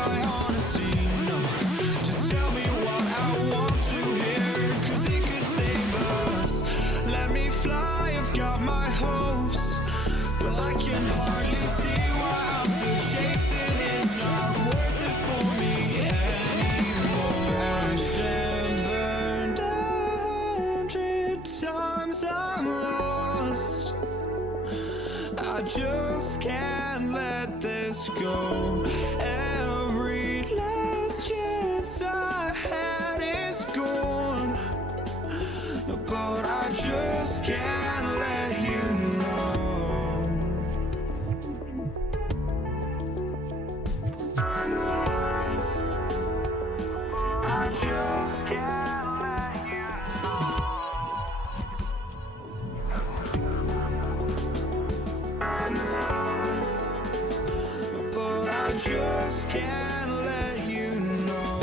try honesty, no. Just tell me what I want to hear, 'cause it could save us. Let me fly, I've got my hopes, but I can hardly see why I'm still chasing. It's not worth it for me anymore. Crashed and burned 100 times, I'm lost. I just can't let this go. Every last chance I had is gone, but I just can't let you know. I just can't let you know. But I just can't let you know.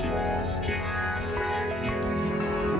just can't let you know.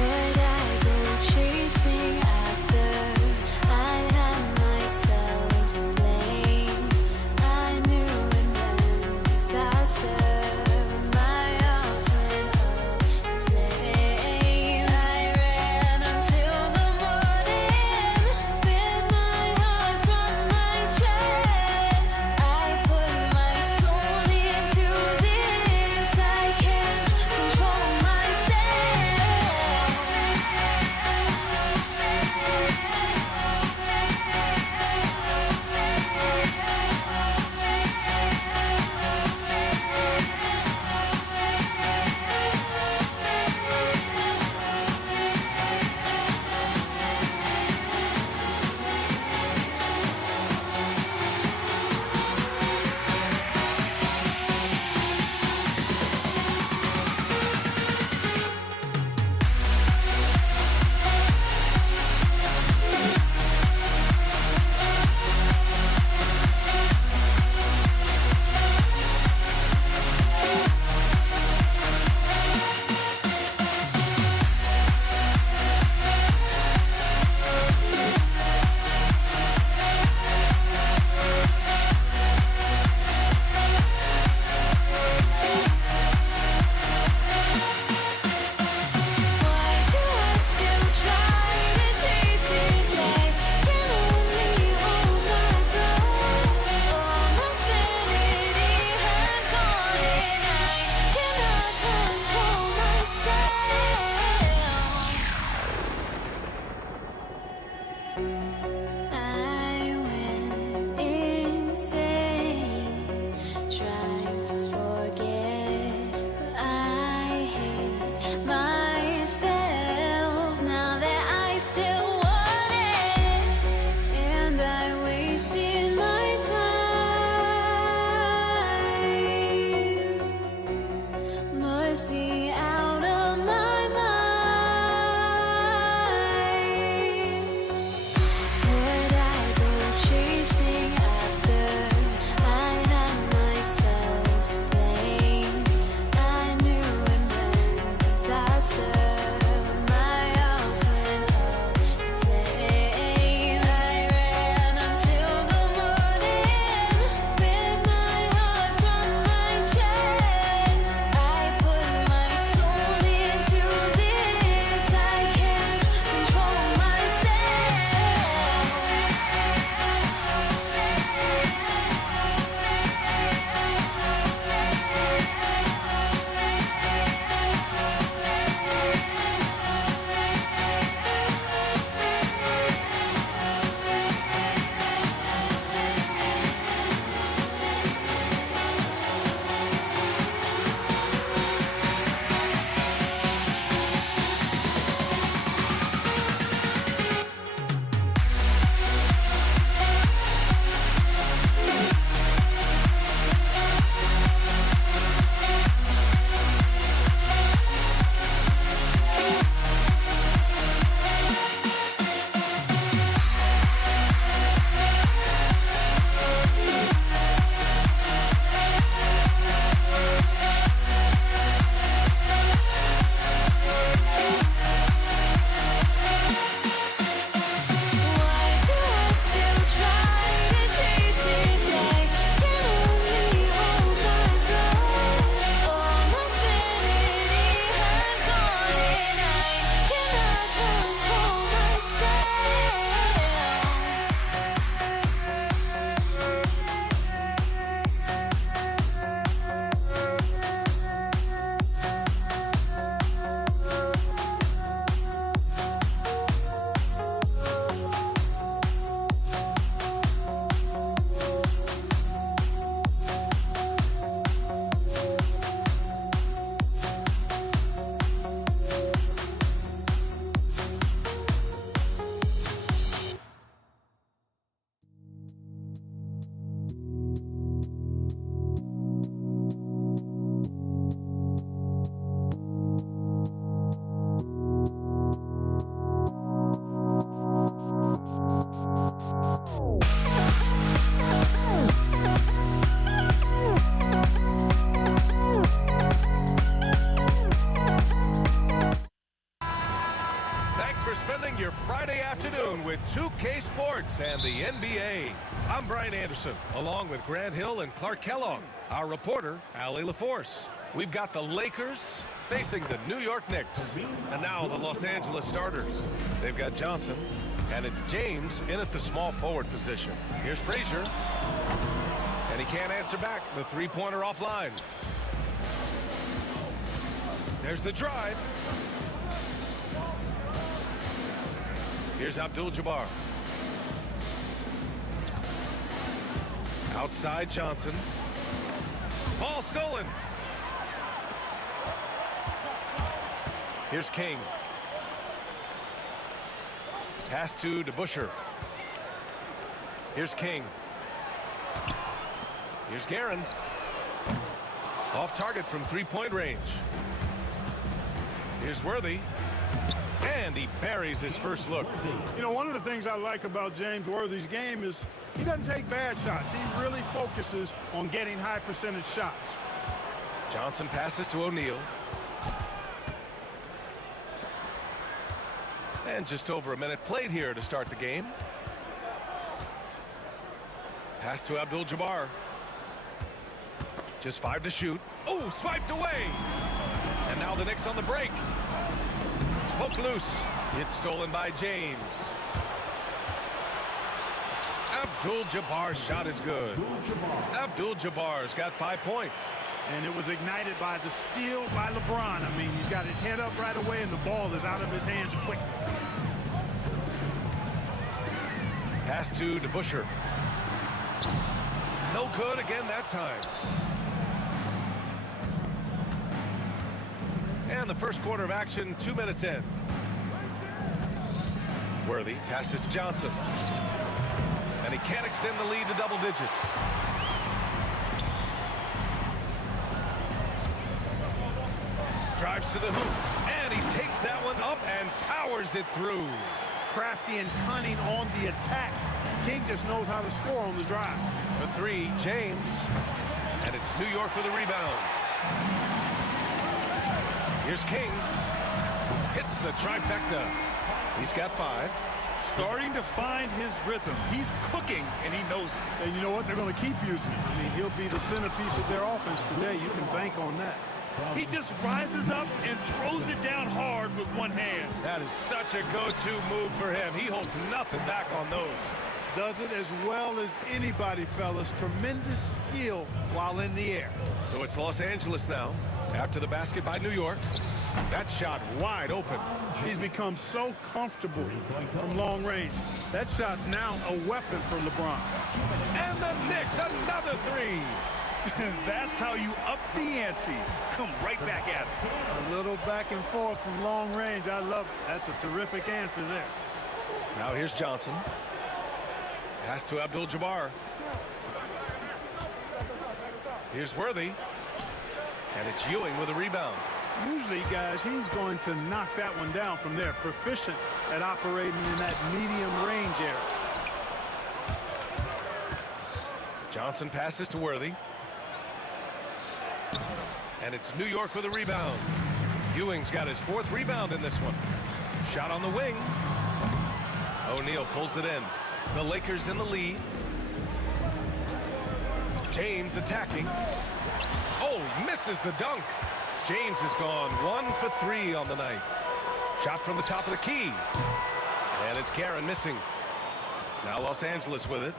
Would I go chasing afternoon with 2K Sports and the NBA. I'm Brian Anderson, along with Grant Hill and Clark Kellogg. Our reporter, Allie LaForce. We've got the Lakers facing the New York Knicks. And now the Los Angeles starters. They've got Johnson, and it's James in at the small forward position. Here's Frazier, and he can't answer back. The three-pointer offline. There's the drive. Here's Abdul-Jabbar. Outside Johnson. Ball stolen. Here's King. Pass to DeBusschere. Here's King. Here's Guerin. Off target from three-point range. Here's Worthy. And he buries his first look. You know, one of the things I like about James Worthy's game is he doesn't take bad shots. He really focuses on getting high percentage shots. Johnson passes to O'Neal. And just over a minute played here to start the game. Pass to Abdul-Jabbar. Just 5 to shoot. Oh, swiped away. And now the Knicks on the break. Poke loose. It's stolen by James. Abdul-Jabbar's shot is good. Abdul-Jabbar's got 5 points. And it was ignited by the steal by LeBron. I mean, he's got his head up right away, and the ball is out of his hands quick. Pass to DeBusschere. No good again that time. And the first quarter of action, 2 minutes in. Worthy passes to Johnson. And he can't extend the lead to double digits. Drives to the hoop. And he takes that one up and powers it through. Crafty and cunning on the attack. King just knows how to score on the drive. For three, James. And it's New York with a rebound. Here's King. Hits the trifecta. He's got 5. Starting to find his rhythm. He's cooking, and he knows it. And you know what? They're going to keep using him. I mean, he'll be the centerpiece of their offense today. You can bank on that. He just rises up and throws it down hard with one hand. That is such a go-to move for him. He holds nothing back on those. Does it as well as anybody, fellas. Tremendous skill while in the air. So it's Los Angeles now. After the basket by New York. That shot wide open. He's become so comfortable from long range. That shot's now a weapon for LeBron. And the Knicks, another 3. That's how you up the ante. Come right back at it. A little back and forth from long range. I love it. That's a terrific answer there. Now here's Johnson. Pass to Abdul-Jabbar. Here's Worthy. And it's Ewing with a rebound. Usually, guys, he's going to knock that one down from there. Proficient at operating in that medium range area. Johnson passes to Worthy. And it's New York with a rebound. Ewing's got his 4th rebound in this one. Shot on the wing. O'Neal pulls it in. The Lakers in the lead. James attacking. Oh, misses the dunk. James has gone 1 for 3 on the night. Shot from the top of the key. And it's Guerin missing. Now Los Angeles with it.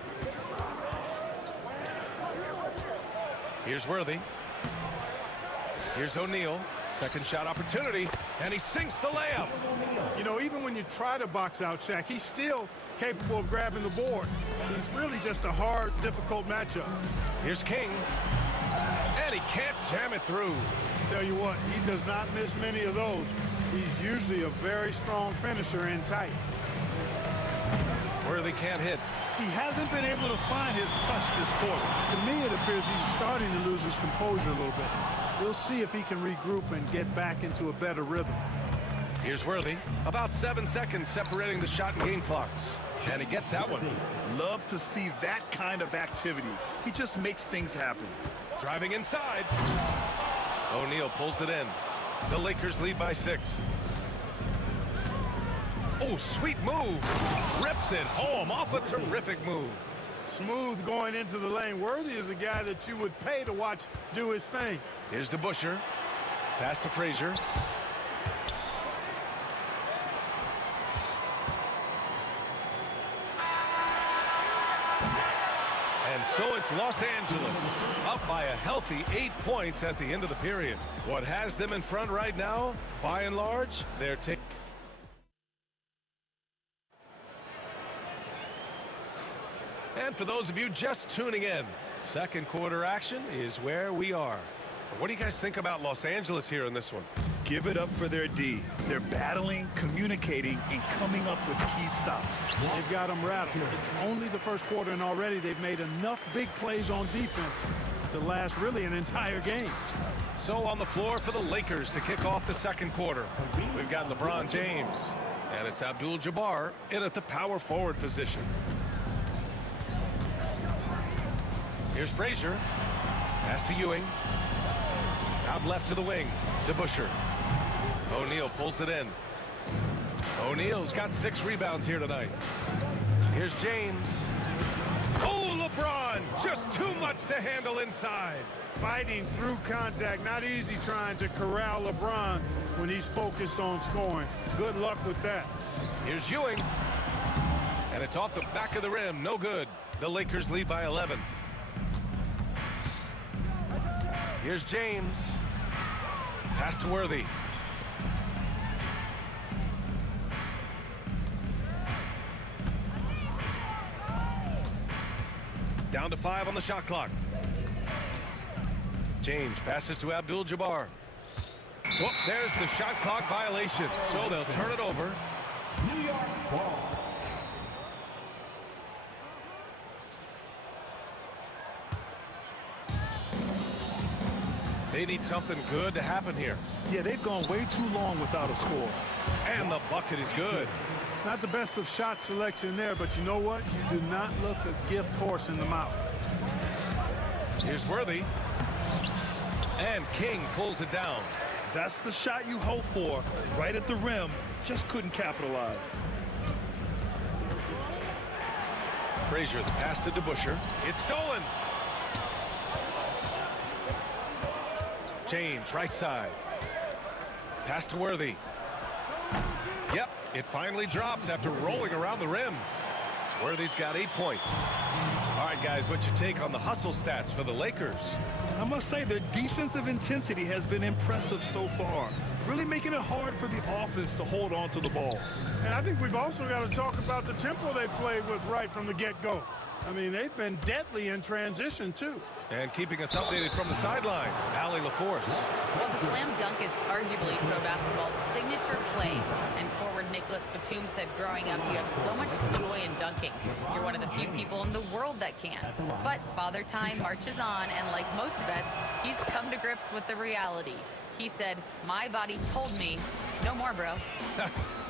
Here's Worthy. Here's O'Neal. Second shot opportunity. And he sinks the layup. You know, even when you try to box out Shaq, he's still capable of grabbing the board. He's really just a hard, difficult matchup. Here's King. And he can't jam it through. Tell you what, he does not miss many of those. He's usually a very strong finisher in tight. Worthy can't hit. He hasn't been able to find his touch this quarter. To me, it appears he's starting to lose his composure a little bit. We'll see if he can regroup and get back into a better rhythm. Here's Worthy. About 7 seconds separating the shot and game clocks. And he gets that one. Love to see that kind of activity. He just makes things happen. Driving inside. O'Neal pulls it in. The Lakers lead by 6. Oh, sweet move. Ripped Hits it home off a terrific move. Smooth going into the lane. Worthy is a guy that you would pay to watch do his thing. Here's DeBuscher. Pass to Frazier. And so it's Los Angeles up by a healthy 8 points at the end of the period. What has them in front right now, by and large, they're taking. And for those of you just tuning in, second quarter action is where we are. What do you guys think about Los Angeles here in this one? Give it up for their D. They're battling, communicating, and coming up with key stops. They've got them rattled. It's only the first quarter, and already they've made enough big plays on defense to last really an entire game. So on the floor for the Lakers to kick off the second quarter, we've got LeBron James, and it's Abdul-Jabbar in at the power forward position. Here's Frazier. Pass to Ewing. Out left to the wing. DeBuscher. O'Neal pulls it in. O'Neal's got 6 rebounds here tonight. Here's James. Oh, LeBron! Just too much to handle inside. Fighting through contact. Not easy trying to corral LeBron when he's focused on scoring. Good luck with that. Here's Ewing. And it's off the back of the rim. No good. The Lakers lead by 11. Here's James. Pass to Worthy. Down to 5 on the shot clock. James passes to Abdul-Jabbar. Oh, there's the shot clock violation. So they'll turn it over. New York ball. They need something good to happen here. Yeah, they've gone way too long without a score. And the bucket is good. Not the best of shot selection there, but you know what? You do not look a gift horse in the mouth. Here's Worthy. And King pulls it down. That's the shot you hope for. Right at the rim. Just couldn't capitalize. Frazier, the pass to DeBuscher. It's stolen. James, right side. Pass to Worthy. Yep, it finally drops after rolling around the rim. Worthy's got 8 points. All right, guys, what's your take on the hustle stats for the Lakers? I must say their defensive intensity has been impressive so far. Really making it hard for the offense to hold on to the ball. And I think we've also got to talk about the tempo they played with right from the get-go. I mean, they've been deadly in transition, too. And keeping us updated from the sideline, Allie LaForce. Well, the slam dunk is arguably pro basketball's signature play. And forward Nicholas Batum said growing up, you have so much joy in dunking. You're one of the few people in the world that can. But Father Time marches on, and like most vets, he's come to grips with the reality. He said, my body told me, no more, bro.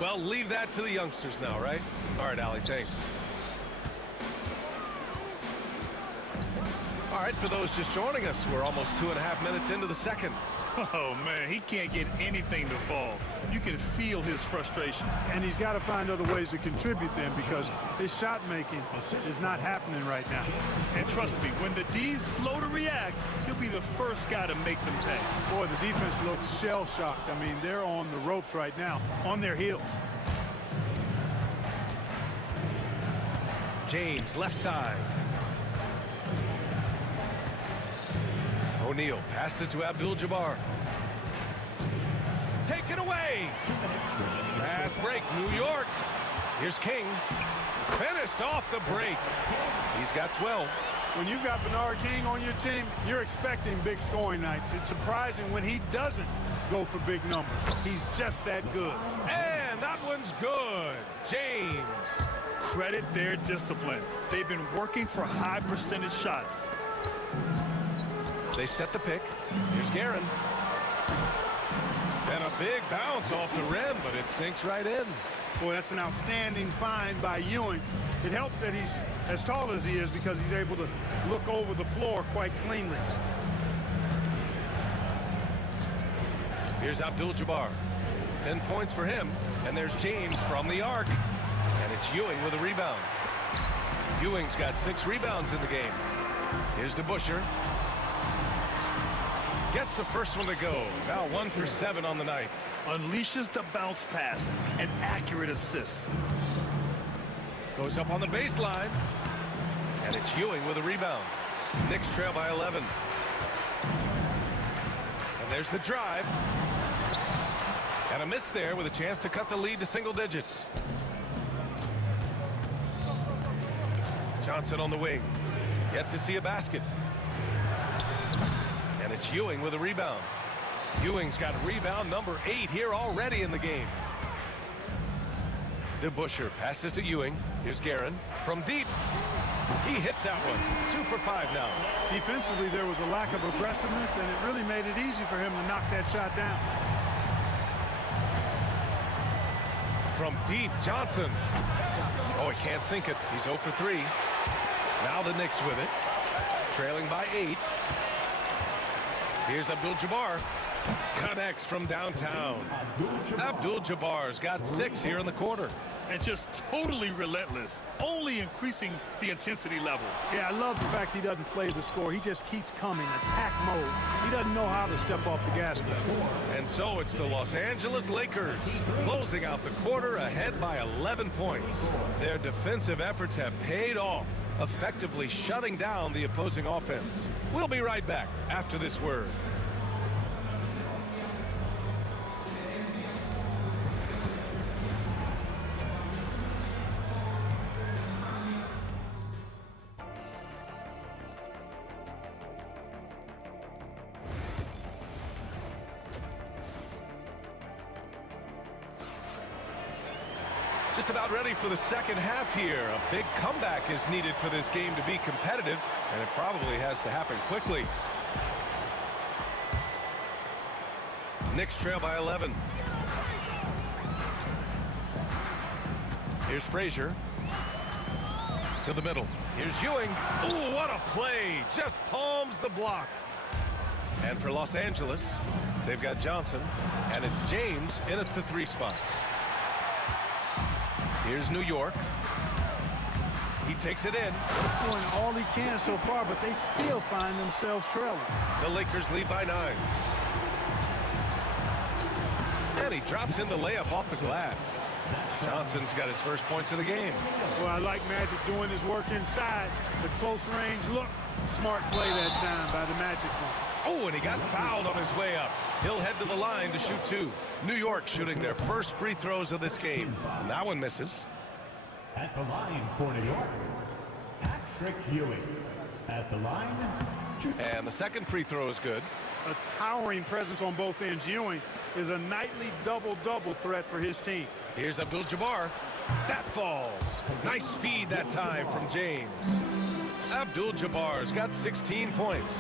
Well, leave that to the youngsters now, right? All right, Allie, thanks. All right, for those just joining us, we're almost 2.5 minutes into the second. Oh, man, he can't get anything to fall. You can feel his frustration. And he's got to find other ways to contribute then, because his shot making is not happening right now. And trust me, when the D's slow to react, he'll be the first guy to make them pay. Boy, the defense looks shell-shocked. I mean, they're on the ropes right now, on their heels. James, left side. O'Neal passes to Abdul-Jabbar. Taken away. Pass break, New York. Here's King. Finished off the break. He's got 12. When you've got Bernard King on your team, you're expecting big scoring nights. It's surprising when he doesn't go for big numbers. He's just that good. And that one's good. James. Credit their discipline. They've been working for high percentage shots. They set the pick. Here's Guerin. And a big bounce off the rim, but it sinks right in. Boy, that's an outstanding find by Ewing. It helps that he's as tall as he is because he's able to look over the floor quite cleanly. Here's Abdul-Jabbar. 10 points for him. And there's James from the arc. And it it's Ewing with a rebound. Ewing's got 6 rebounds in the game. Here's DeBusschere. Gets the first one to go. Now 1 for 7 on the night. Unleashes the bounce pass. An accurate assist. Goes up on the baseline. And it's Ewing with a rebound. Knicks trail by 11. And there's the drive. And a miss there with a chance to cut the lead to single digits. Johnson on the wing. Yet to see a basket. And it's Ewing with a rebound. Ewing's got rebound number 8 here already in the game. DeBusschere passes to Ewing. Here's Guerin from deep. He hits that one. 2 for 5 now. Defensively, there was a lack of aggressiveness, and it really made it easy for him to knock that shot down. From deep, Johnson. Oh, he can't sink it. He's 0 for 3. Now the Knicks with it. Trailing by 8. Here's Abdul-Jabbar. Connects from downtown. Abdul-Jabbar's got 6 here in the quarter. And just totally relentless. Only increasing the intensity level. Yeah, I love the fact he doesn't play the score. He just keeps coming, attack mode. He doesn't know how to step off the gas pedal. And so it's the Los Angeles Lakers closing out the quarter ahead by 11 points. Their defensive efforts have paid off, effectively shutting down the opposing offense. We'll be right back after this word. Just about ready for the second half here. A big comeback is needed for this game to be competitive, and it probably has to happen quickly. Knicks trail by 11. Here's Frazier. To the middle. Here's Ewing. Ooh, what a play. Just palms the block. And for Los Angeles, they've got Johnson, and it's James in at the 3 spot. Here's New York. He takes it in. Doing all he can so far, but they still find themselves trailing. The Lakers lead by 9. And he drops in the layup off the glass. Johnson's got his first points of the game. Well, I like Magic doing his work inside. The close range look. Smart play that time by the Magic one. Oh, and he got fouled on his way up. He'll head to the line to shoot 2. New York shooting their first free throws of this game. And that one misses. At the line for New York, Patrick Ewing. At the line, and the second free throw is good. A towering presence on both ends. Ewing is a nightly double-double threat for his team. Here's Abdul-Jabbar. That falls. Nice feed that time from James. Abdul-Jabbar's got 16 points.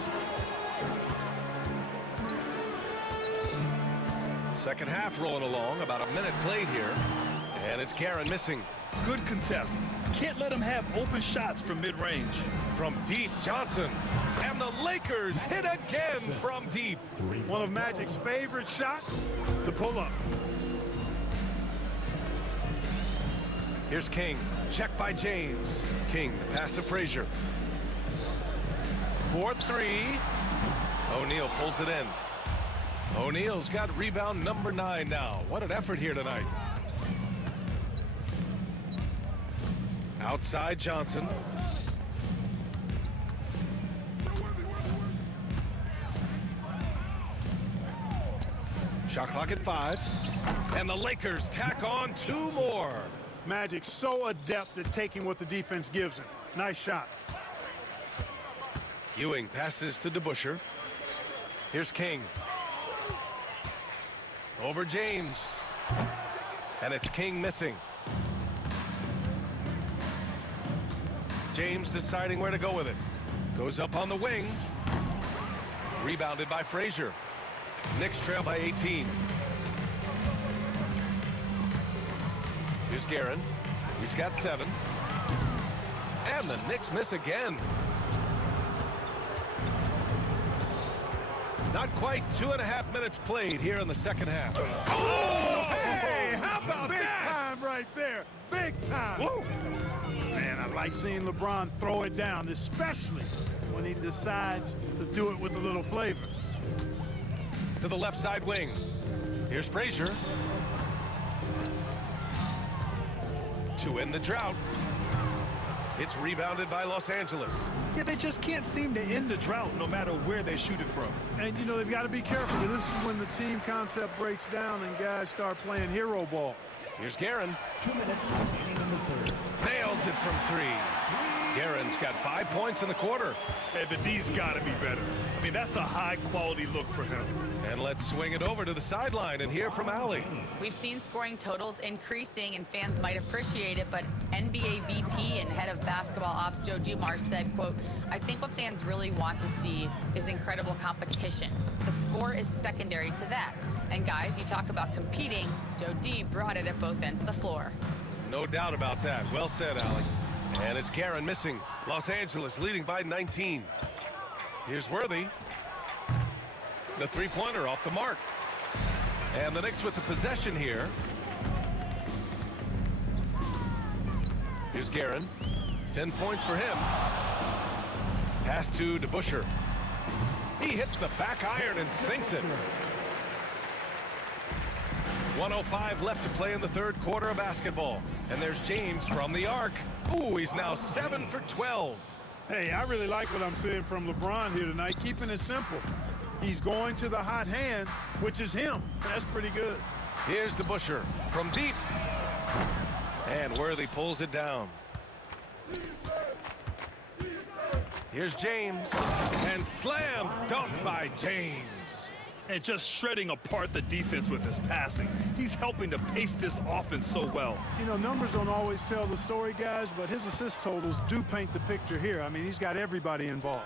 Second half rolling along, about a minute played here. And it's Guerin missing. Good contest. Can't let him have open shots from mid-range. From deep, Johnson. And the Lakers hit again from deep. One of Magic's favorite shots, the pull-up. Here's King. Check by James. King, the pass to Frazier. 4-3. O'Neal pulls it in. O'Neal's got rebound number 9 now. What an effort here tonight. Outside Johnson. Shot clock at 5. And the Lakers tack on 2 more. Magic so adept at taking what the defense gives him. Nice shot. Ewing passes to DeBusschere. Here's King. Over James. And it's King missing. James deciding where to go with it. Goes up on the wing. Rebounded by Frazier. Knicks trail by 18. Here's Guerin. He's got 7. And the Knicks miss again. Not quite 2.5 minutes played here in the second half. Oh, hey, how about that? Big time right there. Big time. Whoa! Man, I like seeing LeBron throw it down, especially when he decides to do it with a little flavor. To the left side wing. Here's Frazier. To end the drought. It's rebounded by Los Angeles. Yeah, they just can't seem to end the drought no matter where they shoot it from. And, you know, they've got to be careful. This is when the team concept breaks down and guys start playing hero ball. Here's Guerin. 2 minutes remaining in the third. Nails it from 3. Guerin's got 5 points in the quarter. Hey, but these got to be better. I mean, that's a high-quality look for him. And let's swing it over to the sideline and hear from Allie. We've seen scoring totals increasing, and fans might appreciate it, but NBA VP and head of basketball ops Joe Dumars said, quote, "I think what fans really want to see is incredible competition. The score is secondary to that. And guys, you talk about competing, Joe D brought it at both ends of the floor." No doubt about that. Well said, Allie. And it's Guerin missing. Los Angeles leading by 19. Here's Worthy. The three-pointer off the mark. And the Knicks with the possession here. Here's Guerin. 10 points for him. Pass to DeBusschere. He hits the back iron and sinks it. 1:05 left to play in the third quarter of basketball. And there's James from the arc. Ooh, he's now 7 for 12. Hey, I really like what I'm seeing from LeBron here tonight, keeping it simple. He's going to the hot hand, which is him. That's pretty good. Here's DeBusschere from deep. And Worthy pulls it down. Here's James. And slam dunk by James. And just shredding apart the defense with his passing. He's helping to pace this offense so well. You know, numbers don't always tell the story, guys, but his assist totals do paint the picture here. I mean, he's got everybody involved.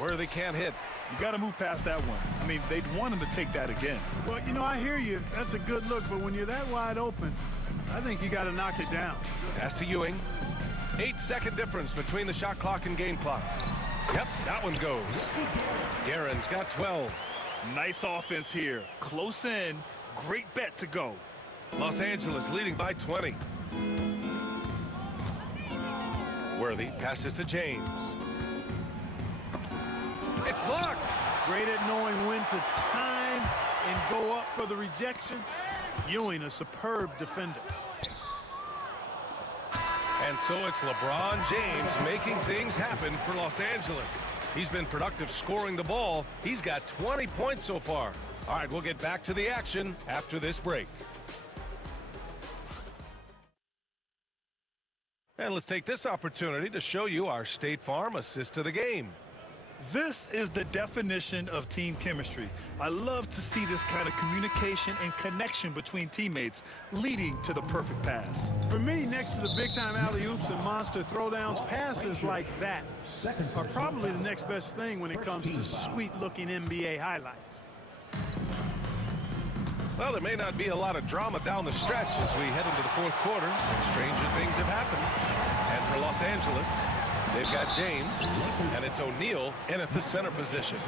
Worthy can't hit. You got to move past that one. I mean, they'd want him to take that again. Well, you know, I hear you. That's a good look, but when you're that wide open, I think you got to knock it down. Pass to Ewing. 8-second difference between the shot clock and game clock. Yep, that one goes. Guerin's got 12. Nice offense here. Close in. Great bet to go. Los Angeles leading by 20. Worthy passes to James. It's blocked. Great at knowing when to time and go up for the rejection. Ewing, a superb defender. And so it's LeBron James making things happen for Los Angeles. He's been productive scoring the ball. He's got 20 points so far. All right, we'll get back to the action after this break. And let's take this opportunity to show you our State Farm assist to the game. This is the definition of team chemistry. I love to see this kind of communication and connection between teammates leading to the perfect pass. For me, next to the big-time alley-oops and monster throwdowns, passes like that are probably the next best thing when it comes to sweet-looking NBA highlights. Well, there may not be a lot of drama down the stretch as we head into the fourth quarter. Stranger things have happened. And for Los Angeles, they've got James, and it's O'Neal in at the center position.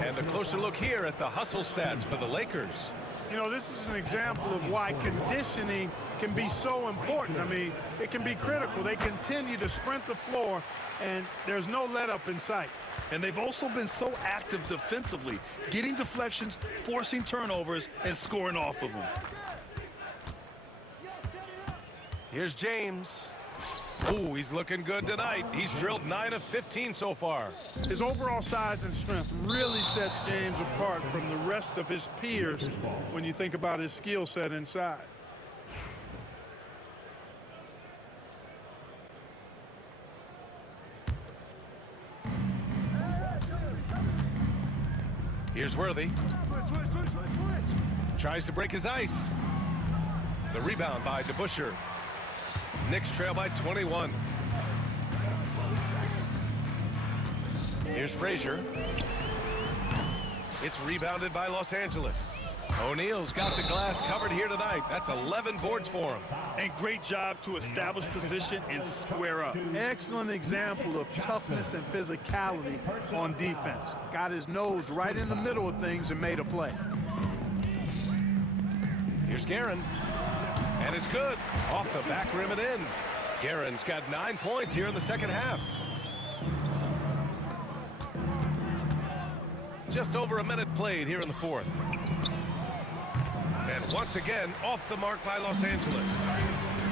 And a closer look here at the hustle stats for the Lakers. You know, this is an example of why conditioning can be so important. I mean, it can be critical. They continue to sprint the floor, and there's no let-up in sight. And they've also been so active defensively, getting deflections, forcing turnovers, and scoring off of them. Here's James. Ooh, he's looking good tonight. He's drilled 9 of 15 so far. His overall size and strength really sets James apart from the rest of his peers when you think about his skill set inside. Here's Worthy. Tries to break his ice. The rebound by DeBusschere. Knicks trail by 21. Here's Frazier. It's rebounded by Los Angeles. O'Neal's got the glass covered here tonight. That's 11 boards for him. And great job to establish position and square up. Excellent example of toughness and physicality on defense. Got his nose right in the middle of things and made a play. Here's Guerin. And it's good. Off the back rim and in. Guerin's got 9 points here in the second half. Just over a minute played here in the fourth. And once again, off the mark by Los Angeles.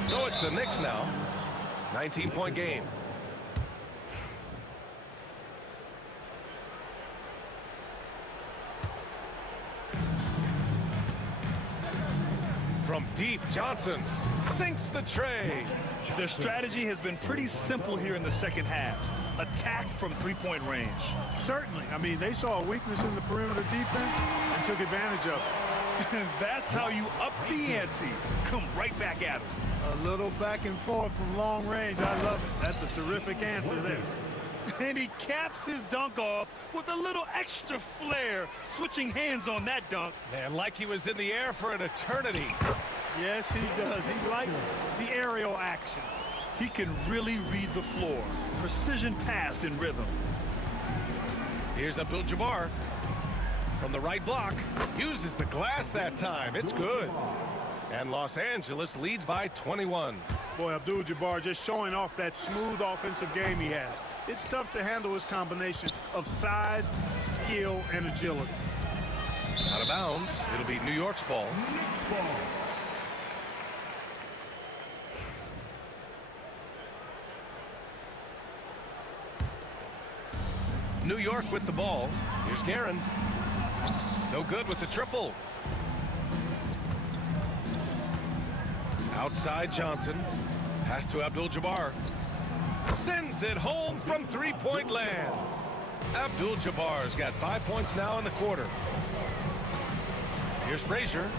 So it's the Knicks now. 19-point game. From deep, Johnson sinks the tray. Their strategy has been pretty simple here in the second half. Attack from three-point range. Certainly. I mean, they saw a weakness in the perimeter defense and took advantage of it. And that's how you up the ante. Come right back at them. A little back and forth from long range. I love it. That's a terrific answer there. And he caps his dunk off with a little extra flair, switching hands on that dunk. Man, like he was in the air for an eternity. Yes, he does. He likes the aerial action. He can really read the floor. Precision pass in rhythm. Here's Abdul-Jabbar from the right block. Uses the glass that time. It's good. And Los Angeles leads by 21. Boy, Abdul-Jabbar just showing off that smooth offensive game he has. It's tough to handle his combination of size, skill, and agility. Out of bounds. It'll be New York's ball. New York with the ball. Here's Guerin. No good with the triple. Outside Johnson. Pass to Abdul-Jabbar. Sends it home from three-point land. Abdul-Jabbar's got 5 points now in the quarter. Here's Frazier.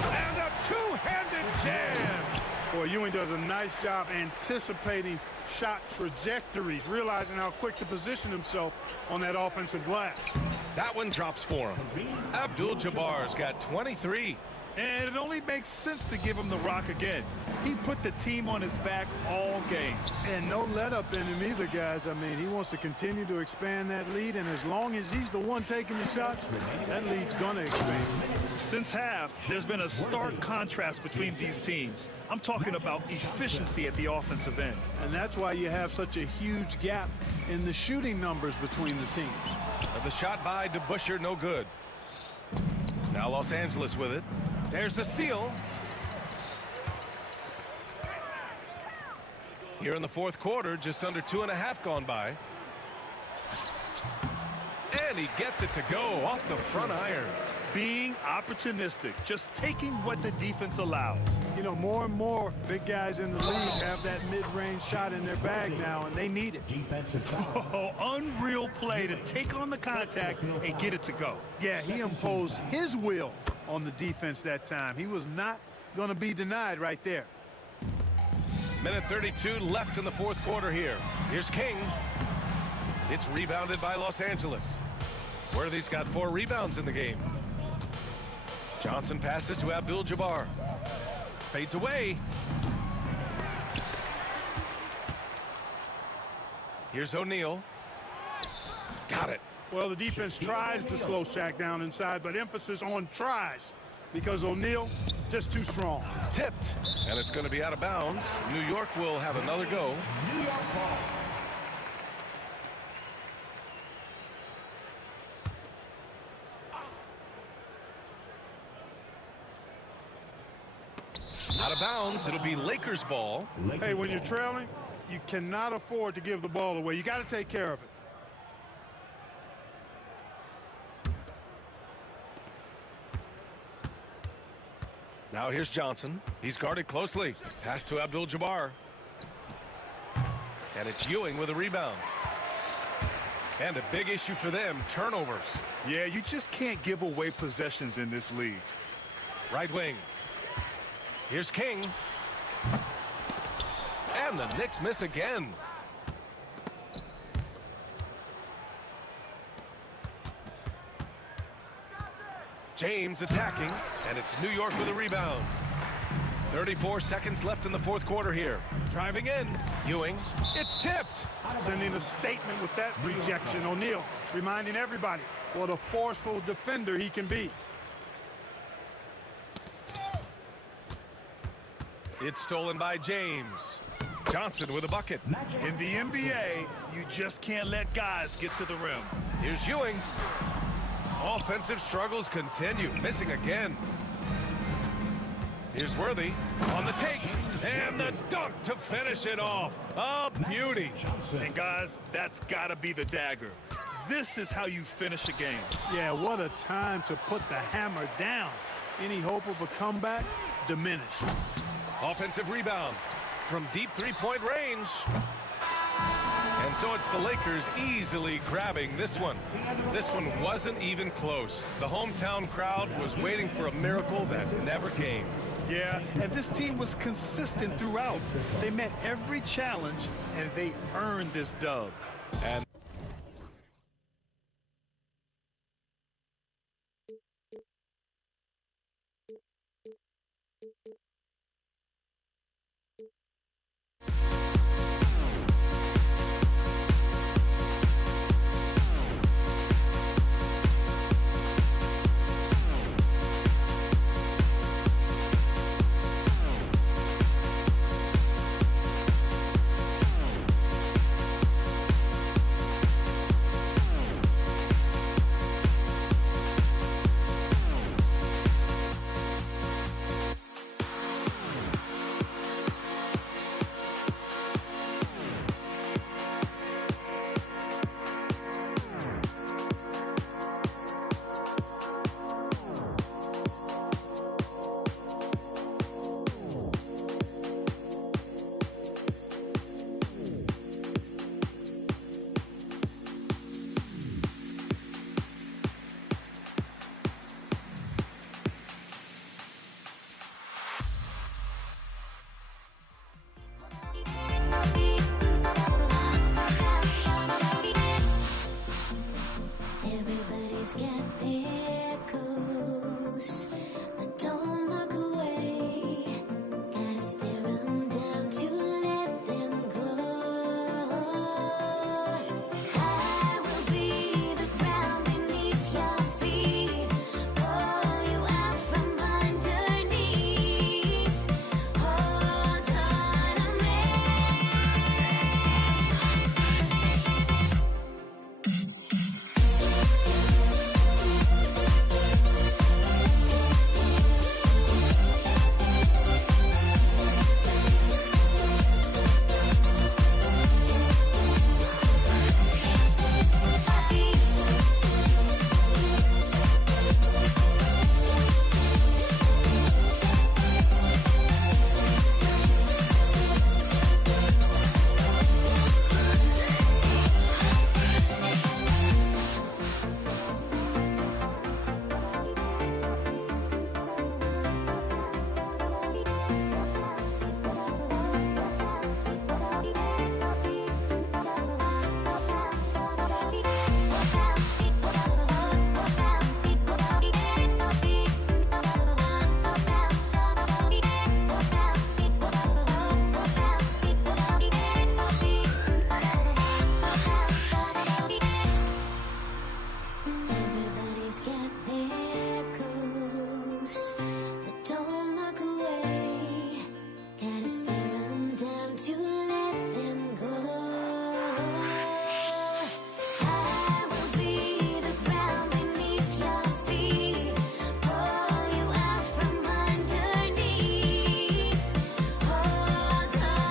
And a two-handed jam. Boy, Ewing does a nice job anticipating shot trajectories, realizing how quick to position himself on that offensive glass. That one drops for him. Abdul-Jabbar's got 23. And it only makes sense to give him the rock again. He put the team on his back all game. And no let up in him either, guys. I mean, he wants to continue to expand that lead, and as long as he's the one taking the shots, that lead's gonna expand. Since half, there's been a stark contrast between these teams. I'm talking about efficiency at the offensive end. And that's why you have such a huge gap in the shooting numbers between the teams. The shot by DeBusschere, no good. Now Los Angeles with it. There's the steal. Here in the fourth quarter, just under 2.5 gone by. And he gets it to go off the front iron. Being opportunistic, just taking what the defense allows. You know, more and more big guys in the league have that mid-range shot in their bag now, and they need it. Defensive foul. Oh, unreal play to take on the contact and get it to go. Yeah, he imposed his will on the defense that time. He was not going to be denied right there. Minute 32 left in the fourth quarter here. Here's King. It's rebounded by Los Angeles. Worthy's got 4 rebounds in the game. Johnson passes to Abdul-Jabbar. Fades away. Here's O'Neal. Got it. Well, the defense tries to slow Shaq down inside, but emphasis on tries because O'Neal just too strong. Tipped. And it's going to be out of bounds. New York will have another go. New York ball. Out of bounds. It'll be Lakers ball. Hey, when you're trailing, you cannot afford to give the ball away. You got to take care of it. Now here's Johnson. He's guarded closely. Pass to Abdul-Jabbar. And it's Ewing with a rebound. And a big issue for them, turnovers. Yeah, you just can't give away possessions in this league. Right wing. Here's King. And the Knicks miss again. James attacking, and it's New York with a rebound. 34 seconds left in the fourth quarter here. Driving in, Ewing. It's tipped. Sending a statement with that rejection. O'Neal reminding everybody what a forceful defender he can be. It's stolen by James. Johnson with a bucket. In the NBA, you just can't let guys get to the rim. Here's Ewing. Offensive struggles continue. Missing again. Here's Worthy on the take. And the dunk to finish it off. A beauty. And guys, that's got to be the dagger. This is how you finish a game. Yeah, what a time to put the hammer down. Any hope of a comeback? Diminished. Offensive rebound from deep three-point range. And so it's the Lakers easily grabbing this one. This one wasn't even close. The hometown crowd was waiting for a miracle that never came. Yeah, and this team was consistent throughout. They met every challenge, and they earned this dub. And Everybody's got their goals, but don't look away. Gotta stare 'em down to let them go. I will be the ground beneath your feet, pull you out from underneath. Hold on to me. Everybody's got their goals, but don't look away. Gotta stare 'em down to let them go. I will be the ground beneath your feet, pull you out from underneath. Hold on to me.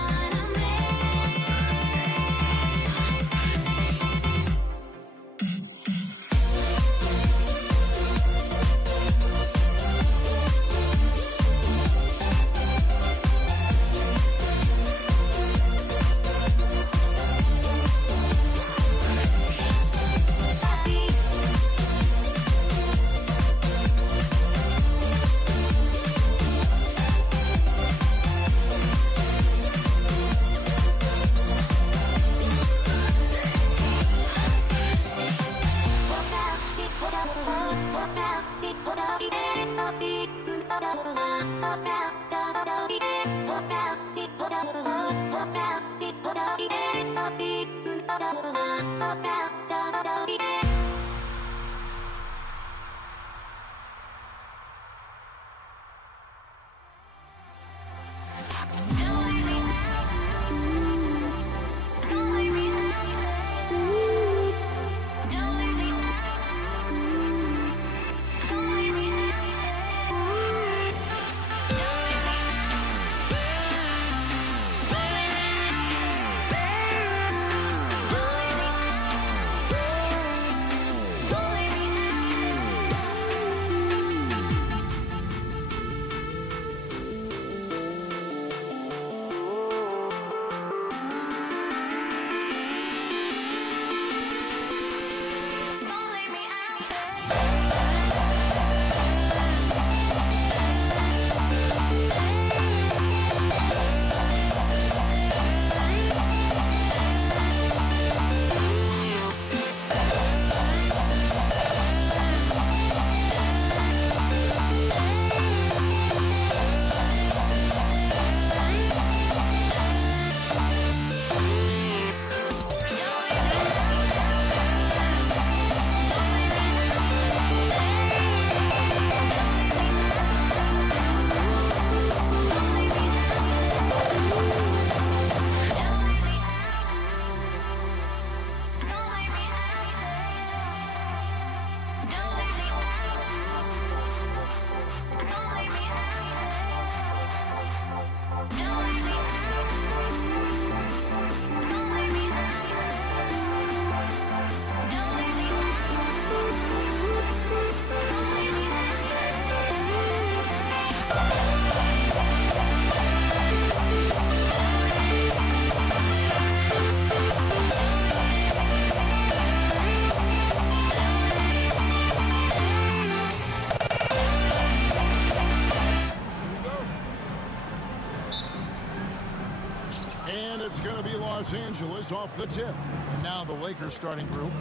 And it's going to be Los Angeles off the tip. And now the Lakers starting group.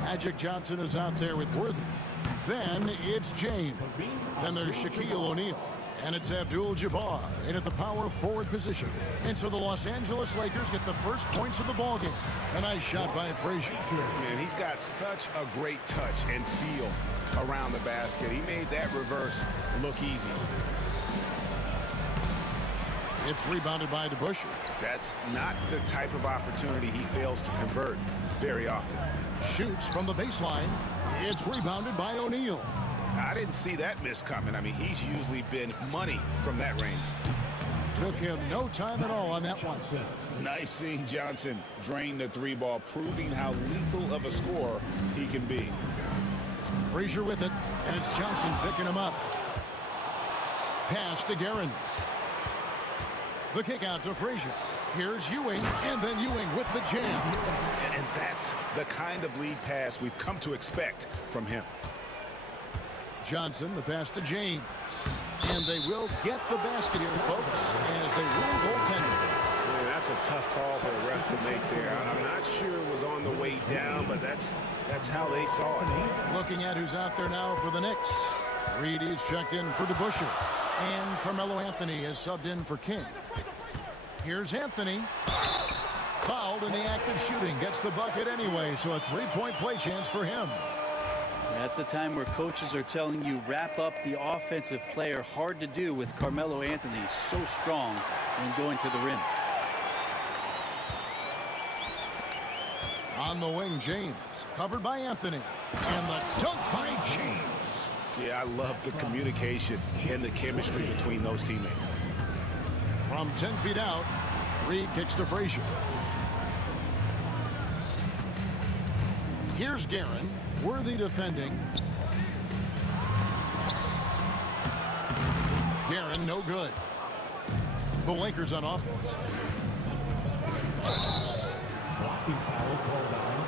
Magic Johnson is out there with Worthy. Then it's James. Then there's Shaquille O'Neal. And it's Abdul-Jabbar in at the power forward position. And so the Los Angeles Lakers get the first points of the ballgame. A nice shot by Frazier. Man, he's got such a great touch and feel around the basket. He made that reverse look easy. It's rebounded by DeBusschere. That's not the type of opportunity he fails to convert very often. Shoots from the baseline. It's rebounded by O'Neal. I didn't see that miss coming. I mean, he's usually been money from that range. Took him no time at all on that one. Nice seeing Johnson drain the three ball, proving how lethal of a scorer he can be. Frazier with it, and it's Johnson picking him up. Pass to Guerin. The kick out to Frazier. Here's Ewing, and then Ewing with the jam. And that's the kind of lead pass we've come to expect from him. Johnson, the pass to James. And they will get the basket here, folks, as they rule goaltending. Man, that's a tough call for the ref to make there. I'm not sure it was on the way down, but that's how they saw it. Looking at who's out there now for the Knicks. Reed is checked in for DeBusschere. And Carmelo Anthony is subbed in for King. Here's Anthony. Fouled in the act of shooting. Gets the bucket anyway, so a three-point play chance for him. That's a time where coaches are telling you wrap up the offensive player. Hard to do with Carmelo Anthony. So strong when going to the rim. On the wing, James. Covered by Anthony. And the dunk by James. Yeah, I love the communication and the chemistry between those teammates. From 10 feet out, Reed kicks to Frazier. Here's Guerin. Worthy defending. Guerin, no good. The Lakers on offense. Blocking foul called on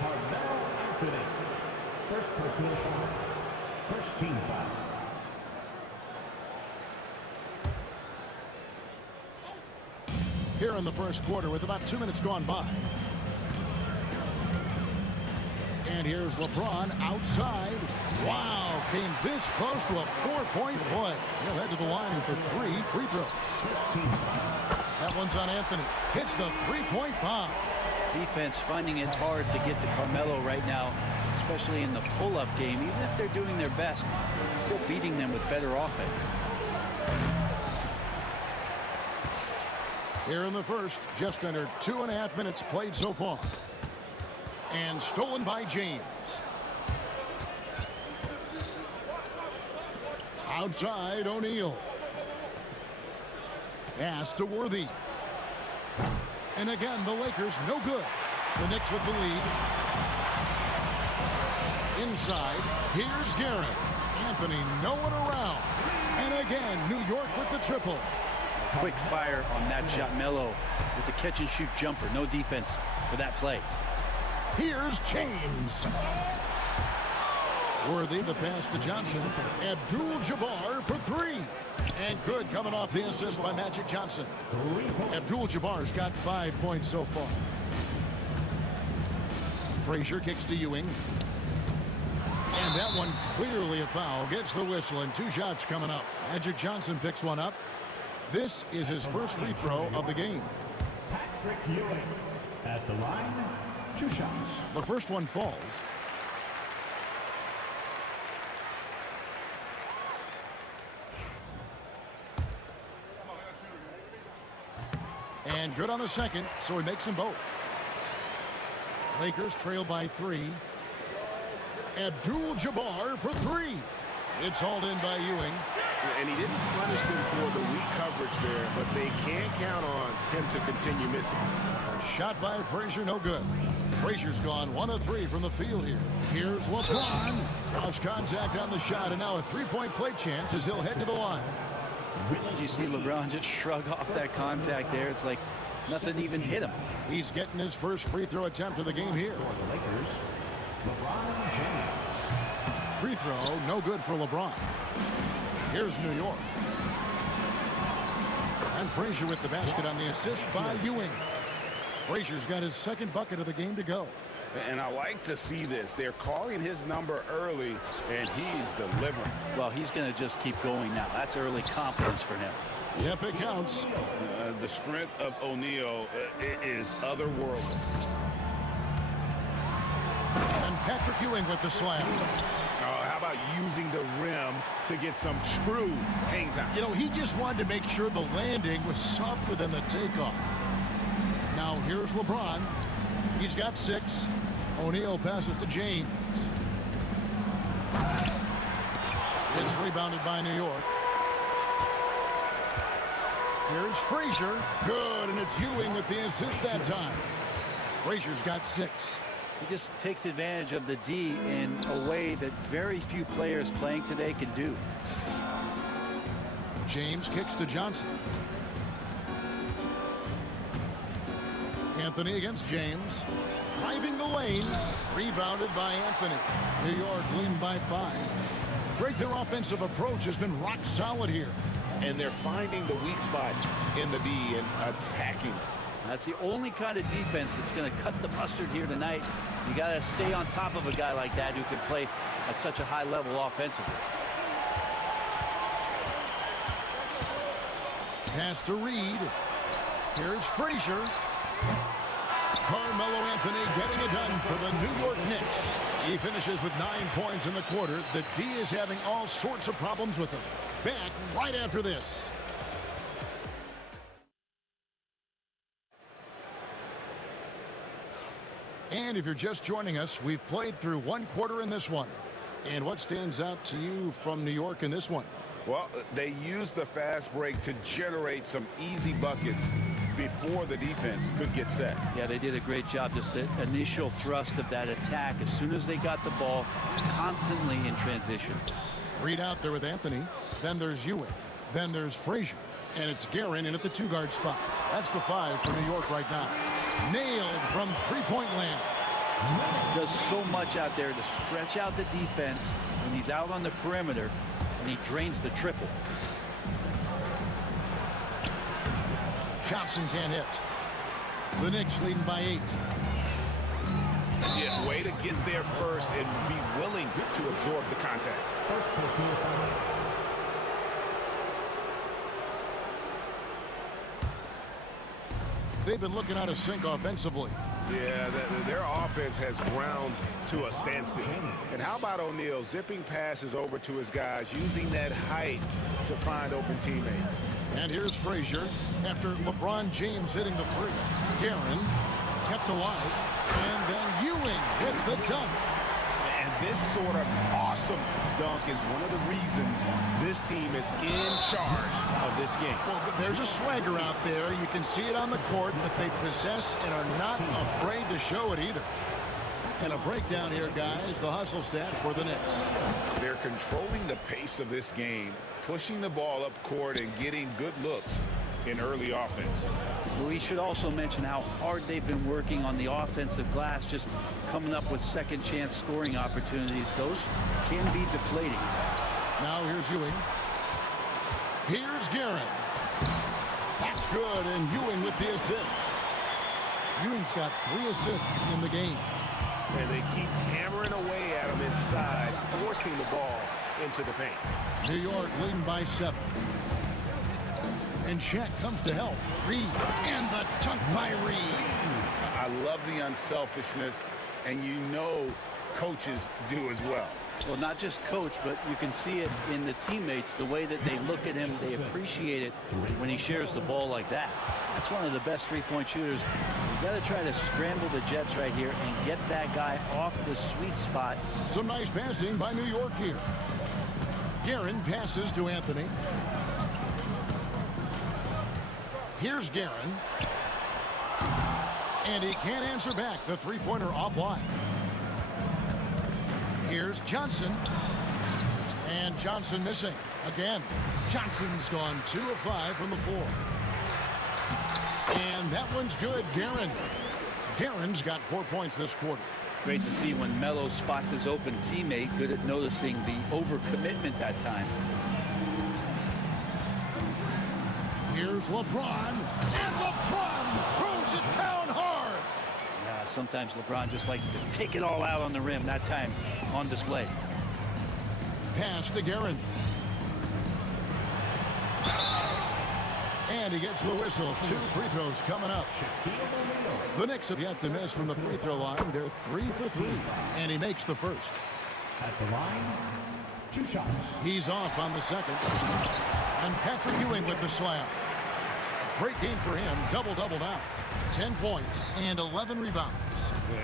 Carmelo Anthony. First personal foul. First team foul. Here in the first quarter with about 2 minutes gone by. And here's LeBron outside. Wow, came this close to a four-point play. He'll head to the line for 3 free throws. That one's on Anthony. Hits the three-point bomb. Defense finding it hard to get to Carmelo right now, especially in the pull-up game. Even if they're doing their best, still beating them with better offense. Here in the first, just under 2.5 minutes played so far. And stolen by James. Outside, O'Neal. Pass to Worthy. And again, the Lakers, no good. The Knicks with the lead. Inside, here's Guerin. Anthony, no one around. And again, New York with the triple. Quick fire on that shot. Melo with the catch-and-shoot jumper. No defense for that play. Here's James. Worthy, the pass to Johnson. Abdul-Jabbar for 3. And good coming off the assist by Magic Johnson. Abdul-Jabbar's got 5 points so far. Frazier kicks to Ewing. And that one clearly a foul. Gets the whistle and 2 shots coming up. Magic Johnson picks one up. This is his first free throw of the game. Patrick Ewing at the line. 2 shots. The first one falls. And good on the second, so he makes them both. Lakers trail by 3. Abdul-Jabbar for 3. It's hauled in by Ewing. And he didn't punish them for the weak coverage there, but they can't count on him to continue missing. A shot by Frazier, no good. Frazier's gone 1 of 3 from the field here. Here's LeBron. Draws contact on the shot, and now a 3-point play chance as he'll head to the line. Did you see LeBron just shrug off that contact there? It's like nothing even hit him. He's getting his first free throw attempt of the game here. For the Lakers, LeBron James. Free throw, no good for LeBron. Here's New York. And Frazier with the basket on the assist by Ewing. Frazier's got his second bucket of the game to go. And I like to see this. They're calling his number early, and he's delivering. Well, he's going to just keep going now. That's early confidence for him. Yep, it counts. The strength of O'Neal is otherworldly. And Patrick Ewing with the slam. How about using the rim to get some true hang time? You know, he just wanted to make sure the landing was softer than the takeoff. Now here's LeBron. He's got 6. O'Neal passes to James. It's rebounded by New York. Here's Frazier. Good, and it's Ewing with the assist that time. Frazier's got 6. He just takes advantage of the D in a way that very few players playing today can do. James kicks to Johnson. Anthony against James. Driving the lane. Rebounded by Anthony. New York leading by 5. Great, their offensive approach has been rock solid here. And they're finding the weak spots in the D and attacking. That's the only kind of defense that's going to cut the mustard here tonight. You got to stay on top of a guy like that who can play at such a high level offensively. Pass to Reed. Here's Frazier. Carmelo Anthony getting it done for the New York Knicks. He finishes with 9 points in the quarter. The D is having all sorts of problems with him. Back right after this. And if you're just joining us, we've played through 1 quarter in this one. And what stands out to you from New York in this one? Well, they used the fast break to generate some easy buckets before the defense could get set. Yeah, they did a great job. Just the initial thrust of that attack as soon as they got the ball, constantly in transition. Reed out there with Anthony. Then there's Ewing. Then there's Frazier. And it's Guerin in at the 2-guard spot. That's the 5 for New York right now. Nailed from three-point land. Does so much out there to stretch out the defense when he's out on the perimeter, and he drains the triple. Johnson can't hit. The Knicks leading by 8. Yeah, way to get there first and be willing to absorb the contact. First personal foul. They've been looking out of sync offensively. Yeah, their offense has ground to a standstill. And how about O'Neal zipping passes over to his guys, using that height to find open teammates. And here's Frazier after LeBron James hitting the free. Guerin kept alive. And then Ewing with the dunk. And this sort of awesome dunk is one of the reasons this team is in charge of this game. Well, there's a swagger out there. You can see it on the court that they possess and are not afraid to show it either. And a breakdown here, guys. The hustle stats for the Knicks. They're controlling the pace of this game, pushing the ball up court and getting good looks in early offense. We should also mention how hard they've been working on the offensive glass, just coming up with second chance scoring opportunities. Those can be deflating. Now here's Ewing. Here's Guerin. That's good, and Ewing with the assist. Ewing's got 3 assists in the game. And they keep hammering away at him inside, forcing the ball into the paint. New York leading by 7. And Shaq comes to help. Reed, and the dunk by Reed. I love the unselfishness, and you know coaches do as well. Well, not just coach, but you can see it in the teammates, the way that they look at him. They appreciate it when he shares the ball like that. That's one of the best three-point shooters. You got to try to scramble the Jets right here and get that guy off the sweet spot. Some nice passing by New York here. Guerin passes to Anthony. Here's Guerin. And he can't answer back. The three-pointer offline. Here's Johnson. And Johnson missing again. Johnson's gone 2 of 5 from the floor. And that one's good, Guerin. Guerin's got 4 points this quarter. Great to see when Melo spots his open teammate. Good at noticing the overcommitment that time. Here's LeBron, and LeBron throws it down hard. Yeah, sometimes LeBron just likes to take it all out on the rim. That time on display. Pass to Guerin. And he gets the whistle. 2 free throws coming up. The Knicks have yet to miss from the free throw line. They're 3 for 3. And he makes the first. At the line, 2 shots. He's off on the second. And Patrick Ewing with the slam. Great game for him. Double-double now. 10 points and 11 rebounds.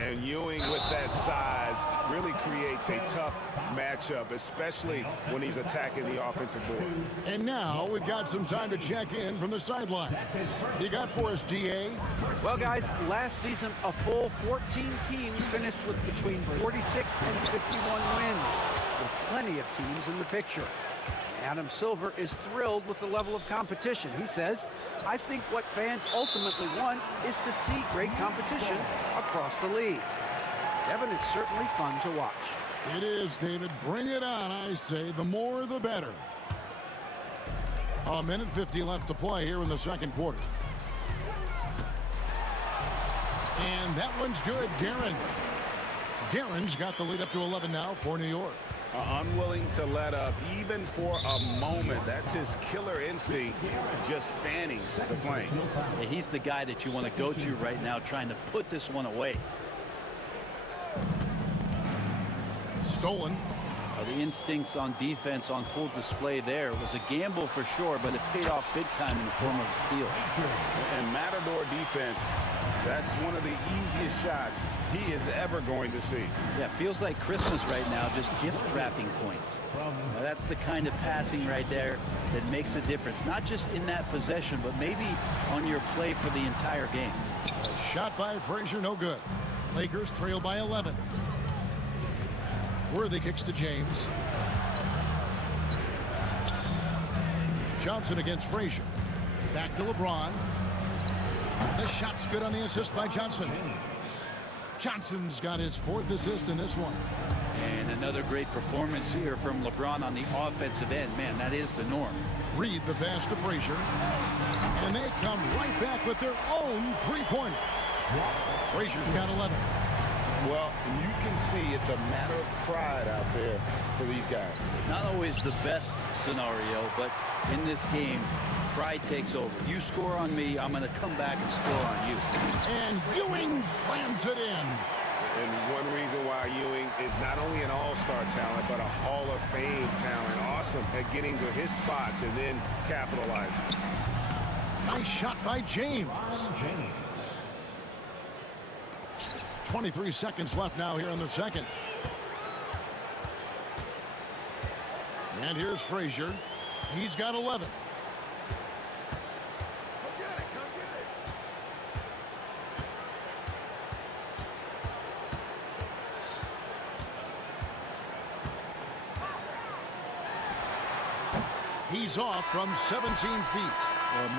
And Ewing with that size really creates a tough matchup, especially when he's attacking the offensive board. And now we've got some time to check in from the sideline. You got for us, DA? Well, guys, last season, a full 14 teams finished with between 46 and 51 wins, with plenty of teams in the picture. Adam Silver is thrilled with the level of competition. He says, I think what fans ultimately want is to see great competition across the league. Devin, it's certainly fun to watch. It is, David. Bring it on, I say. The more, the better. A minute 50 left to play here in the second quarter. And that one's good, Guerin. Guerin's got the lead up to 11 now for New York. Unwilling to let up even for a moment. That's his killer instinct, just fanning the flame. Yeah, he's the guy that you want to go to right now, trying to put this one away. Stolen. The instincts on defense on full display there. It was a gamble for sure, but it paid off big time in the form of a steal. And Matador defense, that's one of the easiest shots he is ever going to see. Yeah, feels like Christmas right now, just gift wrapping points. Now, that's the kind of passing right there that makes a difference, not just in that possession, but maybe on your play for the entire game. A shot by Frazier, no good. Lakers trail by 11. Worthy kicks to James. Johnson against Frazier. Back to LeBron. The shot's good on the assist by Johnson. Johnson's got his 4th assist in this one. And another great performance here from LeBron on the offensive end. Man, that is the norm. Reed the pass to Frazier. And they come right back with their own three-pointer. Frazier's got 11. Well, you can see it's a matter of pride out there for these guys. Not always the best scenario, but in this game, pride takes over. You score on me, I'm going to come back and score on you. And Ewing slams it in. And one reason why Ewing is not only an all-star talent, but a Hall of Fame talent. Awesome at getting to his spots and then capitalizing. Nice shot by James. 23 seconds left now here in the second. And here's Frazier. He's got 11. He's off from 17 feet.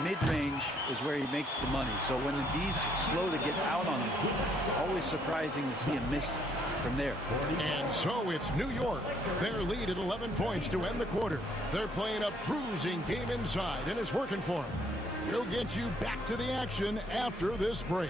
Mid-range is where he makes the money. So when the D's slow to get out on him, always surprising to see him miss from there. And so it's New York. Their lead at 11 points to end the quarter. They're playing a bruising game inside, and it's working for them. We'll get you back to the action after this break.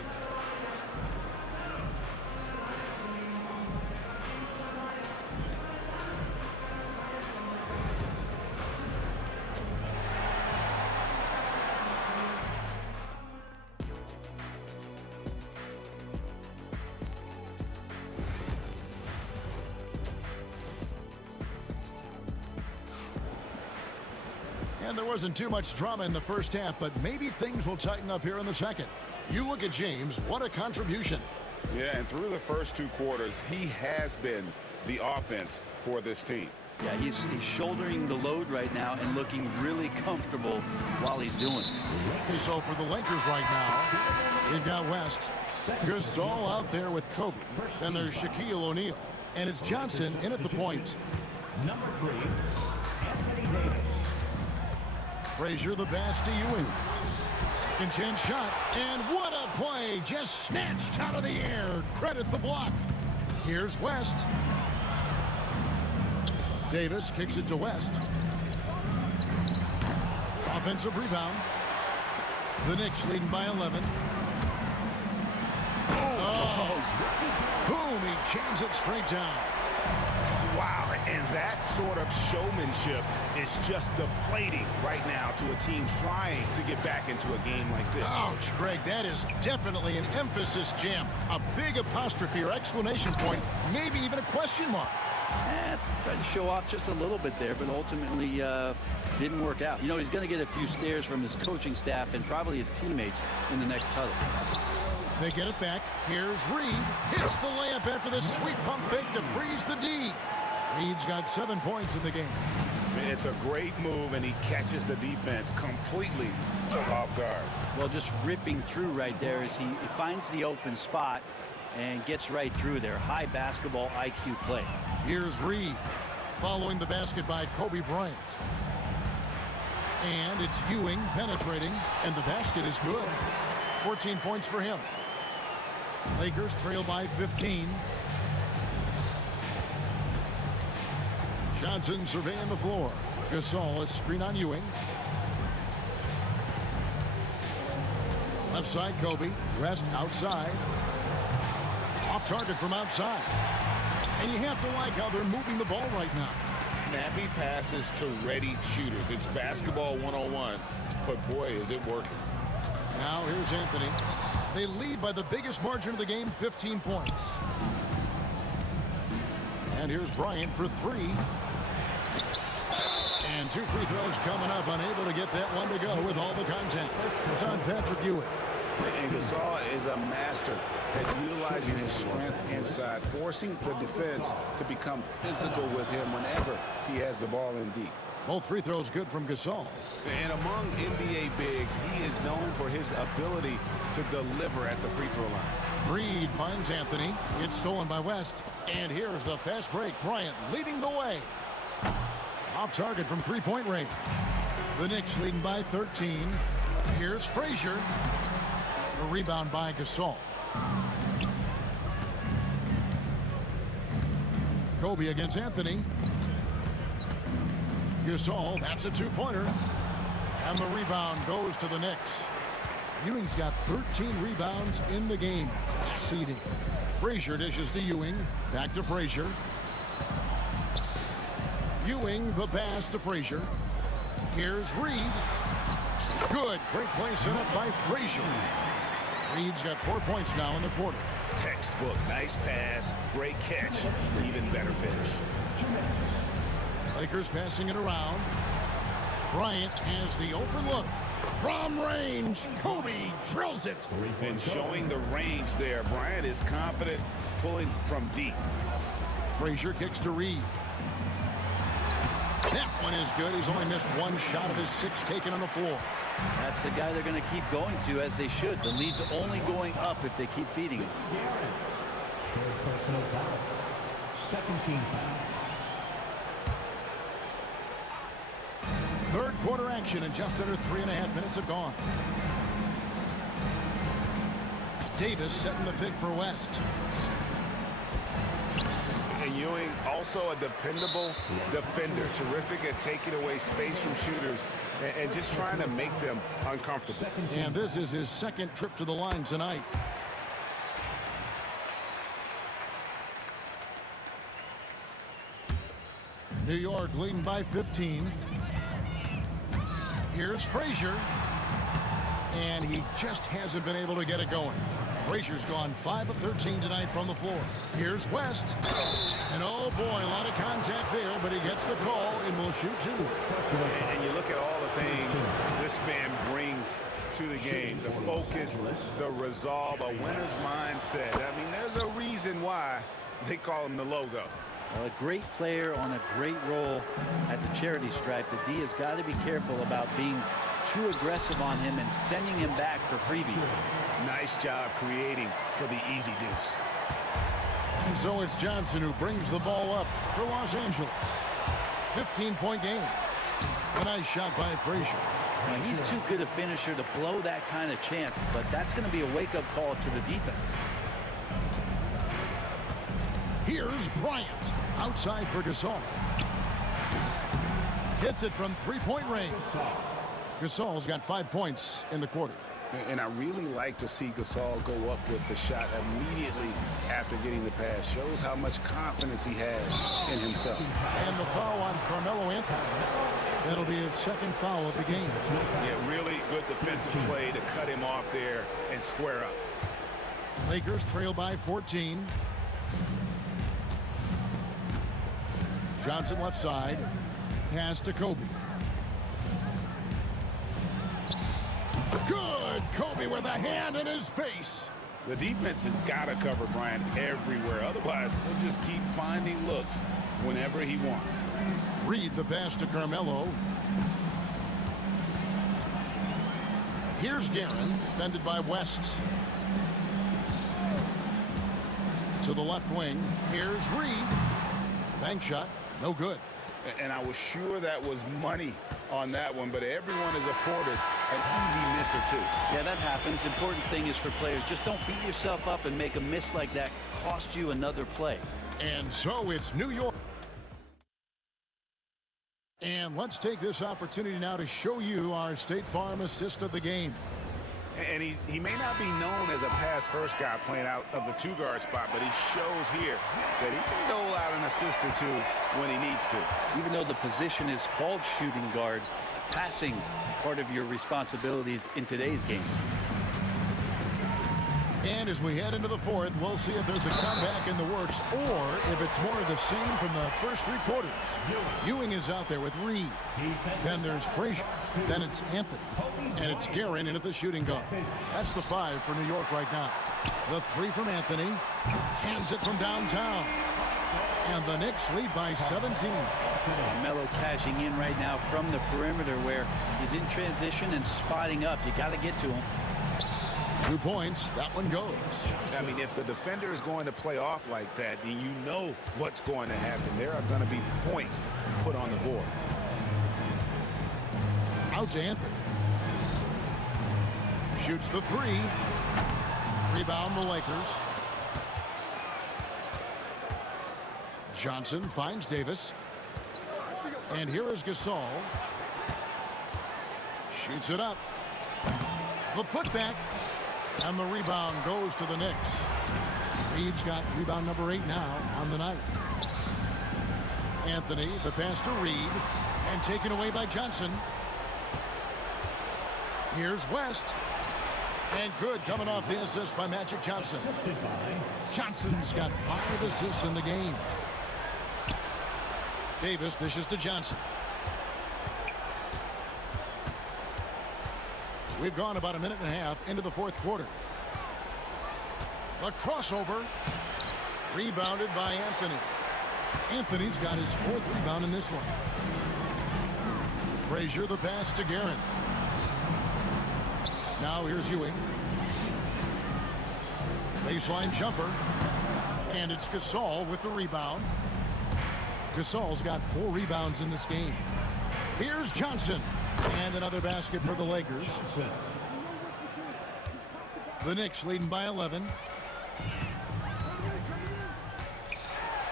And there wasn't too much drama in the first half, but maybe things will tighten up here in the second. You look at James, what a contribution. Yeah, and through the first 2 quarters, he has been the offense for this team. Yeah, he's shouldering the load right now and looking really comfortable while he's doing it. So for the Lakers right now, we've got West. Gasol out there with Kobe. Then there's Shaquille O'Neal. And it's Johnson in at the point. Number 3, Anthony Davis. Frazier the pass to Ewing. Second chance shot. And what a play. Just snatched out of the air. Credit the block. Here's West. Davis kicks it to West. Offensive rebound. The Knicks leading by 11. Oh, boom, he jams it straight down. Wow, and that sort of showmanship is just deflating right now to a team trying to get back into a game like this. Ouch, Greg, that is definitely an emphasis jam. A big apostrophe or exclamation point, maybe even a question mark. Tried to show off just a little bit there, but ultimately didn't work out. You know, he's going to get a few stares from his coaching staff and probably his teammates in the next huddle. They get it back. Here's Reed. Hits the layup after the sweet pump fake to freeze the D. Reed's got 7 points in the game. It's a great move, and he catches the defense completely off guard. Well, just ripping through right there as he finds the open spot and gets right through there. High basketball IQ play. Here's Reed following the basket by Kobe Bryant. And it's Ewing penetrating, and the basket is good. 14 points for him. Lakers trail by 15. Johnson surveying the floor. Gasol, a screen on Ewing. Left side, Kobe. Rest outside. Off target from outside. And you have to like how they're moving the ball right now. Snappy passes to ready shooters. It's basketball 101, but boy, is it working. Now here's Anthony. They lead by the biggest margin of the game, 15 points. And here's Bryant for 3. And 2 free throws coming up, unable to get that one to go with all the contact. It's on Patrick Ewing. And Gasol is a master at utilizing his strength inside, forcing the defense to become physical with him whenever he has the ball in deep. Both free throws good from Gasol. And among NBA bigs, he is known for his ability to deliver at the free throw line. Reed finds Anthony. It's stolen by West. And here's the fast break. Bryant leading the way. Off target from three-point range. The Knicks leading by 13. Here's Frazier. A rebound by Gasol. Kobe against Anthony. Gasol, that's a two-pointer. And the rebound goes to the Knicks. Ewing's got 13 rebounds in the game. Seeding. Frazier dishes to Ewing. Back to Frazier. Ewing, the pass to Frazier. Here's Reed. Good. Great play set up by Frazier. Reed's got 4 points now in the quarter. Textbook. Nice pass. Great catch. Even better finish. Lakers passing it around. Bryant has the open look. From range, Kobe drills it. And showing the range there. Bryant is confident pulling from deep. Frazier kicks to Reed. That one is good. He's only missed one shot of his 6 taken on the floor. That's the guy they're going to keep going to, as they should. The lead's only going up if they keep feeding it. Third personal foul. Second team foul. Third quarter action, and just under 3.5 minutes have gone. Davis setting the pick for West. And Ewing, also a dependable defender. Terrific at taking away space from shooters and just trying to make them uncomfortable. And this is his second trip to the line tonight. New York leading by 15. Here's Frazier. And he just hasn't been able to get it going. Frazier's gone 5 of 13 tonight from the floor. Here's West. And oh boy, a lot of contact there, but he gets the call and will shoot 2. And you look at all the things this man brings to the game. The focus, the resolve, a winner's mindset. I mean, there's a reason why they call him the logo. A great player on a great role at the charity stripe. The D has got to be careful about being too aggressive on him and sending him back for freebies. Nice job creating for the easy deuce. And so it's Johnson who brings the ball up for Los Angeles. 15-point game. A nice shot by Frazier. Now, he's too good a finisher to blow that kind of chance, but that's going to be a wake-up call to the defense. Here's Bryant. Outside for Gasol. Hits it from three-point range. Gasol's got 5 points in the quarter. And I really like to see Gasol go up with the shot immediately after getting the pass. Shows how much confidence he has in himself. And the foul on Carmelo Anthony. That'll be his second foul of the game. Yeah, really good defensive play to cut him off there and square up. Lakers trail by 14. Johnson left side. Pass to Kobe. Good! Kobe with a hand in his face. The defense has got to cover Bryant everywhere. Otherwise, he'll just keep finding looks whenever he wants. Reed the pass to Carmelo. Here's Guerin, defended by West. To the left wing. Here's Reed. Bank shot. No good. And I was sure that was money on that one, but everyone is afforded an easy miss or two. Yeah, that happens. Important thing is for players, just don't beat yourself up and make a miss like that cost you another play. And so it's New York. And let's take this opportunity now to show you our State Farm assist of the game. And he may not be known as a pass-first guy playing out of the two-guard spot, but he shows here that he can dole out an assist or two when he needs to. Even though the position is called shooting guard, passing part of your responsibilities in today's game. And as we head into the fourth, we'll see if there's a comeback in the works or if it's more of the same from the first three quarters. Ewing is out there with Reed. Then there's Frazier. Then it's Anthony. And it's Guerin in at the shooting guard. That's the 5 for New York right now. The 3 from Anthony. Cans it from downtown. And the Knicks lead by 17. Melo cashing in right now from the perimeter where he's in transition and spotting up. You got to get to him. 2 points. That one goes. I mean, if the defender is going to play off like that, then you know what's going to happen. There are going to be points put on the board. Out to Anthony. Shoots the 3. Rebound the Lakers. Johnson finds Davis. And here is Gasol. Shoots it up. The putback. And the rebound goes to the Knicks. Reed's got rebound number 8 now on the night. Anthony, the pass to Reed. And taken away by Johnson. Here's West. And good coming off the assist by Magic Johnson. Johnson's got 5 assists in the game. Davis dishes to Johnson. We've gone about a minute and a half into the fourth quarter. The crossover. Rebounded by Anthony. Anthony's got his 4th rebound in this one. Frazier the pass to Guerin. Now here's Ewing. Baseline jumper. And it's Gasol with the rebound. Gasol's got 4 rebounds in this game. Here's Johnson. And another basket for the Lakers. The Knicks leading by 11.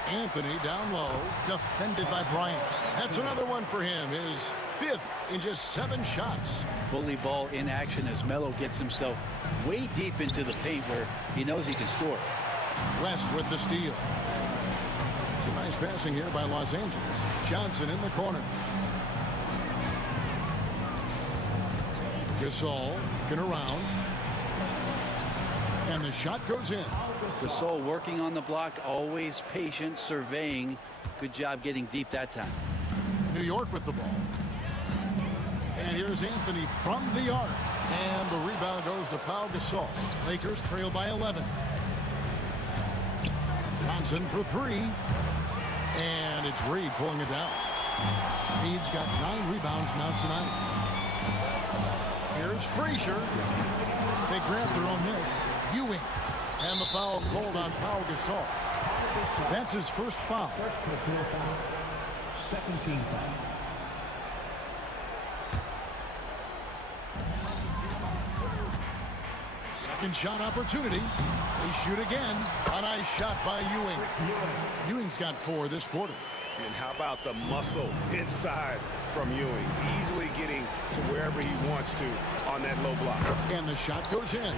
Anthony down low, defended by Bryant. That's another one for him, his 5th in just 7 shots. Bully ball in action as Melo gets himself way deep into the paint where he knows he can score. West with the steal. Some nice passing here by Los Angeles. Johnson in the corner. Gasol looking around. And the shot goes in. Gasol working on the block, always patient, surveying. Good job getting deep that time. New York with the ball. And here's Anthony from the arc. And the rebound goes to Pau Gasol. Lakers trail by 11. Johnson for 3. And it's Reed pulling it down. Reed's got 9 rebounds now tonight. Here's Frazier. They grab their own miss. Ewing. And the foul called on Pau Gasol. That's his first foul. First personal foul. Second team foul. Second shot opportunity. They shoot again. A nice shot by Ewing. Ewing's got 4 this quarter. And how about the muscle inside from Ewing, easily getting to wherever he wants to on that low block. And the shot goes in.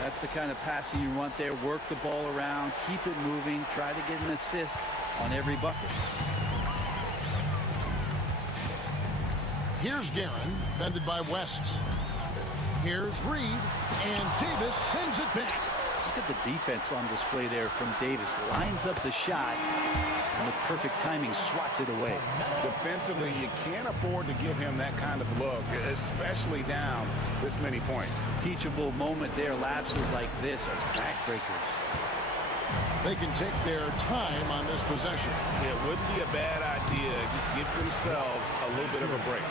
That's the kind of passing you want there. Work the ball around, keep it moving, try to get an assist on every bucket. Here's Guerin, fended by West. Here's Reed, and Davis sends it back. Look at the defense on display there from Davis. Lines up the shot, and with perfect timing, swats it away. Defensively, you can't afford to give him that kind of look, especially down this many points. Teachable moment there. Lapses like this are backbreakers. They can take their time on this possession. It wouldn't be a bad idea. Just give themselves a little bit of a break.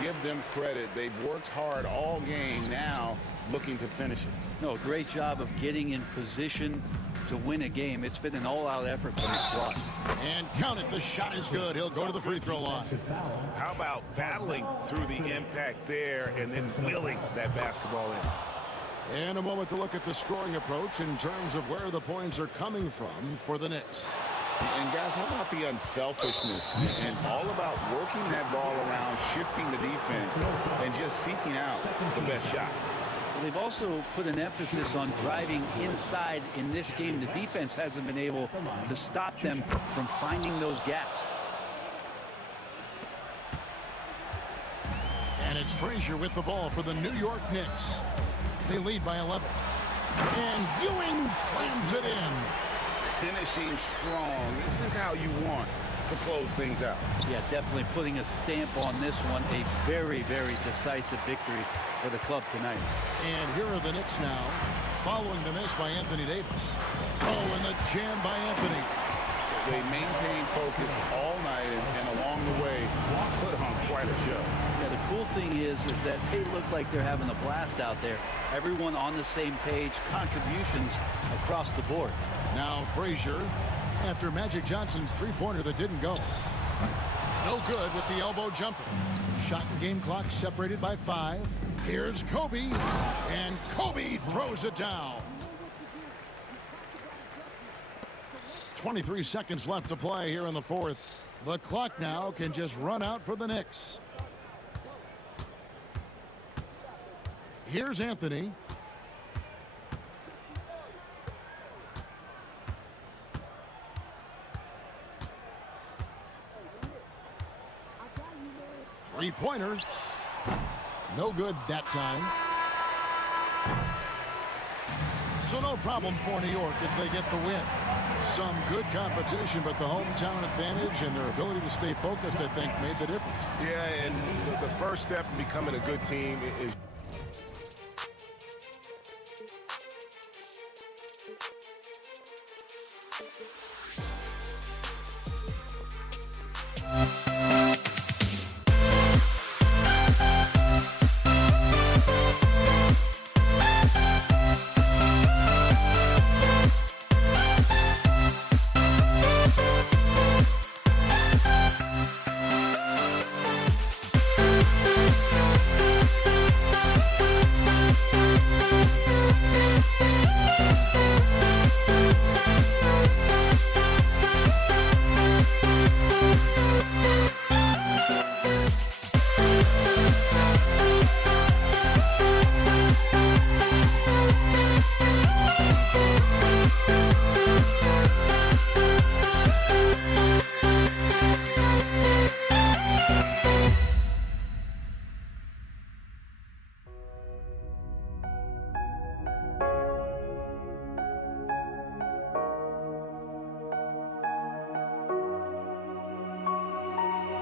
Give them credit. They've worked hard all game, now looking to finish it. No, great job of getting in position to win a game. It's been an all-out effort from the squad. And count it, the shot is good. He'll go to the free throw line. How about battling through the impact there and then willing that basketball in? And a moment to look at the scoring approach in terms of where the points are coming from for the Knicks. And guys, how about the unselfishness and all about working that ball around, shifting the defense, and just seeking out the best shot? Well, they've also put an emphasis on driving inside in this game. The defense hasn't been able to stop them from finding those gaps. And it's Frazier with the ball for the New York Knicks. They lead by 11. And Ewing slams it in. Finishing strong. This is how you want to close things out. Yeah, definitely putting a stamp on this one. A very, very decisive victory for the club tonight. And here are the Knicks now, following the miss by Anthony Davis. Oh, and the jam by Anthony. They maintain focus all night and along the way put on quite a show. Yeah, the cool thing is that they look like they're having a blast out there. Everyone on the same page, contributions across the board. Now Frazier, after Magic Johnson's three-pointer that didn't go. No good with the elbow jumper. Shot and game clock separated by 5. Here's Kobe, and Kobe throws it down. 23 seconds left to play here in the fourth. The clock now can just run out for the Knicks. Here's Anthony. Three-pointer. No good that time. So no problem for New York as they get the win. Some good competition, but the hometown advantage and their ability to stay focused, I think, made the difference. Yeah, and the first step in becoming a good team is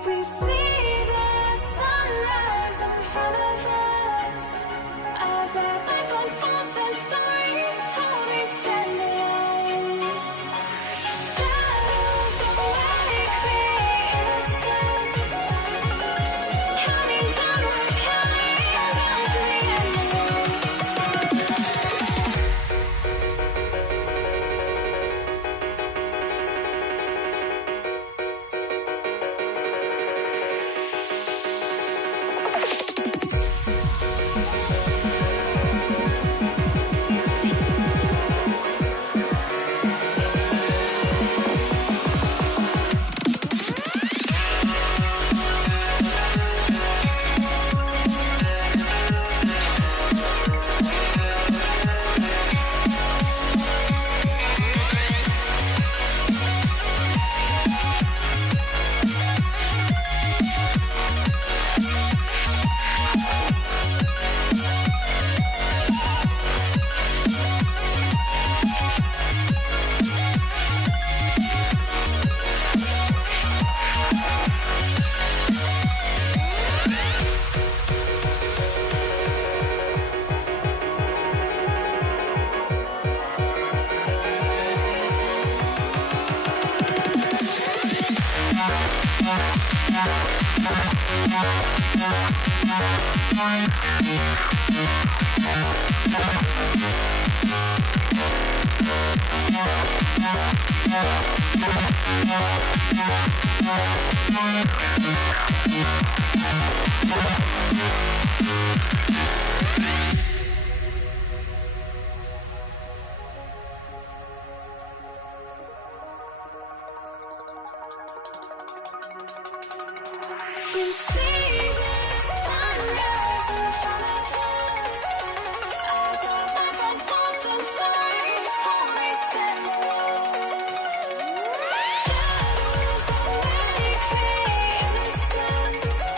We see the sunrise in front of us as our life unfolds and stories told we stand alone. Shadows awake the innocent, counting down, we're counting down to the end. You see the sunrise in front of us. Eyes open from constant stories, always shadows already create the sense.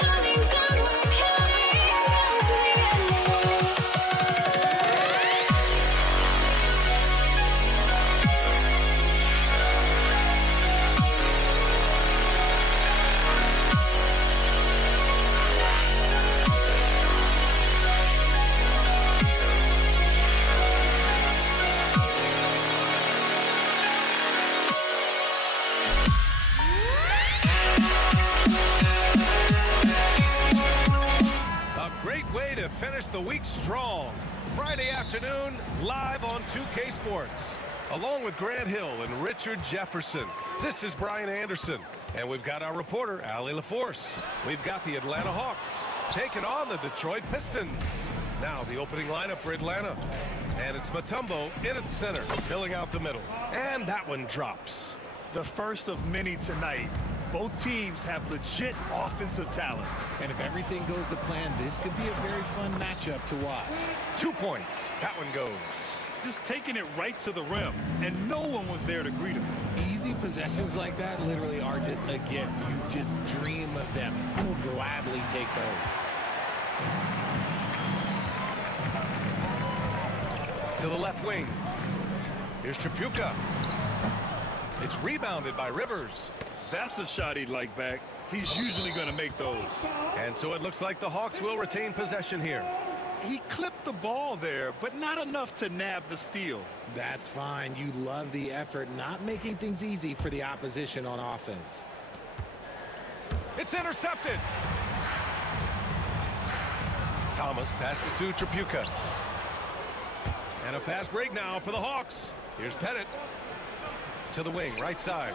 Counting down, we're counting down to the endless. A great way to finish the week strong. Friday afternoon, live on 2K Sports. Along with Grant Hill and Richard Jefferson, this is Brian Anderson. And we've got our reporter, Allie LaForce. We've got the Atlanta Hawks taking on the Detroit Pistons. Now the opening lineup for Atlanta. And it's Mutombo in at center, filling out the middle. And that one drops. The first of many tonight. Both teams have legit offensive talent. And if everything goes to plan, this could be a very fun matchup to watch. 2 points. That one goes. Just taking it right to the rim, and no one was there to greet him. Easy possessions like that literally are just a gift. You just dream of them. You'll gladly take those. To the left wing. Here's Tripucka. It's rebounded by Rivers. That's a shot he'd like back. He's usually going to make those. And so it looks like the Hawks will retain possession here. He clipped the ball there, but not enough to nab the steal. That's fine. You love the effort, not making things easy for the opposition on offense. It's intercepted. Thomas passes to Tripucka. And a fast break now for the Hawks. Here's Pettit. To the wing, right side.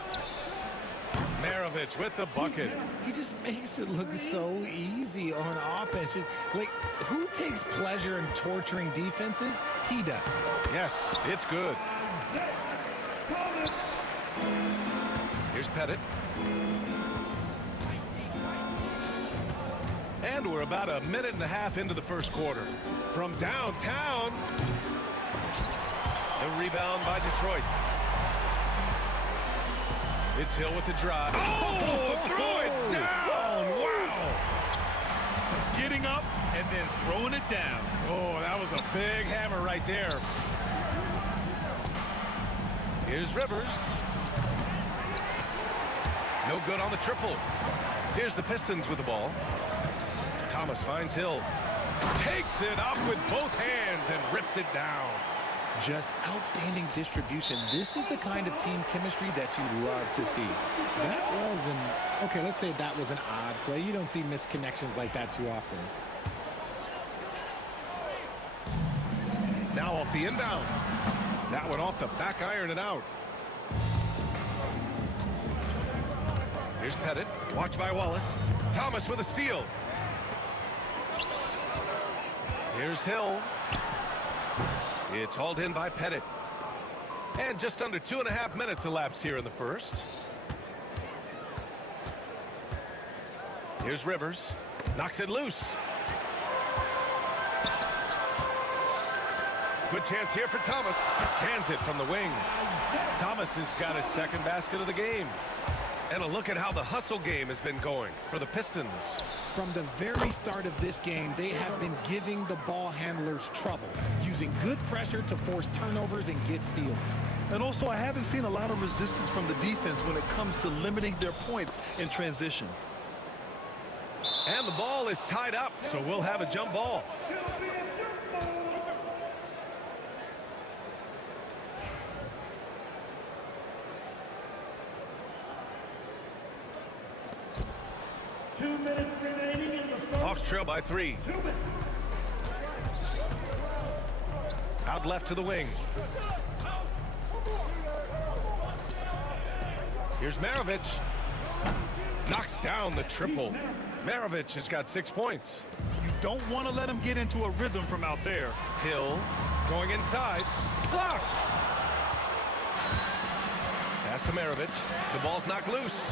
Maravich with the bucket. He just makes it look so easy on offense. Like, who takes pleasure in torturing defenses? He does. Yes, it's good. Here's Pettit. And we're about a minute and a half into the first quarter. From downtown. The rebound by Detroit. It's Hill with the drive. Oh, throw it down. Wow. Getting up and then throwing it down. Oh, that was a big hammer right there. Here's Rivers. No good on the triple. Here's the Pistons with the ball. Thomas finds Hill. Takes it up with both hands and rips it down. Just outstanding distribution. This is the kind of team chemistry that you love to see. That was okay, let's say that was an odd play. You don't see misconnections like that too often. Now off the inbound. That one off the back iron and out. Here's Pettit. Watched by Wallace. Thomas with a steal. Here's Hill. It's hauled in by Pettit. And just under 2.5 minutes elapsed here in the first. Here's Rivers. Knocks it loose. Good chance here for Thomas. Cans it from the wing. Thomas has got his second basket of the game. And a look at how the hustle game has been going for the Pistons. From the very start of this game, they have been giving the ball handlers trouble, using good pressure to force turnovers and get steals. And also, I haven't seen a lot of resistance from the defense when it comes to limiting their points in transition. And the ball is tied up, so we'll have a jump ball. Hawks trail by 3. Out left to the wing. Here's Maravich. Knocks down the triple. Maravich has got 6 points. You don't want to let him get into a rhythm from out there. Hill going inside. Blocked. Pass to Maravich. The ball's knocked loose.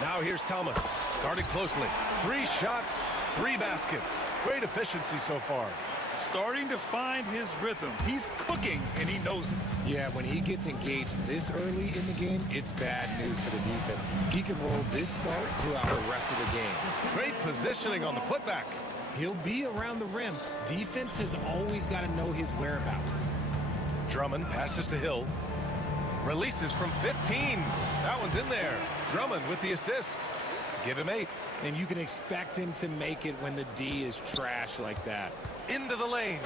Now here's Thomas. Guarded closely. 3 shots, 3 baskets. Great efficiency so far. Starting to find his rhythm. He's cooking, and he knows it. Yeah, when he gets engaged this early in the game, it's bad news for the defense. He can roll this start throughout the rest of the game. Great positioning on the putback. He'll be around the rim. Defense has always got to know his whereabouts. Drummond passes to Hill. Releases from 15. That one's in there. Drummond with the assist. Give him 8. And you can expect him to make it when the D is trash like that. Into the lane.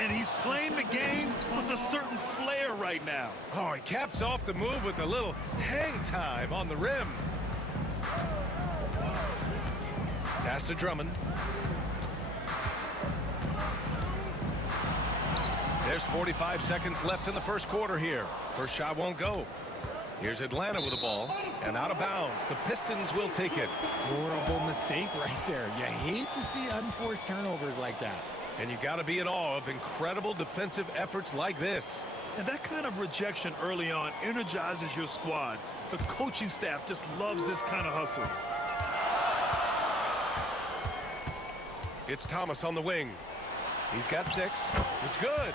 And he's playing the game with a certain flair right now. Oh, he caps off the move with a little hang time on the rim. Pass to Drummond. There's 45 seconds left in the first quarter here. First shot won't go. Here's Atlanta with the ball, and out of bounds. The Pistons will take it. Horrible mistake right there. You hate to see unforced turnovers like that. And you got to be in awe of incredible defensive efforts like this. And that kind of rejection early on energizes your squad. The coaching staff just loves this kind of hustle. It's Thomas on the wing. He's got 6. It's good.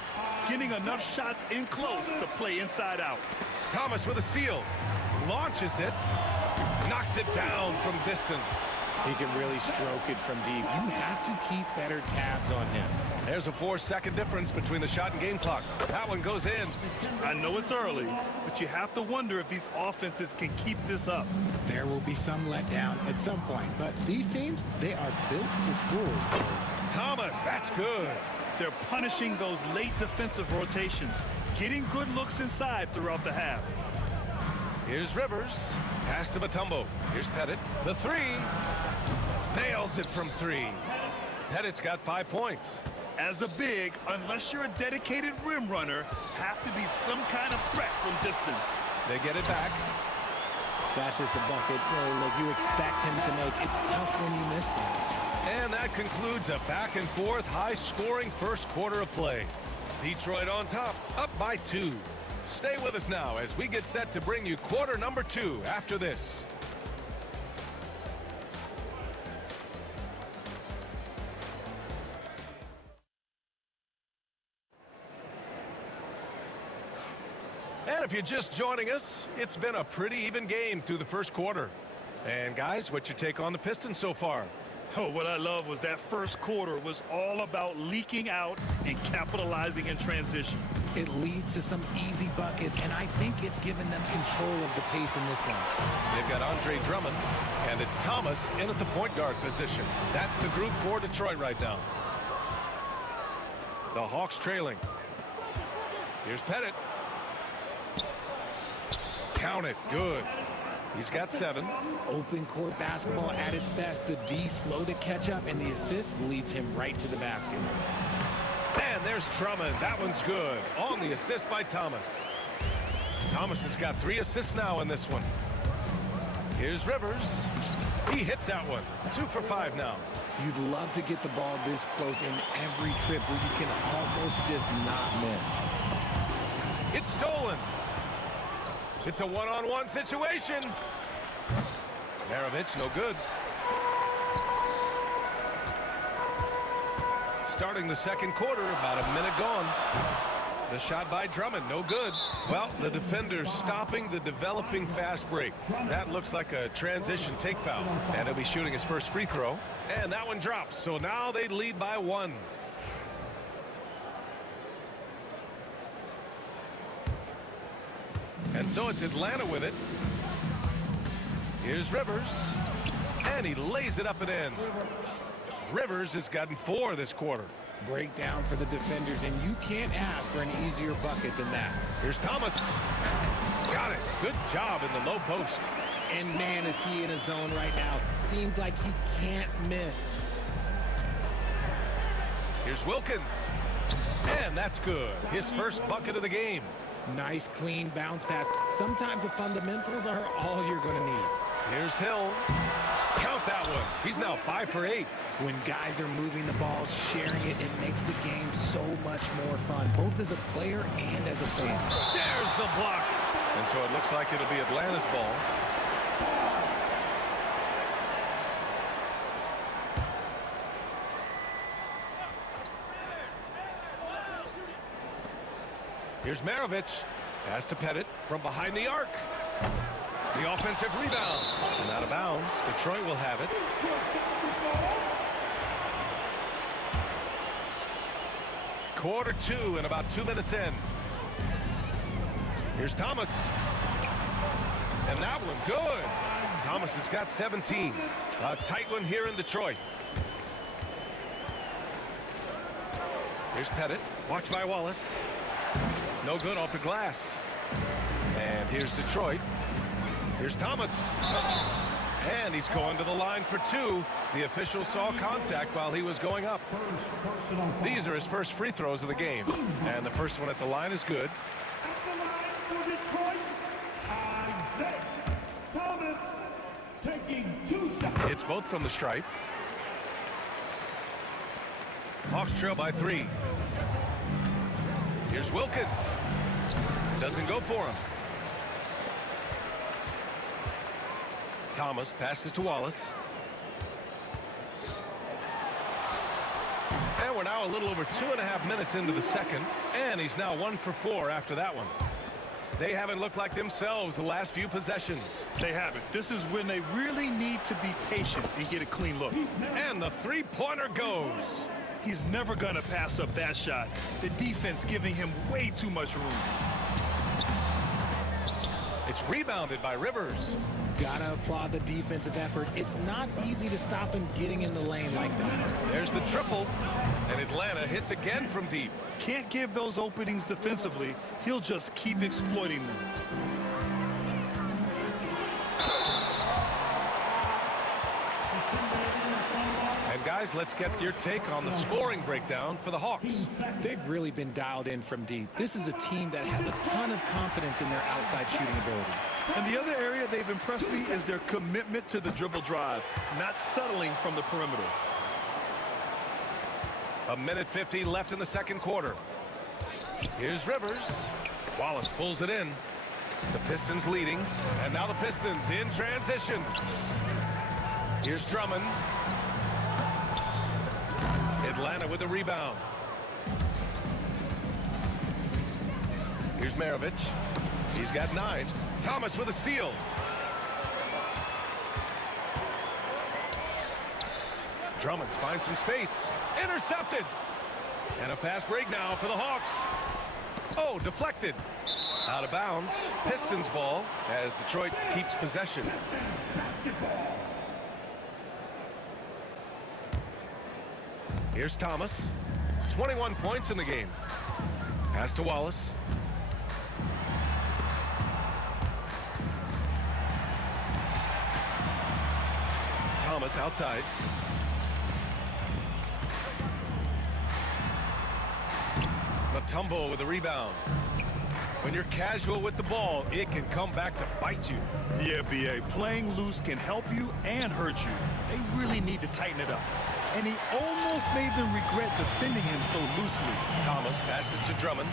Getting enough shots in close to play inside out. Thomas with a steal. Launches it. Knocks it down from distance. He can really stroke it from deep. You have to keep better tabs on him. There's a 4-second difference between the shot and game clock. That one goes in. I know it's early, but you have to wonder if these offenses can keep this up. There will be some letdown at some point, but these teams, they are built to score. So. Thomas, that's good. They're punishing those late defensive rotations, getting good looks inside throughout the half. Here's Rivers. Pass to Mutombo. Here's Pettit. The 3. Nails it from 3. Pettit's got 5 points. As a big, unless you're a dedicated rim runner, have to be some kind of threat from distance. They get it back. That's just a bucket like you expect him to make. It's tough when you miss those. And that concludes a back-and-forth, high-scoring first quarter of play. Detroit on top, up by 2. Stay with us now as we get set to bring you quarter number 2 after this. And if you're just joining us, it's been a pretty even game through the first quarter. And guys, what's your take on the Pistons so far? Oh, what I love was that first quarter was all about leaking out and capitalizing in transition. It leads to some easy buckets, and I think it's given them control of the pace in this one. They've got Andre Drummond, and it's Thomas in at the point guard position. That's the group for Detroit right now. The Hawks trailing. Here's Pettit. Count it. Good. He's got 7. Open court basketball at its best. The D slow to catch up, and the assist leads him right to the basket. And there's Drummond. That one's good. On the assist by Thomas. Thomas has got 3 assists now in this one. Here's Rivers. He hits that one. 2 for 5 now. You'd love to get the ball this close in every trip where you can almost just not miss. It's stolen. It's a one-on-one situation. Maravich, no good. Starting the second quarter, about a minute gone. The shot by Drummond, no good. Well, the defender's stopping the developing fast break. That looks like a transition take foul. And he'll be shooting his first free throw. And that one drops, so now they lead by 1. And so it's Atlanta with it. Here's Rivers. And he lays it up and in. Rivers has gotten 4 this quarter. Breakdown for the defenders, and you can't ask for an easier bucket than that. Here's Thomas. Got it. Good job in the low post. And man, is he in a zone right now. Seems like he can't miss. Here's Wilkins. And that's good. His first bucket of the game. Nice, clean bounce pass. Sometimes the fundamentals are all you're going to need. Here's Hill. Count that one. He's now 5 for 8. When guys are moving the ball, sharing it, it makes the game so much more fun, both as a player and as a fan. There's the block. And so it looks like it'll be Atlanta's ball. Here's Maravich. Pass to Pettit from behind the arc. The offensive rebound. And out of bounds. Detroit will have it. Quarter 2 and about 2 minutes in. Here's Thomas. And that one good. Thomas has got 17. A tight one here in Detroit. Here's Pettit. Watched by Wallace. No good off the glass. And here's Detroit. Here's Thomas. And he's going to the line for 2. The official saw contact while he was going up. These are his first free throws of the game. And the first one at the line is good. At the line for Detroit, Isaiah Thomas taking 2 shots. It's both from the stripe. Hawks trail by 3. Here's Wilkins. Doesn't go for him. Thomas passes to Wallace. And we're now a little over 2.5 minutes into the second. And he's now 1 for 4 after that one. They haven't looked like themselves the last few possessions. They haven't. This is when they really need to be patient and get a clean look. And the three-pointer goes. He's never going to pass up that shot. The defense giving him way too much room. It's rebounded by Rivers. Gotta applaud the defensive effort. It's not easy to stop him getting in the lane like that. There's the triple. And Atlanta hits again from deep. Can't give those openings defensively. He'll just keep exploiting them. And guys, let's get your take on the scoring breakdown for the Hawks. They've really been dialed in from deep. This is a team that has a ton of confidence in their outside shooting ability. And the other area they've impressed me is their commitment to the dribble drive, not settling from the perimeter. 1:50 left in the second quarter. Here's Rivers. Wallace pulls it in. The Pistons leading. And now the Pistons in transition. Here's Drummond. Atlanta with the rebound. Here's Maravich. He's got 9. Thomas with a steal. Drummond finds some space. Intercepted. And a fast break now for the Hawks. Oh, deflected. Out of bounds. Pistons ball as Detroit keeps possession. Here's Thomas. 21 points in the game. Pass to Wallace. Thomas outside. Mutombo with the rebound. When you're casual with the ball, it can come back to bite you. Yeah, B.A. Playing loose can help you and hurt you. They really need to tighten it up. And he almost made them regret defending him so loosely. Thomas passes to Drummond.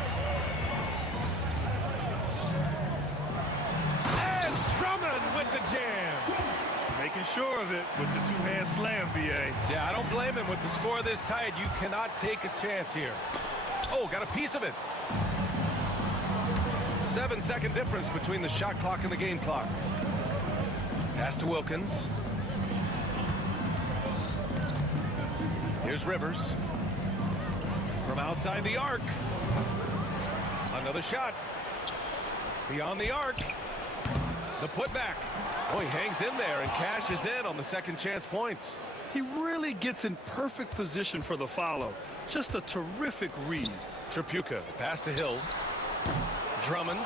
And Drummond with the jam. Making sure of it with the two-hand slam, B.A. Yeah, I don't blame him. With the score this tight, you cannot take a chance here. Oh, got a piece of it. 7-second difference between the shot clock and the game clock. Pass to Wilkins. Here's Rivers. From outside the arc. Another shot. Beyond the arc. The putback. Oh, he hangs in there and cashes in on the second chance points. He really gets in perfect position for the follow. Just a terrific read. Tripucka, pass to Hill. Drummond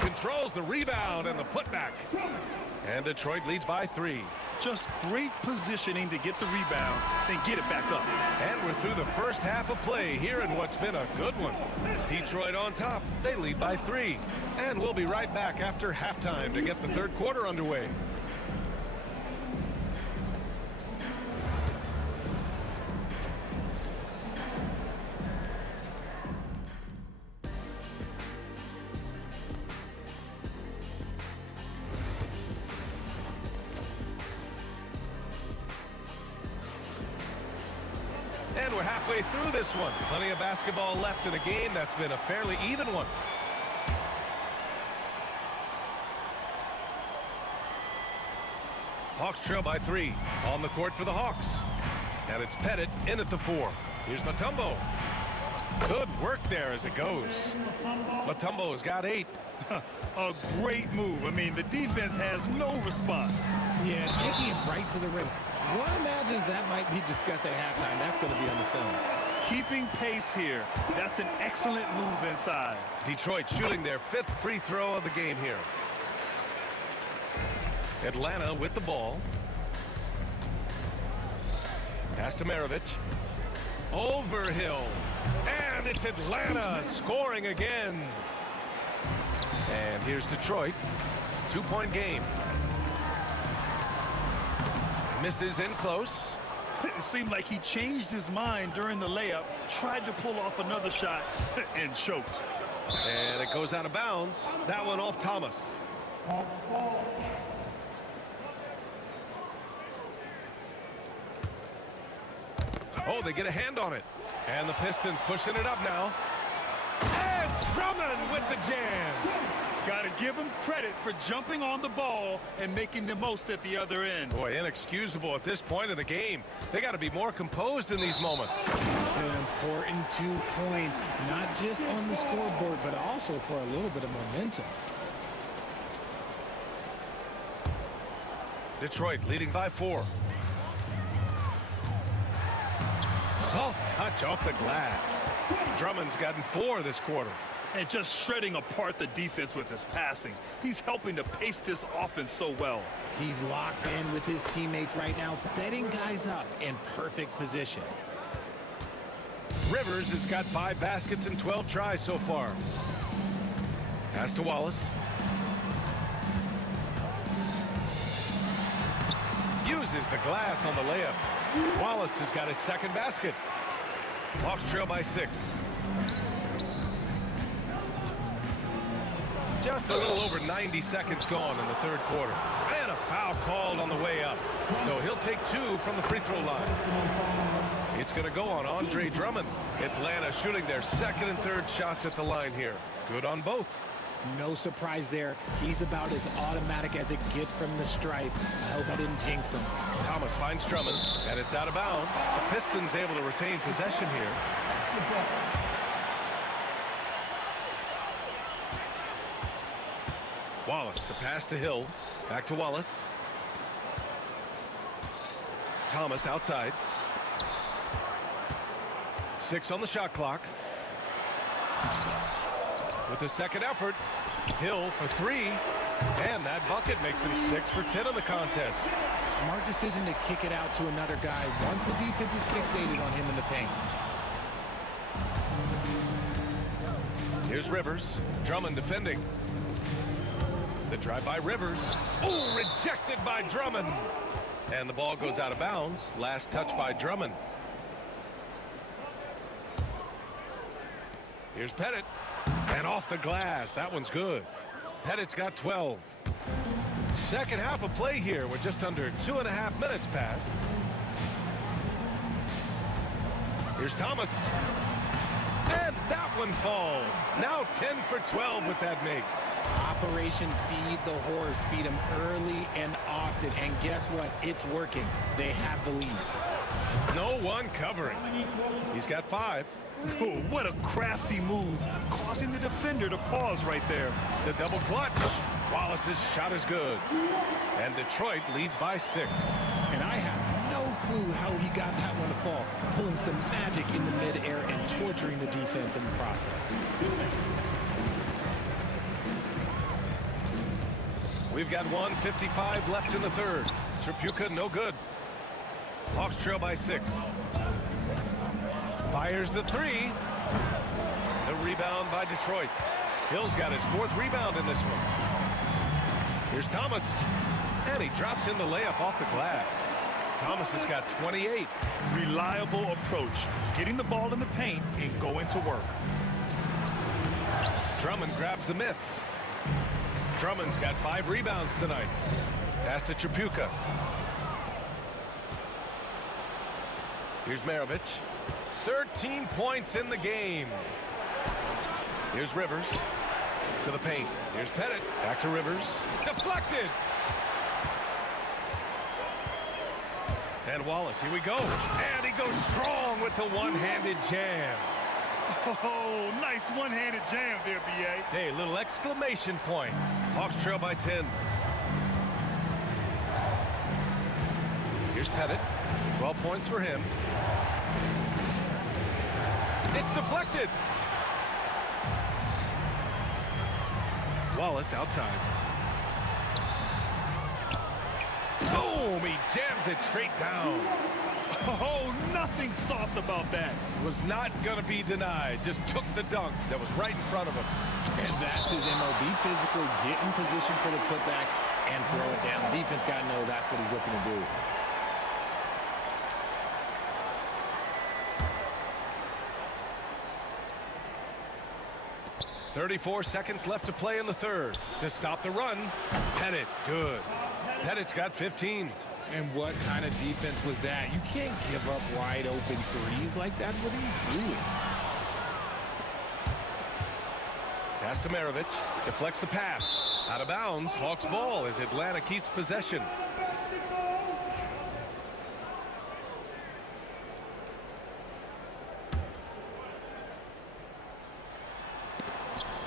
controls the rebound and the putback. And Detroit leads by 3. Just great positioning to get the rebound, then get it back up. And we're through the first half of play here in what's been a good one. Detroit on top. They lead by 3. And we'll be right back after halftime to get the third quarter underway. And we're halfway through this one. Plenty of basketball left in a game that's been a fairly even one. Hawks trail by 3. On the court for the Hawks. And it's Pettit in at the 4. Here's Mutombo. Good work there as it goes. Mutombo's got 8. A great move. I mean, the defense has no response. Yeah, taking it right to the rim. One imagines that might be discussed at halftime. That's going to be on the film. Keeping pace here. That's an excellent move inside. Detroit shooting their 5th free throw of the game here. Atlanta with the ball. Pass to Maravich. Overhill. And it's Atlanta scoring again. And here's Detroit. 2-point game. Misses in close. It seemed like he changed his mind during the layup, tried to pull off another shot, and choked. And it goes out of bounds. That one off Thomas. Oh, they get a hand on it. And the Pistons pushing it up now. And Drummond with the jam. Got to give him credit for jumping on the ball and making the most at the other end. Boy, inexcusable at this point of the game. They got to be more composed in these moments. An important 2 points, not just on the scoreboard, but also for a little bit of momentum. Detroit leading by 4. Soft touch off the glass. Drummond's gotten 4 this quarter. And just shredding apart the defense with his passing. He's helping to pace this offense so well. He's locked in with his teammates right now, setting guys up in perfect position. Rivers has got 5 baskets and 12 tries so far. Pass to Wallace. Uses the glass on the layup. Wallace has got his 2nd basket. Hawks trail by 6. Just a little over 90 seconds gone in the third quarter. And a foul called on the way up. So he'll take 2 from the free throw line. It's going to go on Andre Drummond. Atlanta shooting their 2nd and 3rd shots at the line here. Good on both. No surprise there. He's about as automatic as it gets from the stripe. I hope I didn't jinx him. Thomas finds Drummond, and it's out of bounds. The Pistons able to retain possession here. Wallace, the pass to Hill. Back to Wallace. Thomas outside. 6 on the shot clock. With the 2nd effort, Hill for 3. And that bucket makes him 6 for 10 in the contest. Smart decision to kick it out to another guy once the defense is fixated on him in the paint. Here's Rivers. Drummond defending. The drive by Rivers. Oh, rejected by Drummond. And the ball goes out of bounds. Last touch by Drummond. Here's Pettit. And off the glass. That one's good. Pettit's got 12. Second half of play here. We're just under 2.5 minutes past. Here's Thomas. And that one falls. Now 10 for 12 with that make. Operation Feed the Horse. Feed him early and often. And guess what? It's working. They have the lead. No one covering. He's got 5. Oh, what a crafty move, causing the defender to pause right there. The double clutch. Wallace's shot is good. And Detroit leads by 6. And I have no clue how he got that one to fall. Pulling some magic in the midair and torturing the defense in the process. We've got 1:55 left in the third. Tripucka, no good. Hawks trail by 6. Fires the 3. The rebound by Detroit. Hill's got his 4th rebound in this one. Here's Thomas. And he drops in the layup off the glass. Thomas has got 28. Reliable approach. Getting the ball in the paint and going to work. Drummond grabs the miss. Drummond's got 5 rebounds tonight. Pass to Tripucka. Here's Maravich. 13 points in the game. Here's Rivers to the paint. Here's Pettit. Back to Rivers. Deflected. And Wallace, here we go. And he goes strong with the one-handed jam. Oh, nice one-handed jam there, B.A. Hey, little exclamation point. Hawks trail by 10. Here's Pettit. 12 points for him. It's deflected. Wallace outside. Boom! He jams it straight down. Oh, nothing soft about that. Was not going to be denied. Just took the dunk that was right in front of him. And that's his MO. Be physical, get in position for the putback, and throw it down. The defense got to know that's what he's looking to do. .34 seconds left to play in the third. To stop the run, Pettit, good. Pettit's got 15. And what kind of defense was that? You can't give up wide open threes like that. What are you doing? Pass to Maravich. Deflects the pass. Out of bounds. Hawks ball as Atlanta keeps possession.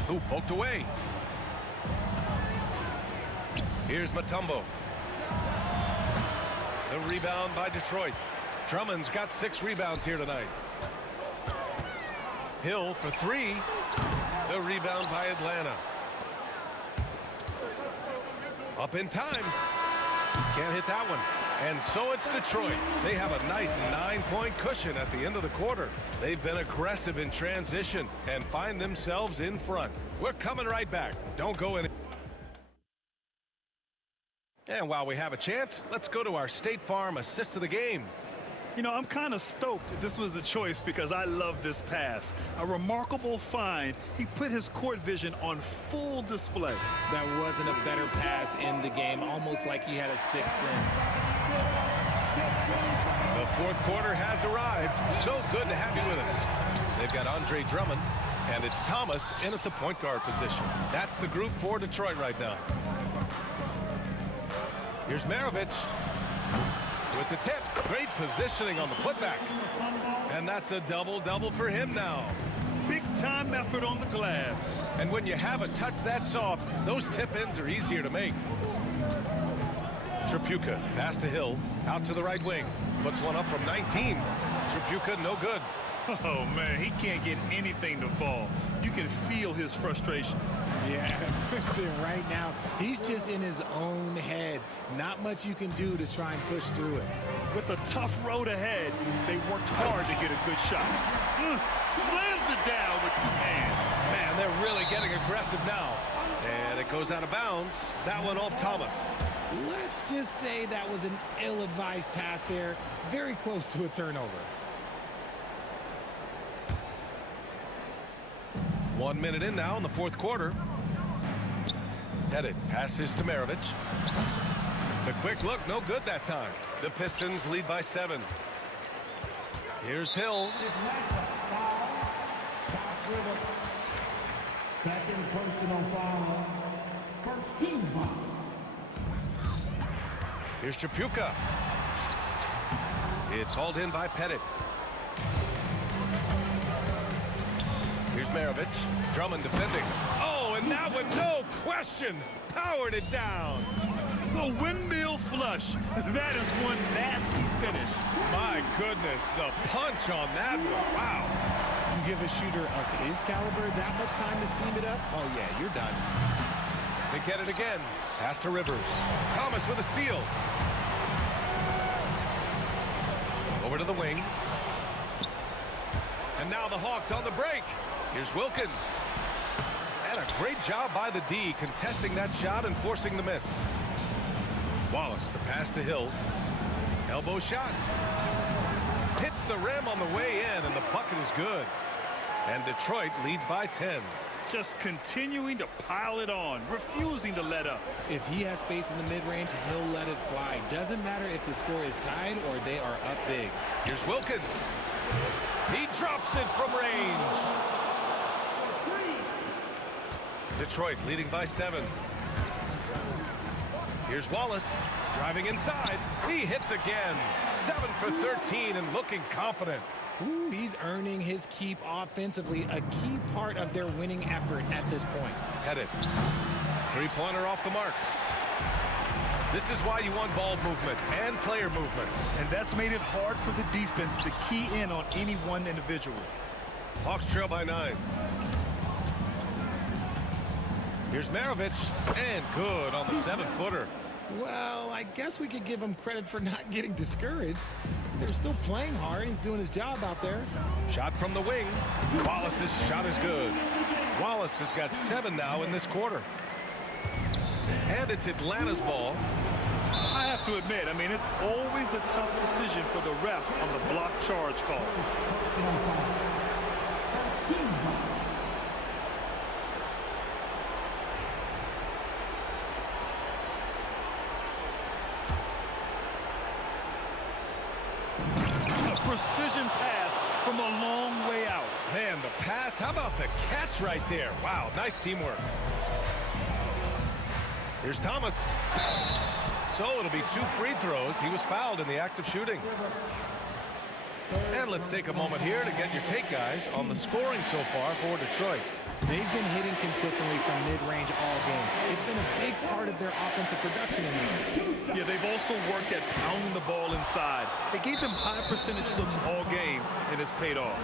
Ooh, poked away. Here's Mutombo. The rebound by Detroit. Drummond's got 6 rebounds here tonight. Hill for 3. The rebound by Atlanta. Up in time. Can't hit that one. And so it's Detroit. They have a nice 9-point cushion at the end of the quarter. They've been aggressive in transition and find themselves in front. We're coming right back. Don't go in. And while we have a chance, let's go to our State Farm assist of the game. You know, I'm kind of stoked this was a choice because I love this pass. A remarkable find. He put his court vision on full display. That wasn't a better pass in the game, almost like he had a 6th sense. The fourth quarter has arrived. So good to have you with us. They've got Andre Drummond, and it's Thomas in at the point guard position. That's the group for Detroit right now. Here's Maravich with the tip. Great positioning on the putback. And that's a double-double for him now. Big-time effort on the glass. And when you have a touch that soft, those tip-ins are easier to make. Tripucka, pass to Hill, out to the right wing. Puts one up from 19. Tripucka, no good. Oh, man, he can't get anything to fall. You can feel his frustration. Yeah, right now, he's just in his own head. Not much you can do to try and push through it. With a tough road ahead, they worked hard to get a good shot. Slams it down with 2 hands. Man, they're really getting aggressive now. And it goes out of bounds. That one off Thomas. Let's just say that was an ill-advised pass there. Very close to a turnover. 1 minute in now in the fourth quarter. Pettit passes to Maravich. The quick look, no good that time. The Pistons lead by 7. Here's Hill. Second personal foul. First team foul. Here's Tripucka. It's hauled in by Pettit. Here's Maravich. Drummond defending. Oh, and that one, no question, powered it down. The windmill flush. That is one nasty finish. My goodness, the punch on that one. Wow. You give a shooter of his caliber that much time to seam it up, oh, yeah, you're done. They get it again. Pass to Rivers. Thomas with a steal. Over to the wing. And now the Hawks on the break. Here's Wilkins. And a great job by the D contesting that shot and forcing the miss. Wallace, the pass to Hill. Elbow shot. Hits the rim on the way in, and the bucket is good. And Detroit leads by 10. Just continuing to pile it on, refusing to let up. If he has space in the mid-range, he'll let it fly. Doesn't matter if the score is tied or they are up big. Here's Wilkins. He drops it from range. Detroit leading by 7. Here's Wallace driving inside. He hits again. 7 for 13 and looking confident. Ooh, he's earning his keep offensively, a key part of their winning effort at this point. Headed. Three-pointer off the mark. This is why you want ball movement and player movement. And that's made it hard for the defense to key in on any one individual. Hawks trail by 9. Here's Maravich, and good on the 7-footer. Well, I guess we could give him credit for not getting discouraged. They're still playing hard. He's doing his job out there. Shot from the wing. Wallace's shot is good. Wallace has got 7 now in this quarter. And it's Atlanta's ball. I have to admit, it's always a tough decision for the ref on the block charge call. Precision pass from a long way out. Man, the pass. How about the catch right there? Wow, nice teamwork. Here's Thomas. So it'll be 2 free throws. He was fouled in the act of shooting. And let's take a moment here to get your take, guys, on the scoring so far for Detroit. They've been hitting consistently from mid-range all game. It's been a big part of their offensive production in this game. Yeah, they've also worked at pounding the ball inside. They gave them high percentage looks all game, and it's paid off.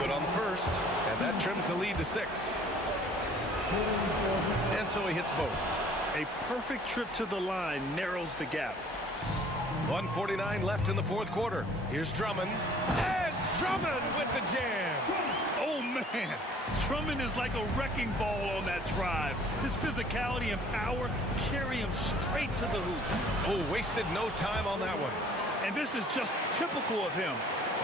Good on the first, and that trims the lead to 6. And so he hits both. A perfect trip to the line narrows the gap. 1:49 left in the 4th quarter. Here's Drummond. And Drummond with the jam. Oh, man. Drummond is like a wrecking ball on that drive. His physicality and power carry him straight to the hoop. Oh, wasted no time on that one. And this is just typical of him.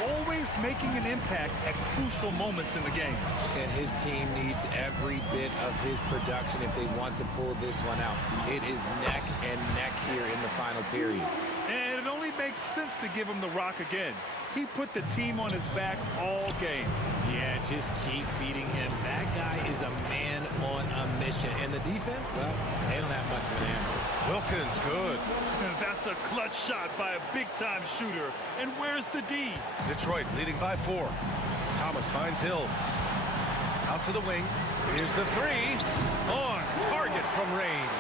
Always making an impact at crucial moments in the game. And his team needs every bit of his production if they want to pull this one out. It is neck and neck here in the final period. And it only makes sense to give him the rock again. He put the team on his back all game. Yeah, just keep feeding him. That guy is a man on a mission. And the defense, well, they don't have much of an answer. Wilkins, good. That's a clutch shot by a big-time shooter. And where's the D? Detroit leading by 4. Thomas finds Hill. Out to the wing. Here's the 3. On target from range.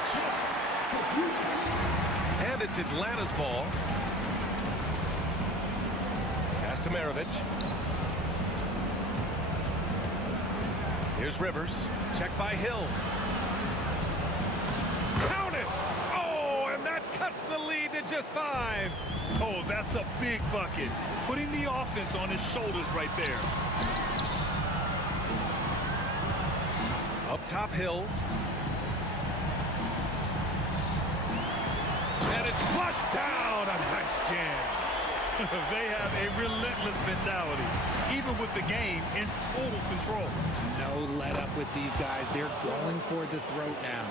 And it's Atlanta's ball. Pass to Maravich. Here's Rivers. Check by Hill. Count it! Oh, and that cuts the lead to just 5. Oh, that's a big bucket. Putting the offense on his shoulders right there. Up top, Hill. And it's flushed down. A nice jam. They have a relentless mentality, even with the game in total control. No let up with these guys. They're going for the throat now.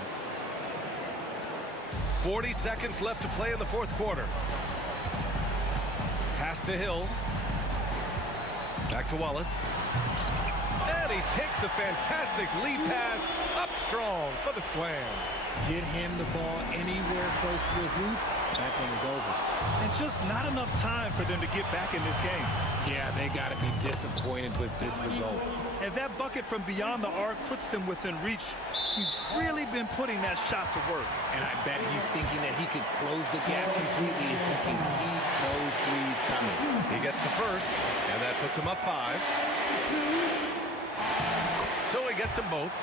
40 seconds left to play in the 4th quarter. Pass to Hill. Back to Wallace. And he takes the fantastic lead pass up strong for the slam. Get him the ball anywhere close to the hoop. That thing is over. And just not enough time for them to get back in this game. Yeah, they got to be disappointed with this result. And that bucket from beyond the arc puts them within reach. He's really been putting that shot to work. And I bet he's thinking that he could close the gap completely if he can keep those threes coming. He gets the first, and that puts him up 5. So he gets them both,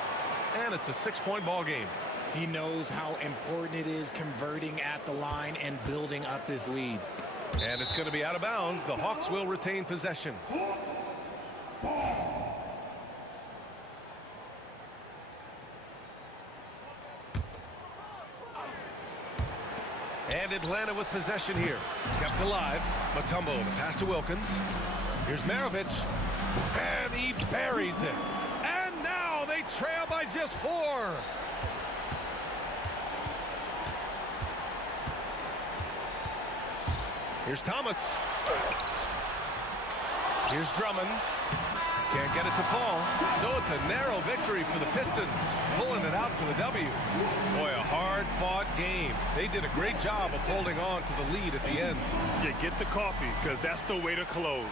and it's a 6-point ball game. He knows how important it is converting at the line and building up this lead. And it's going to be out of bounds. The Hawks will retain possession. And Atlanta with possession here. Kept alive. Mutombo, the pass to Wilkins. Here's Maravich. And he buries it. And now they trail by just 4. Here's Thomas. Here's Drummond. Can't get it to fall. So it's a narrow victory for the Pistons. Pulling it out for the W. Boy, a hard-fought game. They did a great job of holding on to the lead at the end. Yeah, get the coffee, because that's the way to close.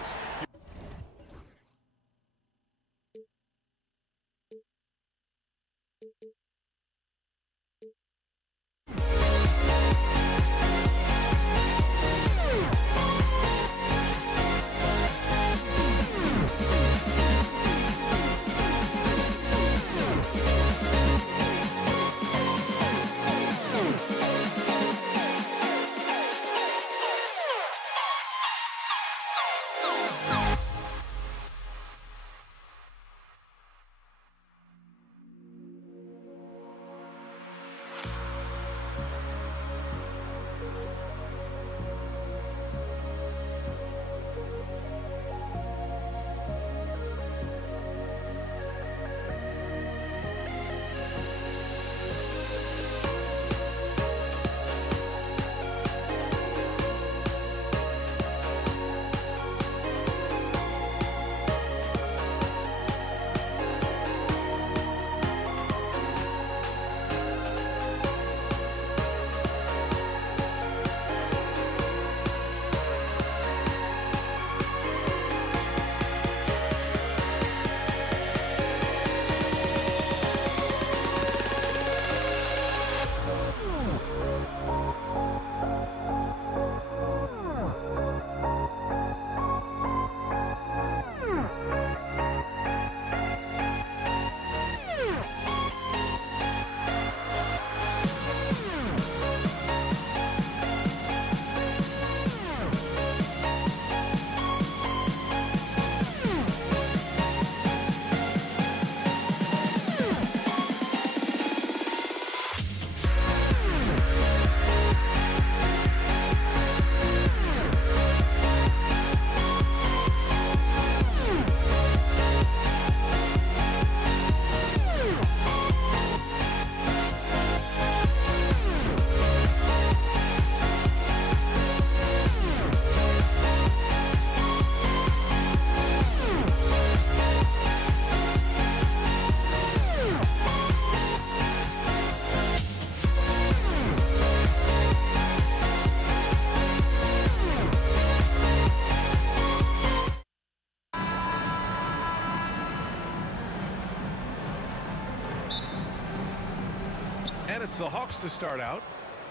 And it's the Hawks to start out.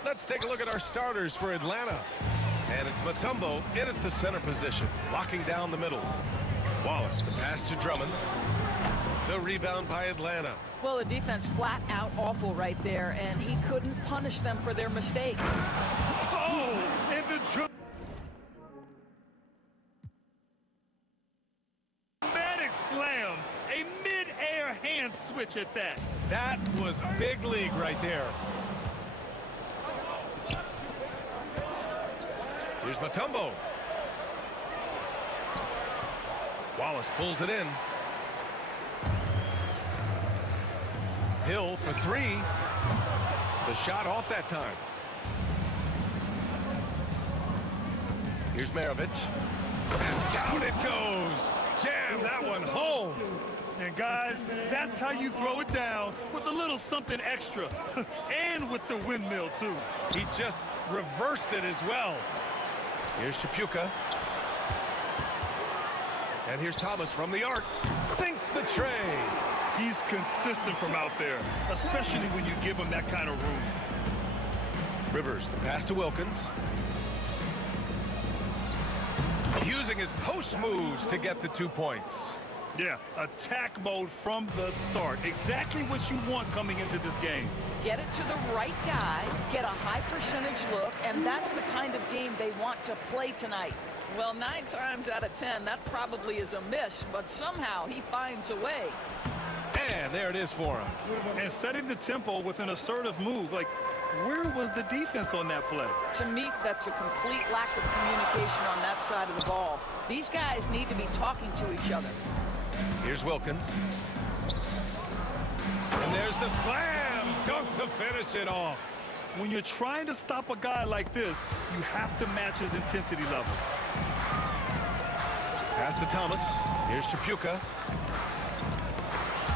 Let's take a look at our starters for Atlanta. And it's Mutombo in at the center position, locking down the middle. Wallace, the pass to Drummond. The rebound by Atlanta. Well, the defense flat out awful right there, and he couldn't punish them for their mistake. Oh, and the dramatic slam. A mid-air hand switch at that. That was big league right there. Here's Mutombo. Wallace pulls it in. Hill for 3. The shot off that time. Here's Maravich. And down it goes. Jam that one home. And guys, that's how you throw it down, with a little something extra. And with the windmill, too. He just reversed it as well. Here's Chapuka. And here's Thomas from the arc. Sinks the tray. He's consistent from out there, especially when you give him that kind of room. Rivers, the pass to Wilkins. Using his post moves to get the 2 points. Yeah, attack mode from the start. Exactly what you want coming into this game. Get it to the right guy, get a high percentage look, and that's the kind of game they want to play tonight. Well, 9 times out of 10, that probably is a miss, but somehow he finds a way. And there it is for him. And setting the tempo with an assertive move. Like, where was the defense on that play? To me, that's a complete lack of communication on that side of the ball. These guys need to be talking to each other. Here's Wilkins. And there's the slam dunk to finish it off. When you're trying to stop a guy like this, you have to match his intensity level. Pass to Thomas. Here's Tripucka.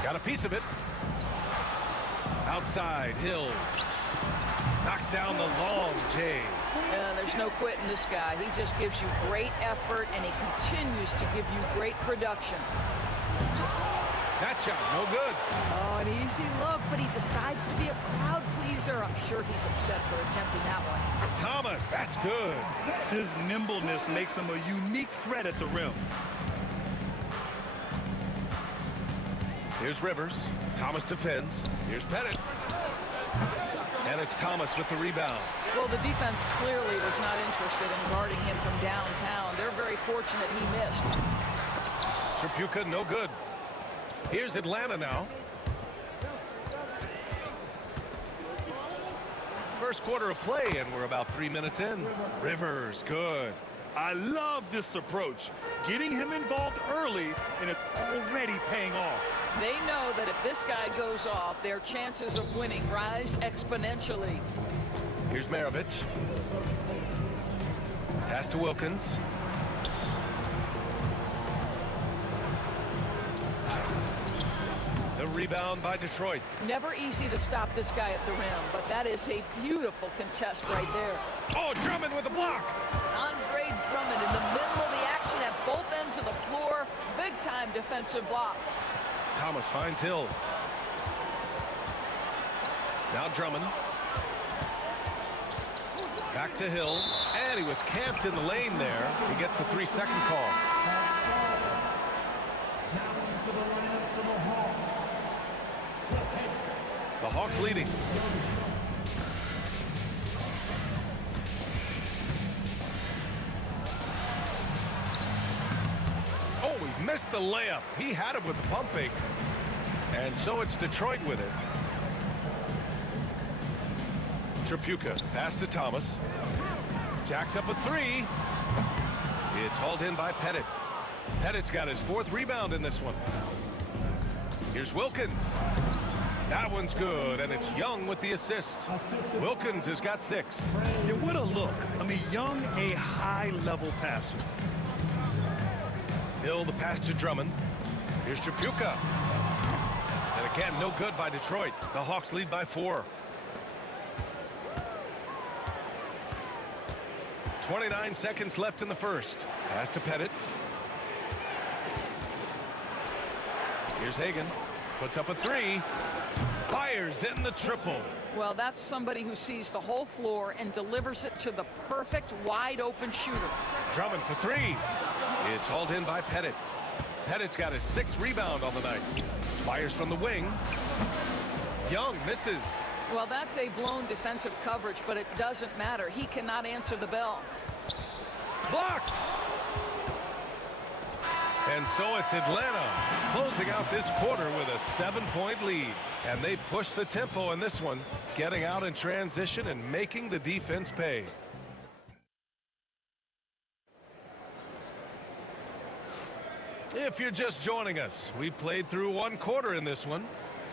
Got a piece of it. Outside, Hill. Knocks down the long J. There's no quitting this guy. He just gives you great effort, and he continues to give you great production. That shot, no good. Oh, an easy look, but he decides to be a crowd pleaser. I'm sure he's upset for attempting that one. Thomas, that's good. His nimbleness makes him a unique threat at the rim. Here's Rivers. Thomas defends. Here's Pettit. And it's Thomas with the rebound. Well, the defense clearly was not interested in guarding him from downtown. They're very fortunate he missed. Tripucka, no good. Here's Atlanta now. First quarter of play, and we're about 3 minutes in. Rivers, good. I love this approach. Getting him involved early, and it's already paying off. They know that if this guy goes off, their chances of winning rise exponentially. Here's Maravich. Pass to Wilkins. The rebound by Detroit. Never easy to stop this guy at the rim, but that is a beautiful contest right there. Oh, Drummond with a block. Andre Drummond in the middle of the action at both ends of the floor. Big-time defensive block. Thomas finds Hill. Now Drummond. Back to Hill. And he was camped in the lane there. He gets a 3-second call. The Hawks leading. Oh, he missed the layup. He had it with the pump fake. And so it's Detroit with it. Tripucka, pass to Thomas. Jacks up a 3. It's hauled in by Pettit. Pettit's got his 4th rebound in this one. Here's Wilkins. That one's good, and it's Young with the assist. Wilkins has got 6. Yeah, what a look. I mean, Young, a high-level passer. Hill, the pass to Drummond. Here's Tripucka. And again, no good by Detroit. The Hawks lead by 4. 29 seconds left in the first. Pass to Pettit. Here's Hagan. Puts up a 3. Fires in the triple. Well, that's somebody who sees the whole floor and delivers it to the perfect wide-open shooter. Drummond for 3. It's hauled in by Pettit. Pettit's got his 6th rebound on the night. Fires from the wing. Young misses. Well, that's a blown defensive coverage, but it doesn't matter. He cannot answer the bell. Blocked. And so it's Atlanta closing out this quarter with a 7-point lead. And they push the tempo in this one, getting out in transition and making the defense pay. If you're just joining us, we played through 1 quarter in this one.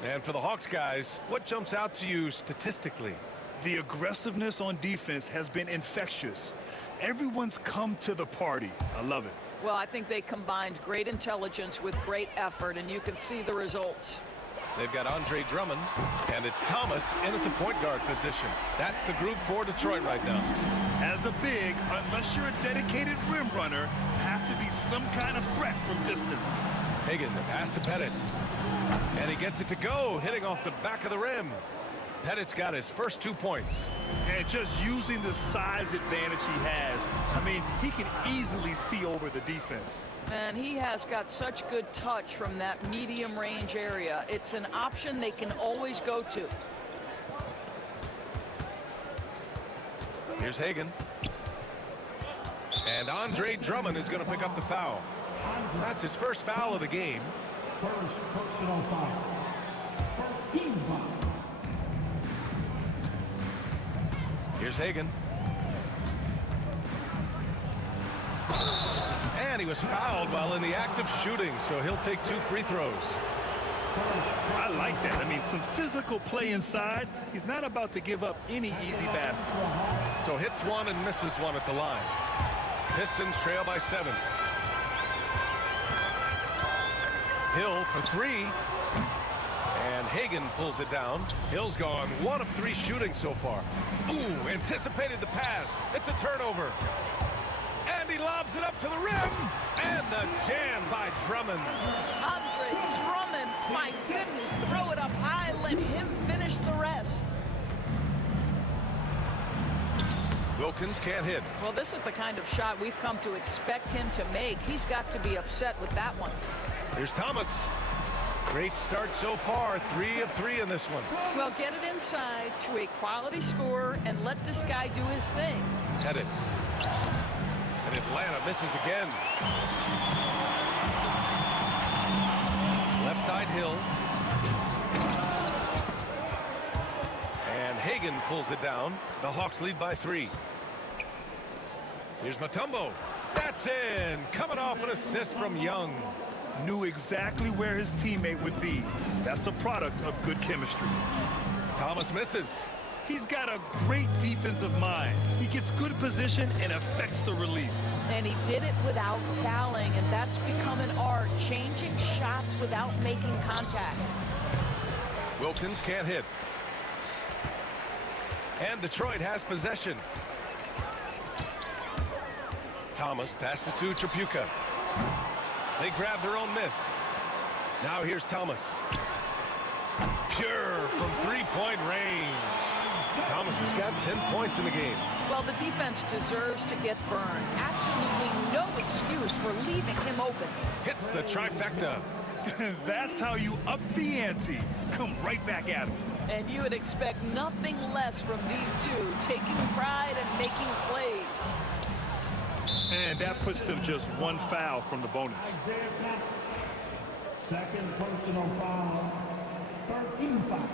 And for the Hawks guys, what jumps out to you statistically? The aggressiveness on defense has been infectious. Everyone's come to the party. I love it. Well, I think they combined great intelligence with great effort, and you can see the results. They've got Andre Drummond, and it's Thomas in at the point guard position. That's the group for Detroit right now. As a big, unless you're a dedicated rim runner, have to be some kind of threat from distance. Hagan, the pass to Pettit. And he gets it to go, hitting off the back of the rim. Pettit's got his first 2 points. And just using the size advantage he has, I mean, he can easily see over the defense. And he has got such good touch from that medium range area. It's an option they can always go to. Here's Hagan. And Andre Drummond is going to pick up the foul. That's his first foul of the game. First personal foul. First team foul. Here's Hagan. And he was fouled while in the act of shooting, so he'll take 2 free throws. I like that. I mean, some physical play inside. He's not about to give up any easy baskets. So hits 1 and misses 1 at the line. Pistons trail by 7. Hill for 3. And Hagan pulls it down. Hill's gone 1 of 3 shooting so far. Ooh, anticipated the pass. It's a turnover. And he lobs it up to the rim. And the jam by Drummond. Andre Drummond, my goodness, throw it up high, let him finish the rest. Wilkins can't hit. Well, this is the kind of shot we've come to expect him to make. He's got to be upset with that one. Here's Thomas. Great start so far. 3 of 3 in this one. Well, get it inside to a quality scorer and let this guy do his thing. Pettit. And Atlanta misses again. Left side Hill. And Hagan pulls it down. The Hawks lead by 3. Here's Mutombo. That's in. Coming off an assist from Young. Knew exactly where his teammate would be. That's a product of good chemistry. Thomas misses. He's got a great defensive mind. He gets good position and affects the release. And he did it without fouling, and that's become an art, changing shots without making contact. Wilkins can't hit. And Detroit has possession. Thomas passes to Tripucka. They grab their own miss. Now here's Thomas. Pure from 3-point range. Thomas has got 10 points in the game. Well, the defense deserves to get burned. Absolutely no excuse for leaving him open. Hits the trifecta. That's how you up the ante. Come right back at him. And you would expect nothing less from these two, taking pride and making plays. And that puts them just 1 foul from the bonus. Second personal foul. 13 foul.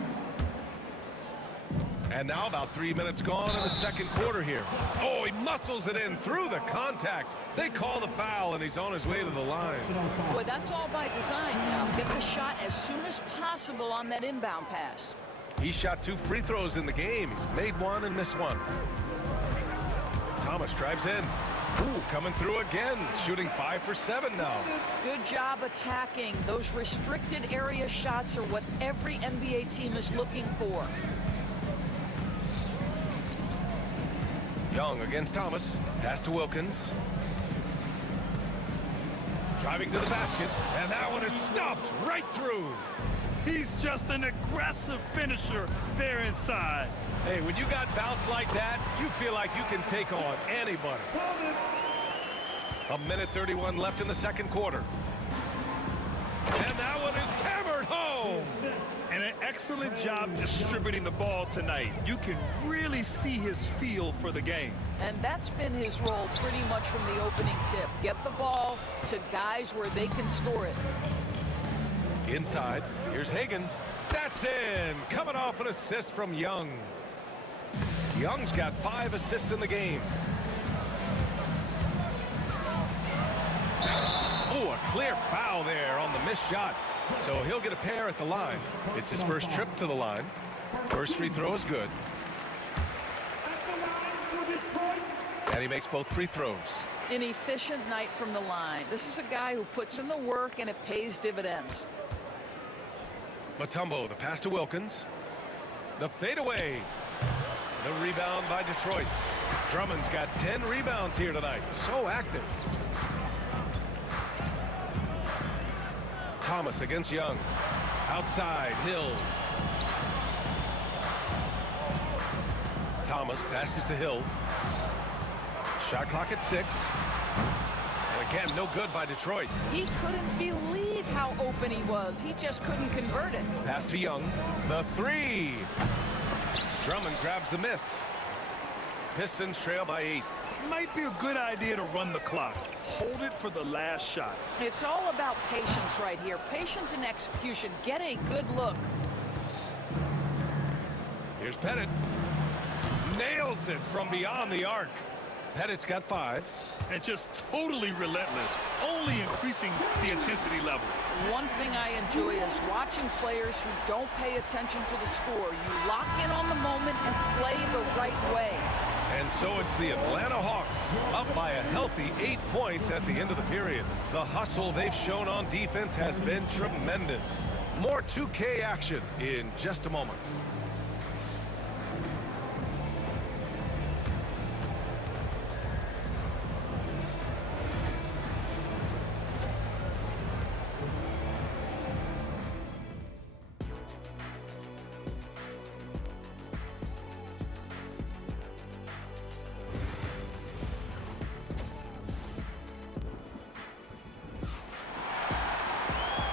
And now about 3 minutes gone in the second quarter here. Oh, he muscles it in through the contact. They call the foul, and he's on his way to the line. Boy, that's all by design now. Get the shot as soon as possible on that inbound pass. He shot 2 free throws in the game. He's made 1 and missed 1. Thomas drives in. Ooh, coming through again. Shooting 5 for 7 now. Good job attacking. Those restricted area shots are what every NBA team is looking for. Young against Thomas. Pass to Wilkins. Driving to the basket. And that one is stuffed right through. He's just an aggressive finisher there inside. Hey, when you got bounce like that, you feel like you can take on anybody. 1:31 left in the second quarter. And that one is hammered home. And an excellent job distributing the ball tonight. You can really see his feel for the game. And that's been his role pretty much from the opening tip. Get the ball to guys where they can score it. Inside, here's Hagan. That's in. Coming off an assist from Young. Young's got 5 assists in the game. Oh, a clear foul there on the missed shot. So he'll get a pair at the line. It's his first trip to the line. First free throw is good. And he makes both free throws. An efficient night from the line. This is a guy who puts in the work and it pays dividends. Mutombo, the pass to Wilkins. The fadeaway. The rebound by Detroit. Drummond's got 10 rebounds here tonight. So active. Thomas against Young. Outside, Hill. Thomas passes to Hill. Shot clock at 6. And again, no good by Detroit. He couldn't believe how open he was. He just couldn't convert it. Pass to Young. The 3. Drummond grabs the miss. Pistons trail by 8. Might be a good idea to run the clock. Hold it for the last shot. It's all about patience right here. Patience and execution. Get a good look. Here's Pettit. Nails it from beyond the arc. Pettit's got 5. And just totally relentless, only increasing the intensity level. One thing I enjoy is watching players who don't pay attention to the score. You lock in on the moment and play the right way. And so it's the Atlanta Hawks up by a healthy 8 points at the end of the period. The hustle they've shown on defense has been tremendous. More 2K action in just a moment.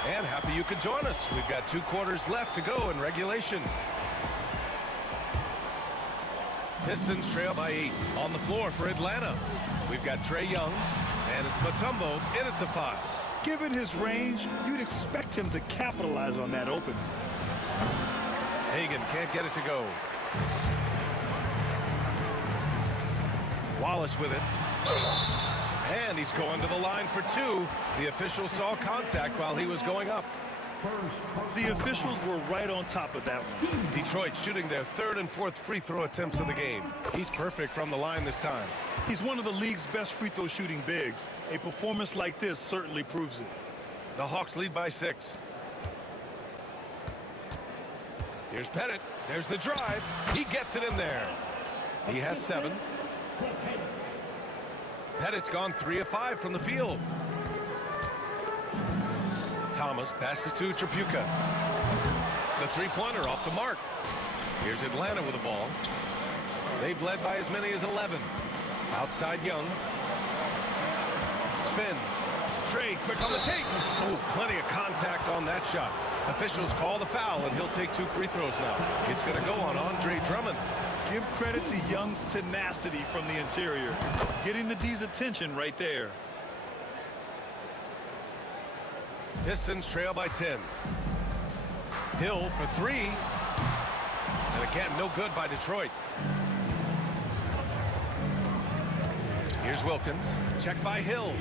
And happy you could join us. We've got 2 quarters left to go in regulation. Pistons trail by 8 on the floor for Atlanta. We've got Trae Young, and it's Mutombo in at the 5. Given his range, you'd expect him to capitalize on that opening. Hagan can't get it to go. Wallace with it. And he's going to the line for 2. The official saw contact while he was going up. The officials were right on top of that one. Detroit shooting their 3rd and 4th free throw attempts of the game. He's perfect from the line this time. He's one of the league's best free throw shooting bigs. A performance like this certainly proves it. The Hawks lead by 6. Here's Pettit. There's the drive. He gets it in there. He has 7. Pettit's gone 3 of 5 from the field. Thomas passes to Tripucka. The 3-pointer off the mark. Here's Atlanta with the ball. They've led by as many as 11. Outside Young. Spins. Trae quick on the take. Oh, plenty of contact on that shot. Officials call the foul, and he'll take 2 free throws now. It's going to go on Andre Drummond. Give credit to Young's tenacity from the interior, getting the D's attention right there. Pistons trail by 10. Hill for 3. And again, no good by Detroit. Here's Wilkins. Check by Hill.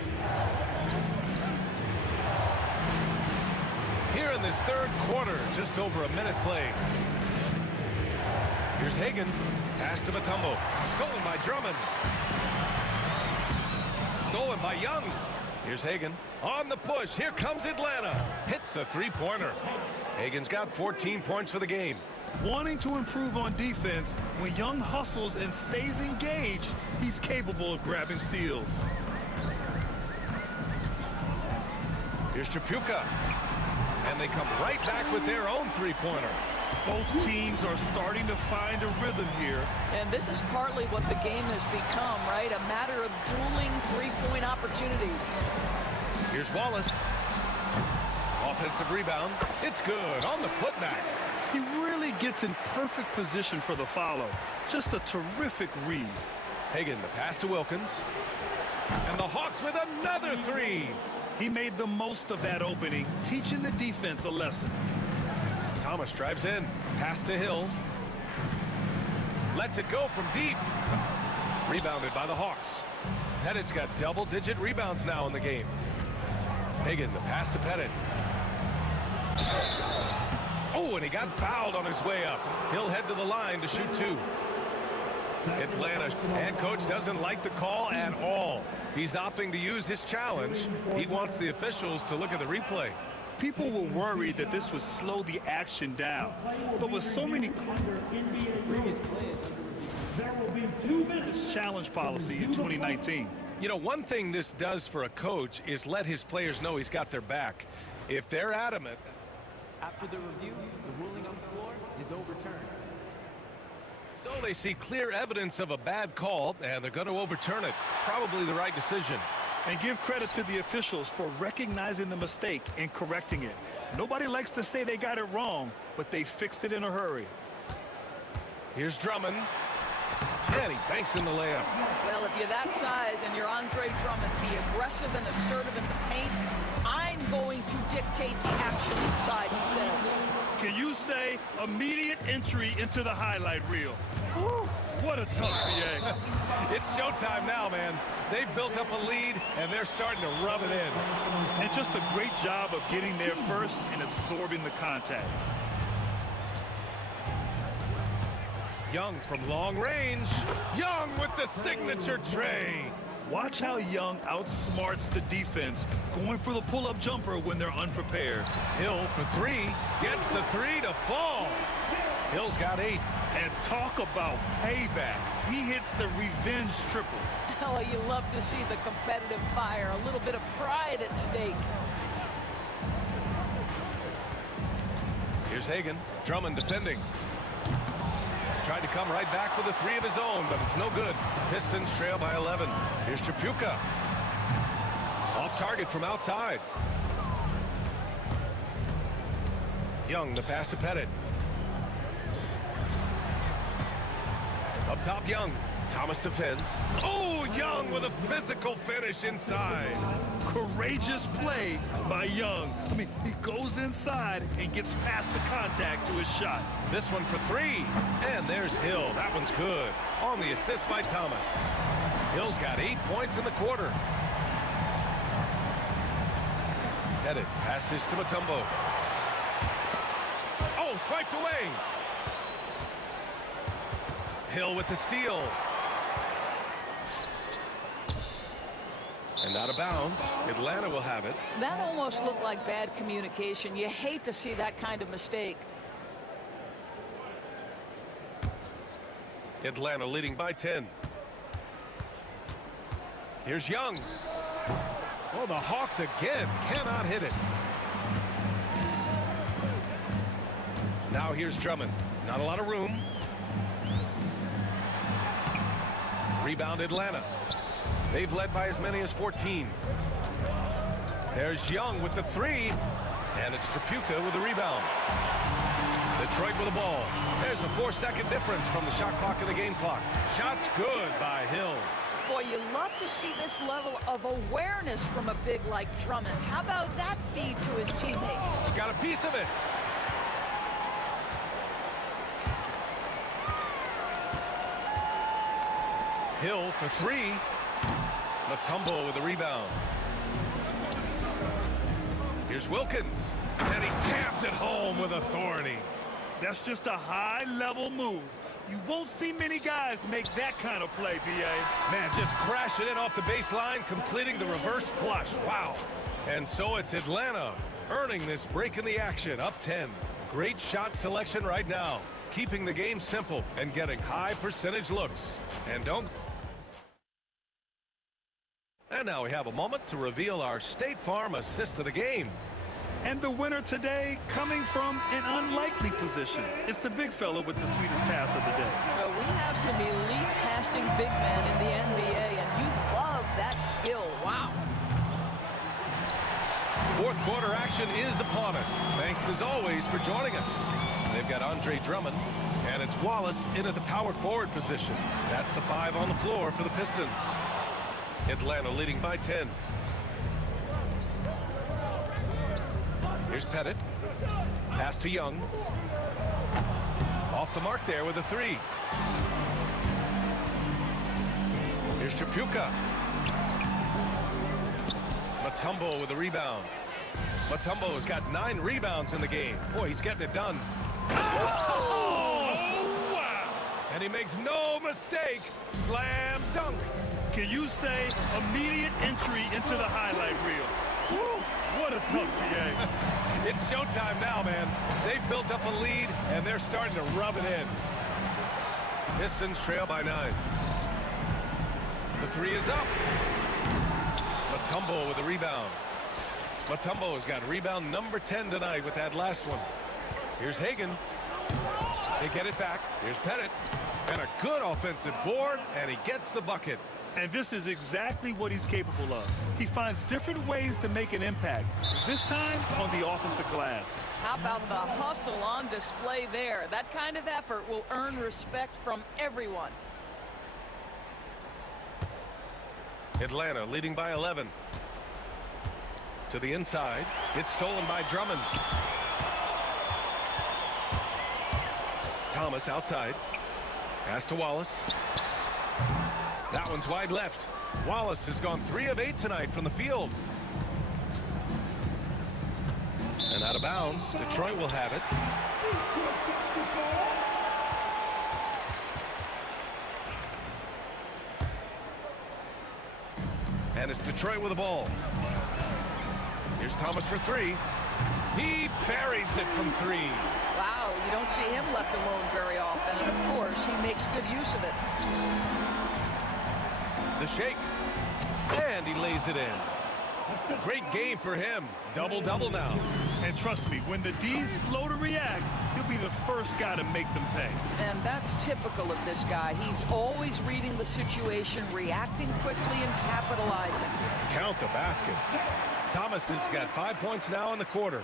Here in this 3rd quarter, just over a minute played. Here's Hagan. Pass to Mutombo. Stolen by Drummond. Stolen by Young. Here's Hagan. On the push. Here comes Atlanta. Hits the 3-pointer. Hagan's got 14 points for the game. Wanting to improve on defense, when Young hustles and stays engaged, he's capable of grabbing steals. Here's Tripucka. And they come right back with their own 3-pointer. Both teams are starting to find a rhythm here. And this is partly what the game has become, right? A matter of dueling 3-point opportunities. Here's Wallace. Offensive rebound. It's good on the putback. He really gets in perfect position for the follow. Just a terrific read. Hagan, the pass to Wilkins. And the Hawks with another 3. He made the most of that opening, teaching the defense a lesson. Thomas drives in. Pass to Hill. Lets it go from deep. Rebounded by the Hawks. Pettit's got double-digit rebounds now in the game. Hagan, the pass to Pettit. Oh, and he got fouled on his way up. He'll head to the line to shoot 2. Atlanta head coach doesn't like the call at all. He's opting to use his challenge. He wants the officials to look at the replay. People were worried that this would slow the action down. But with so many There will be 2 minutes. challenge policy in 2019. You know, one thing this does for a coach is let his players know he's got their back. If they're adamant. After the review, the ruling on the floor is overturned. So they see clear evidence of a bad call, and they're going to overturn it. Probably the right decision. And give credit to the officials for recognizing the mistake and correcting it. Nobody likes to say they got it wrong, but they fixed it in a hurry. Here's Drummond. And he banks in the layup. Well, if you're that size and you're Andre Drummond, be aggressive and assertive in the paint. I'm going to dictate the action inside, he says. Can you say immediate entry into the highlight reel? Woo, what a tough BA. It's showtime now, man. They've built up a lead, and they're starting to rub it in. And just a great job of getting there first and absorbing the contact. Young from long range. Young with the signature tray. Watch how Young outsmarts the defense, going for the pull-up jumper when they're unprepared. Hill for three. Gets the three to fall. Hill's got 8. And talk about payback. He hits the revenge triple. Oh, you love to see the competitive fire. A little bit of pride at stake. Here's Hagan. Drummond defending. Tried to come right back with a 3 of his own, but it's no good. Pistons trail by 11. Here's Tripucka. Off target from outside. Young, the pass to Pettit. Up top, Young. Thomas defends. Oh, Young with a physical finish inside. Courageous play by Young. I mean, he goes inside and gets past the contact to his shot. This one for 3. And there's Hill. That one's good. On the assist by Thomas. Hill's got 8 points in the quarter. Pettit passes to Mutombo. Oh, swiped away. Hill with the steal. And out of bounds. Atlanta will have it. That almost looked like bad communication. You hate to see that kind of mistake. Atlanta leading by 10. Here's Young. Oh, the Hawks again cannot hit it. Now here's Drummond. Not a lot of room. Rebound Atlanta. They've led by as many as 14. There's Young with the 3. And it's Tripucka with the rebound. Detroit with the ball. There's a 4-second difference from the shot clock and the game clock. Shot's good by Hill. Boy, you love to see this level of awareness from a big like Drummond. How about that feed to his teammate? Got a piece of it. Hill for 3. Mutombo with the rebound. Here's Wilkins. And he jams it home with authority. That's just a high-level move. You won't see many guys make that kind of play, B.A. Man, just crashing in off the baseline, completing the reverse flush. Wow. And so it's Atlanta earning this break in the action, up 10. Great shot selection right now, keeping the game simple and getting high percentage looks. And now we have a moment to reveal our State Farm assist of the game. And the winner today coming from an unlikely position. It's the big fella with the sweetest pass of the day. Well, we have some elite passing big men in the NBA, and you love that skill. Wow. Fourth quarter action is upon us. Thanks as always for joining us. They've got Andre Drummond, and it's Wallace in at the power forward position. That's the 5 on the floor for the Pistons. Atlanta leading by 10. Here's Pettit. Pass to Young. Off the mark there with a 3. Here's Tripucka. Mutombo with a rebound. Mutombo has got 9 rebounds in the game. Boy, he's getting it done. Oh! Wow! And he makes no mistake. Slam dunk. Can you say immediate entry into the highlight reel? Woo! What a tough BA. It's showtime now, man. They've built up a lead, and they're starting to rub it in. Pistons trail by 9. The 3 is up. Mutombo with a rebound. Mutombo has got rebound number 10 tonight with that last one. Here's Hagan. They get it back. Here's Pettit. And a good offensive board, and he gets the bucket. And this is exactly what he's capable of. He finds different ways to make an impact, this time on the offensive glass. How about the hustle on display there? That kind of effort will earn respect from everyone. Atlanta leading by 11. To the inside. It's stolen by Drummond. Thomas outside. Pass to Wallace. That one's wide left. Wallace has gone 3 of 8 tonight from the field. And out of bounds. Detroit will have it. And it's Detroit with the ball. Here's Thomas for 3. He buries it from 3. Wow, you don't see him left alone very often. And of course, he makes good use of it. The shake. And he lays it in. Great game for him. Double-double now. And trust me, when the D's slow to react, he'll be the first guy to make them pay. And that's typical of this guy. He's always reading the situation, reacting quickly, and capitalizing. Count the basket. Thomas has got 5 points now in the quarter.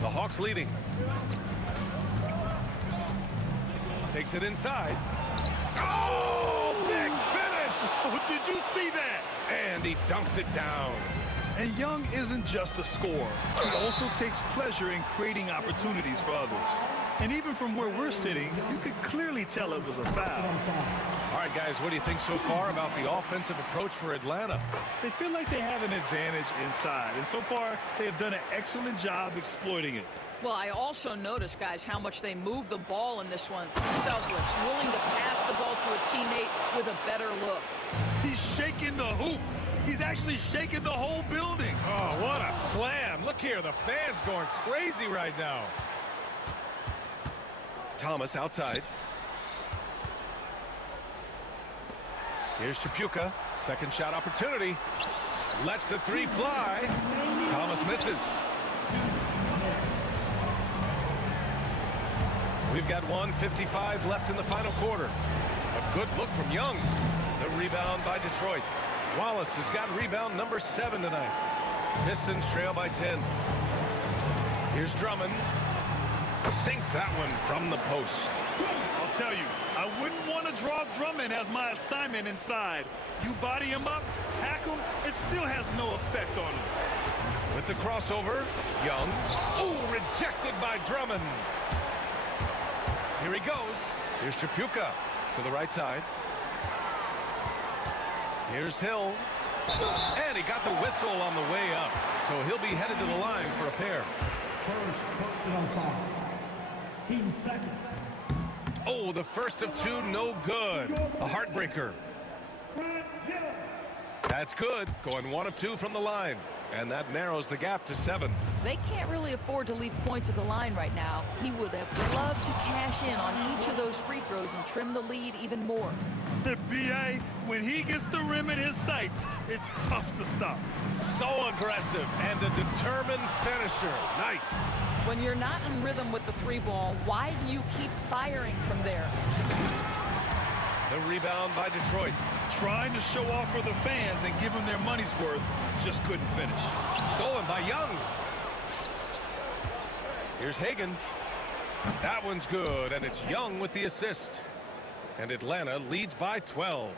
The Hawks leading. Takes it inside. Oh, big finish! Oh, did you see that? And he dunks it down. And Young isn't just a scorer. He also takes pleasure in creating opportunities for others. And even from where we're sitting, you could clearly tell it was a foul. All right, guys, what do you think so far about the offensive approach for Atlanta? They feel like they have an advantage inside, and so far, they have done an excellent job exploiting it. Well, I also noticed, guys, how much they move the ball in this one. Selfless, willing to pass the ball to a teammate with a better look. He's shaking the hoop. He's actually shaking the whole building. Oh, what a slam. Look here, the fans going crazy right now. Thomas outside. Here's Chapuka. Second shot opportunity. Lets the 3 fly. Thomas misses. We've got 1:55 left in the final quarter. A good look from Young. The rebound by Detroit. Wallace has got rebound number 7 tonight. Pistons trail by 10. Here's Drummond. Sinks that one from the post. I'll tell you, I wouldn't want to draw Drummond as my assignment inside. You body him up, hack him, it still has no effect on him. With the crossover, Young. Oh, rejected by Drummond. Here he goes. Here's Chapuka to the right side. Here's Hill. And he got the whistle on the way up. So he'll be headed to the line for a pair. First personal foul. Team second. Oh, the first of 2, no good. A heartbreaker. That's good. Going 1 of 2 from the line. And that narrows the gap to 7. They can't really afford to leave points at the line right now. He would have loved to cash in on each of those free throws and trim the lead even more. The B.A., when he gets the rim in his sights, it's tough to stop. So aggressive and a determined finisher. Nice. When you're not in rhythm with the 3 ball, why do you keep firing from there? The rebound by Detroit. Trying to show off for the fans and give them their money's worth, just couldn't finish. Stolen by Young. Here's Hagan. That one's good, and it's Young with the assist. And Atlanta leads by 12.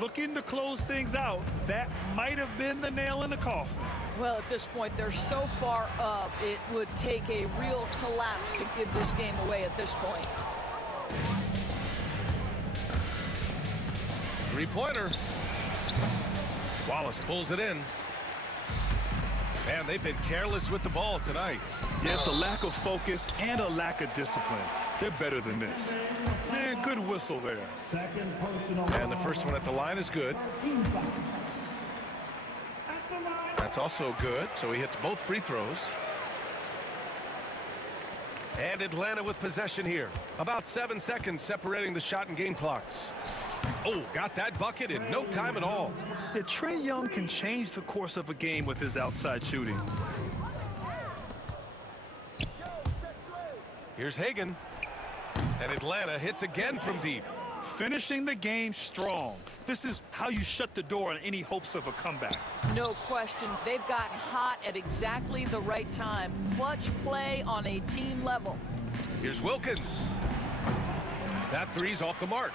Looking to close things out, that might have been the nail in the coffin. Well, at this point, they're so far up, it would take a real collapse to give this game away at this point. 3-pointer. Wallace pulls it in. And they've been careless with the ball tonight. Yeah, it's a lack of focus and a lack of discipline. They're better than this. Man, good whistle there. Second personal And the first one at the line is good. That's also good, so he hits both free throws. And Atlanta with possession here. About 7 seconds separating the shot and game clocks. Oh, got that bucket in no time at all. Yeah, Trae Young can change the course of a game with his outside shooting. Here's Hagan. And Atlanta hits again from deep. Finishing the game strong. This is how you shut the door on any hopes of a comeback. No question. They've gotten hot at exactly the right time. Clutch play on a team level. Here's Wilkins. That three's off the mark.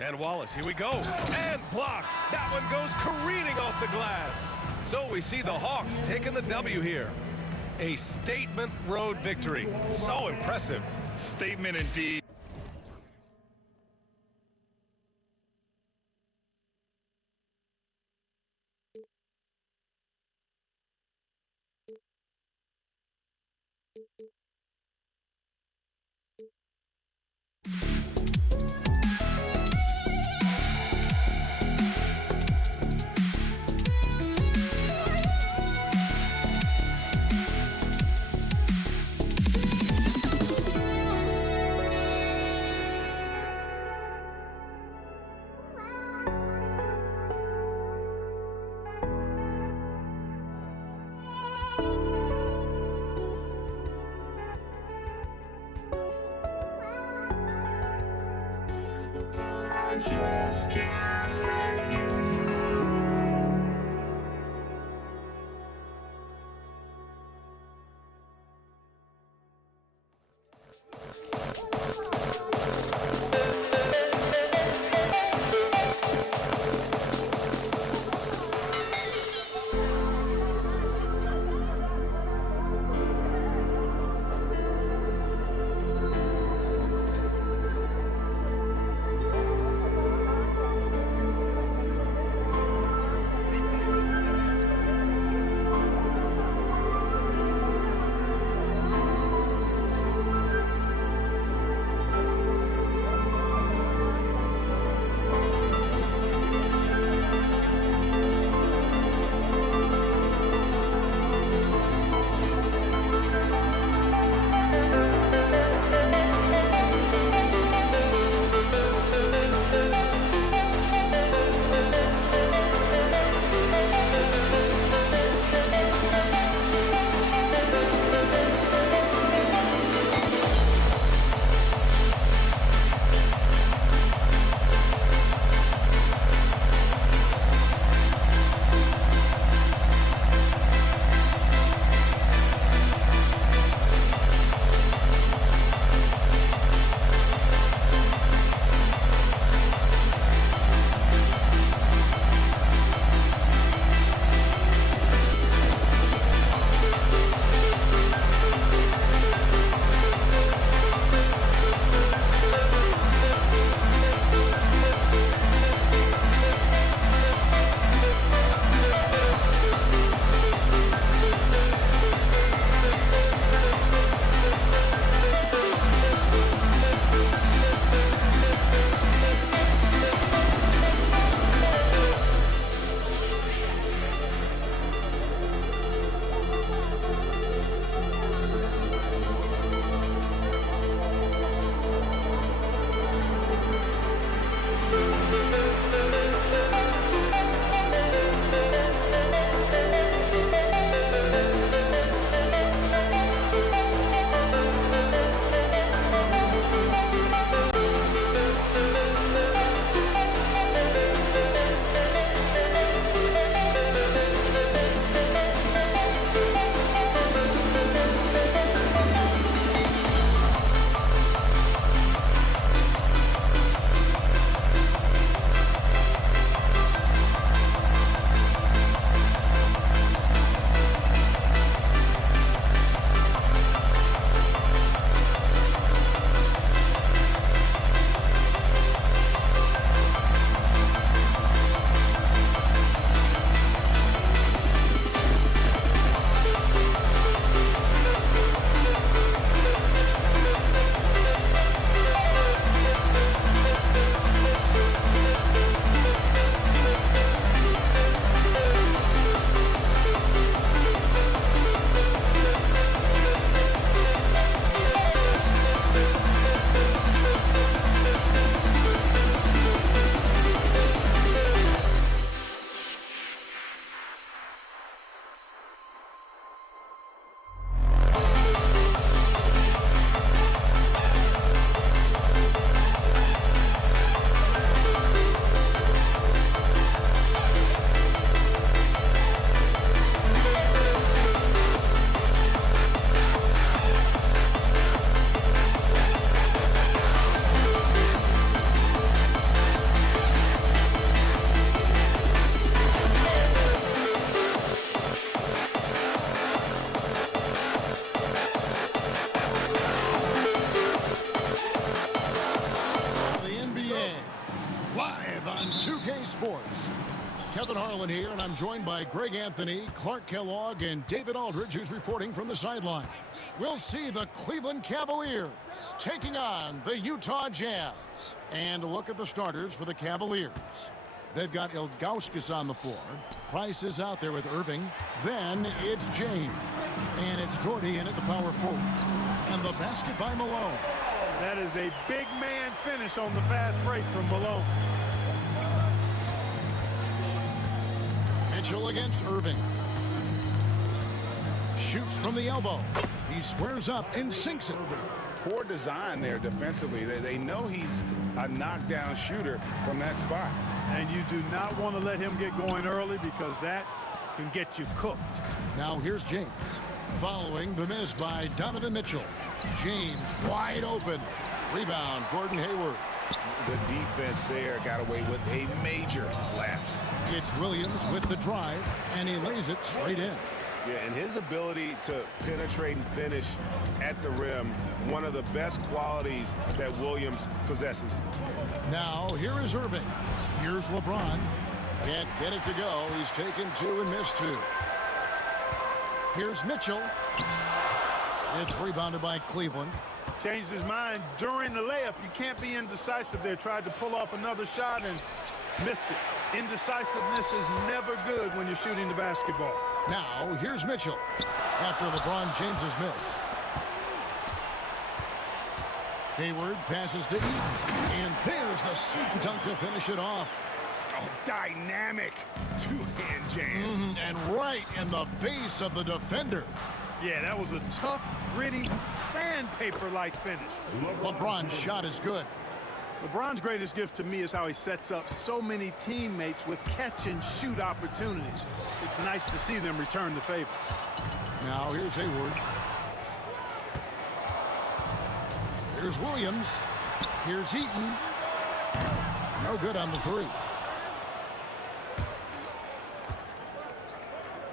And Wallace, here we go. And blocked. That one goes careening off the glass. So we see the Hawks taking the W here. A statement road victory. So impressive. Statement indeed. Just can't let you Kevin Harlan here, and I'm joined by Greg Anthony, Clark Kellogg, and David Aldridge, who's reporting from the sidelines. We'll see the Cleveland Cavaliers taking on the Utah Jazz. And a look at the starters for the Cavaliers. They've got Ilgauskas on the floor. Price is out there with Irving. Then it's James. And it's Doherty in at the power forward. And the basket by Malone. That is a big man finish on the fast break from Malone. Mitchell against Irving. Shoots from the elbow. He squares up and sinks it. Poor design there defensively. They know he's a knockdown shooter from that spot. And you do not want to let him get going early because that can get you cooked. Now here's James. Following the miss by Donovan Mitchell. James wide open. Rebound, Gordon Hayward. The defense there got away with a major lapse. It's Williams with the drive, and he lays it straight in. Yeah, and his ability to penetrate and finish at the rim, one of the best qualities that Williams possesses. Now, here is Irving. Here's LeBron. Can't get it to go. He's taken two and missed two. Here's Mitchell. It's rebounded by Cleveland. Changed his mind during the layup. You can't be indecisive there. Tried to pull off another shot and missed it. Indecisiveness is never good when you're shooting the basketball. Now, here's Mitchell after LeBron James's miss. Hayward passes to Eaton. And there's the slam dunk to finish it off. Oh, dynamic two-hand jam. And right in the face of the defender. Yeah, that was a tough, gritty, sandpaper-like finish. LeBron's shot is good. LeBron's greatest gift to me is how he sets up so many teammates with catch-and-shoot opportunities. It's nice to see them return the favor. Now here's Hayward. Here's Williams. Here's Eaton. No good on the three.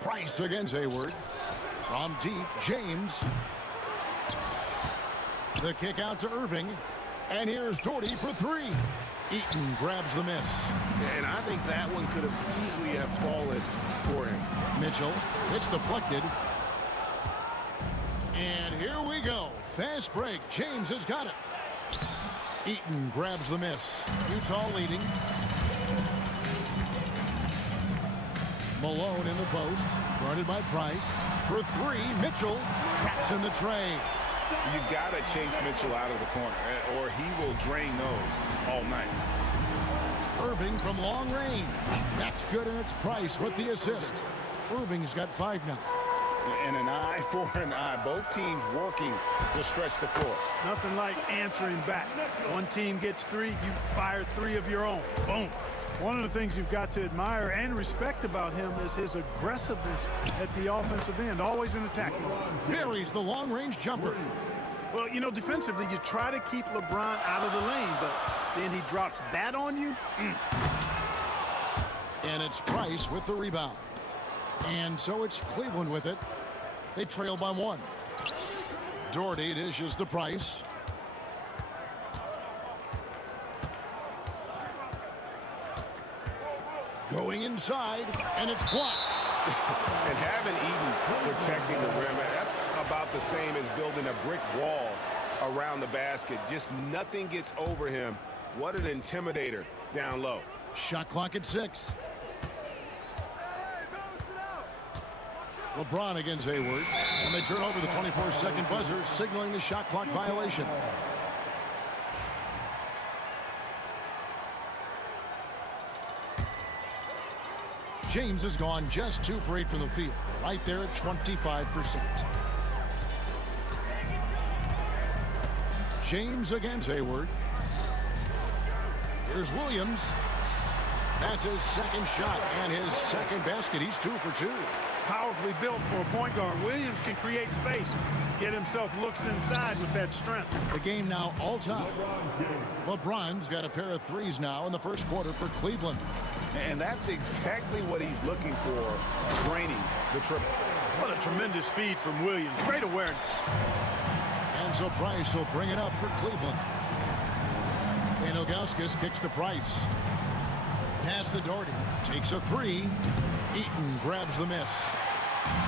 Price against Hayward. From deep, James. The kick out to Irving. And here's Doherty for three. Eaton grabs the miss. And I think that one could have easily have fallen for him. Mitchell, it's deflected. And here we go. Fast break. James has got it. Eaton grabs the miss. Utah leading. Malone in the post. Guarded by Price. For three, Mitchell traps in the tray. You got to chase Mitchell out of the corner, or he will drain those all night. Irving from long range. That's good, and it's Price with the assist. Irving's got 5 now. And an eye for an eye. Both teams working to stretch the floor. Nothing like answering back. One team gets 3, you fire 3 of your own. Boom. One of the things you've got to admire and respect about him is his aggressiveness at the offensive end, always in attack mode. Buries the long-range jumper. Well, you know, defensively, you try to keep LeBron out of the lane, but then he drops that on you. And it's Price with the rebound. And so it's Cleveland with it. They trail by 1. Doherty dishes to Price. Going inside, and it's blocked. And having Eaton protecting the rim, that's about the same as building a brick wall around the basket. Just nothing gets over him. What an intimidator down low. Shot clock at 6. LeBron against Hayward, and they turn over the 24-second buzzer, signaling the shot clock violation. James has gone just 2 for 8 from the field, right there at 25%. James against Hayward. Here's Williams. That's his second shot and his second basket. He's 2 for 2. Powerfully built for a point guard. Williams can create space, get himself looks inside with that strength. The game now all tie. LeBron's got a pair of threes now in the first quarter for Cleveland. And that's exactly what he's looking for, draining the triple. What a tremendous feed from Williams. Great awareness. And so Price will bring it up for Cleveland. And Ilgauskas kicks to Price. Pass to Doherty. Takes a three. Eaton grabs the miss.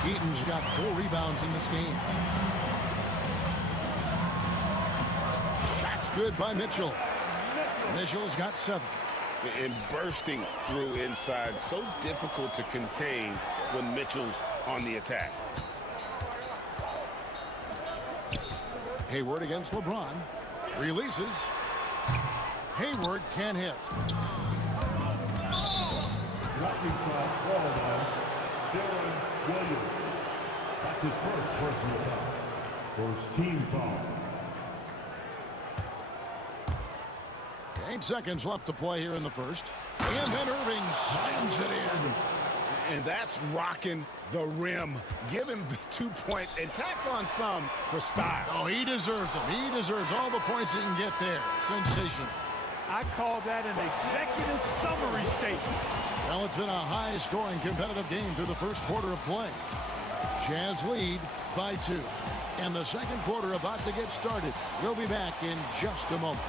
Eaton's got 4 rebounds in this game. Shot's good by Mitchell. Mitchell's got 7. And bursting through inside. So difficult to contain when Mitchell's on the attack. Hayward against LeBron. Releases. Hayward can't hit. Lightning foul called on Darren Williams. That's his first personal foul. First team foul. 8 seconds left to play here in the first. And then Irving slams it in. And that's rocking the rim. Give him the 2 points and tack on some for style. Oh, he deserves them. He deserves all the points he can get there. Sensational. I call that an executive summary statement. Well, it's been a high-scoring competitive game through the first quarter of play. Jazz lead by 2. And the second quarter about to get started. We'll be back in just a moment.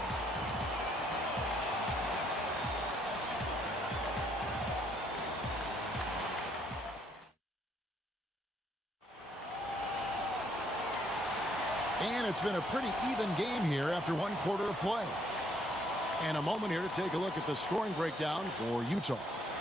And it's been a pretty even game here after 1 quarter of play. And a moment here to take a look at the scoring breakdown for Utah.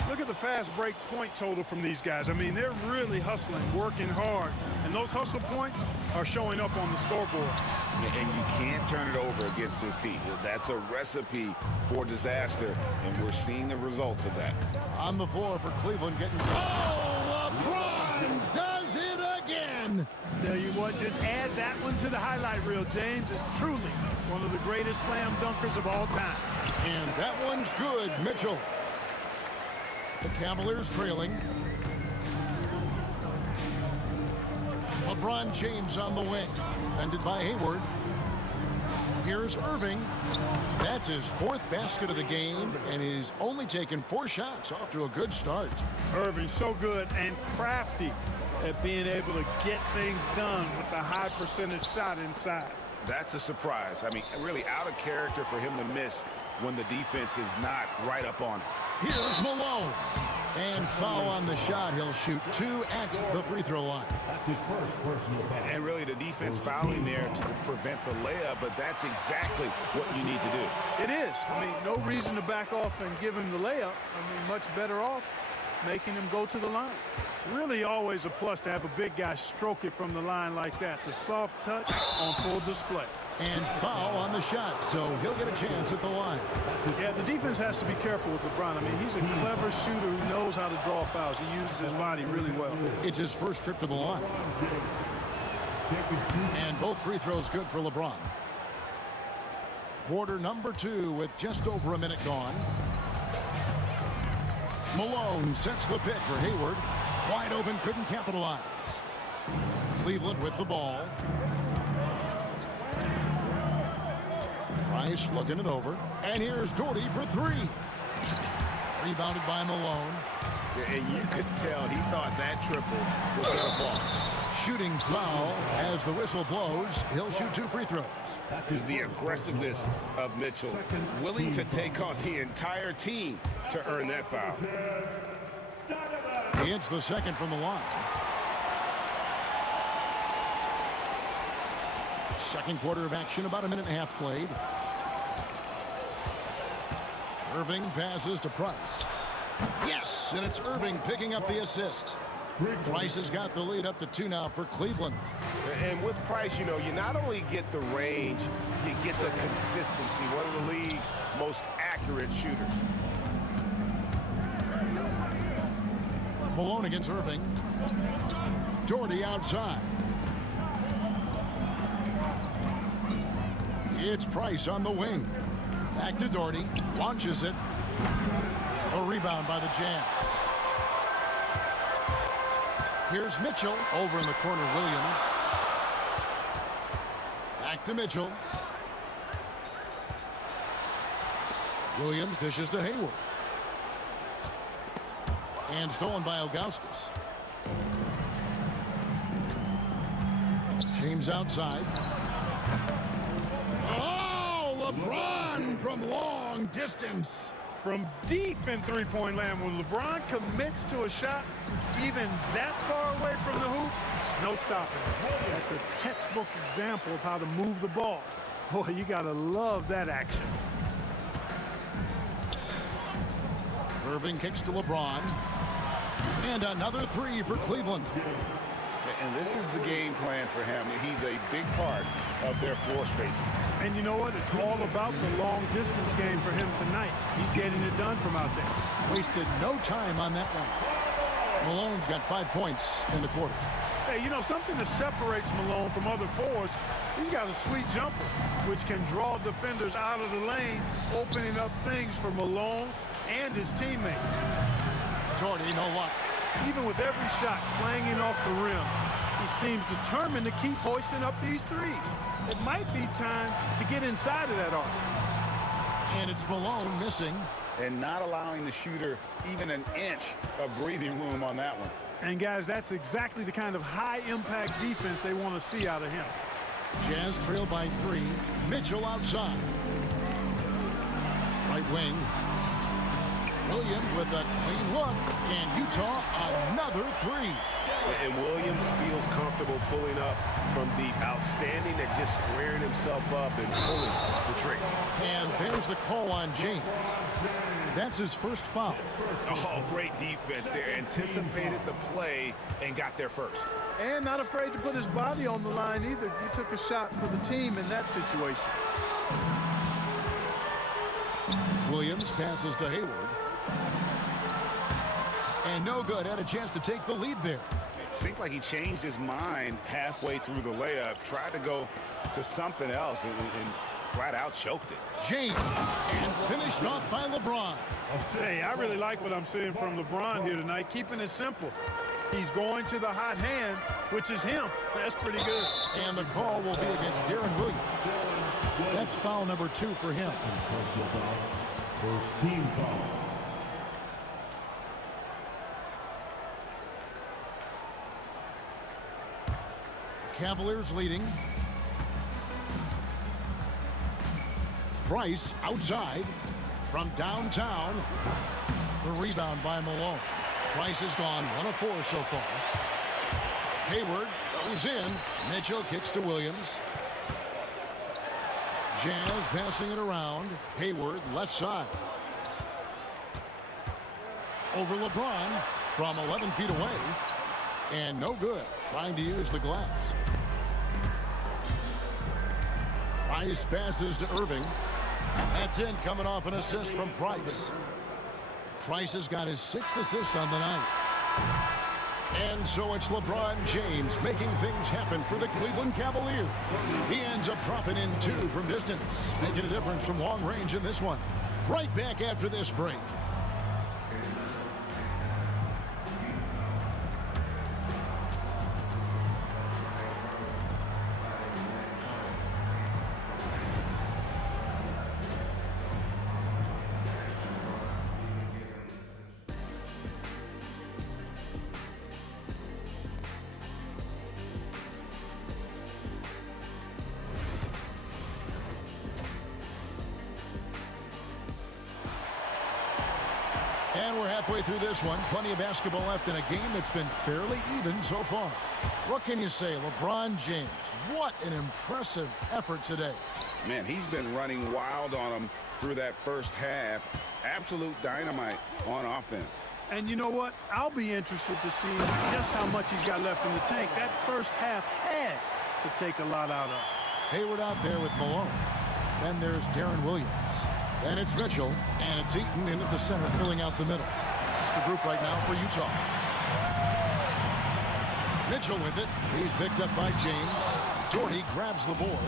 Look at the fast break point total from these guys. I mean, they're really hustling, working hard. And those hustle points are showing up on the scoreboard. And you can't turn it over against this team. That's a recipe for disaster, and we're seeing the results of that. On the floor for Cleveland getting... Oh, LeBron does it again! Tell you what, just add that one to the highlight reel, James. It's truly one of the greatest slam dunkers of all time. And that one's good, Mitchell. The Cavaliers trailing. LeBron James on the wing. Defended by Hayward. Here's Irving. That's his 4th basket of the game, and he's only taken 4 shots. Off to a good start. Irving, so good and crafty at being able to get things done with a high percentage shot inside. That's a surprise. I mean, really out of character for him to miss when the defense is not right up on him. Here's Malone. And foul on the shot. He'll shoot 2 at the free throw line. That's his first personal foul. And really the defense fouling there to prevent the layup, but that's exactly what you need to do. It is. I mean, no reason to back off and give him the layup. I mean, much better off making him go to the line. Really always a plus to have a big guy stroke it from the line like that. The soft touch on full display. And foul on the shot, so he'll get a chance at the line. Yeah, the defense has to be careful with LeBron. I mean, he's a clever shooter who knows how to draw fouls. He uses his body really well. It's his first trip to the line. And both free throws good for LeBron. Quarter number 2 with just over a minute gone. Malone sets the pick for Hayward. Wide open, couldn't capitalize. Cleveland with the ball. Price looking it over. And here's Doherty for 3. Rebounded by Malone. And you could tell he thought that triple was going to fall. Shooting foul as the whistle blows. He'll shoot 2 free throws. Is the aggressiveness of Mitchell, willing to take on the entire team to earn that foul. He hits the second from the line. Second quarter of action, about a minute and a half played. Irving passes to Price. Yes, and it's Irving picking up the assist. Price has got the lead up to 2 now for Cleveland. And with Price, you know, you not only get the range, you get the consistency. One of the league's most accurate shooters. Malone against Irving. Doherty outside. It's Price on the wing. Back to Doherty. Launches it. A rebound by the Jazz. Here's Mitchell. Over in the corner, Williams. Back to Mitchell. Williams dishes to Hayward. And stolen by Ilgauskas. James outside. Oh, LeBron from long distance. from deep in three-point land. When LeBron commits to a shot even that far away from the hoop, no stopping it. That's a textbook example of how to move the ball. Boy, you got to love that action. Irving kicks to LeBron. And another three for Cleveland. And this is the game plan for him. He's a big part of their floor spacing. And you know what? It's all about the long distance game for him tonight. He's getting it done from out there. Wasted no time on that one. Malone's got 5 points in the quarter. Hey, you know, something that separates Malone from other forwards, he's got a sweet jumper, which can draw defenders out of the lane, opening up things for Malone and his teammates. Jordy, no luck. Even with every shot clanging off the rim, he seems determined to keep hoisting up these threes. It might be time to get inside of that arc. And it's Malone missing. And not allowing the shooter even an inch of breathing room on that one. And guys, that's exactly the kind of high-impact defense they want to see out of him. Jazz trail by 3. Mitchell outside. Right wing. Williams with a clean look. And Utah another 3. And Williams feels comfortable pulling up from deep. Outstanding at just squaring himself up and pulling the trigger. And there's the call on James. That's his first foul. Oh, great defense there. Anticipated the play and got there first. And not afraid to put his body on the line either. You took a shot for the team in that situation. Williams passes to Hayward. And no good. Had a chance to take the lead there. It seemed like he changed his mind halfway through the layup, tried to go to something else, and flat out choked it. James, and finished off by LeBron. Hey, I really like what I'm seeing from LeBron here tonight, keeping it simple. He's going to the hot hand, which is him. That's pretty good. And the call will be against Darren Williams. That's foul number 2 for him. First team foul. Cavaliers leading. Price outside from downtown. The rebound by Malone. Price has gone 1 of 4 so far. Hayward goes in. Mitchell kicks to Williams. Jazz passing it around. Hayward left side. Over LeBron from 11 feet away. And no good. Trying to use the glass. Price passes to Irving. That's in, coming off an assist from Price. Price has got his 6th assist on the night. And so it's LeBron James making things happen for the Cleveland Cavaliers. He ends up dropping in 2 from distance, making a difference from long range in this one. Right back after this break. And we're halfway through this one. Plenty of basketball left in a game that's been fairly even so far. What can you say? LeBron James, what an impressive effort today. Man, he's been running wild on him through that first half. Absolute dynamite on offense. And you know what? I'll be interested to see just how much he's got left in the tank. That first half had to take a lot out of. Hayward out there with Malone. Then there's Darren Williams. Then it's Mitchell, and it's Eaton in at the center, filling out the middle. That's the group right now for Utah. Mitchell with it. He's picked up by James. Jordy grabs the board.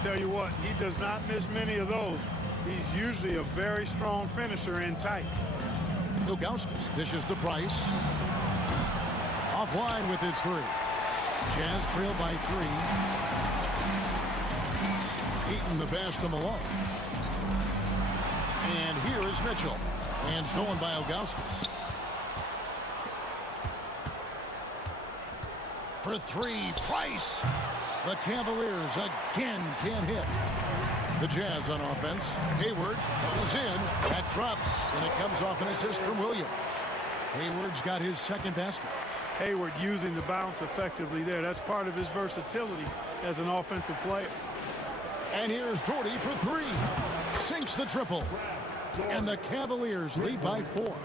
Tell you what, he does not miss many of those. He's usually a very strong finisher and tight. Ilgauskas dishes to Price. Offline with his 3. Jazz trail by 3. Eaton the pass to Malone. And here is Mitchell. And stolen by Ilgauskas. For 3, Price. The Cavaliers again can't hit. The Jazz on offense. Hayward goes in. That drops, and it comes off an assist from Williams. Hayward's got his second basket. Hayward using the bounce effectively there. That's part of his versatility as an offensive player. And here's Doherty for three. Sinks the triple. And the Cavaliers lead by 4.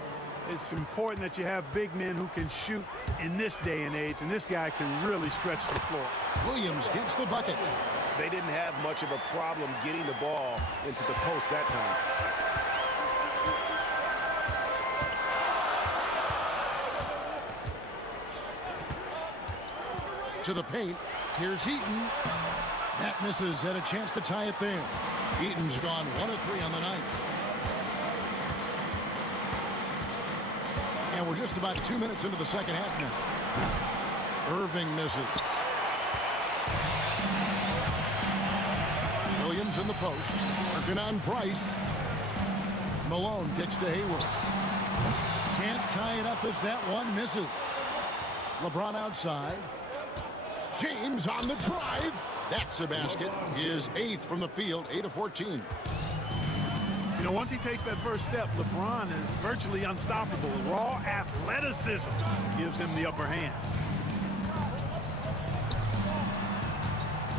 It's important that you have big men who can shoot in this day and age, and this guy can really stretch the floor. Williams gets the bucket. They didn't have much of a problem getting the ball into the post that time. To the paint. Here's Eaton. That misses. Had a chance to tie it there. Eaton's gone 1 of 3 on the night. And we're just about 2 minutes into the second half now. Irving misses. Williams in the post. Working on Price. Malone kicks to Hayward. Can't tie it up as that one misses. LeBron outside. James on the drive. That's a basket. His 8th from the field, 8 of 14. You know, once he takes that first step, LeBron is virtually unstoppable. Raw athleticism gives him the upper hand.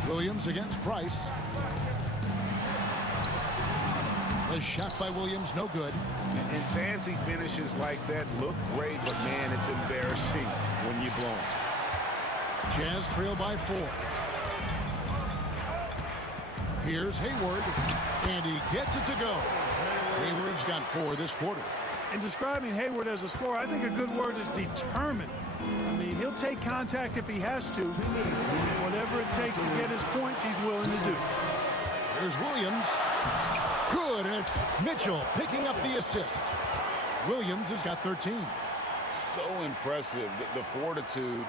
Williams against Price. The shot by Williams, no good. And fancy finishes like that look great, but man, it's embarrassing when you blow them. Jazz trail by 4. Here's Hayward, and he gets it to go. Hayward's got 4 this quarter. And describing Hayward as a scorer, I think a good word is determined. I mean, he'll take contact if he has to. Whatever it takes to get his points, he's willing to do. Here's Williams. Good, and it's Mitchell picking up the assist. Williams has got 13. So impressive, the fortitude,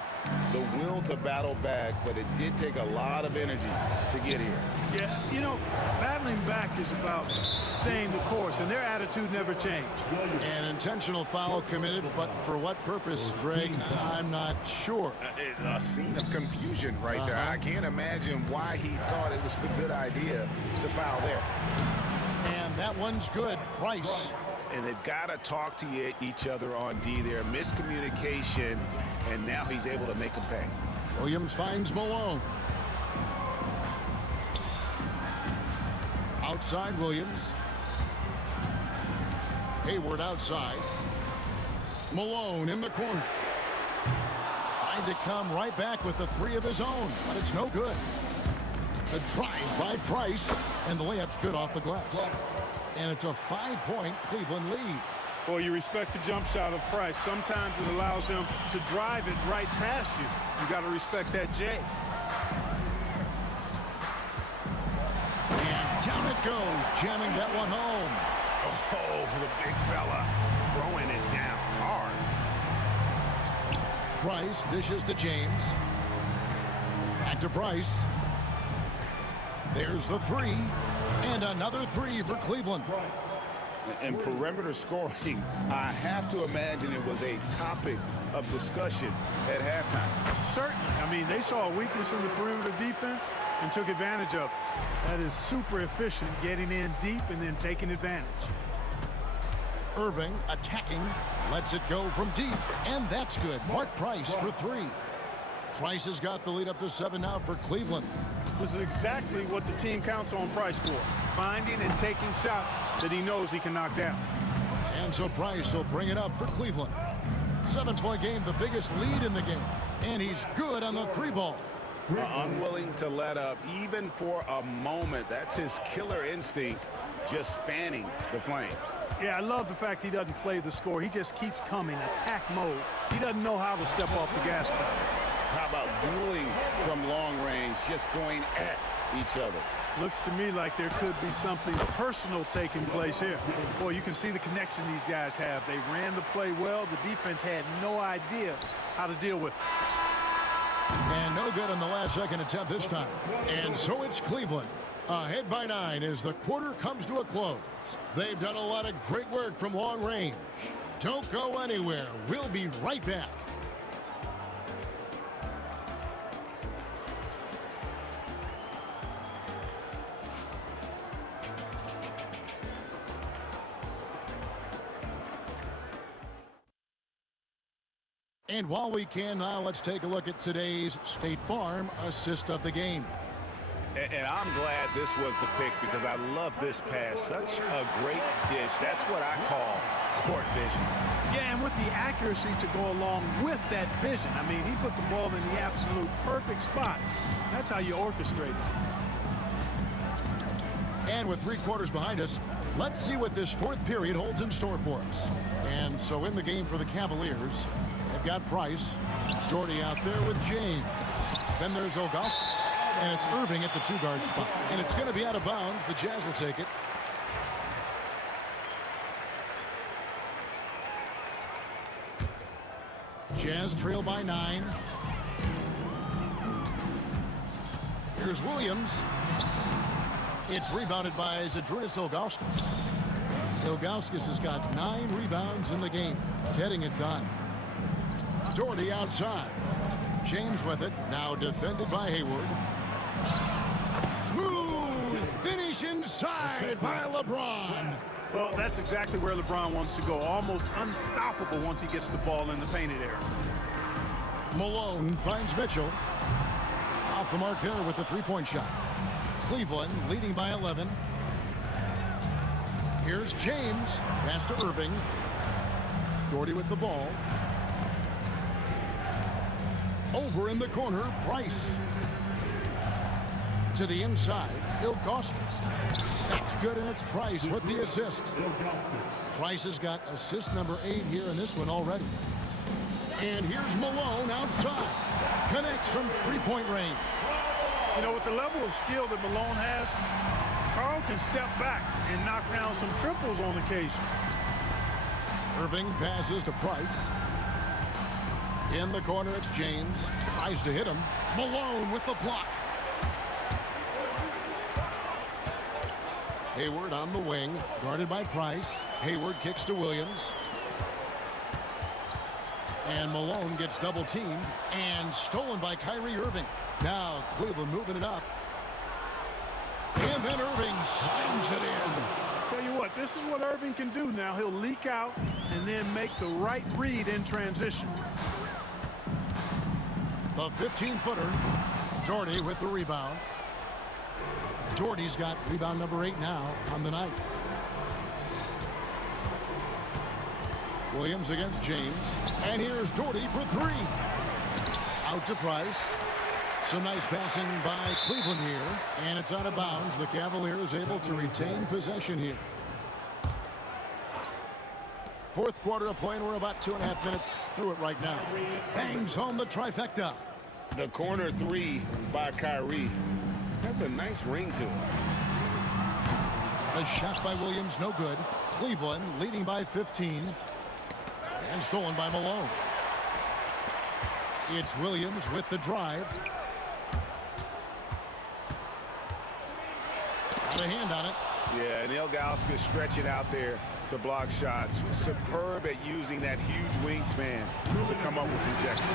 the will to battle back, but it did take a lot of energy to get here. Yeah, you know, battling back is about staying the course, and their attitude never changed. An intentional foul committed, but for what purpose, Greg? I'm not sure. A scene of confusion right there. I can't imagine why he thought it was a good idea to foul there. And that one's good. Price. And they've got to talk to each other on D there. Miscommunication, and now he's able to make them pay. Williams finds Malone. Outside Williams. Hayward outside. Malone in the corner. Tried to come right back with the 3 of his own, but it's no good. The drive by Price, and the layup's good off the glass. And it's a 5-point Cleveland lead. Well, you respect the jump shot of Price. Sometimes it allows him to drive it right past you. You got to respect that J. And down it goes, jamming that one home. Oh, the big fella throwing it down hard. Price dishes to James. Back to Price. There's the 3. And another 3 for Cleveland. And perimeter scoring, I have to imagine it was a topic of discussion at halftime. Certainly. I mean, they saw a weakness in the perimeter defense and took advantage of it. That is super efficient, getting in deep and then taking advantage. Irving attacking, lets it go from deep, and that's good. Mark Price for 3. Price has got the lead up to 7 now for Cleveland. This is exactly what the team counts on Price for, finding and taking shots that he knows he can knock down. And so Price will bring it up for Cleveland. 7-point game, the biggest lead in the game. And he's good on the 3-ball. Unwilling to let up, even for a moment. That's his killer instinct, just fanning the flames. Yeah, I love the fact he doesn't play the score. He just keeps coming, attack mode. He doesn't know how to step off the gas pedal. How about dueling from long range, just going at each other? Looks to me like there could be something personal taking place here. Boy, you can see the connection these guys have. They ran the play well. The defense had no idea how to deal with it. And no good on the last-second attempt this time. And so it's Cleveland. Ahead by 9 as the quarter comes to a close. They've done a lot of great work from long range. Don't go anywhere. We'll be right back. And while we can now, let's take a look at today's State Farm assist of the game. And I'm glad this was the pick because I love this pass. Such a great dish. That's what I call court vision. Yeah, and with the accuracy to go along with that vision. I mean, he put the ball in the absolute perfect spot. That's how you orchestrate it. And with 3 quarters behind us, let's see what this 4th period holds in store for us. And so in the game for the Cavaliers, they've got Price, Doherty out there with James. Then there's Augustus, and it's Irving at the 2-guard spot. And it's going to be out of bounds. The Jazz will take it. Jazz trail by 9. Here's Williams. It's rebounded by Zydrunas Ilgauskas. Ilgauskas has got 9 rebounds in the game, getting it done. Doherty outside. James with it, now defended by Hayward. Smooth finish inside by LeBron. Well, that's exactly where LeBron wants to go. Almost unstoppable once he gets the ball in the painted area. Malone finds Mitchell. Off the mark there with the 3-point shot. Cleveland leading by 11. Here's James. Pass to Irving. Doherty with the ball. Over in the corner, Price. To the inside, Ilgauskas. That's good, and it's Price with the assist. Price has got assist number 8 here in this one already. And here's Malone outside. Connects from 3-point range. You know, with the level of skill that Malone has, Karl can step back and knock down some triples on occasion. Irving passes to Price. In the corner, it's James. Tries to hit him. Malone with the block. Hayward on the wing, guarded by Price. Hayward kicks to Williams. And Malone gets double-teamed and stolen by Kyrie Irving. Now Cleveland moving it up. And then Irving slams it in. Tell you what, this is what Irving can do now. He'll leak out and then make the right read in transition. The 15-footer. Doherty with the rebound. Doherty's got rebound number 8 now on the night. Williams against James. And here's Doherty for 3. Out to Price. Some nice passing by Cleveland here. And it's out of bounds. The Cavaliers able to retain possession here. 4th quarter of play, and we're about 2.5 minutes through it right now. Bangs home the trifecta. The corner 3 by Kyrie has a nice ring to it. A shot by Williams, no good. Cleveland leading by 15. And stolen by Malone. It's Williams with the drive. Got a hand on it. Yeah, and Ilgauskas stretching out there to block shots. Superb at using that huge wingspan to come up with projection.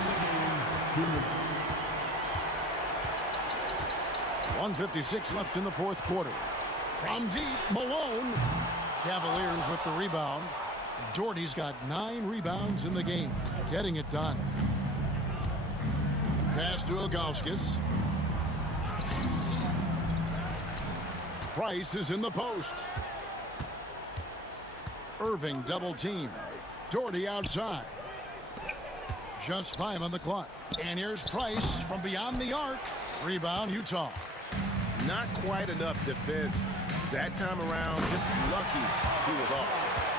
1:56 left in the 4th quarter. From deep, Malone. Cavaliers with the rebound. Doherty's got 9 rebounds in the game, getting it done. Pass to Ilgauskas. Price is in the post. Irving double team. Doherty outside. Just 5 on the clock. And here's Price from beyond the arc. Rebound, Utah. Not quite enough defense that time around. Just lucky he was off.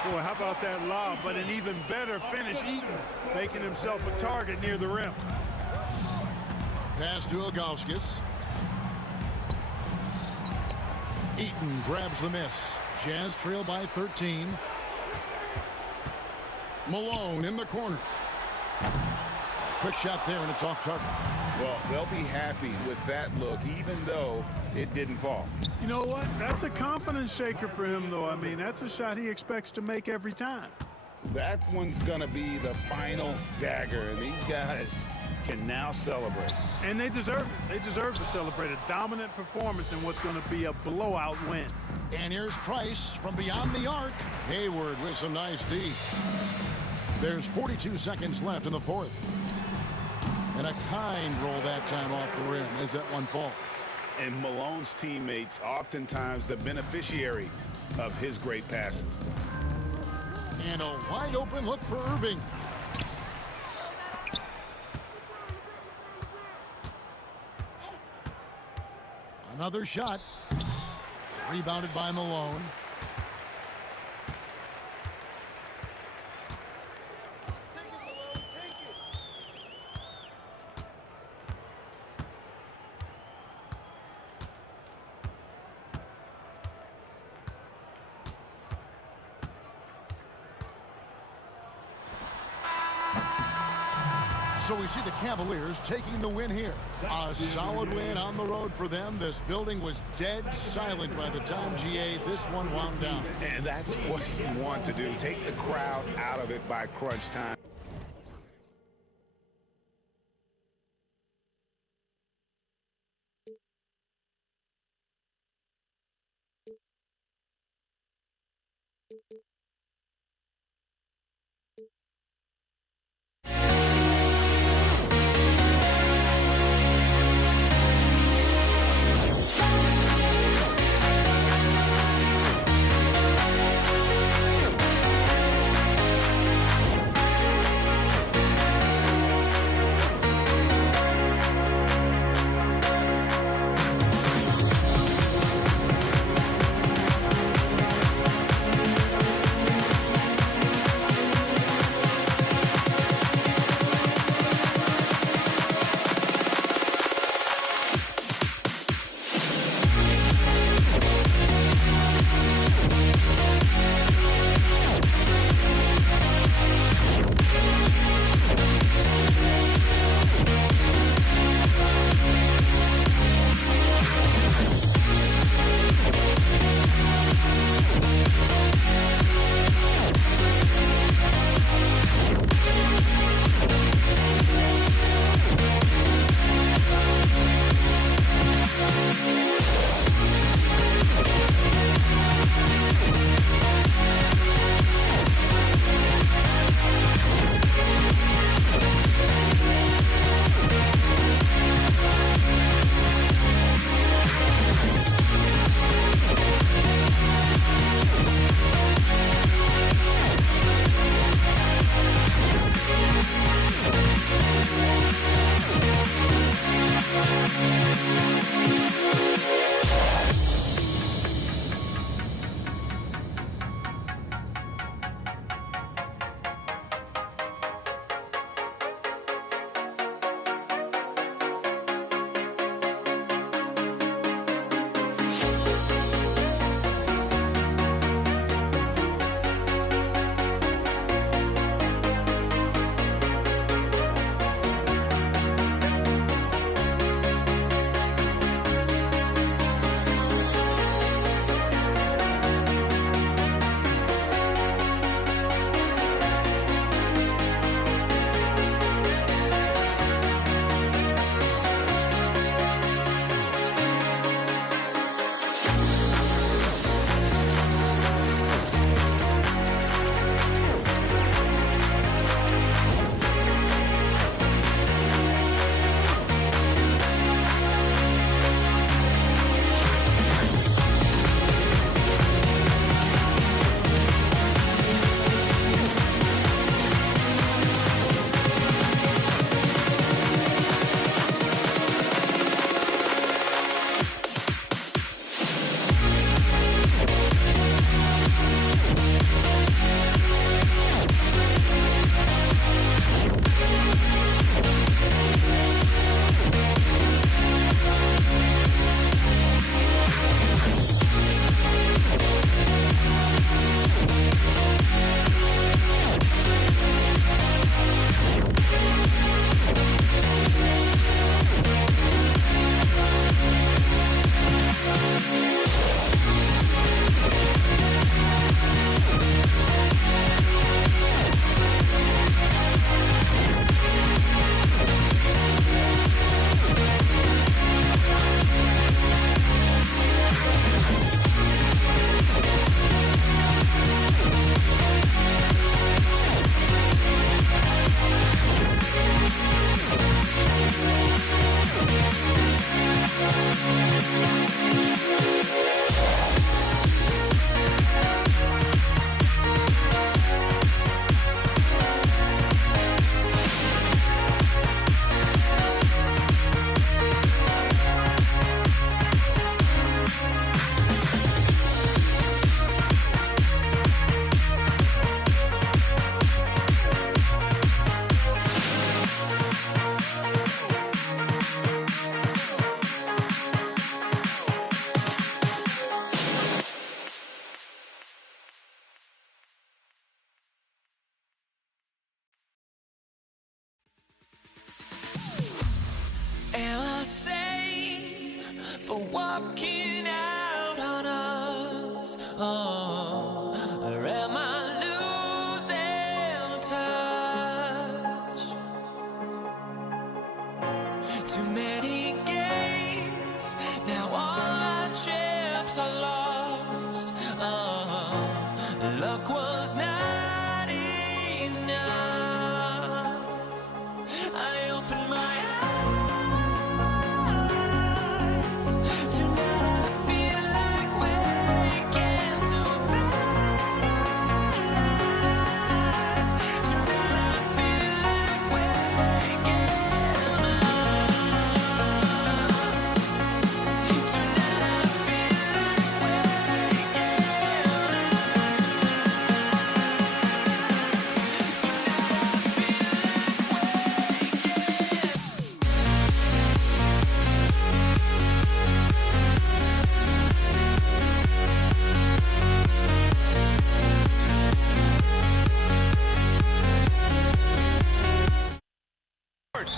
Boy, how about that lob? But an even better finish. Eaton making himself a target near the rim. Pass to Ilgauskas. Eaton grabs the miss. Jazz trail by 13. Malone in the corner. Quick shot there, and it's off target. Well, they'll be happy with that look, even though it didn't fall. You know what? That's a confidence shaker for him, though. I mean, that's a shot he expects to make every time. That one's going to be the final dagger, and these guys can now celebrate. And they deserve it. They deserve to celebrate a dominant performance in what's going to be a blowout win. And here's Price from beyond the arc. Hayward with some nice D. There's 42 seconds left in the fourth. And a kind roll that time off the rim as that one falls. And Malone's teammates oftentimes the beneficiary of his great passes. And a wide open look for Irving. Another shot. Rebounded by Malone. So we see the Cavaliers taking the win here. A solid win on the road for them. This building was dead silent by the time, GA, this one wound down. And that's what you want to do. Take the crowd out of it by crunch time. for walking out on us. Oh, or am I losing touch? Too many games, now all our chips are lost. Oh, luck was not enough. I opened my eyes. Tonight I feel like waking to life. Tonight I feel like waking up. Tonight I feel like waking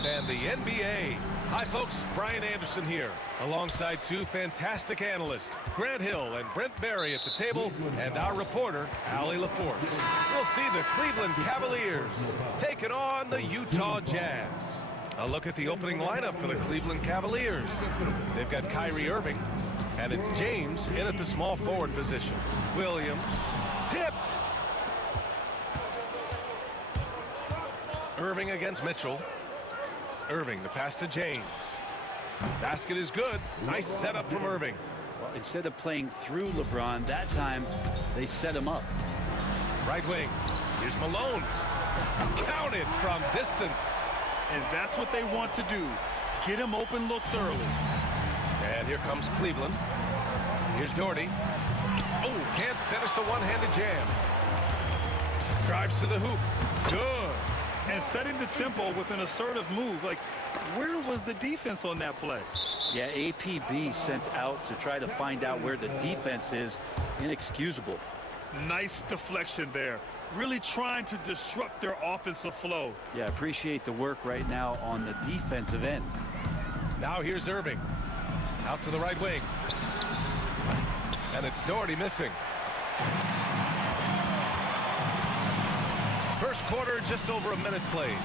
And the NBA. Hi, folks. Brian Anderson here, alongside two fantastic analysts, Grant Hill and Brent Barry at the table, and our reporter, Allie LaForce. We'll see the Cleveland Cavaliers taking on the Utah Jazz. A look at the opening lineup for the Cleveland Cavaliers. They've got Kyrie Irving, and it's James in at the small forward position. Williams tipped. Irving against Mitchell. Irving, the pass to James. Basket is good. Nice setup from Irving. Well, instead of playing through LeBron, that time they set him up. Right wing. Here's Malone. Counted from distance. And that's what they want to do. Get him open looks early. And here comes Cleveland. Here's Doherty. Oh, can't finish the one-handed jam. Drives to the hoop. Good. And setting the tempo with an assertive move. Like, where was the defense on that play? Yeah, APB sent out to try to find out where the defense is. Inexcusable. Nice deflection there. Really trying to disrupt their offensive flow. Yeah, appreciate the work right now on the defensive end. Now here's Irving. Out to the right wing. And it's Doherty missing. First quarter, just over a minute played.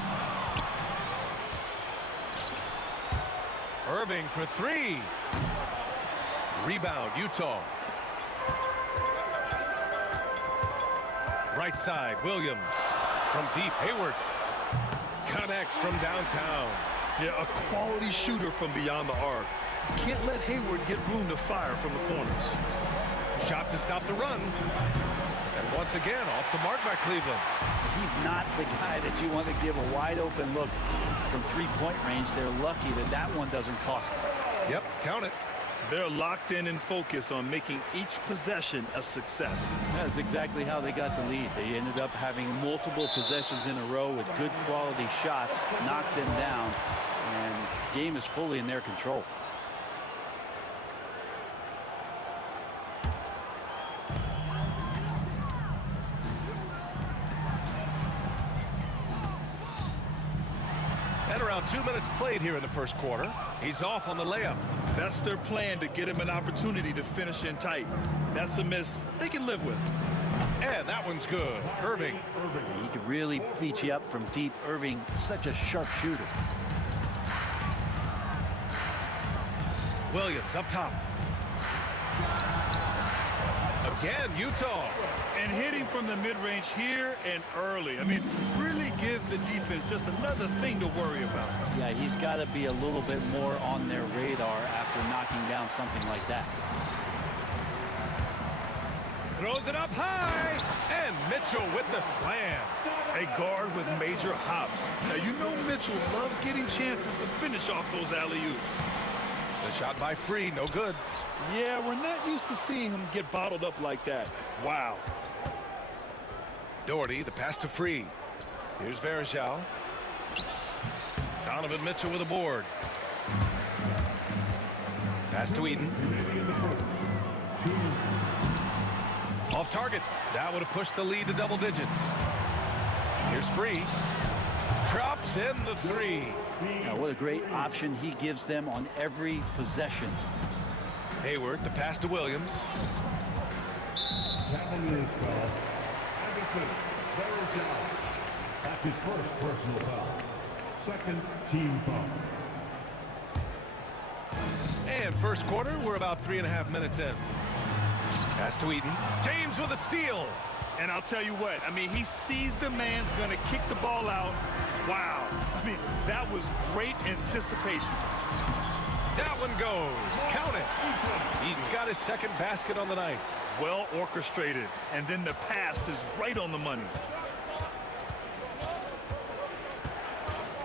Irving for three. Rebound, Utah. Right side, Williams. From deep, Hayward. Connects from downtown. Yeah, a quality shooter from beyond the arc. Can't let Hayward get room to fire from the corners. Shot to stop the run. And once again, off the mark by Cleveland. He's not the guy that you want to give a wide open look from three-point range. They're lucky that that one doesn't cost them. Yep, count it. They're locked in and focused on making each possession a success. That's exactly how they got the lead. They ended up having multiple possessions in a row with good quality shots, knocked them down, and the game is fully in their control. And around 2 minutes played here in the first quarter. He's off on the layup. That's their plan, to get him an opportunity to finish in tight. That's a miss they can live with. And that one's good. Irving. He could really beat you up from deep. Irving, such a sharp shooter. Williams up top. Again, Utah. And hitting from the mid-range here and early. I mean, really give the defense just another thing to worry about. Yeah, he's got to be a little bit more on their radar after knocking down something like that. Throws it up high. And Mitchell with the slam. A guard with major hops. Now, you know Mitchell loves getting chances to finish off those alley-oops. The shot by Free, no good. Yeah, we're not used to seeing him get bottled up like that. Wow. Doherty, the pass to Free. Here's Varejao. Donovan Mitchell with a board. Pass to Eden. Off target. That would have pushed the lead to double digits. Here's Free. Drops in the three. Now, what a great option he gives them on every possession. Hayward, the pass to Williams. Cavaliers foul. Everton, Valhalla. That's his first personal foul. Second team foul. And first quarter, we're about 3.5 minutes in. Pass to Eaton. James with a steal. And I'll tell you what, I mean, he sees the man's going to kick the ball out. Wow. I mean, that was great anticipation. That one goes. Count it. Eaton's got his second basket on the night. Well orchestrated. And then the pass is right on the money.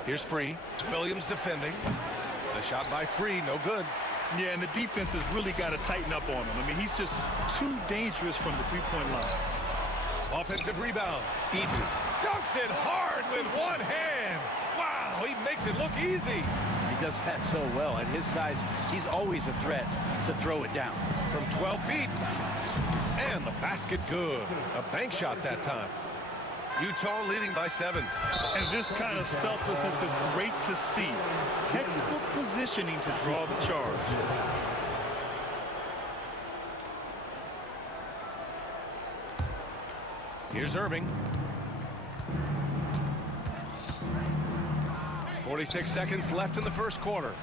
Here's Free. Williams defending. The shot by Free, no good. Yeah, and the defense has really got to tighten up on him. I mean, he's just too dangerous from the three-point line. Offensive rebound. Eaton dunks it hard with one hand. Wow, he makes it look easy. He does that so well. At his size, he's always a threat to throw it down. From 12 feet. And the basket good. A bank shot that time. Utah leading by 7. And this kind of selflessness is great to see. Textbook positioning to draw the charge. Here's Irving. 46 seconds left in the first quarter.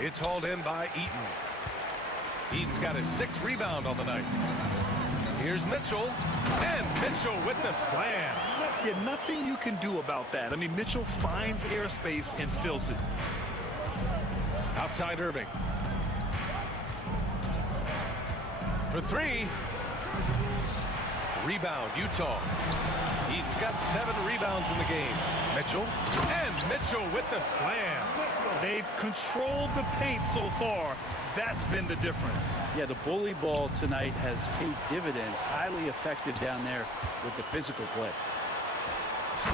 It's hauled in by Eaton. Eaton's got his 6th rebound on the night. Here's Mitchell. And Mitchell with the slam. Yeah, nothing you can do about that. I mean, Mitchell finds airspace and fills it. Outside Irving. For 3. Rebound, Utah. Eaton's got 7 rebounds in the game. Mitchell. And Mitchell with the slam. They've controlled the paint so far. That's been the difference. Yeah, the bully ball tonight has paid dividends. Highly effective down there with the physical play.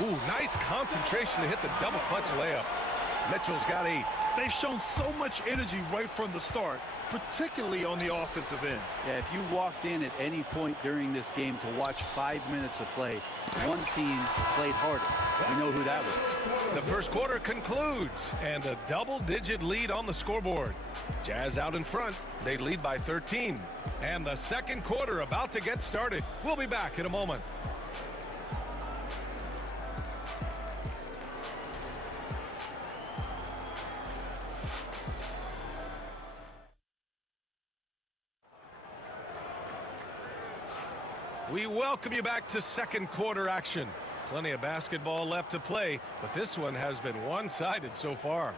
Ooh, nice concentration to hit the double clutch layup. Mitchell's got 8. They've shown so much energy right from the start, particularly on the offensive end. Yeah, if you walked in at any point during this game to watch 5 minutes of play, one team played harder. We know who that was. The first quarter concludes, and a double-digit lead on the scoreboard. Jazz out in front. They lead by 13. And the second quarter about to get started. We'll be back in a moment. We welcome you back to second quarter action. Plenty of basketball left to play, but this one has been one-sided so far.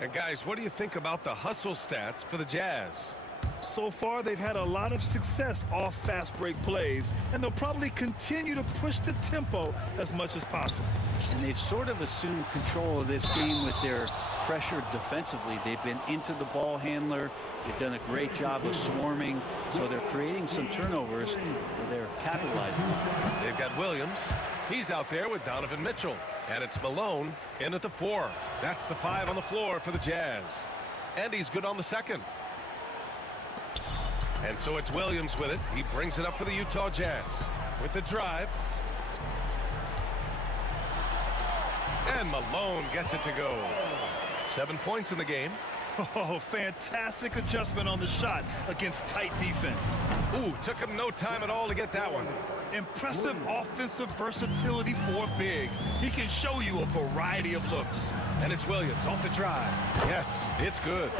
And guys, what do you think about the hustle stats for the Jazz? So far, they've had a lot of success off fast break plays, and they'll probably continue to push the tempo as much as possible. And they've sort of assumed control of this game with their pressure defensively. They've been into the ball handler. They've done a great job of swarming, so they're creating some turnovers where they're capitalizing. They've got Williams. He's out there with Donovan Mitchell. And it's Malone in at the 4. That's the 5 on the floor for the Jazz. And he's good on the second. And so it's Williams with it. He brings it up for the Utah Jazz. With the drive. And Malone gets it to go. 7 points in the game. Oh, fantastic adjustment on the shot against tight defense. Ooh, took him no time at all to get that one. Impressive offensive versatility for a big. He can show you a variety of looks. And it's Williams off the drive. Yes, it's good.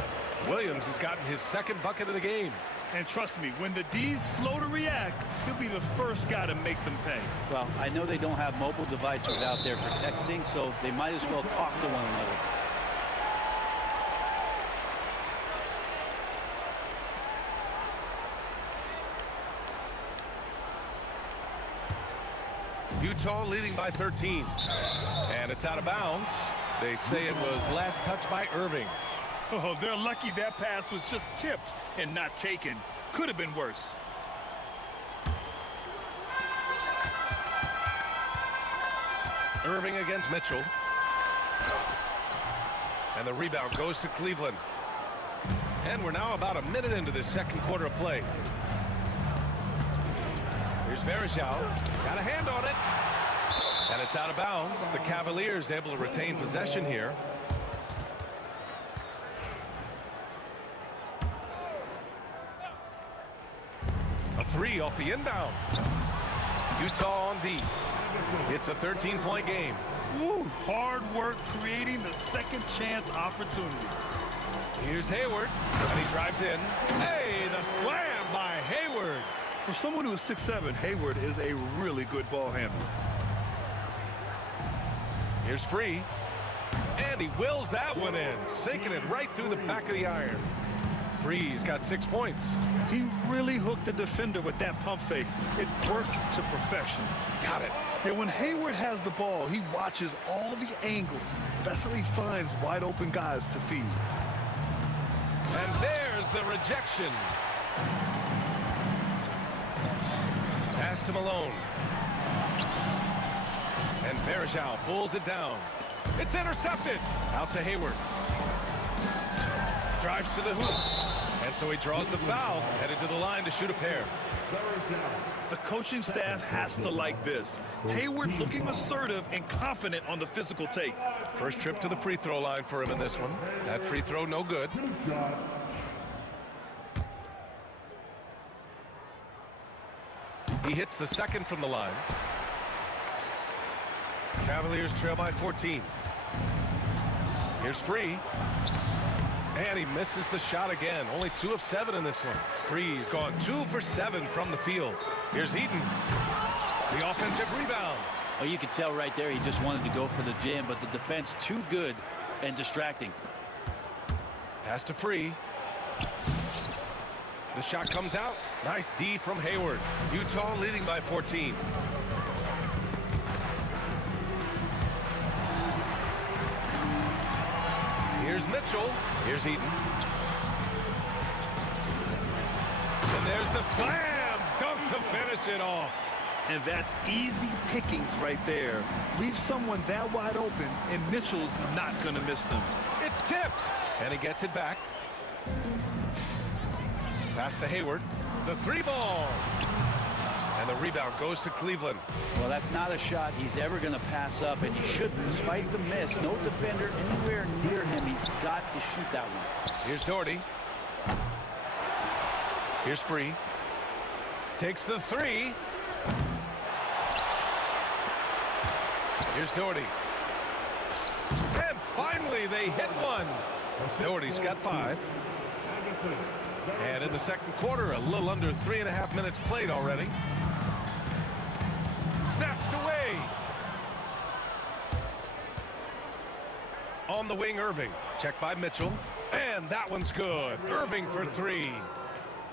Williams has gotten his 2nd bucket of the game. And trust me, when the D's slow to react, he'll be the first guy to make them pay. Well, I know they don't have mobile devices out there for texting, so they might as well talk to one another. Utah leading by 13. And it's out of bounds. They say it was last touched by Irving. Oh, they're lucky that pass was just tipped and not taken. Could have been worse. Irving against Mitchell. And the rebound goes to Cleveland. And we're now about a minute into this second quarter of play. Here's Varejao. Got a hand on it. And it's out of bounds. The Cavaliers able to retain possession here. three off the inbound. Utah on D. It's a 13-point game. Woo, hard work creating the second chance opportunity. Here's Hayward, and he drives in. Hey, the slam by Hayward. For someone who is 6'7", Hayward is a really good ball handler. Here's Free, and he wills that one in, sinking it right through the back of the iron. Free's got 6 points. He really hooked the defender with that pump fake. It worked to perfection. Got it. And when Hayward has the ball, he watches all the angles. That's how he finds wide open guys to feed. And there's the rejection. Pass to Malone. And Verjao pulls it down. It's intercepted. Out to Hayward. Drives to the hoop. And so he draws the foul, headed to the line to shoot a pair. The coaching staff has to like this. Hayward looking assertive and confident on the physical take. First trip to the free throw line for him in this one. That free throw no good. He hits the second from the line. Cavaliers trail by 14. Here's Free. And he misses the shot again. Only 2 of 7 in this one. Free's gone 2 for 7 from the field. Here's Eaton. The offensive rebound. Oh, you could tell right there he just wanted to go for the jam, but the defense too good and distracting. Pass to Free. The shot comes out. Nice D from Hayward. Utah leading by 14. Here's Mitchell. Here's Eaton. And there's the slam dunk to finish it off. And that's easy pickings right there. Leave someone that wide open, and Mitchell's not going to miss them. It's tipped. And he gets it back. Pass to Hayward. The 3 ball. And the rebound goes to Cleveland. Well, that's not a shot he's ever going to pass up, and he shouldn't. Despite the miss, no defender anywhere near him. He's got to shoot that one. Here's Doherty. Here's Free. Takes the 3. Here's Doherty. And finally, they hit one. Doherty's got 5. And in the second quarter, a little under 3.5 minutes played already. Snatched away. On the wing, Irving. Checked by Mitchell. And that one's good. Irving for 3.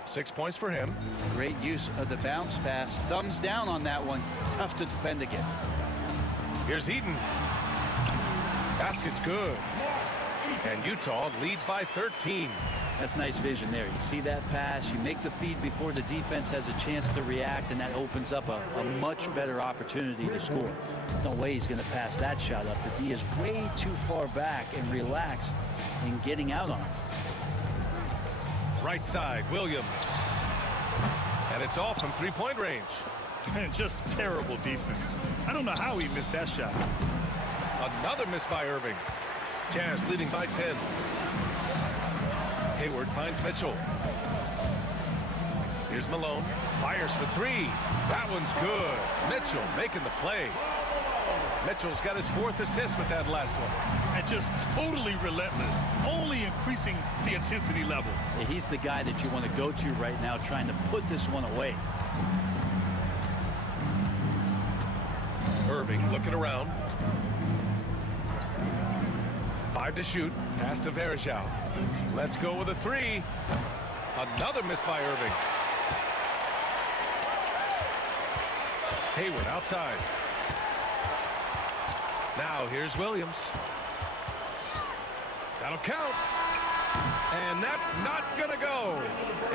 6 points for him. Great use of the bounce pass. Thumbs down on that one. Tough to defend against. Here's Eaton. Basket's good. And Utah leads by 13. That's nice vision there. You see that pass, you make the feed before the defense has a chance to react, and that opens up a much better opportunity to score. No way he's going to pass that shot up. The D is way too far back and relaxed in getting out on it. Right side, Williams. And it's off from 3-point range. Man, just terrible defense. I don't know how he missed that shot. Another miss by Irving. Jazz leading by 10. Hayward finds Mitchell. Here's Malone. Fires for 3. That one's good. Mitchell making the play. Mitchell's got his 4th assist with that last one. And just totally relentless, only increasing the intensity level. Yeah, he's the guy that you want to go to right now, trying to put this one away. Irving looking around. 5 to shoot. Pass to Verjao. Let's go with a 3. Another miss by Irving. Hayward outside. Now here's Williams. That'll count. And that's not going to go.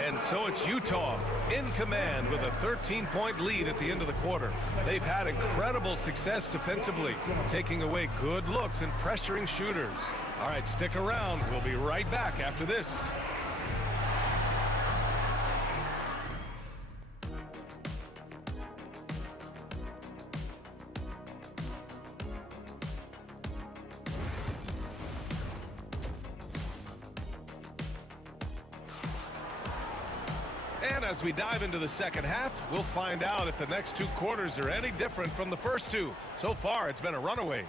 And so it's Utah in command with a 13-point lead at the end of the quarter. They've had incredible success defensively, taking away good looks and pressuring shooters. All right, stick around. We'll be right back after this. And as we dive into the second half, we'll find out if the next 2 quarters are any different from the first 2. So far, it's been a runaway.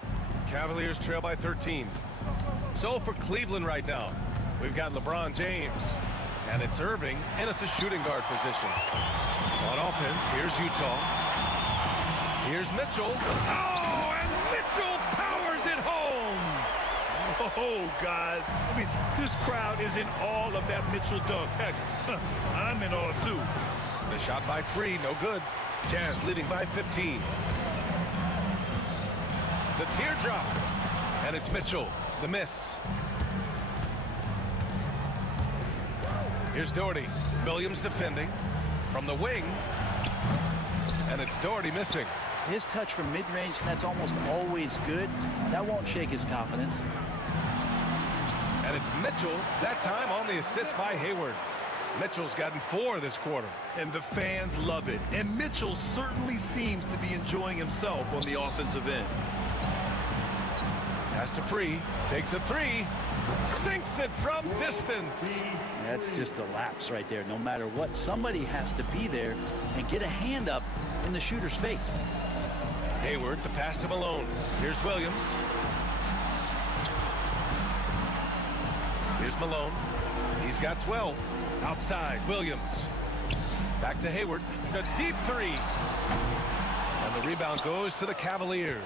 Cavaliers trail by 13. So for Cleveland right now, we've got LeBron James. And it's Irving in at the shooting guard position. On offense, here's Utah. Here's Mitchell. Oh, and Mitchell powers it home! Oh, guys. I mean, this crowd is in awe of that Mitchell dunk. Heck, I'm in awe, too. The shot by Free, no good. Jazz leading by 15. The teardrop. And it's Mitchell, the miss. Here's Doherty. Williams defending from the wing. And it's Doherty missing. His touch from mid-range, that's almost always good. That won't shake his confidence. And it's Mitchell, that time on the assist by Hayward. Mitchell's gotten 4 this quarter. And the fans love it. And Mitchell certainly seems to be enjoying himself on the offensive end. Pass to Free, takes a 3, sinks it from distance. That's just a lapse right there. No matter what, somebody has to be there and get a hand up in the shooter's face. Hayward, the pass to Malone. Here's Williams. Here's Malone. He's got 12. Outside, Williams. Back to Hayward. A deep 3. And the rebound goes to the Cavaliers.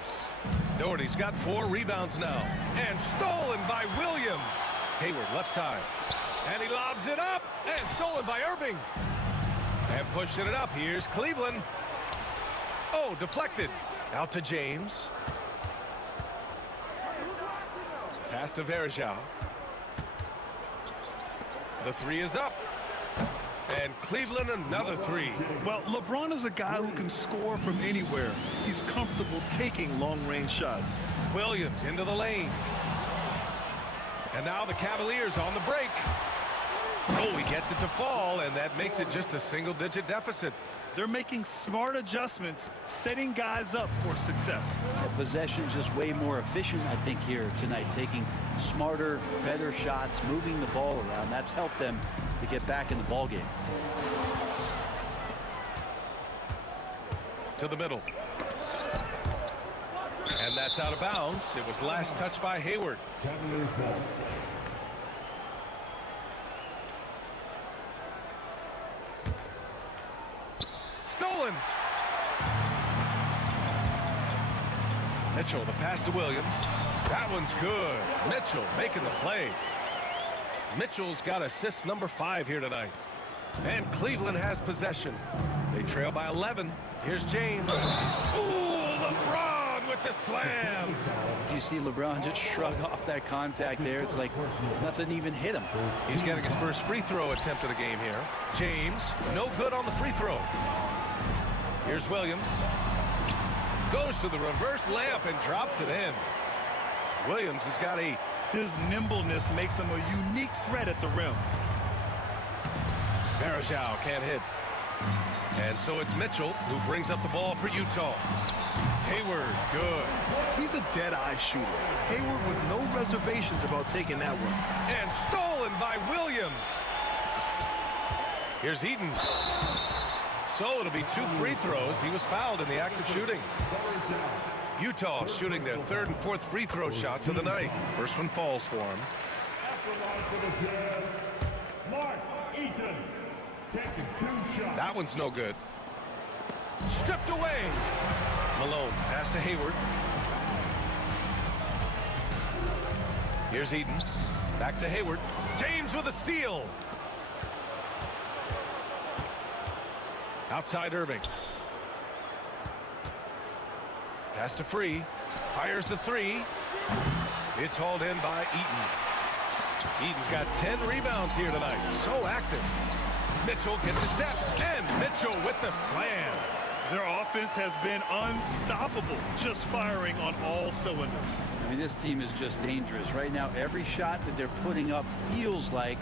Doherty's got 4 rebounds now. And stolen by Williams. Hayward, left side. And he lobs it up. And stolen by Irving. And pushing it up. Here's Cleveland. Oh, deflected. Out to James. Pass to Verjao. The 3 is up. And Cleveland another 3. Well, LeBron is a guy who can score from anywhere. He's comfortable taking long-range shots. Williams into the lane. And now the Cavaliers on the break. Oh, he gets it to fall, and that makes it just a single-digit deficit. They're making smart adjustments, setting guys up for success. The possession's just way more efficient, I think, here tonight. Taking smarter, better shots, moving the ball around. That's helped them to get back in the ball game. To the middle. And that's out of bounds. It was last touched by Hayward. Stolen. Mitchell, the pass to Williams. That one's good. Mitchell making the play. Mitchell's got assist number 5 here tonight. And Cleveland has possession. They trail by 11. Here's James. Ooh, LeBron with the slam. Did you see LeBron just shrug off that contact there? It's like nothing even hit him. He's getting his first free throw attempt of the game here. James, no good on the free throw. Here's Williams. Goes to the reverse layup and drops it in. Williams has got 8. His nimbleness makes him a unique threat at the rim. Verjao can't hit. And so it's Mitchell who brings up the ball for Utah. Hayward, good. He's a dead-eye shooter. Hayward with no reservations about taking that one. And stolen by Williams. Here's Eaton. So it'll be 2 free throws. He was fouled in the act of shooting. Utah shooting their 3rd and 4th free throw shots of the night. First one falls for him. That one's no good. Stripped away. Malone, pass to Hayward. Here's Eaton. Back to Hayward. James with a steal. Outside Irving. Pass to Free. Fires the 3. It's hauled in by Eaton. Eaton's got 10 rebounds here tonight. So active. Mitchell gets a step. And Mitchell with the slam. Their offense has been unstoppable, just firing on all cylinders. I mean, this team is just dangerous. Right now, every shot that they're putting up feels like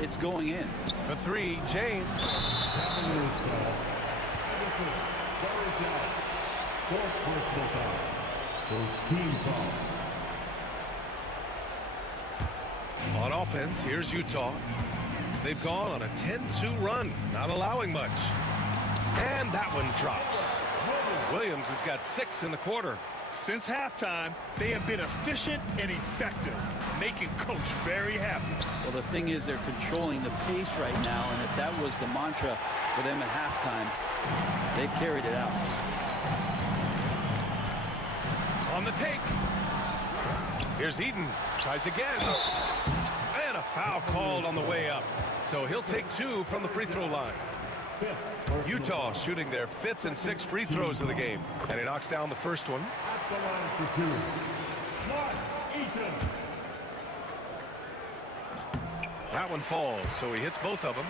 it's going in. The 3, James. On offense, here's Utah. They've gone on a 10-2 run, not allowing much. And that one drops. Williams has got 6 in the quarter. Since halftime, they have been efficient and effective, making Coach very happy. Well, the thing is they're controlling the pace right now, and if that was the mantra for them at halftime, they've carried it out. On the take. Here's Eden. Tries again. And a foul called on the way up. So he'll take 2 from the free throw line. Utah shooting their 5th and 6th free throws of the game. And he knocks down the first one. At the line for 2, Eaton. That one falls, so he hits both of them.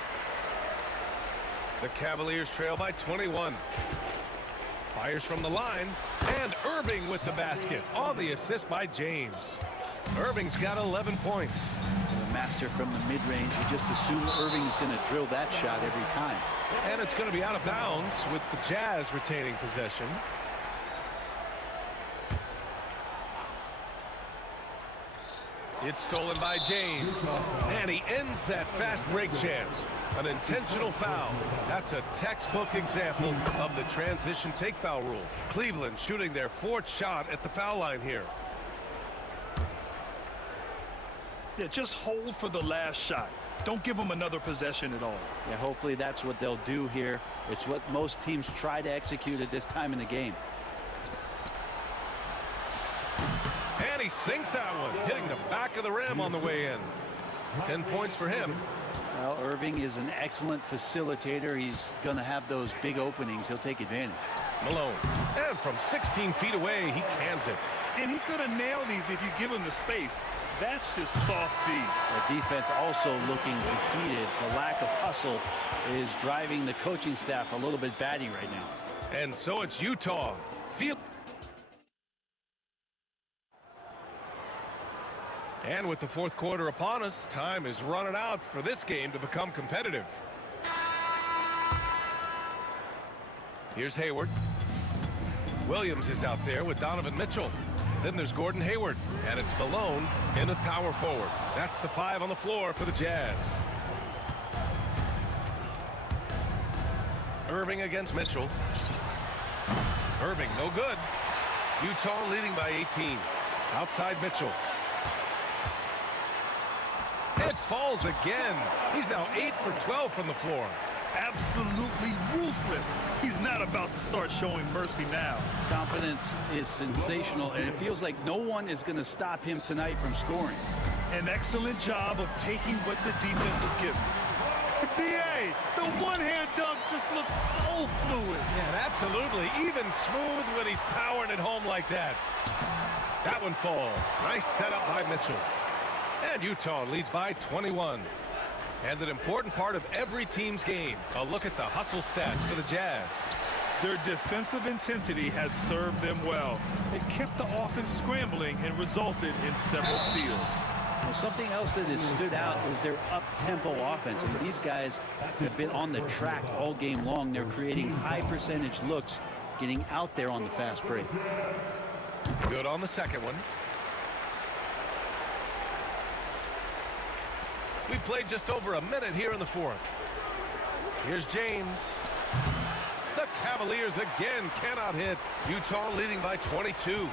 The Cavaliers trail by 21. Fires from the line. And Irving with the basket on the assist by James. Irving's got 11 points. The master from the mid-range. You just assume Irving's going to drill that shot every time. And it's going to be out of bounds with the Jazz retaining possession. It's stolen by James. And he ends that fast break chance. An intentional foul. That's a textbook example of the transition take foul rule. Cleveland shooting their 4th shot at the foul line here. Yeah, just hold for the last shot. Don't give them another possession at all. Yeah, hopefully that's what they'll do here. It's what most teams try to execute at this time in the game. And he sinks that one, hitting the back of the rim on the way in. 10 points for him. Well, Irving is an excellent facilitator. He's going to have those big openings. He'll take advantage. Malone. And from 16 feet away, he cans it. And he's going to nail these if you give him the space. That's just soft D. The defense also looking defeated. The lack of hustle is driving the coaching staff a little bit batty right now. And so it's Utah. And with the 4th quarter upon us, time is running out for this game to become competitive. Here's Hayward. Williams is out there with Donovan Mitchell. Then there's Gordon Hayward, and it's Malone in at power forward. That's the 5 on the floor for the Jazz. Irving against Mitchell. Irving, no good. Utah leading by 18. Outside Mitchell. It falls again. He's now 8 for 12 from the floor. Absolutely ruthless. He's not about to start showing mercy now. Confidence is sensational, and it feels like no one is going to stop him tonight from scoring. An excellent job of taking what the defense is giving. B.A., the one-hand dunk just looks so fluid. Yeah, absolutely. Even smooth when he's powering it home like that. That one falls. Nice setup by Mitchell. And Utah leads by 21. And an important part of every team's game, a look at the hustle stats for the Jazz. Their defensive intensity has served them well. It kept the offense scrambling and resulted in several steals. Well, something else that has stood out is their up-tempo offense. I mean, these guys have been on the track all game long. They're creating high-percentage looks, getting out there on the fast break. Good on the second one. We played just over a minute here in the 4th. Here's James. The Cavaliers again cannot hit. Utah leading by 22.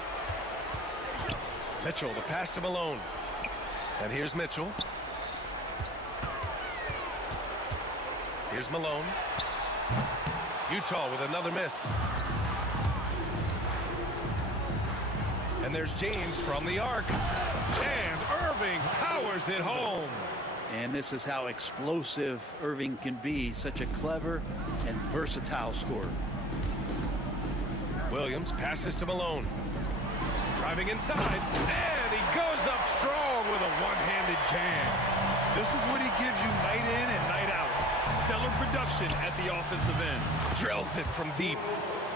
Mitchell, the pass to Malone. And here's Mitchell. Here's Malone. Utah with another miss. And there's James from the arc. And Irving powers it home. And this is how explosive Irving can be. Such a clever and versatile scorer. Williams passes to Malone. Driving inside. And he goes up strong with a one-handed jam. This is what he gives you night in and night out. Stellar production at the offensive end. Drills it from deep.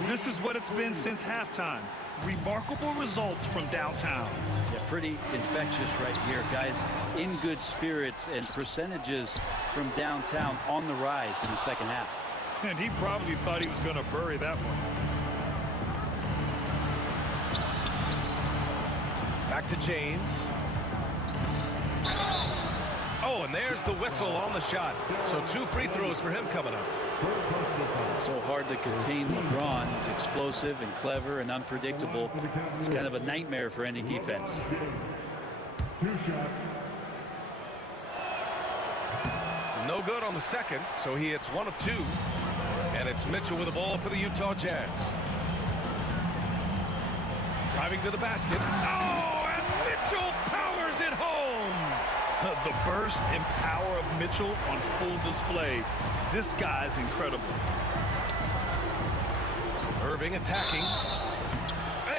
This is what it's been since halftime. Remarkable results from downtown. Yeah, pretty infectious right here, guys. In good spirits and percentages from downtown on the rise in the second half. And he probably thought he was going to bury that one. Back to James. Oh, Oh, and there's the whistle on the shot. So 2 free throws for him coming up. So hard to contain LeBron. He's explosive and clever and unpredictable. It's kind of a nightmare for any defense. 2 shots. No good on the second, so he hits 1 of 2. And it's Mitchell with the ball for the Utah Jazz. Driving to the basket. Oh, and Mitchell powers it home. The burst and power of Mitchell on full display. This guy's incredible. Irving attacking.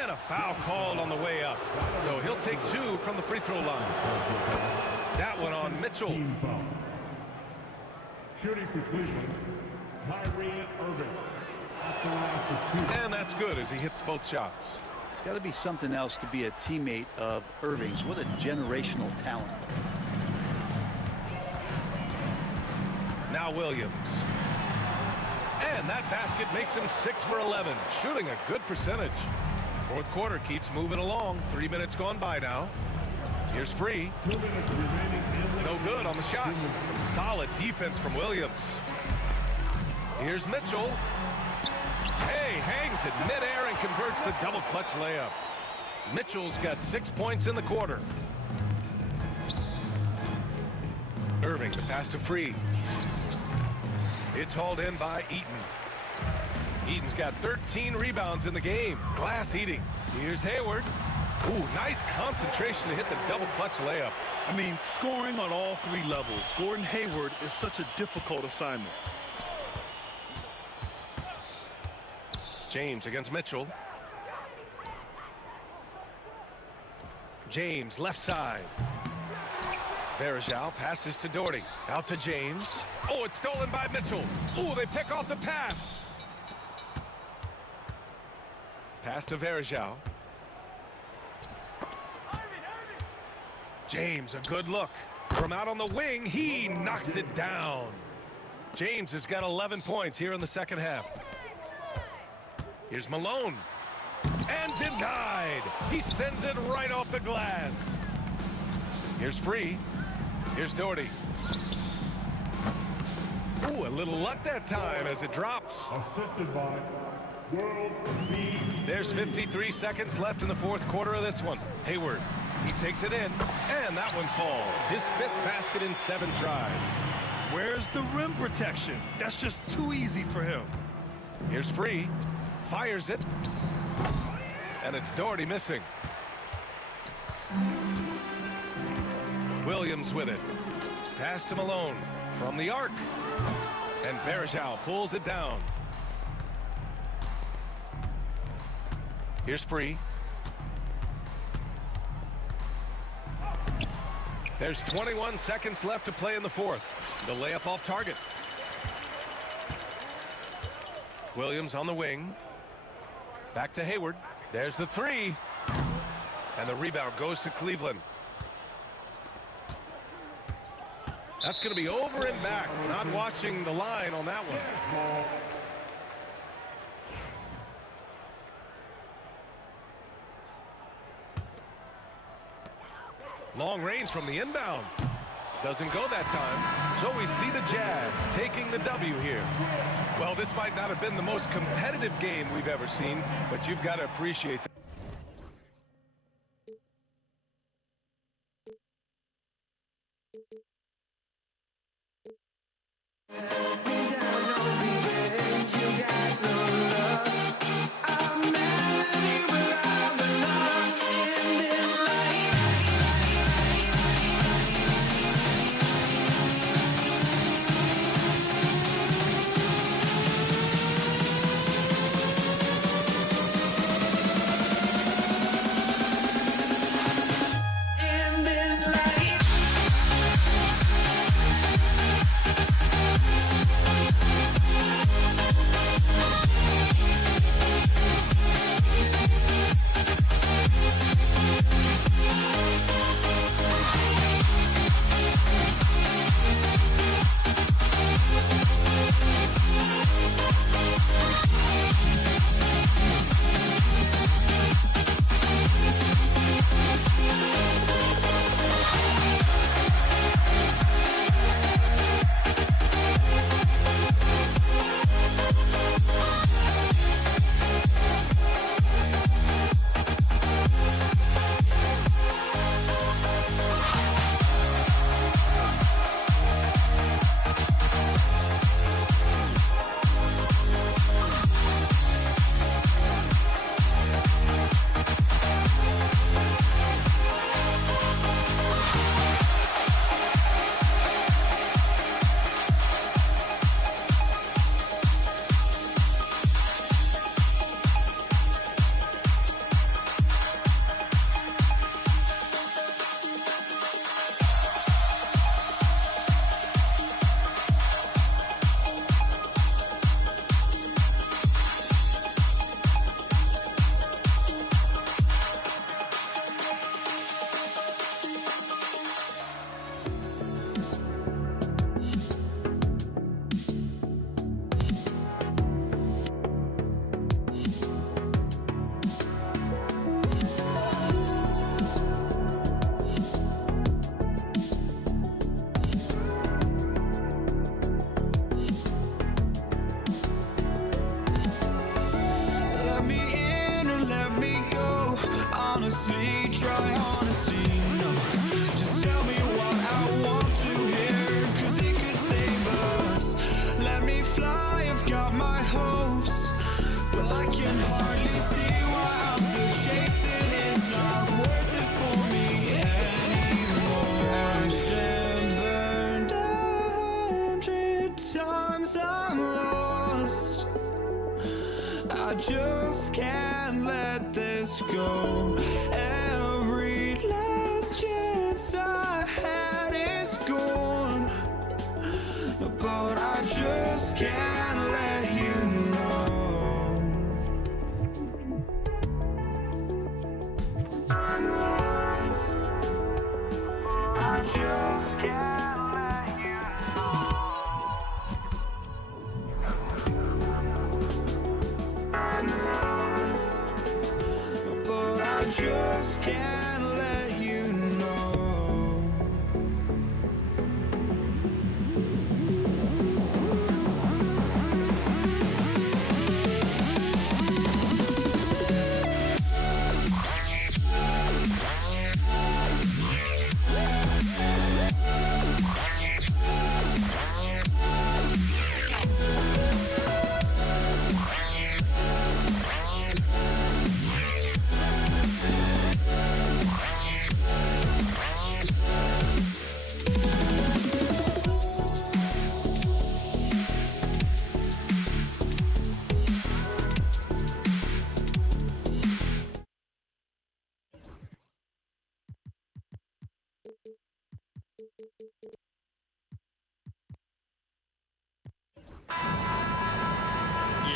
And a foul called on the way up. So he'll take 2 from the free throw line. That one on Mitchell. Team foul. Shooting for Cleveland, Kyrie Irving. At the line for 2. And that's good as he hits both shots. It's got to be something else to be a teammate of Irving's. What a generational talent. Now Williams. And that basket makes him 6 for 11, shooting a good percentage. Fourth quarter keeps moving along. 3 minutes gone by now. Here's Free. 2 minutes remaining. No good on the shot. Some solid defense from Williams. Here's Mitchell. Hey, hangs it midair and converts the double clutch layup. Mitchell's got 6 points in the quarter. Irving, the pass to Free. It's hauled in by Eaton. Eaton's got 13 rebounds in the game. Glass eating. Here's Hayward. Ooh, nice concentration to hit the double clutch layup. I mean, scoring on all 3 levels. Gordon Hayward is such a difficult assignment. James against Mitchell. James left side. Varejao passes to Doherty. Out to James. Oh, it's stolen by Mitchell. Oh, they pick off the pass. Pass to Varejao. James, a good look. From out on the wing, he knocks it down. James has got 11 points here in the second half. Here's Malone. And denied. He sends it right off the glass. Here's Free. Here's Doherty. Ooh, a little luck that time as it drops. Assisted by World B. There's 53 seconds left in the fourth quarter of this one. Hayward. He takes it in, and that one falls. His 5th basket in 7 tries. Where's the rim protection? That's just too easy for him. Here's Free. Fires it. And it's Doherty missing. Williams with it. Pass to Malone from the arc. And Varejao pulls it down. Here's Free. There's 21 seconds left to play in the fourth. The layup off target. Williams on the wing. Back to Hayward. There's the 3. And the rebound goes to Cleveland. That's going to be over and back. Not watching the line on that one. Long range from the inbound. Doesn't go that time. So we see the Jazz taking the W here. Well, this might not have been the most competitive game we've ever seen, but you've got to appreciate that. I just can't let this go. Every last chance I had is gone, but I just can't let you know. I just can't let you know. But I just can't let you know.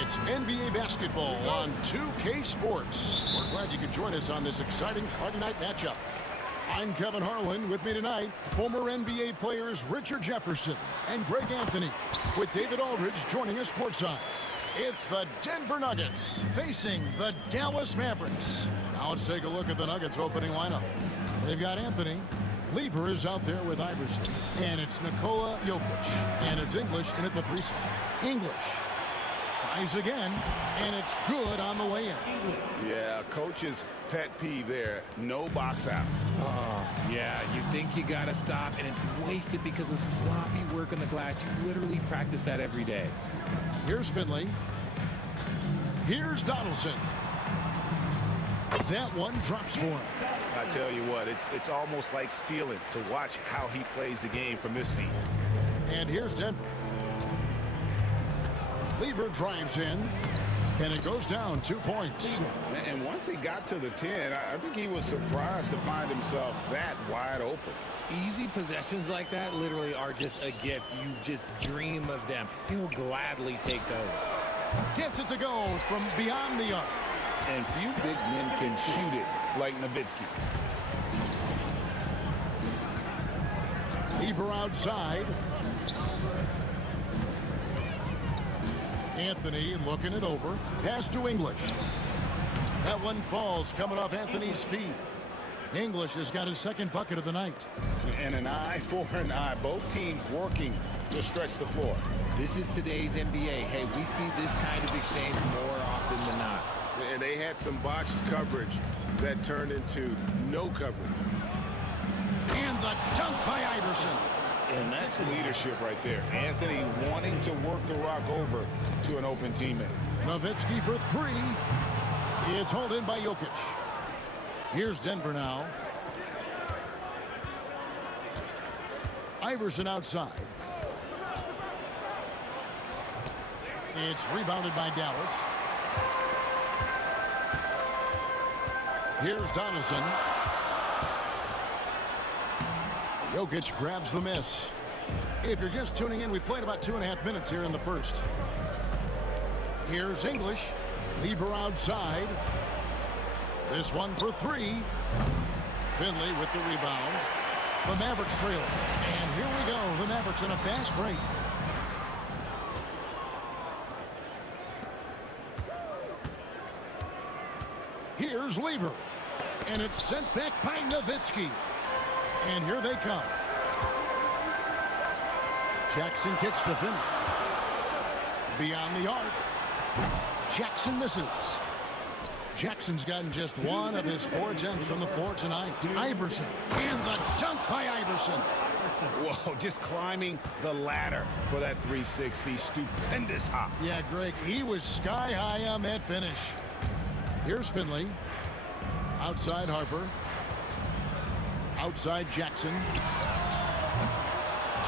It's NBA basketball on 2K Sports. We're glad you could join us on this exciting Friday night matchup. I'm Kevin Harlan. With me tonight, former NBA players Richard Jefferson and Greg Anthony, with David Aldridge joining us courtside. It's the Denver Nuggets facing the Dallas Mavericks. Now let's take a look at the Nuggets opening lineup. They've got Anthony. Lever is out there with Iverson. And it's Nikola Jokic. And it's English in at the 3 spot. English tries again, and it's good on the way in. Yeah, coach's pet peeve there. No box out. Yeah, you think you got to stop, and it's wasted because of sloppy work on the glass. You literally practice that every day. Here's Finley. Here's Donaldson. That one drops for him. I tell you what, it's almost like stealing to watch how he plays the game from this seat. And here's Denver. Lever drives in, and it goes down 2 points. And once he got to the 10, I think he was surprised to find himself that wide open. Easy possessions like that literally are just a gift. You just dream of them. He'll gladly take those. Gets it to go from beyond the arc. And few big men can shoot it like Nowitzki. Lever outside. Anthony looking it over. Pass to English. That one falls coming off Anthony's feet. English has got his second bucket of the night. And an eye for an eye. Both teams working to stretch the floor. This is today's NBA. Hey, we see this kind of exchange more often than not. And they had some botched coverage that turned into no coverage. And the dunk by Iverson. And that's leadership right there. Anthony wanting to work the rock over to an open teammate. Nowitzki for 3. It's hauled in by Jokic. Here's Denver now. Iverson outside. It's rebounded by Dallas. Here's Donaldson. Jokic grabs the miss. If you're just tuning in, we played about 2.5 minutes here in the first. Here's English. Lever outside. This one for 3. Finley with the rebound. The Mavericks trail. And here we go. The Mavericks in a fast break. Here's Lever. And it's sent back by Nowitzki. And here they come. Jackson kicks to finish. Beyond the arc. Jackson misses. Jackson's gotten just 1 of his 4 attempts from the floor tonight. Iverson. And the dunk by Iverson. Whoa, just climbing the ladder for that 360. Stupendous hop. Yeah, Greg, he was sky high on that finish. Here's Finley. Outside Harper. Outside Jackson.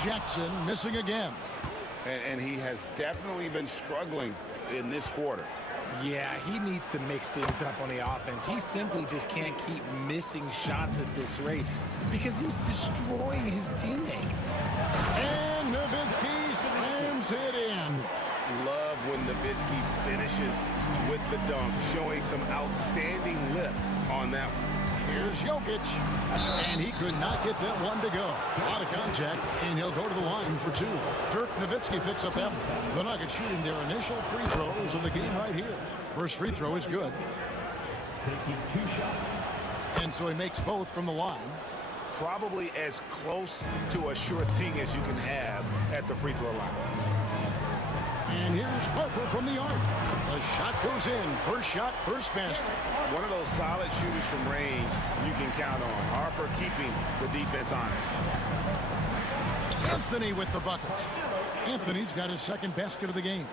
Jackson missing again. And he has definitely been struggling in this quarter. Yeah, he needs to mix things up on the offense. He simply just can't keep missing shots at this rate because he's destroying his teammates. And Nowitzki slams it in. Love when Nowitzki finishes with the dunk, showing some outstanding lift on that one. Here's Jokic, and he could not get that one to go. A lot of contact, and he'll go to the line for two. Dirk Nowitzki picks up that one. The Nuggets shooting their initial free throws of the game right here. First free throw is good. Taking 2 shots. And so he makes both from the line. Probably as close to a sure thing as you can have at the free throw line. And here's Harper from the arc. The shot goes in. First shot, first basket. One of those solid shooters from range you can count on. Harper keeping the defense honest. Anthony with the bucket. Anthony's got his second basket of the game.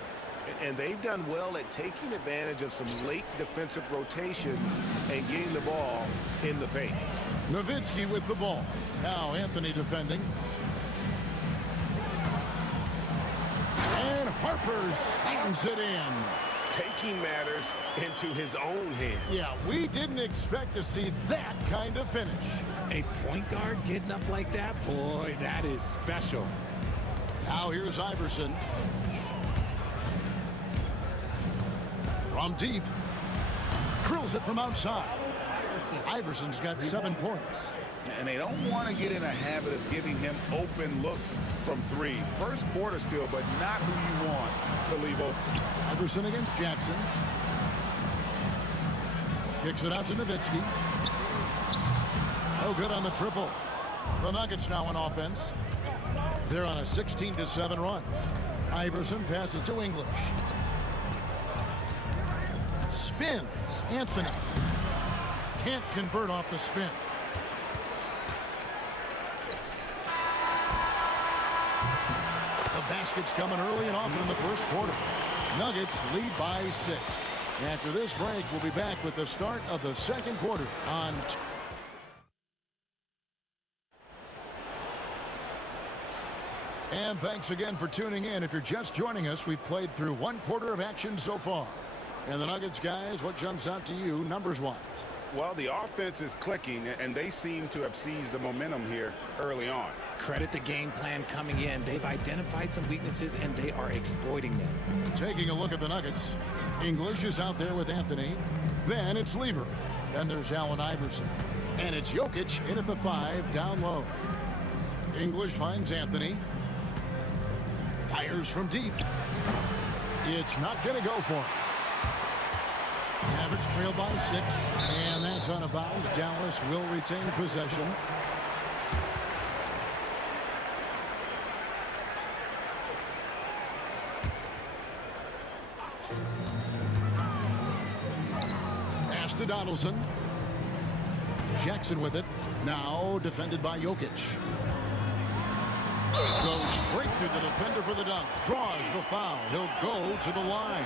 And they've done well at taking advantage of some late defensive rotations and getting the ball in the paint. Nowitzki with the ball. Now Anthony defending. And Harper slams it in. Taking matters into his own hands. Yeah, we didn't expect to see that kind of finish. A point guard getting up like that? Boy, that is special. Now here's Iverson. From deep. Drills it from outside. Iverson's got 7 points. And they don't want to get in a habit of giving him open looks from 3. First quarter still, but not who you want to leave open. Iverson against Jackson. Kicks it out to Nowitzki. No good on the triple. The Nuggets now on offense. They're on a 16-7 run. Iverson passes to English. Spins. Anthony. Can't convert off the spin. The basket's coming early and often in the first quarter. Nuggets lead by 6. After this break, we'll be back with the start of the second quarter on... And thanks again for tuning in. If you're just joining us, we've played through 1 quarter of action so far. And the Nuggets, guys, what jumps out to you numbers-wise? Well, the offense is clicking, and they seem to have seized the momentum here early on. Credit the game plan coming in. They've identified some weaknesses, and they are exploiting them. Taking a look at the Nuggets. English is out there with Anthony. Then it's Lever. Then there's Allen Iverson. And it's Jokic in at the 5, down low. English finds Anthony. Fires from deep. It's not going to go for him. Mavericks trail by 6, and that's out of bounds. Dallas will retain possession. Pass to Donaldson. Jackson with it. Now defended by Jokic. Goes straight through the defender for the dunk. Draws the foul. He'll go to the line.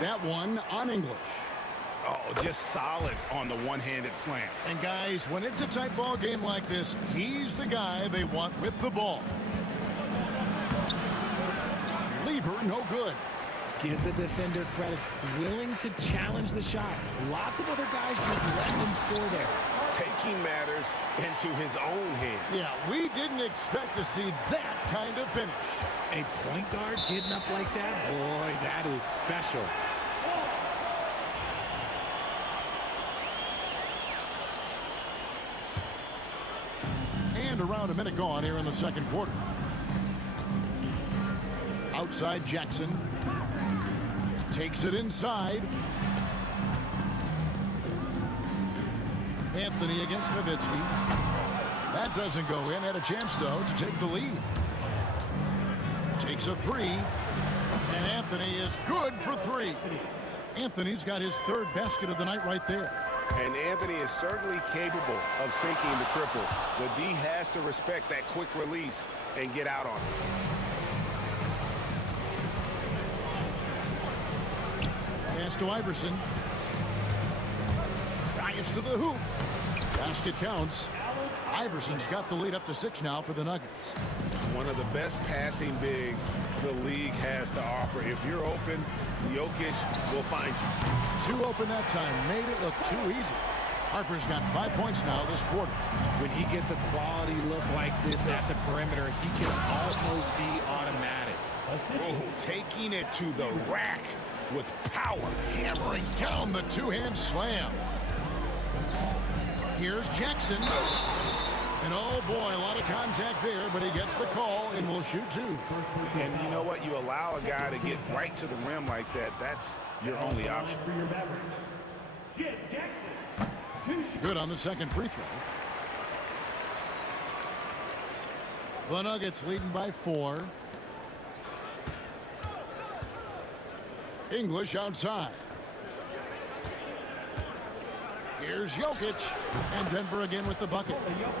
That one on English. Oh, just solid on the one-handed slam. And guys, when it's a tight ball game like this, he's the guy they want with the ball. Lever, no good. Give the defender credit. Willing to challenge the shot. Lots of other guys just let him score there. Taking matters into his own hands. Yeah, we didn't expect to see that kind of finish. A point guard getting up like that? Boy, that is special. And around a minute gone here in the second quarter. Outside Jackson. Takes it inside. Anthony against Nowitzki. That doesn't go in. Had a chance, though, to take the lead. Takes a 3. And Anthony is good for 3. Anthony's got his 3rd basket of the night right there. And Anthony is certainly capable of sinking the triple. The D has to respect that quick release and get out on it. Pass to Iverson. Drives to the hoop. Basket counts. Iverson's got the lead up to 6 now for the Nuggets. One of the best passing bigs the league has to offer. If you're open, Jokic will find you. Too open that time. Made it look too easy. Harper's got 5 points now this quarter. When he gets a quality look like this at the perimeter, he can almost be automatic. Oh, taking it to the rack with power. Hammering down the two-hand slam. Here's Jackson. And oh boy, a lot of contact there, but he gets the call and will shoot 2. And you know what? You allow a guy to get right to the rim like that. That's your only option. Good on the second free throw. The Nuggets leading by 4. English outside. Here's Jokic, and Denver again with the bucket.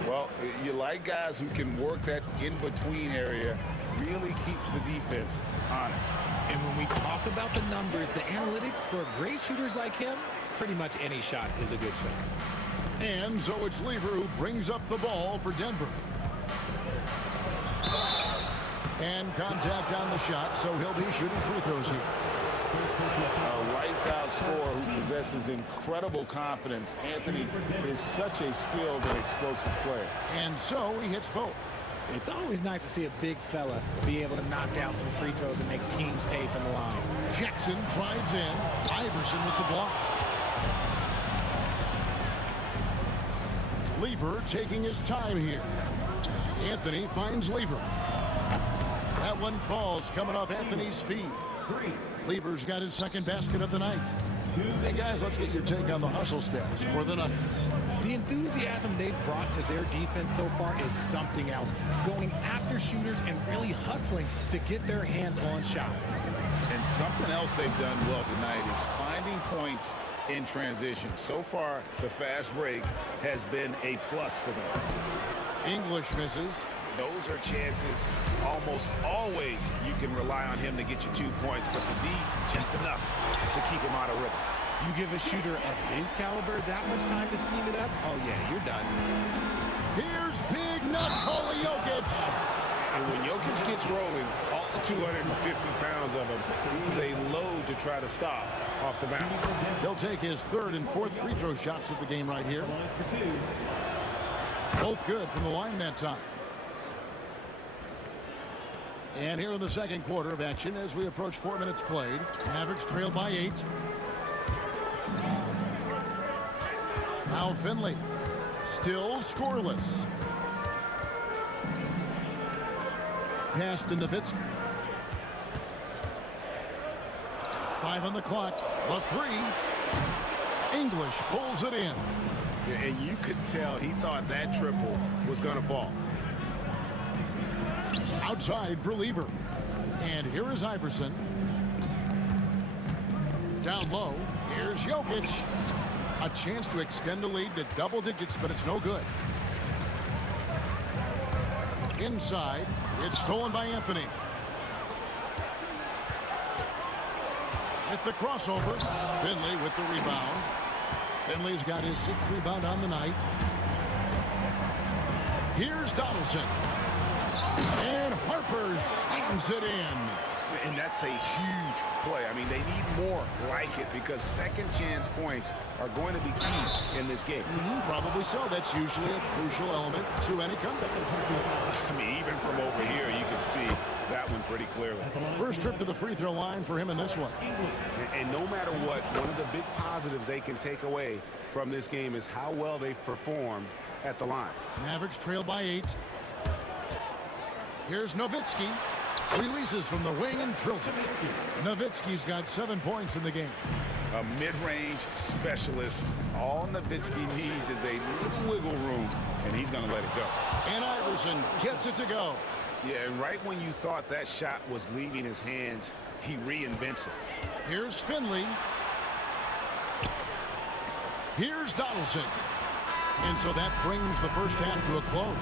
Well, you like guys who can work that in-between area. Really keeps the defense honest. And when we talk about the numbers, the analytics for great shooters like him, pretty much any shot is a good shot. And so it's Lever who brings up the ball for Denver. And contact on the shot, so he'll be shooting free throws here. A lights-out scorer who possesses incredible confidence. Anthony is such a skilled and explosive player. And so he hits both. It's always nice to see a big fella be able to knock down some free throws and make teams pay from the line. Jackson drives in. Iverson with the block. Lever taking his time here. Anthony finds Lever. That one falls coming off Anthony's feet. Lever's got his second basket of the night. Hey guys, let's get your take on the hustle stats for the Nuggets. The enthusiasm they've brought to their defense so far is something else. Going after shooters and really hustling to get their hands on shots. And something else they've done well tonight is finding points in transition. So far, the fast break has been a plus for them. English misses. Those are chances almost always you can rely on him to get you 2 points, but the D just enough to keep him out of rhythm. You give a shooter of his caliber that much time to seam it up, oh yeah, you're done. Here's big nut Nikola Jokic. And when Jokic gets rolling, all 250 pounds of him, he's a load to try to stop off the bounce. He'll take his third and fourth free throw shots of the game right here. Both good from the line that time. And here in the second quarter of action as we approach 4 minutes played. Mavericks trail by 8. Now Finley. Still scoreless. Pass to Nowitzki. 5 on the clock. The three. English pulls it in. And you could tell he thought that triple was going to fall. Outside for Lever. And here is Iverson. Down low. Here's Jokic. A chance to extend the lead to double digits, but it's no good. Inside. It's stolen by Anthony. With the crossover. Finley with the rebound. Finley's got his 6th rebound on the night. Here's Donaldson. And Harper slams it in. And that's a huge play. I mean, they need more like it because second chance points are going to be key in this game. Probably so. That's usually a crucial element to any comeback. I mean, even from over here, you can see that one pretty clearly. First trip to the free throw line for him in this one. And no matter what, one of the big positives they can take away from this game is how well they perform at the line. Mavericks trail by 8. Here's Nowitzki. Releases from the wing and drills it. Nowitzki's got 7 points in the game. A mid-range specialist. All Nowitzki needs is a little wiggle room, and he's going to let it go. And Iverson gets it to go. Yeah, and right when you thought that shot was leaving his hands, he reinvents it. Here's Finley. Here's Donaldson. And so that brings the first half to a close.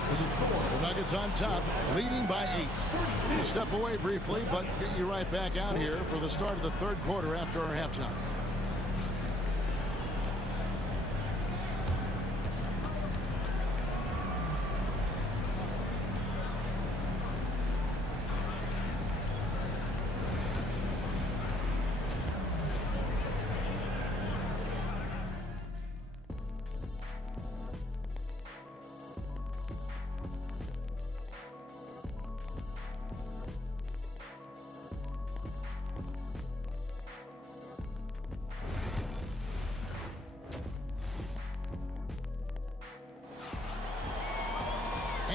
The Nuggets on top, leading by 8. We'll step away briefly, but get you right back out here for the start of the third quarter after our halftime.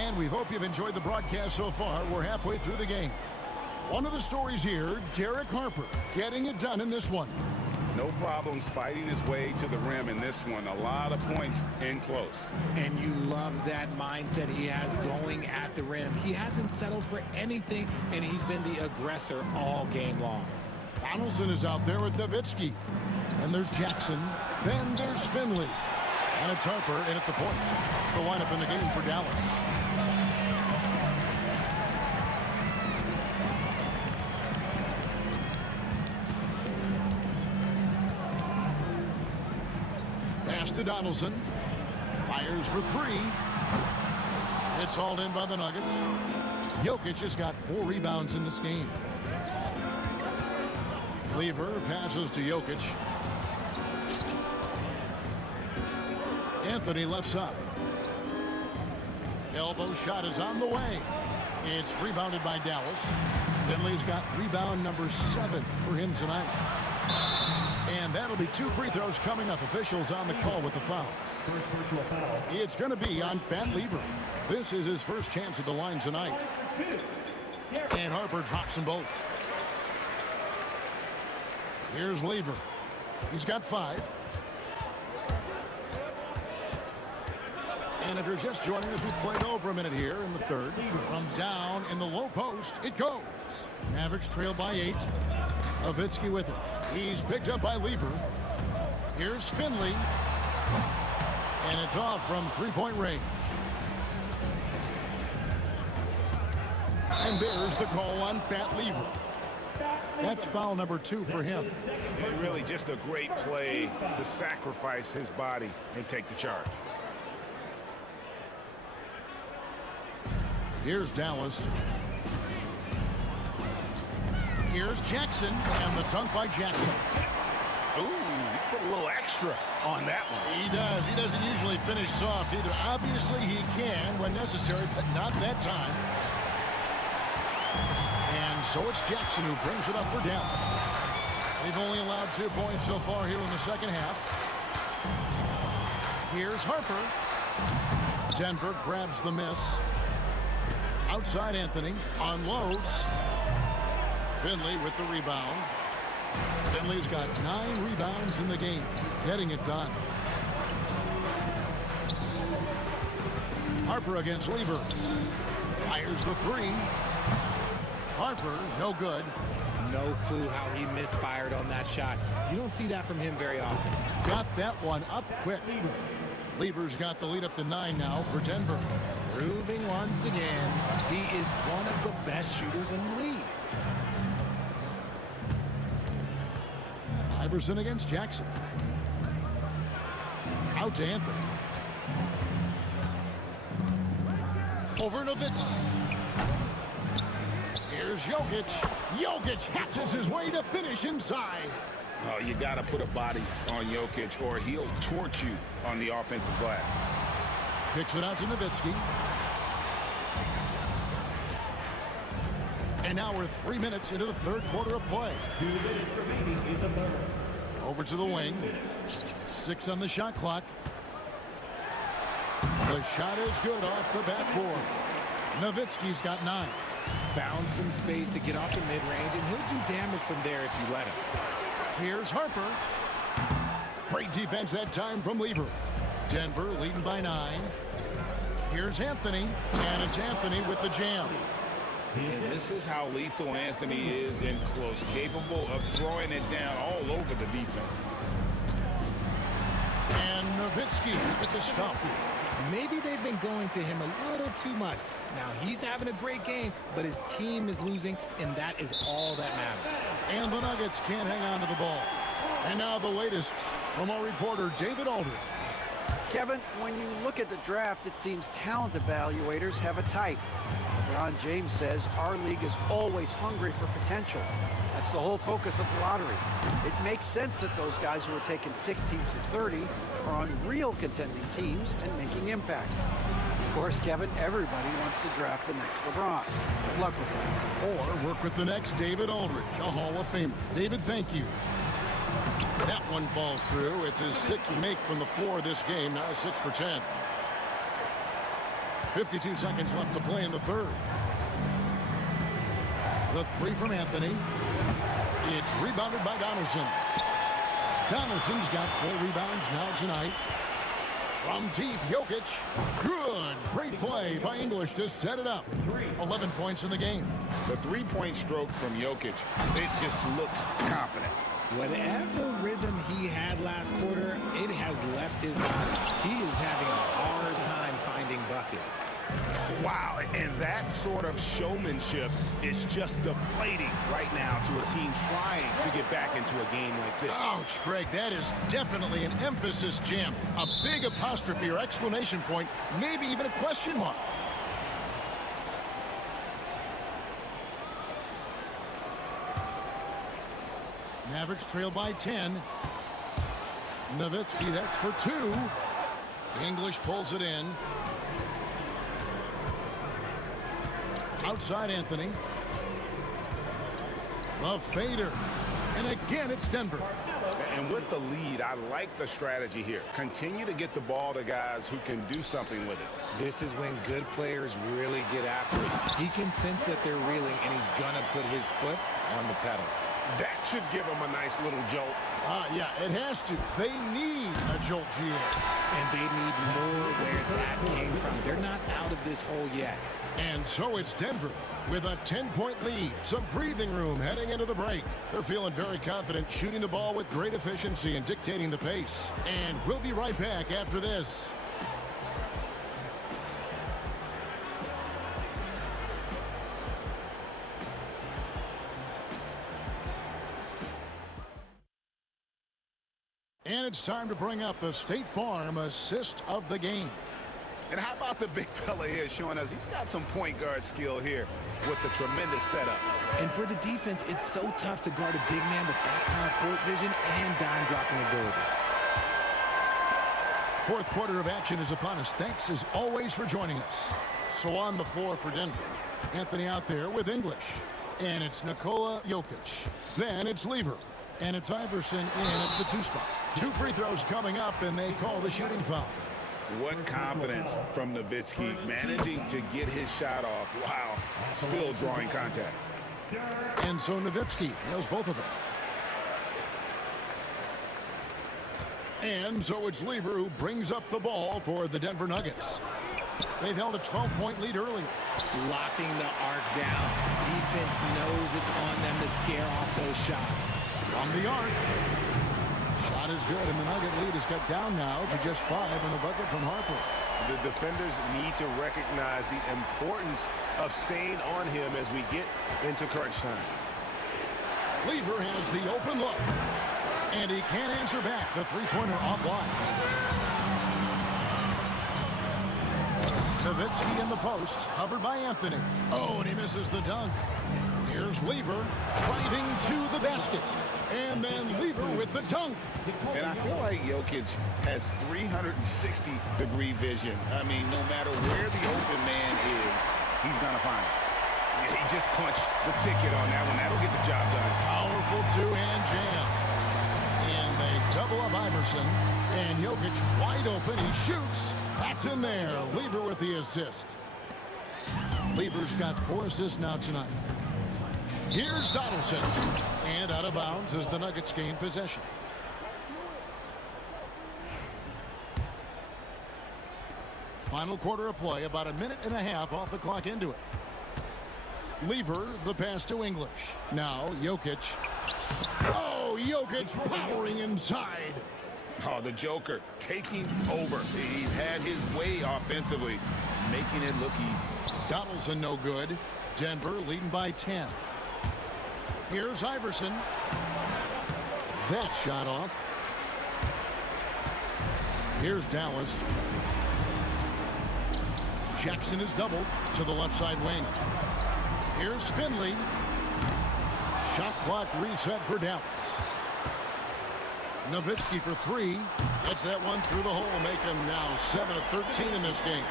And we hope you've enjoyed the broadcast so far. We're halfway through the game. One of the stories here, Derek Harper getting it done in this one. No problems fighting his way to the rim in this one. A lot of points in close. And you love that mindset he has going at the rim. He hasn't settled for anything, and he's been the aggressor all game long. Donaldson is out there with Nowitzki. And there's Jackson. Then there's Finley. And it's Harper in at the point. It's the lineup in the game for Dallas. Pass to Donaldson. Fires for three. It's hauled in by the Nuggets. Jokic has got 4 rebounds in this game. Lever passes to Jokic. Anthony left side. Elbow shot is on the way. It's rebounded by Dallas. Finley's got rebound number 7 for him tonight. And that'll be 2 free throws coming up. Officials on the call with the foul. It's going to be on Pat Lever. This is his first chance at the line tonight. And Harper drops them both. Here's Lever. He's got 5. And if you're just joining us, we played over a minute here in the third. From down in the low post, it goes. Mavericks trail by 8. Nowitzki with it. He's picked up by Lever. Here's Finley. And it's off from 3-point range. And there's the call on Pat Lever. That's foul number 2 for him. And really just a great play to sacrifice his body and take the charge. Here's Dallas. Here's Jackson, and the dunk by Jackson. Ooh, he put a little extra on that one. He does. He doesn't usually finish soft either. Obviously, he can when necessary, but not that time. And so it's Jackson who brings it up for Dallas. They've only allowed 2 points so far here in the second half. Here's Harper. Denver grabs the miss. Outside Anthony unloads. Finley with the rebound. Finley's got 9 rebounds in the game, getting it done. Harper against Lever. Fires the 3. Harper, no good. No clue how he misfired on that shot. You don't see that from him very often. Got that one up quick. Lever's got the lead up to 9 now for Denver. Proving once again, he is one of the best shooters in the league. Iverson against Jackson. Out to Anthony. Over Nowitzki. Here's Jokic. Jokic hatches his way to finish inside. Oh, you got to put a body on Jokic or he'll torch you on the offensive glass. Kicks it out to Nowitzki. And now we're 3 minutes into the third quarter of play. 2 minutes remaining in the third. Over to the wing. 6 on the shot clock. The shot is good off the backboard. Nowitzki's got 9. Found some space to get off the mid-range, and he'll do damage from there if you let him. Here's Harper. Great defense that time from Lever. Denver leading by 9. Here's Anthony, and it's Anthony with the jam. And this is how lethal Anthony is in close, capable of throwing it down all over the defense. And Nowitzki with the stuff. Maybe they've been going to him a little too much. Now, he's having a great game, but his team is losing, and that is all that matters. And the Nuggets can't hang on to the ball. And now the latest from our reporter, David Aldridge. Kevin, when you look at the draft, it seems talent evaluators have a type. LeBron James says our league is always hungry for potential. That's the whole focus of the lottery. It makes sense that those guys who are taken 16 to 30 are on real contending teams and making impacts. Of course, Kevin, everybody wants to draft the next LeBron. Good luck with that. Or work with the next David Aldridge, a Hall of Famer. David, thank you. That one falls through. It's his 6th make from the floor this game, now 6 for 10. 52 seconds left to play in the third. The three from Anthony. It's rebounded by Donaldson. Donaldson's got 4 rebounds now tonight. From deep, Jokic. Good. Great play by English to set it up. 11 points in the game. The three-point stroke from Jokic, it just looks confident. Whatever rhythm he had last quarter, it has left his body. He is having a hard time finding buckets. Wow, and that sort of showmanship is just deflating right now to a team trying to get back into a game like this. Ouch, Greg, that is definitely an emphasis jam. A big apostrophe or exclamation point, maybe even a question mark. Mavericks trail by 10. Nowitzki, that's for 2. English pulls it in. Outside Anthony. The fader. And again, it's Denver. And with the lead, I like the strategy here. Continue to get the ball to guys who can do something with it. This is when good players really get after it. He can sense that they're reeling, and he's going to put his foot on the pedal. That should give them a nice little jolt. Yeah, it has to. They need a jolt here. And they need more where that came from. They're not out of this hole yet. And so it's Denver with a 10-point lead. Some breathing room heading into the break. They're feeling very confident, shooting the ball with great efficiency and dictating the pace. And we'll be right back after this. And it's time to bring up the State Farm assist of the game. And how about the big fella here showing us he's got some point guard skill here with the tremendous setup. And for the defense, it's so tough to guard a big man with that kind of court vision and dime-dropping ability. Fourth quarter of action is upon us. Thanks, as always, for joining us. So on the floor for Denver. Anthony out there with English. And it's Nikola Jokic. Then it's Lever. And it's Iverson in at the 2 spot. 2 free throws coming up, and they call the shooting foul. What confidence from Nowitzki, managing to get his shot off. Wow, still drawing contact. And so Nowitzki nails both of them. And so it's Lever who brings up the ball for the Denver Nuggets. They've held a 12-point lead earlier. Locking the arc down. Defense knows it's on them to scare off those shots. From the arc. Shot is good, and the Nugget lead is cut down now to just 5 in the bucket from Harper. The defenders need to recognize the importance of staying on him as we get into crunch time. Lever has the open look, and he can't answer back. The three-pointer offline. Nowitzki in the post, covered by Anthony. Oh, and he misses the dunk. Here's Lever driving to the basket. And then Lever with the dunk. And I feel like Jokic has 360-degree vision. I mean, no matter where the open man is, he's going to find it. Yeah, he just punched the ticket on that one. That'll get the job done. Powerful two-hand jam. And they double up Iverson. And Jokic wide open. He shoots. That's in there. Lever with the assist. Lever's got 4 assists now tonight. Here's Donaldson. And out of bounds as the Nuggets gain possession. Final quarter of play, about 1.5 minutes off the clock into it. Lever, the pass to English. Now, Jokic. Oh, Jokic powering inside. Oh, the Joker taking over. He's had his way offensively, making it look easy. Donaldson no good. Denver leading by 10. Here's Iverson. That shot off. Here's Dallas. Jackson is doubled to the left side wing. Here's Finley. Shot clock reset for Dallas. Nowitzki for 3. That's that one through the hole, make him now 7 of 13 in this game.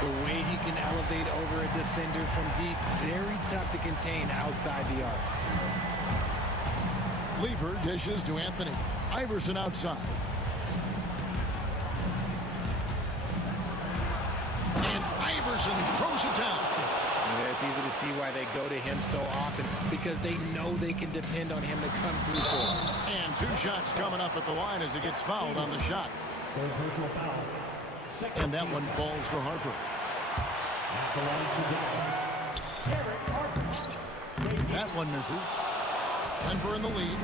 The way he can elevate over a defender from deep, very tough to contain outside the arc. Lever dishes to Anthony. Iverson outside. And Iverson throws it down. Yeah, it's easy to see why they go to him so often, because they know they can depend on him to come through for them. And 2 shots coming up at the line as he gets fouled on the shot. And that one falls for Harper. That one misses. Denver in the lead.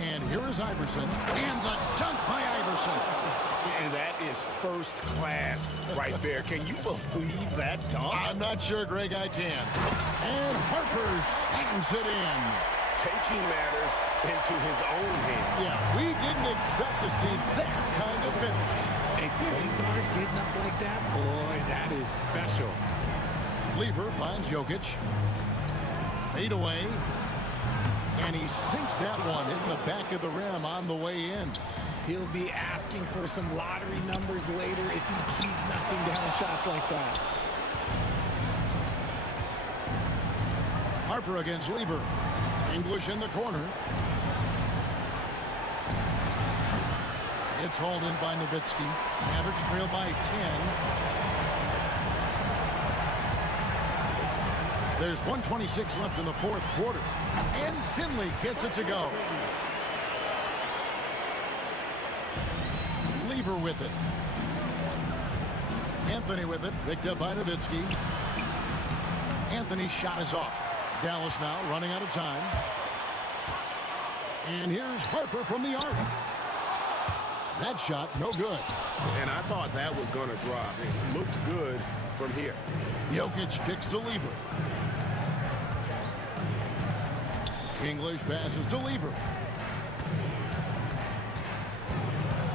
And here is Iverson. And the dunk by Iverson. And that is first class right there. Can you believe that dunk? I'm not sure, Greg, I can. And Harper slams it in. Taking matters into his own hands. Yeah, we didn't expect to see that kind of finish. A point guard getting up like that, boy, that is special. Lever finds Jokic. Fade away. And he sinks that one in the back of the rim on the way in. He'll be asking for some lottery numbers later if he keeps knocking down shots like that. Harper against Lever. English in the corner. It's hauled in by Nowitzki. Average trail by 10. There's 1:26 left in the fourth quarter. And Finley gets it to go. Lever with it. Anthony with it. Picked up by Nowitzki. Anthony's shot is off. Dallas now running out of time. And here's Harper from the arc. That shot, no good. And I thought that was going to drop. It looked good from here. Jokic kicks to Lever. English passes to Lever.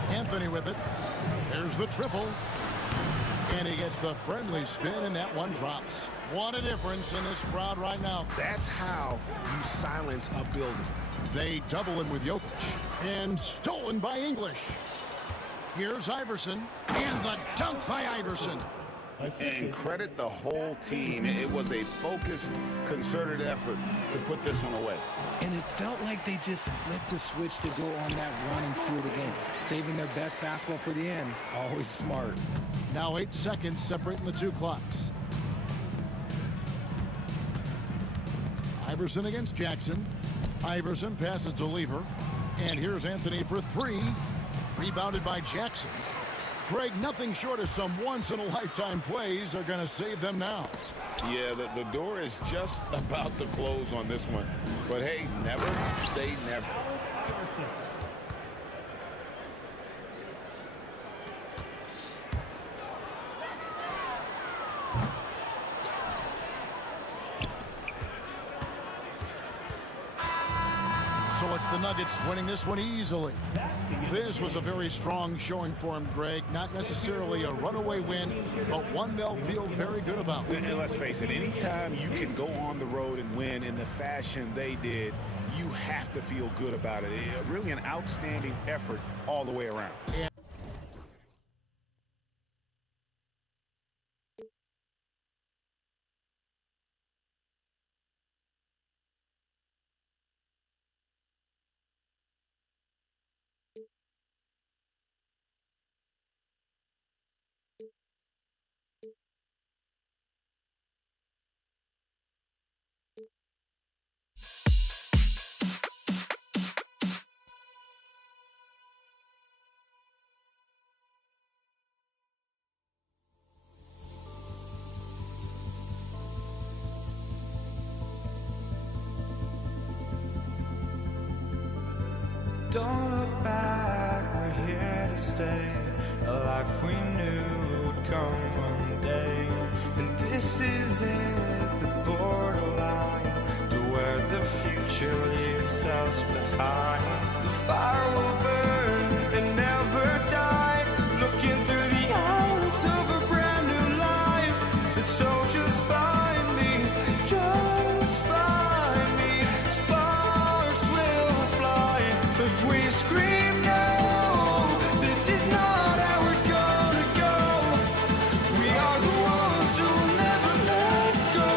Anthony with it. There's the triple. And he gets the friendly spin, and that one drops. What a difference in this crowd right now. That's how you silence a building. They double him with Jokic. And stolen by English. Here's Iverson. And the dunk by Iverson. And credit the whole team. It was a focused, concerted effort to put this one away. And it felt like they just flipped the switch to go on that run and seal the game. Saving their best basketball for the end. Always smart. Now 8 seconds separating the 2 clocks. Iverson against Jackson. Iverson passes to Lever. And here's Anthony for 3. Rebounded by Jackson. Greg, nothing short of some once-in-a-lifetime plays are going to save them now. Yeah, the door is just about to close on this one. But hey, never say never. So it's the Nuggets winning this one easily. This was a very strong showing for him, Greg. Not necessarily a runaway win, but one they'll feel very good about. And let's face it, anytime you can go on the road and win in the fashion they did, you have to feel good about it. Really an outstanding effort all the way around. Don't look back, we're here to stay. A life we knew would come one day. And this is it, the borderline to where the future leaves us behind. The fire will burn and never die. Looking through the eyes of a brand new life. And so just find me, just find me. Sparks will fly if we scream no. This is not how we're gonna go. We are the ones who'll never let go.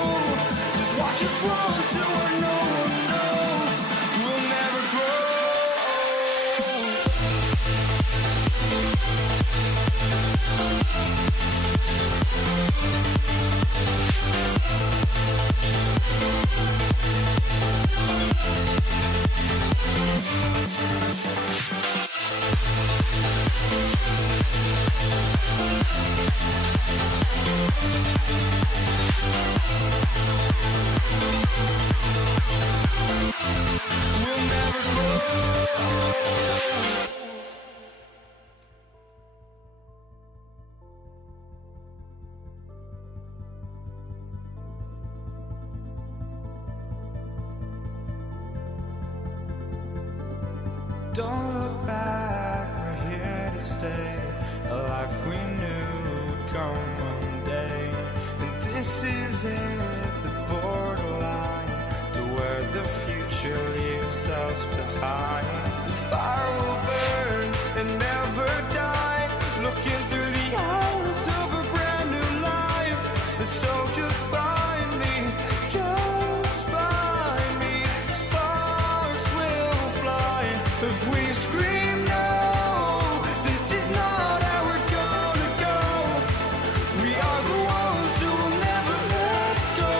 Just watch us run to where no one knows. We'll never grow. Don't look back, we're here to stay. A life we knew would come one day. And this is it, the borderline to where the future leaves us behind. The fire will burn and never die, looking through the eyes of a brand new life. And so just find me, just find me. Sparks will fly if we scream no. This is not how we're gonna go. We are the ones who will never let go.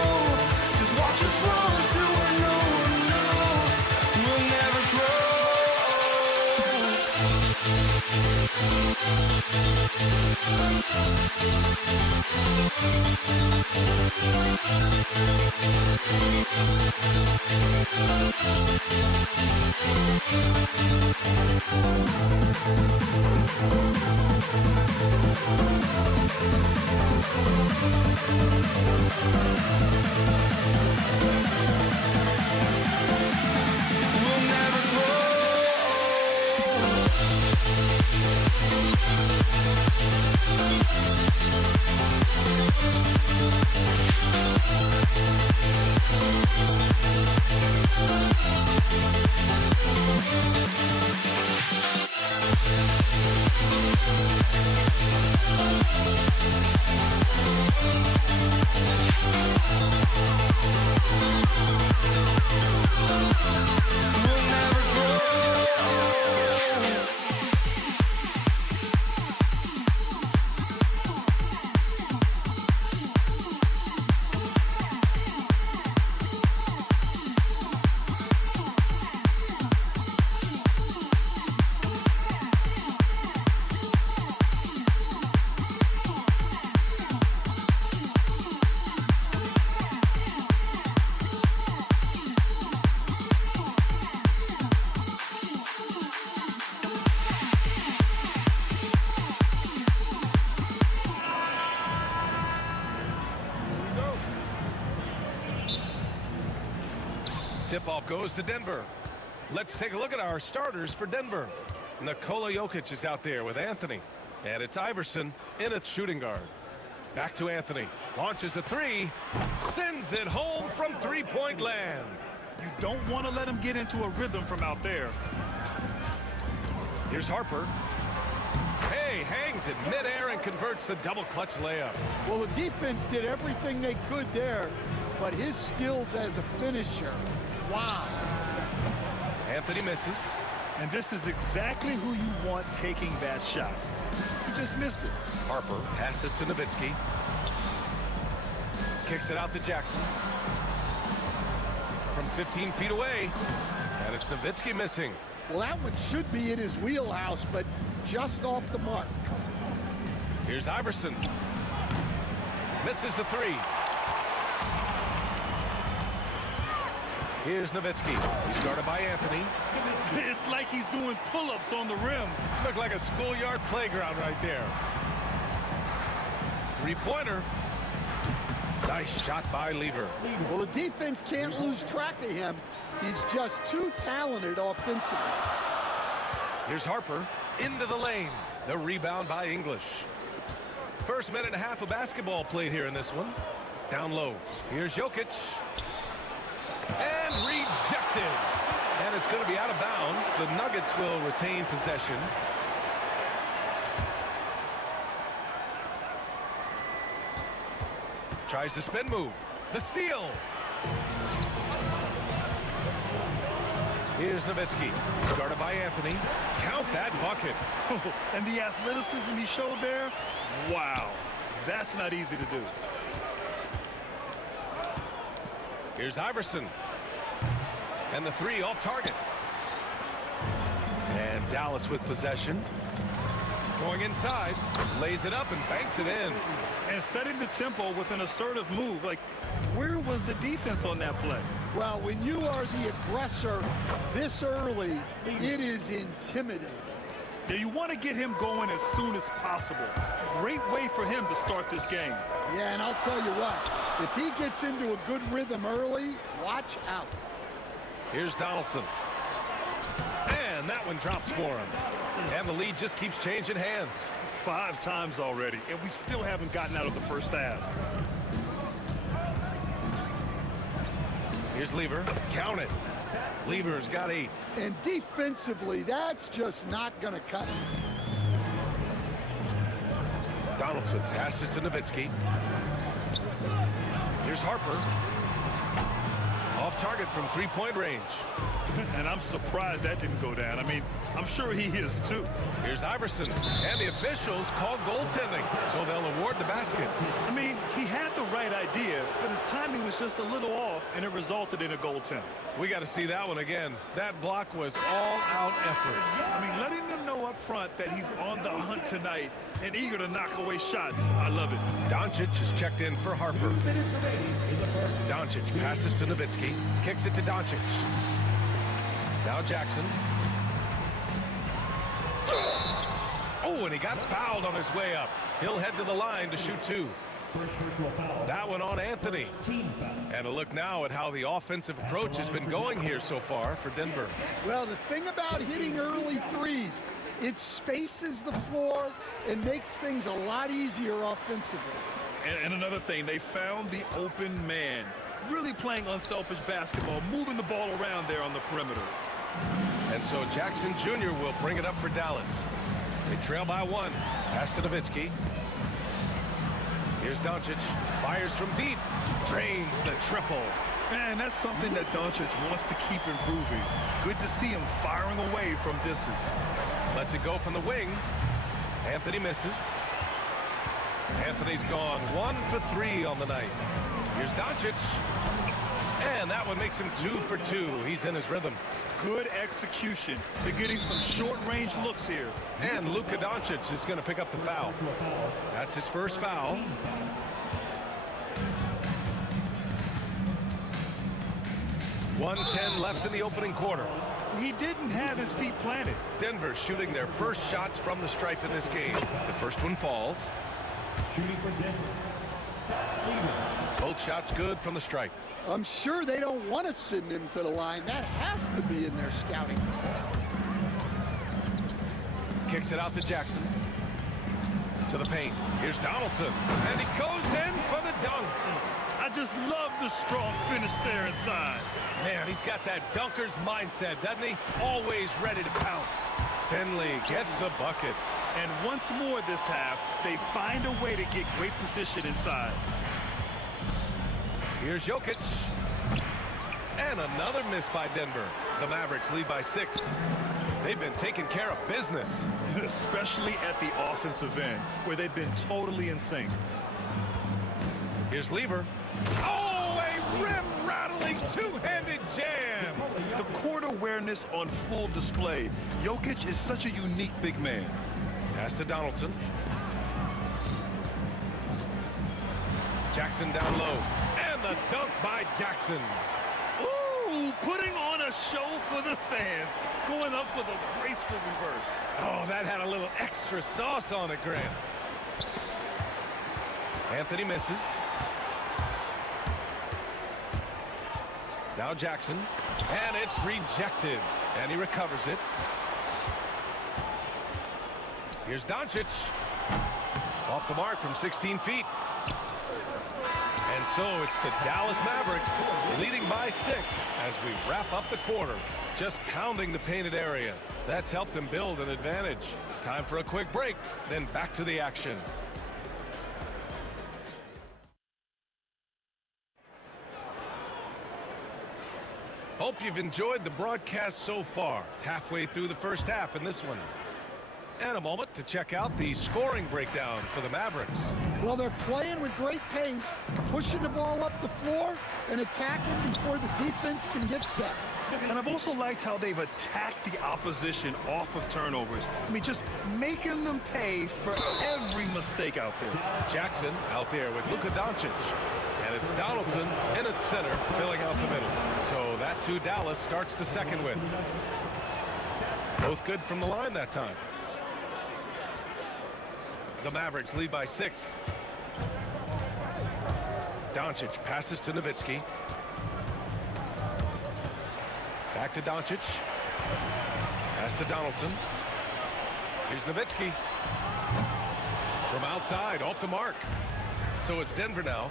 Just watch us run to where no one knows. We'll never Tip-off goes to Denver. Let's take a look at our starters for Denver. Nikola Jokic is out there with Anthony. And it's Iverson in at shooting guard. Back to Anthony. Launches a three. Sends it home from three-point land. You don't want to let him get into a rhythm from out there. Here's Harper. Hey, hangs in midair and converts the double clutch layup. Well, the defense did everything they could there, but his skills as a finisher, wow. Anthony misses. And this is exactly who you want taking that shot. He just missed it. Harper passes to Nowitzki. Kicks it out to Jackson. From 15 feet away. And it's Nowitzki missing. Well, that one should be in his wheelhouse, but just off the mark. Here's Iverson. Misses the three. Here's Nowitzki. He's guarded by Anthony. It's like he's doing pull-ups on the rim. Looked like a schoolyard playground right there. Three-pointer. Nice shot by Lever. Well, the defense can't lose track of him. He's just too talented offensively. Here's Harper into the lane. The rebound by English. First minute and a half of basketball played here in this one. Down low. Here's Jokic. And rejected. And it's going to be out of bounds. The Nuggets will retain possession. Tries the spin move. The steal. Here's Nowitzki. Guarded by Anthony. Count that bucket. And the athleticism he showed there, wow. That's not easy to do. Here's Iverson. And the three off target. And Dallas with possession. Going inside. Lays it up and banks it in. And setting the tempo with an assertive move. Like, where was the defense on that play? Well, when you are the aggressor this early, it is intimidating. Yeah, you want to get him going as soon as possible. Great way for him to start this game. Yeah, and I'll tell you what, if he gets into a good rhythm early, watch out. Here's Donaldson. And that one drops for him. And the lead just keeps changing hands. 5 times already, and we still haven't gotten out of the first half. Here's Lever. Count it. Lever's got 8. And defensively, that's just not going to cut it. Donaldson passes to Nowitzki. Here's Harper. Off target from 3-point range. And I'm surprised that didn't go down. I mean, I'm sure he is too. Here's Iverson. And the officials called goaltending, so they'll award the basket. I mean, he had the right idea, but his timing was just a little off, and it resulted in a goaltend. We got to see that one again. That block was all-out effort. I mean, letting them know up front that he's on the hunt tonight and eager to knock away shots. I love it. Doncic is checked in for Harper. Doncic passes to Nowitzki. Kicks it to Doncic. Now Jackson. Oh, and he got fouled on his way up. He'll head to the line to shoot 2. That one on Anthony. And a look now at how the offensive approach has been going here so far for Denver. Well, the thing about hitting early threes, it spaces the floor and makes things a lot easier offensively. And another thing, they found the open man. Really playing unselfish basketball, moving the ball around there on the perimeter. And so Jackson Jr. will bring it up for Dallas. They trail by 1. Pass to Nowitzki. Here's Doncic. Fires from deep. Drains the triple. Man, that's something that Doncic wants to keep improving. Good to see him firing away from distance. Lets it go from the wing. Anthony misses. Anthony's gone 1 for 3 on the night. Here's Doncic. And that one makes him 2 for 2. He's in his rhythm. Good execution. They're getting some short-range looks here. And Luka Doncic is going to pick up the foul. That's his first foul. .110 left in the opening quarter. He didn't have his feet planted. Denver shooting their first shots from the stripe in this game. The first one falls. Shooting for Denver. Both shots good from the stripe. I'm sure they don't want to send him to the line. That has to be in their scouting. Kicks it out to Jackson. To the paint. Here's Donaldson. And he goes in for the dunk. I just love the strong finish there inside. Man, he's got that dunker's mindset, doesn't he? Always ready to pounce. Finley gets the bucket. And once more this half, they find a way to get great position inside. Here's Jokic. And another miss by Denver. The Mavericks lead by 6. They've been taking care of business. Especially at the offensive end, where they've been totally in sync. Here's Lever. Oh, a rim-rattling two-handed jam. The court awareness on full display. Jokic is such a unique big man. Pass to Donaldson. Jackson down low. And the dunk by Jackson. Ooh, putting on a show for the fans. Going up for the graceful reverse. Oh, that had a little extra sauce on it, Grant. Anthony misses. Now Jackson. And it's rejected. And he recovers it. Here's Doncic. Off the mark from 16 feet. And so it's the Dallas Mavericks leading by 6 as we wrap up the quarter. Just pounding the painted area. That's helped them build an advantage. Time for a quick break, then back to the action. Hope you've enjoyed the broadcast so far. Halfway through the first half in this one. And a moment to check out the scoring breakdown for the Mavericks. Well, they're playing with great pace, pushing the ball up the floor and attacking before the defense can get set. And I've also liked how they've attacked the opposition off of turnovers. I mean, just making them pay for every mistake out there. Jackson out there with Luka Doncic. And it's Donaldson in at center, filling out the middle. So that's who Dallas starts the second with. Both good from the line that time. The Mavericks lead by 6. Doncic passes to Nowitzki. Back to Doncic. Pass to Donaldson. Here's Nowitzki. From outside, off the mark. So it's Denver now.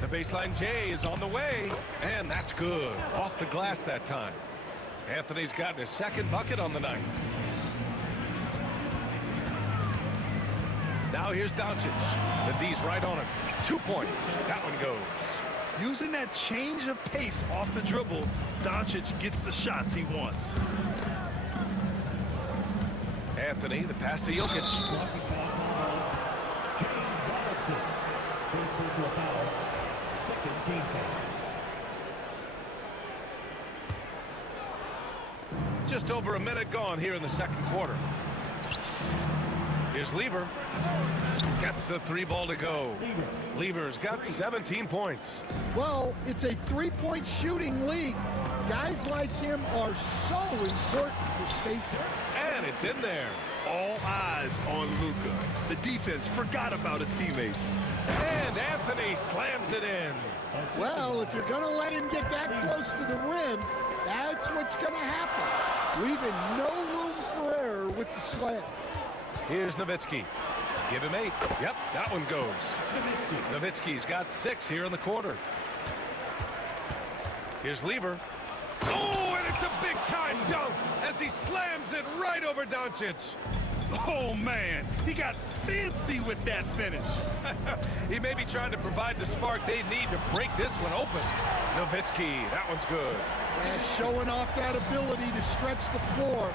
The baseline J is on the way, and that's good. Off the glass that time. Anthony's gotten his second bucket on the night. Now here's Doncic. The D's right on him. 2 points. That one goes. Using that change of pace off the dribble, Doncic gets the shots he wants. Anthony, the pass to Jokic. First personal foul. Second team foul. Just over a minute gone here in the second quarter. Here's Lever. Gets the 3 ball to go. Lever's got 17 points. Well, it's a three-point shooting league. Guys like him are so important for spacing. And it's in there. All eyes on Luka. The defense forgot about his teammates. And Anthony slams it in. Well, if you're going to let him get that close to the rim, that's what's going to happen. Leaving no room for error with the slam. Here's Nowitzki. Give him 8. Yep, that one goes. Nowitzki's got 6 here in the quarter. Here's Lever. Oh, and it's a big-time dunk as he slams it right over Doncic. Oh, man, he got fancy with that finish. He may be trying to provide the spark they need to break this one open. Nowitzki, that one's good. Yeah, showing off that ability to stretch the floor.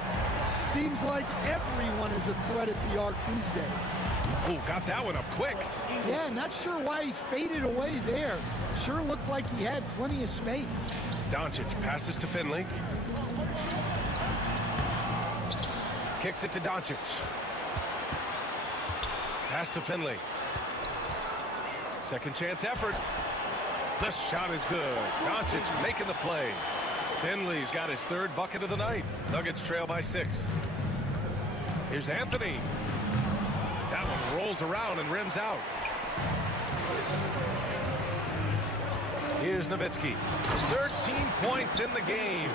Seems like everyone is a threat at the arc these days. Oh, got that one up quick. Yeah, not sure why he faded away there. Sure looked like he had plenty of space. Doncic passes to Finley. Kicks it to Doncic. Pass to Finley. Second chance effort. The shot is good. Doncic making the play. Finley's got his 3rd bucket of the night. Nuggets trail by 6. Here's Anthony. That one rolls around and rims out. Here's Nowitzki. 13 points in the game.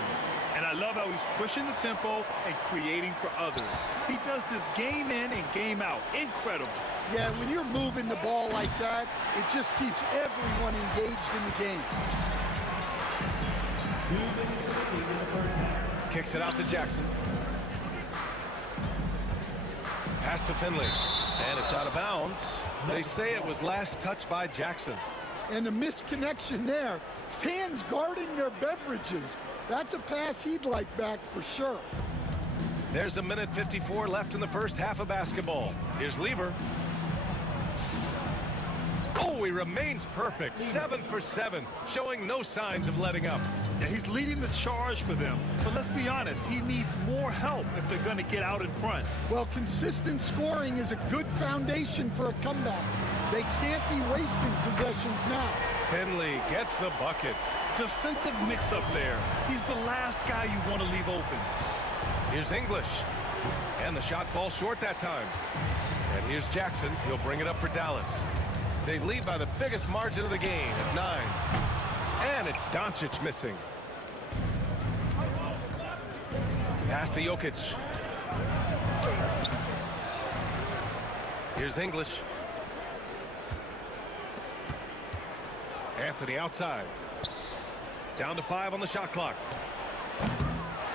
And I love how he's pushing the tempo and creating for others. He does this game in and game out. Incredible. Yeah, when you're moving the ball like that, it just keeps everyone engaged in the game. Kicks it out to Jackson. Pass to Finley. And it's out of bounds. They say it was last touched by Jackson. And a misconnection there. Fans guarding their beverages. That's a pass he'd like back for sure. There's 1:54 left in the first half of basketball. Here's Lever. Oh, he remains perfect. 7 for 7, showing no signs of letting up. Yeah, he's leading the charge for them. But let's be honest, he needs more help if they're going to get out in front. Well, consistent scoring is a good foundation for a comeback. They can't be wasting possessions now. Finley gets the bucket. Defensive mix-up there. He's the last guy you want to leave open. Here's English. And the shot falls short that time. And here's Jackson. He'll bring it up for Dallas. They lead by the biggest margin of the game at 9. And it's Doncic missing. Pass to Jokic. Here's English. Anthony outside. Down to 5 on the shot clock.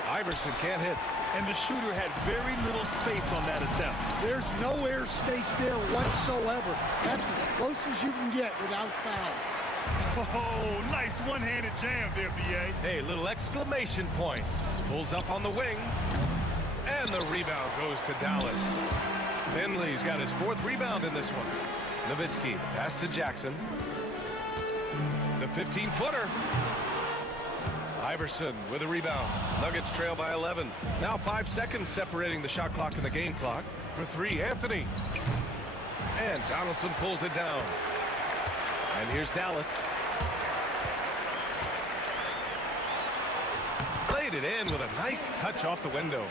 Iverson can't hit. And the shooter had very little space on that attempt. There's no air space there whatsoever. That's as close as you can get without foul. Oh, nice one-handed jam there, B.A. Hey, little exclamation point. Pulls up on the wing. And the rebound goes to Dallas. Finley's got his 4th rebound in this one. Nowitzki, pass to Jackson. The 15-footer. Iverson with a rebound. Nuggets trail by 11. Now 5 seconds separating the shot clock and the game clock. For 3, Anthony. And Donaldson pulls it down. And here's Dallas. Played it in with a nice touch off the window.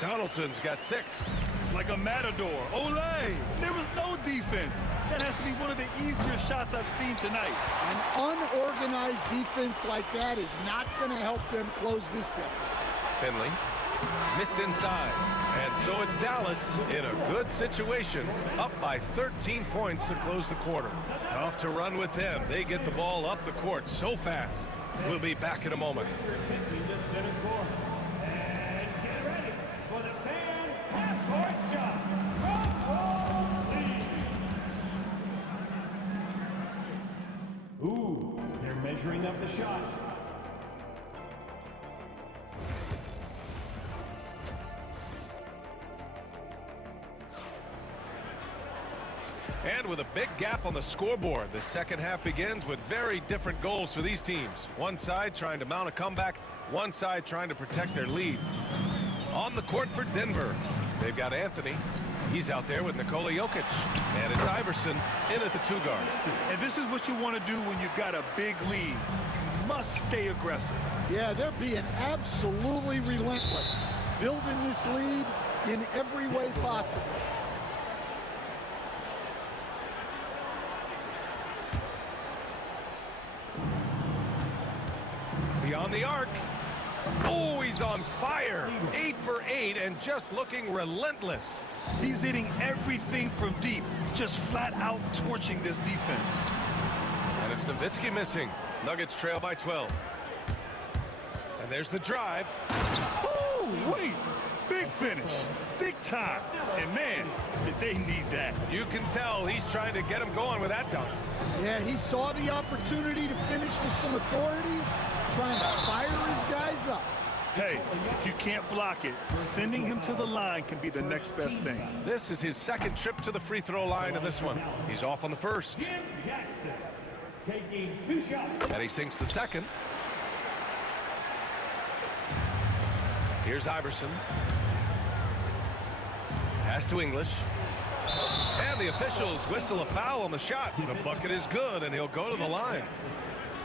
Donaldson's got 6. Like a matador. Olay! There was no defense. That has to be one of the easier shots I've seen tonight. An unorganized defense like that is not going to help them close this deficit. Finley missed inside. And so it's Dallas in a good situation, up by 13 points to close the quarter. Tough to run with them. They get the ball up the court so fast. We'll be back in a moment. Ooh, they're measuring up the shot. And with a big gap on the scoreboard, the second half begins with very different goals for these teams. One side trying to mount a comeback, one side trying to protect their lead. On the court for Denver, they've got Anthony. He's out there with Nikola Jokic. And it's Iverson in at the 2 guard. And this is what you want to do when you've got a big lead. You must stay aggressive. Yeah, they're being absolutely relentless, building this lead in every way possible. Beyond the arc. Oh, he's on fire. 8 for 8 and just looking relentless. He's hitting everything from deep, just flat out torching this defense. And it's Nowitzki missing. Nuggets trail by 12. And there's the drive. Oh, wait. Big finish. Big time. And man, did they need that. You can tell he's trying to get him going with that dunk. Yeah, he saw the opportunity to finish with some authority, trying to fire his guys up. Hey, if you can't block it, sending him to the line can be the next best thing. This is his second trip to the free throw line in this one. He's off on the first. Jackson taking 2 shots. And he sinks the second. Here's Iverson. Pass to English. And the officials whistle a foul on the shot. The bucket is good, and he'll go to the line.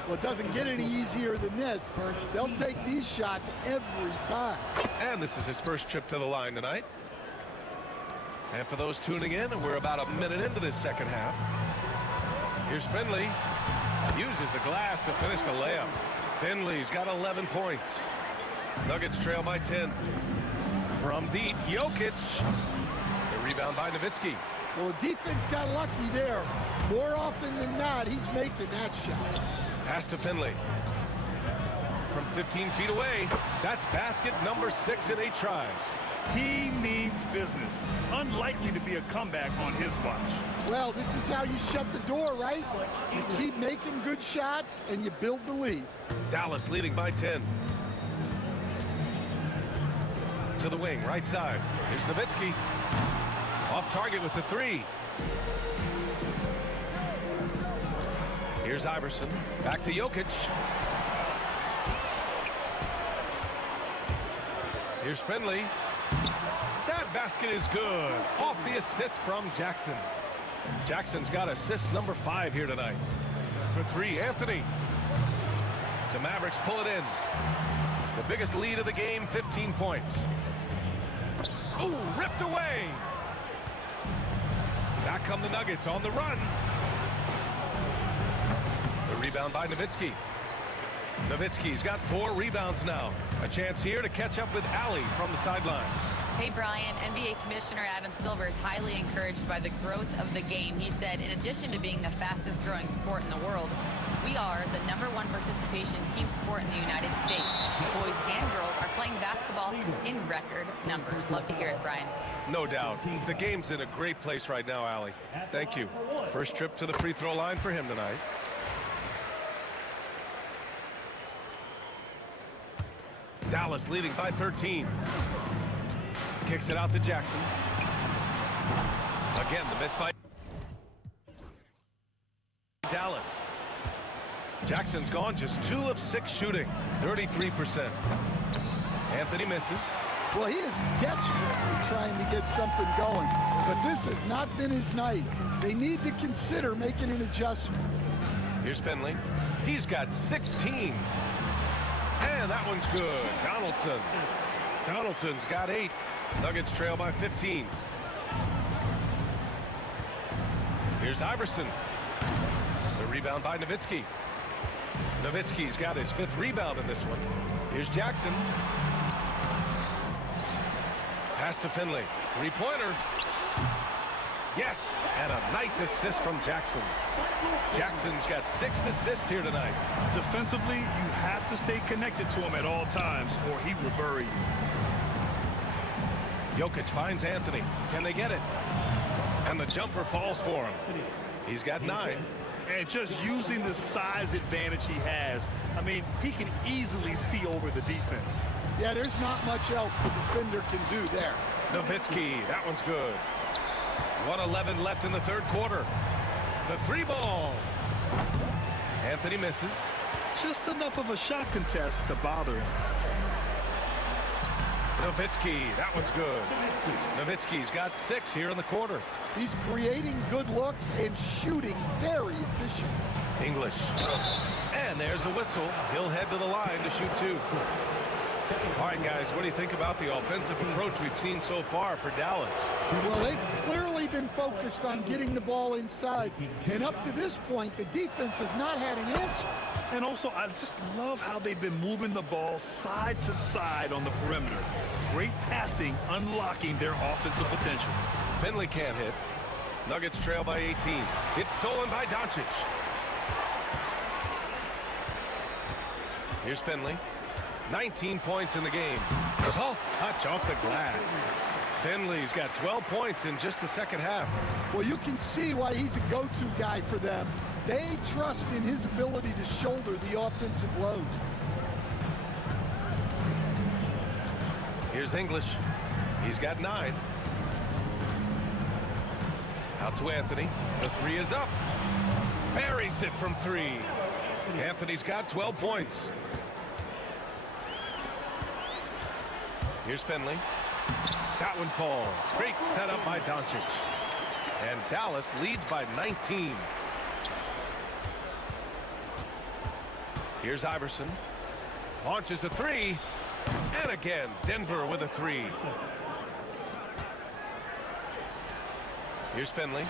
Well, it doesn't get any easier than this. They'll take these shots every time. And this is his first trip to the line tonight. And for those tuning in, we're about a minute into this second half. Here's Finley. Uses the glass to finish the layup. Finley's got 11 points. Nuggets trail by 10. From deep, Jokic. The rebound by Nowitzki. Well, the defense got lucky there. More often than not, he's making that shot. Pass to Finley. From 15 feet away, that's basket number 6 in 8 tries. He means business. Unlikely to be a comeback on his watch. Well, this is how you shut the door, right? You keep making good shots, and you build the lead. Dallas leading by 10. To the wing, right side. Here's Nowitzki. Off target with the 3. Here's Iverson. Back to Jokic. Here's Finley. That basket is good. Off the assist from Jackson. Jackson's got assist number 5 here tonight. For 3, Anthony. The Mavericks pull it in. The biggest lead of the game, 15 points. Ooh, ripped away. Back come the Nuggets on the run. The rebound by Nowitzki. Nowitzki's got 4 rebounds now. A chance here to catch up with Allie from the sideline. Hey, Brian, NBA Commissioner Adam Silver is highly encouraged by the growth of the game. He said, in addition to being the fastest growing sport in the world, we are the #1 participation team sport in the United States. Boys and girls are playing basketball in record numbers. Love to hear it, Brian. No doubt. The game's in a great place right now, Allie. Thank you. First trip to the free throw line for him tonight. Dallas leading by 13. Kicks it out to Jackson. Again, the miss by Dallas. Jackson's gone just 2 of 6 shooting, 33%. Anthony misses. Well, he is desperately trying to get something going, but this has not been his night. They need to consider making an adjustment. Here's Finley. He's got 16. And that one's good. Donaldson's got 8. Nuggets trail by 15. Here's Iverson. The rebound by Nowitzki. Nowitzki's got his 5th rebound in this one. Here's Jackson. Pass to Finley. 3-pointer. Yes, and a nice assist from Jackson. Jackson's got 6 assists here tonight. Defensively, you have to stay connected to him at all times, or he will bury you. Jokic finds Anthony. Can they get it? And the jumper falls for him. He's got 9. And just using the size advantage he has, I mean, he can easily see over the defense. Yeah, there's not much else the defender can do there. Nowitzki, that one's good. 1:11 left in the 3rd quarter. The 3-ball. Anthony misses. Just enough of a shot contest to bother him. Nowitzki, that one's good. Nowitzki's got 6 here in the quarter. He's creating good looks and shooting very efficient. English. And there's a whistle. He'll head to the line to shoot 2. All right, guys, what do you think about the offensive approach we've seen so far for Dallas? Well, they've clearly been focused on getting the ball inside. And up to this point, the defense has not had an answer. And also, I just love how they've been moving the ball side to side on the perimeter. Great passing, unlocking their offensive potential. Finley can't hit. Nuggets trail by 18. It's stolen by Doncic. Here's Finley. 19 points in the game. Soft touch off the glass. Finley's got 12 points in just the 2nd half. Well, you can see why he's a go-to guy for them. They trust in his ability to shoulder the offensive load. Here's English. He's got 9. Out to Anthony. The 3 is up. Buries it from 3. Anthony's got 12 points. Here's Finley. That one falls. Great setup by Doncic. And Dallas leads by 19. Here's Iverson. Launches a 3. And again, Denver with a 3. Here's Finley.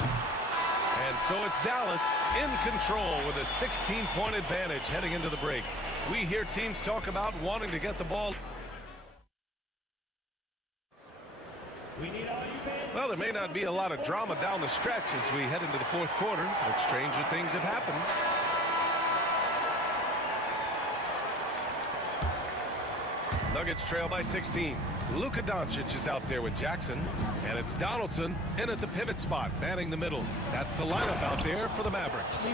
And so it's Dallas in control with a 16-point advantage heading into the break. We hear teams talk about wanting to get the ball. Well, there may not be a lot of drama down the stretch as we head into the 4th quarter, but stranger things have happened. Nuggets trail by 16. Luka Doncic is out there with Jackson, and it's Donaldson in at the pivot spot, manning the middle. That's the lineup out there for the Mavericks.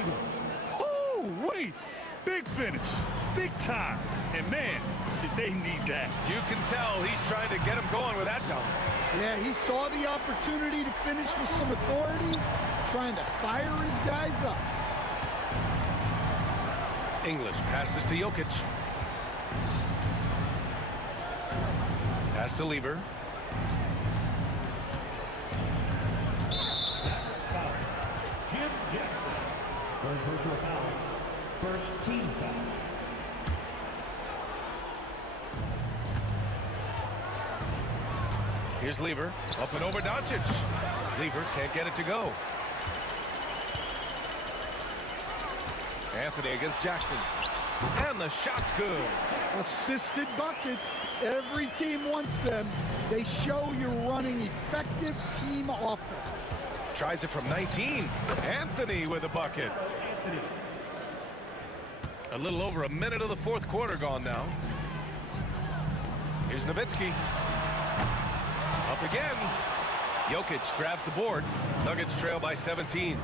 Oh, wait. Big finish. Big time. And, man, did they need that. You can tell he's trying to get him going with that dunk. Yeah, he saw the opportunity to finish with some authority, trying to fire his guys up. English passes to Jokic. Pass to Lever. Jim Jackson. Third personal foul. First team foul. Here's Lever. Up and over Doncic. Lever can't get it to go. Anthony against Jackson. And the shot's good. Assisted buckets. Every team wants them. They show you're running effective team offense. Tries it from 19. Anthony with a bucket. A little over a minute of the 4th quarter gone now. Here's Nowitzki. Up again. Jokic grabs the board. Nuggets trail by 17.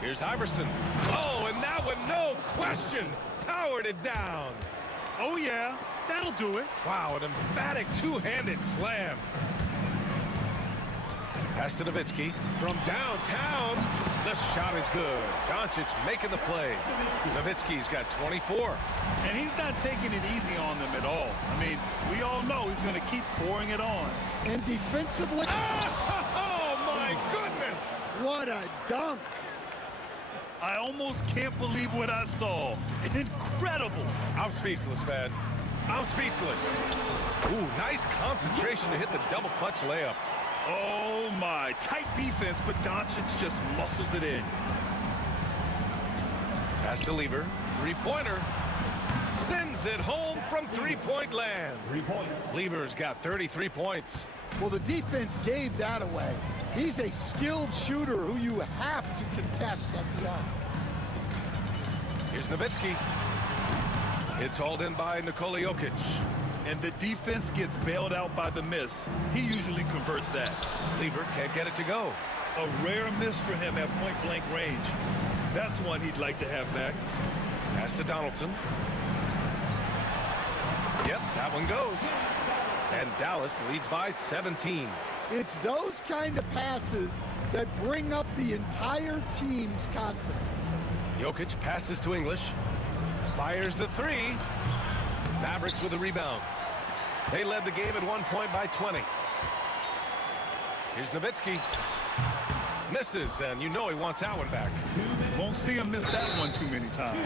Here's Iverson. Oh, and that one, no question, powered it down. Oh, yeah, that'll do it. Wow, an emphatic two-handed slam. Pass to Nowitzki from downtown. The shot is good. Doncic making the play. Nowitzki's got 24. And he's not taking it easy on them at all. I mean, we all know he's going to keep pouring it on. And defensively... Oh, my goodness! What a dunk! I almost can't believe what I saw. Incredible. I'm speechless, man. I'm speechless. Ooh, nice concentration to hit the double clutch layup. Oh, my. Tight defense, but Doncic just muscles it in. Pass to Lever. Three-pointer. Sends it home from three-point land. Lever's got 33 points. Well, the defense gave that away. He's a skilled shooter who you have to contest at the arc. Here's Nowitzki. It's hauled in by Nikola Jokic. And the defense gets bailed out by the miss. He usually converts that. Lever can't get it to go. A rare miss for him at point-blank range. That's one he'd like to have back. Pass to Donaldson. Yep, that one goes. And Dallas leads by 17. It's those kind of passes that bring up the entire team's confidence. Jokic passes to English. Fires the three. Mavericks with a rebound. They led the game at one point by 20. Here's Nowitzki. Misses, and you know he wants that one back. Won't see him miss that one too many times.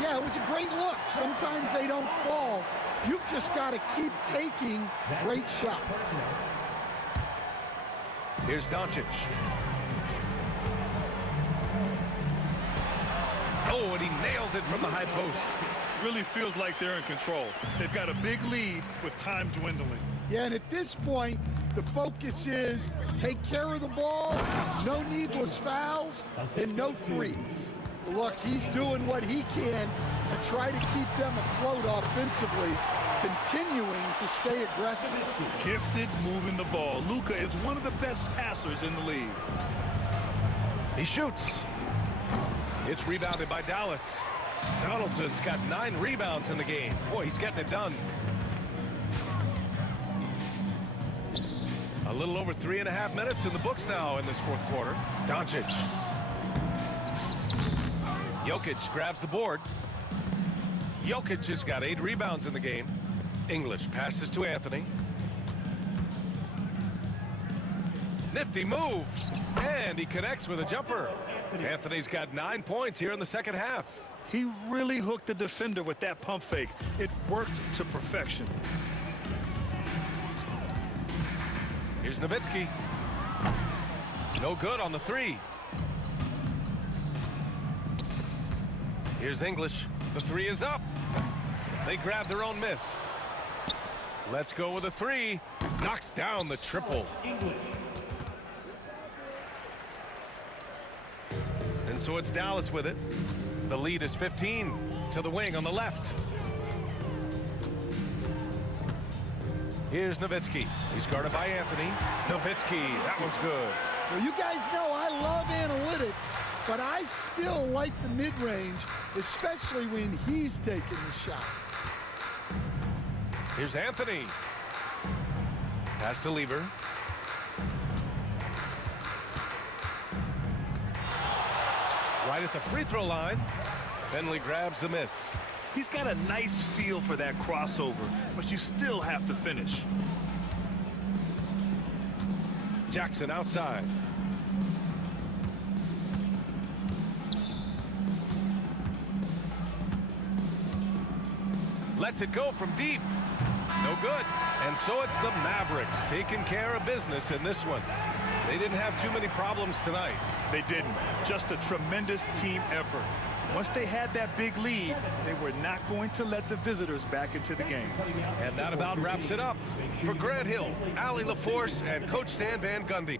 Yeah, it was a great look. Sometimes they don't fall. You've just got to keep taking great shots. Here's Doncic. Oh, and he nails it from the high post. Really feels like they're in control. They've got a big lead with time dwindling. Yeah, and at this point, the focus is take care of the ball, no needless fouls, and no threes. Look, he's doing what he can to try to keep them afloat offensively, continuing to stay aggressive. Gifted moving the ball. Luka is one of the best passers in the league. He shoots. It's rebounded by Dallas. Donaldson's got 9 rebounds in the game. Boy, he's getting it done. A little over 3.5 minutes in the books now in this fourth quarter. Doncic. Jokic grabs the board. Jokic has got 8 rebounds in the game. English passes to Anthony. Nifty move. And he connects with a jumper. Anthony's got 9 points here in the second half. He really hooked the defender with that pump fake. It worked to perfection. Here's Nowitzki. No good on the three. Here's English. The three is up. They grab their own miss. Let's go with a three. Knocks down the triple. And so it's Dallas with it. The lead is 15 to the wing on the left. Here's Nowitzki. He's guarded by Anthony. Nowitzki, that one's good. Well, you guys know I love analytics, but I still like the mid-range, especially when he's taking the shot. Here's Anthony. Pass to Lever. Right at the free throw line. Finley grabs the miss. He's got a nice feel for that crossover, but you still have to finish. Jackson outside. Lets it go from deep. No good. And so it's the Mavericks taking care of business in this one. They didn't have too many problems tonight. They didn't. Just a tremendous team effort. Once they had that big lead, they were not going to let the visitors back into the game. And that about wraps it up. For Grant Hill, Allie LaForce, and Coach Stan Van Gundy.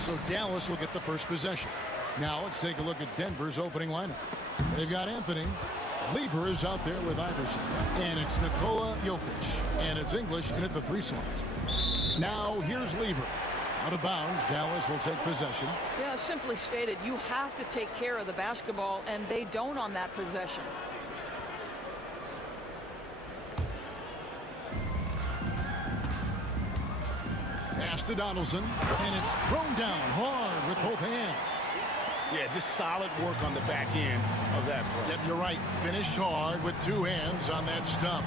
So Dallas will get the first possession. Now let's take a look at Denver's opening lineup. They've got Anthony. Lever is out there with Iverson. And it's Nikola Jokic. And it's English in at the 3 slot. Now here's Lever. Out of bounds, Dallas will take possession. Yeah, simply stated, you have to take care of the basketball, and they don't on that possession. Pass to Donaldson, and it's thrown down hard with both hands. Yeah, just solid work on the back end of that play. Yep, you're right. Finished hard with 2 hands on that stuff.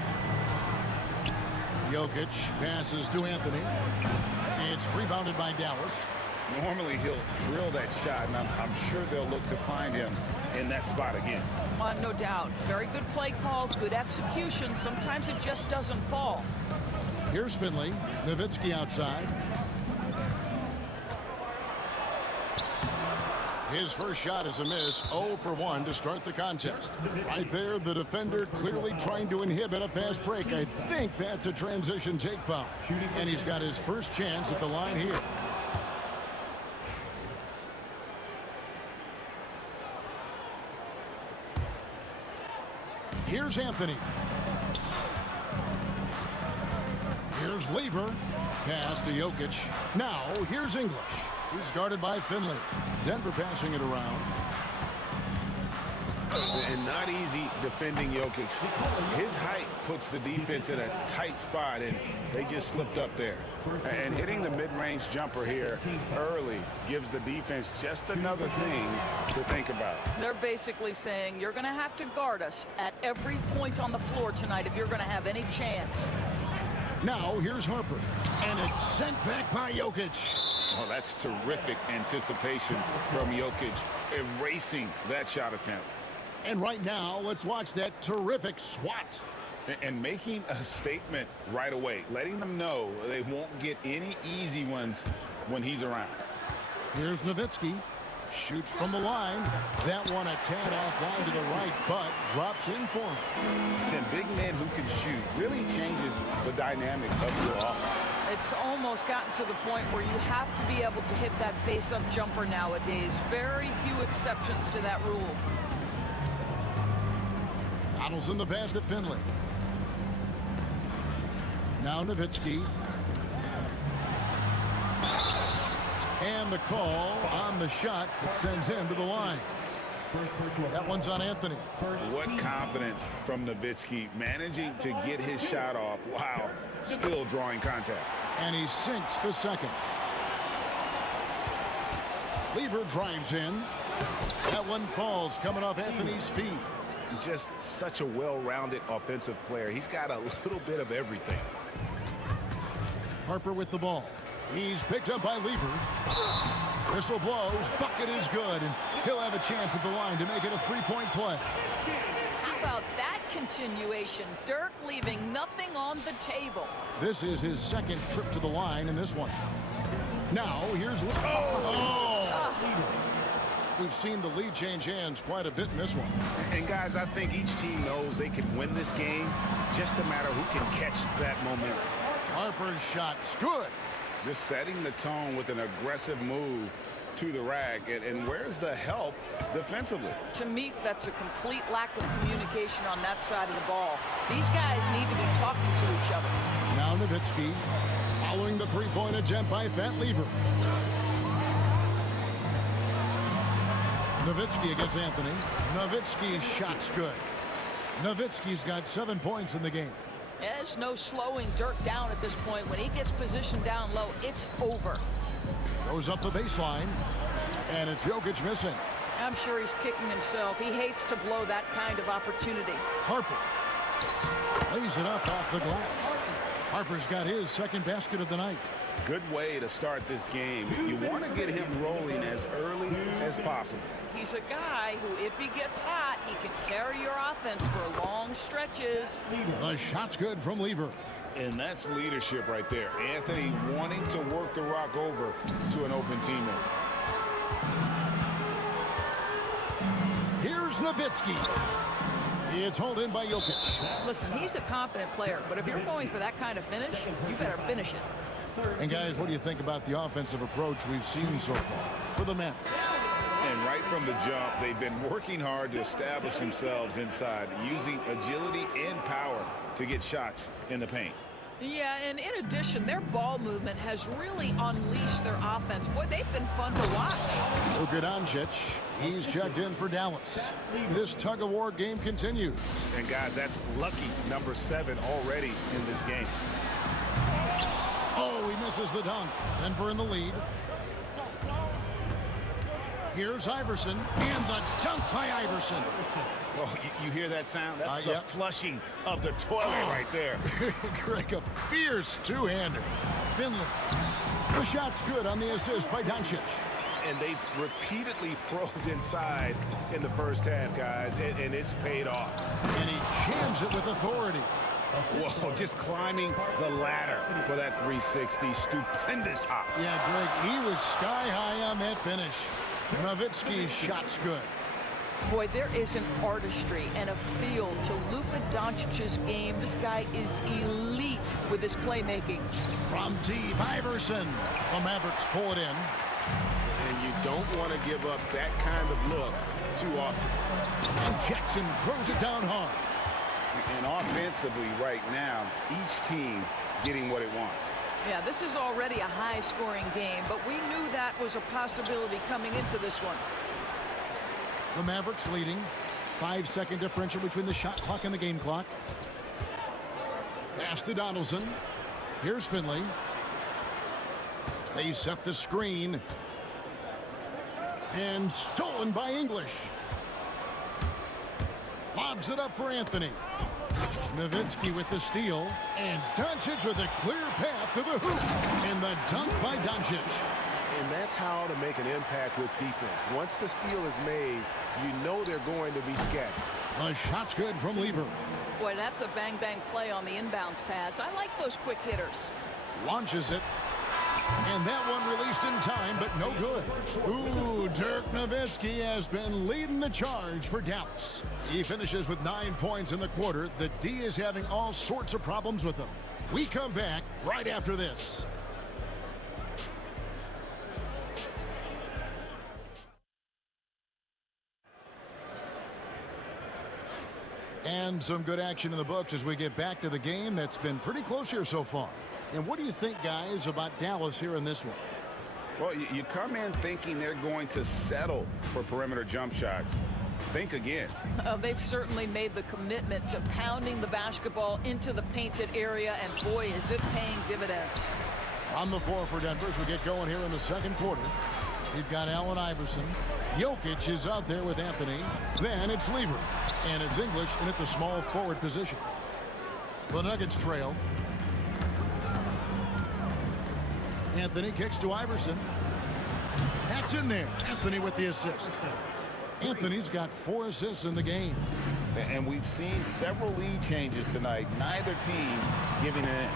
Jokic passes to Anthony. It's rebounded by Dallas. Normally he'll drill that shot, and I'm sure they'll look to find him in that spot again. No doubt. Very good play call, good execution. Sometimes it just doesn't fall. Here's Finley. Nowitzki outside. His first shot is a miss. 0 for 1 to start the contest. Right there, the defender clearly trying to inhibit a fast break. I think that's a transition take foul. And he's got his first chance at the line here. Here's Anthony. Here's Lever. Pass to Jokic. Now, here's English. He's guarded by Finley. Denver passing it around. And not easy defending Jokic. His height puts the defense in a tight spot, and they just slipped up there. And hitting the mid-range jumper here early gives the defense just another thing to think about. They're basically saying you're going to have to guard us at every point on the floor tonight if you're going to have any chance. Now here's Harper, and it's sent back by Jokic. Oh, that's terrific anticipation from Jokic, erasing that shot attempt. And right now, let's watch that terrific swat. And making a statement right away, letting them know they won't get any easy ones when he's around. Here's Nowitzki. Shoots from the line. That one a tad offline to the right, but drops in for him. And big men who can shoot really changes the dynamic of your offense. It's almost gotten to the point where you have to be able to hit that face-up jumper nowadays. Very few exceptions to that rule. Donaldson the pass to Finley. Now Nowitzki. And the call on the shot that sends him to the line. That one's on Anthony. What confidence from Nowitzki, managing to get his shot off. Wow, still drawing contact. And he sinks the second. Lever drives in. That one falls coming off Anthony's feet. Just such a well-rounded offensive player. He's got a little bit of everything. Harper with the ball. He's picked up by Lever. Whistle blows. Bucket is good, and he'll have a chance at the line to make it a 3-point play. How about that continuation? Dirk leaving nothing on the table. This is his second trip to the line in this one. Now, here's... We've seen the lead change hands quite a bit in this one. And guys, I think each team knows they can win this game. Just a matter who can catch that momentum. Harper's shot's good. Just setting the tone with an aggressive move to the rack. And where's the help defensively? To me, that's a complete lack of communication on that side of the ball. These guys need to be talking to each other. Now Nowitzki following the three-point attempt by Van Lever. Nowitzki against Anthony. Nowitzki's shot's good. Nowitzki's got 7 points in the game. There's no slowing Dirk down at this point. When he gets positioned down low, it's over. Goes up the baseline, and it's Jokic missing. I'm sure he's kicking himself. He hates to blow that kind of opportunity. Harper lays it up off the glass. Harper's got his second basket of the night. Good way to start this game. You want to get him rolling as early as possible. He's a guy who, if he gets hot, he can carry your offense for long stretches. The shot's good from Lever. And that's leadership right there. Anthony wanting to work the rock over to an open teammate. Here's Nowitzki. It's hauled in by Jokic. Listen, he's a confident player, but if you're going for that kind of finish, you better finish it. And guys, what do you think about the offensive approach we've seen so far for the Mavericks? And right from the jump, they've been working hard to establish themselves inside, using agility and power to get shots in the paint. Yeah, and in addition, their ball movement has really unleashed their offense. Boy, they've been fun to watch. Luka Doncic, he's checked in for Dallas. This tug-of-war game continues. And guys, that's lucky number 7 already in this game. Oh, he misses the dunk. Denver in the lead. Here's Iverson, and the dunk by Iverson. Oh, you hear that sound? That's the flushing of the toilet right there. Greg, a fierce two-hander. Finley. The shot's good on the assist by Doncic. And they've repeatedly probed inside in the first half, guys, and it's paid off. And he jams it with authority. Whoa, just climbing the ladder for that 360. Stupendous hop. Yeah, Greg, he was sky high on that finish. Nowitzki's shot's good. Boy, there is an artistry and a feel to Luka Doncic's game. This guy is elite with his playmaking. From deep, Iverson. The Mavericks pull it in. And you don't want to give up that kind of look too often. And Jackson throws it down hard. And offensively right now, each team getting what it wants. Yeah, this is already a high-scoring game, but we knew that was a possibility coming into this one. The Mavericks leading. 5-second differential between the shot clock and the game clock. Pass to Donaldson. Here's Finley. They set the screen. And stolen by English. Lobs it up for Anthony. Nowitzki with the steal. And Doncic with a clear path to the hoop. And the dunk by Doncic. And that's how to make an impact with defense. Once the steal is made, you know they're going to be scattered. The shot's good from Lever. Boy, that's a bang-bang play on the inbounds pass. I like those quick hitters. Launches it. And that one released in time, but no good. Ooh, Dirk Nowitzki has been leading the charge for Dallas. He finishes with 9 points in the quarter. The D is having all sorts of problems with him. We come back right after this. And some good action in the books as we get back to the game that's been pretty close here so far. And what do you think, guys, about Dallas here in this one? Well, you come in thinking they're going to settle for perimeter jump shots. Think again. They've certainly made the commitment to pounding the basketball into the painted area, and boy, is it paying dividends. On the floor for Denver as we get going here in the second quarter. We've got Allen Iverson. Jokic is out there with Anthony. Then it's Lever. And it's English in at the small forward position. The Nuggets trail. Anthony kicks to Iverson. That's in there. Anthony with the assist. Anthony's got 4 assists in the game. And we've seen several lead changes tonight. Neither team giving an inch.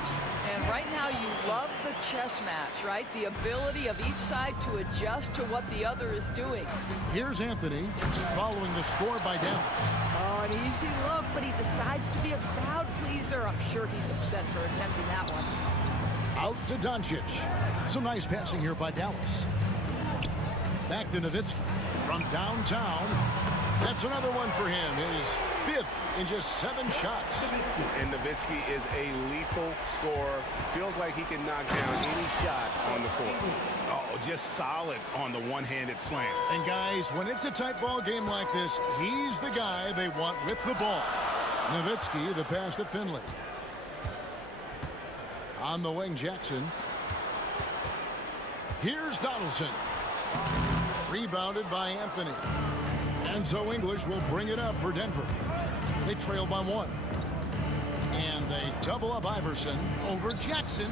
And right now you love the chess match, right? The ability of each side to adjust to what the other is doing. Here's Anthony following the score by Dallas. Oh, an easy look, but he decides to be a crowd pleaser. I'm sure he's upset for attempting that one. Out to Doncic. Some nice passing here by Dallas. Back to Nowitzki from downtown. That's another one for him. His 5th in just 7 shots. And Nowitzki is a lethal scorer. Feels like he can knock down any shot on the court. Oh, just solid on the one-handed slam. And guys, when it's a tight ball game like this, he's the guy they want with the ball. Nowitzki, the pass to Finley. On the wing, Jackson. Here's Donaldson. Rebounded by Anthony. And so English will bring it up for Denver. They trail by 1. And they double up Iverson over Jackson.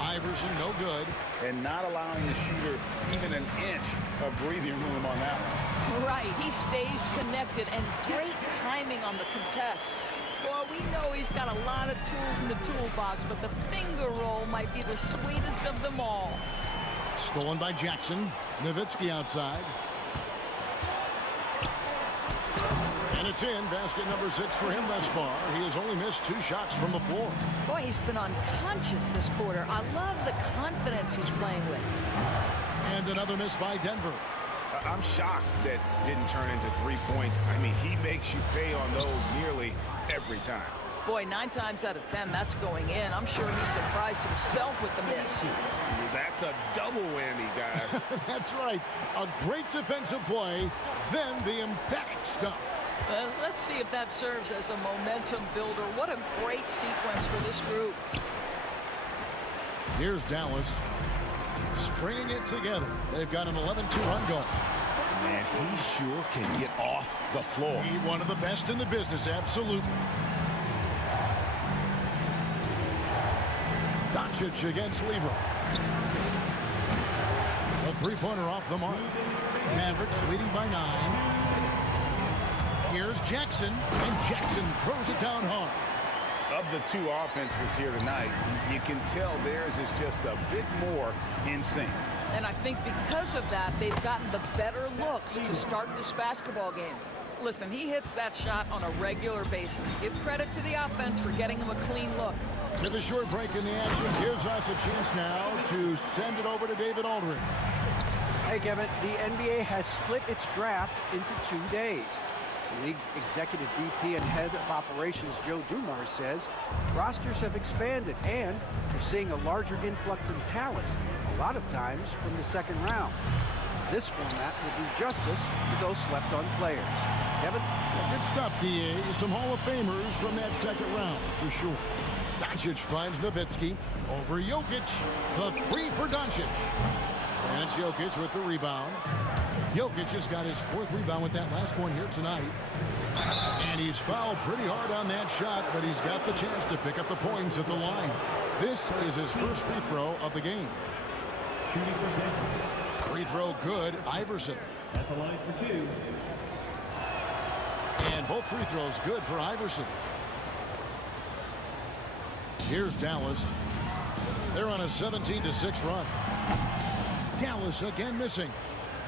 Iverson no good. And not allowing the shooter even an inch of breathing room on that one. Right, he stays connected, and great timing on the contest. Well, we know he's got a lot of tools in the toolbox, but the finger roll might be the sweetest of them all. Stolen by Jackson. Nowitzki outside. And it's in. Basket number 6 for him thus far. He has only missed 2 shots from the floor. Boy, he's been unconscious this quarter. I love the confidence he's playing with. And another miss by Denver. I'm shocked that didn't turn into 3 points. I mean, he makes you pay on those nearly every time. Boy, 9 times out of 10, that's going in. I'm sure he surprised himself with the miss. That's a double whammy, guys. That's right. A great defensive play, then the emphatic stuff. Let's see if that serves as a momentum builder. What a great sequence for this group. Here's Dallas stringing it together. They've got an 11-2 run going. Man, he sure can get off the floor. He's one of the best in the business, absolutely. Doncic against Lever. A 3-pointer off the mark. Mavericks leading by 9. Here's Jackson, and Jackson throws it down hard. Of the 2 offenses here tonight, you can tell theirs is just a bit more in sync. And I think because of that, they've gotten the better looks to start this basketball game. Listen, he hits that shot on a regular basis. Give credit to the offense for getting him a clean look. With a short break in the action, gives us a chance now to send it over to David Aldridge. Hey, Kevin, the NBA has split its draft into 2 days. The league's executive VP and head of operations, Joe Dumars, says rosters have expanded and they're seeing a larger influx in talent, a lot of times from the second round. This format will do justice to those slept-on players. Kevin? Good stuff, D.A. Some Hall of Famers from that second round, for sure. Doncic finds Nowitzki over Jokic. The 3 for Doncic. And it's Jokic with the rebound. Jokic has got his 4th rebound with that last one here tonight. And he's fouled pretty hard on that shot, but he's got the chance to pick up the points at the line. This is his first free throw of the game. Free throw good, Iverson. At the line for 2. And both free throws good for Iverson. Here's Dallas. They're on a 17-6 run. Dallas again missing.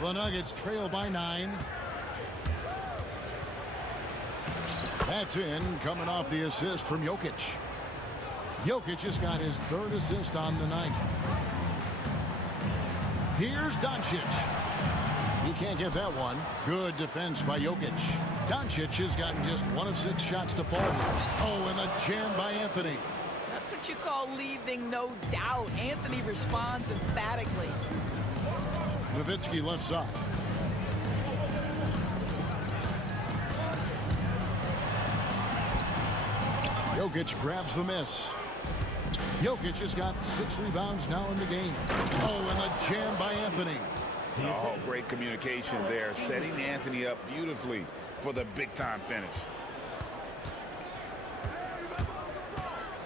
The Nuggets trail by 9. That's in, coming off the assist from Jokic. Jokic has got his 3rd assist on the night. Here's Doncic. He can't get that one. Good defense by Jokic. Doncic has gotten just 1 of 6 shots to fall. Oh, and the jam by Anthony. That's what you call leaving no doubt. Anthony responds emphatically. Nowitzki left side. Jokic grabs the miss. Jokic has got 6 rebounds now in the game. Oh, and the jam by Anthony. Oh, great communication there, setting Anthony up beautifully for the big-time finish.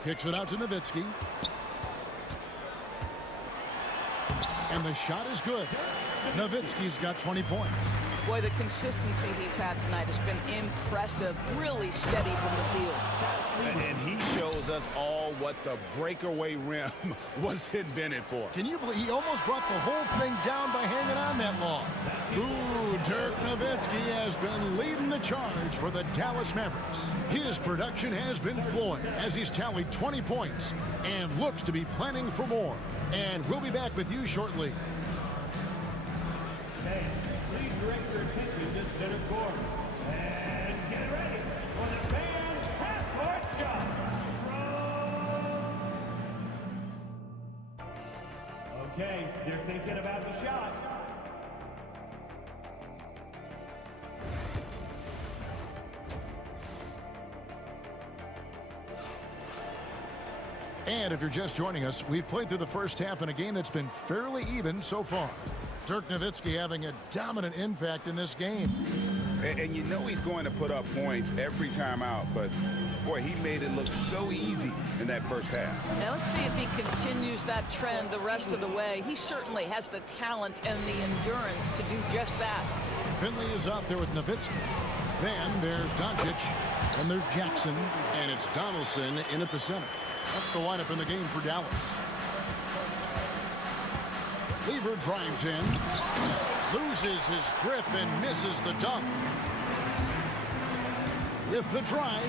Kicks it out to Nowitzki. And the shot is good. Nowitzki's got 20 points. Boy, the consistency he's had tonight has been impressive. Really steady from the field. And he shows us all what the breakaway rim was invented for. Can you believe he almost brought the whole thing down by hanging on that long? Ooh, Dirk Nowitzki has been leading the charge for the Dallas Mavericks. His production has been flowing as he's tallied 20 points and looks to be planning for more. And we'll be back with you shortly. Hey, please direct your attention to center court. And get ready for the fan half-court shot. Okay, they're thinking about the shot. And if you're just joining us, we've played through the first half in a game that's been fairly even so far. Dirk Nowitzki having a dominant impact in this game. And you know he's going to put up points every time out, but boy, he made it look so easy in that first half. Now let's see if he continues that trend the rest of the way. He certainly has the talent and the endurance to do just that. Finley is out there with Nowitzki. Then there's Doncic, and there's Jackson, and it's Donaldson in at the center. That's the lineup in the game for Dallas. Lever drives in, loses his grip and misses the dunk. With the drive,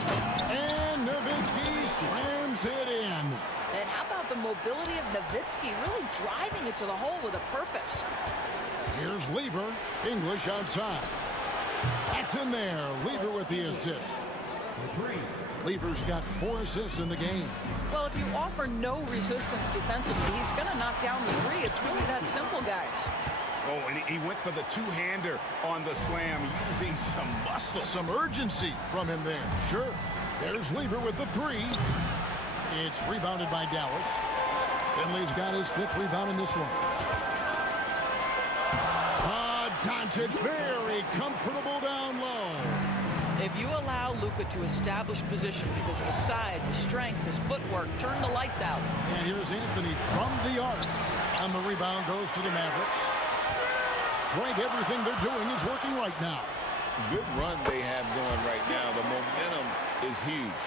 and Nowitzki slams it in. And how about the mobility of Nowitzki really driving it to the hole with a purpose? Here's Lever, English outside. That's in there, Lever with the assist. Lever's got 4 assists in the game. Well, if you offer no resistance defensively, he's going to knock down the three. It's really that simple, guys. Oh, and he went for the two-hander on the slam, using some muscle. Some urgency from him there. Sure. There's Lever with the 3. It's rebounded by Dallas. Finley's got his 5th rebound in this one. Doncic very comfortable down low. If you allow Luka to establish position because of his size, his strength, his footwork, turn the lights out. And here's Anthony from the arc. And the rebound goes to the Mavericks. Greg, everything they're doing is working right now. Good run they have going right now. The momentum is huge.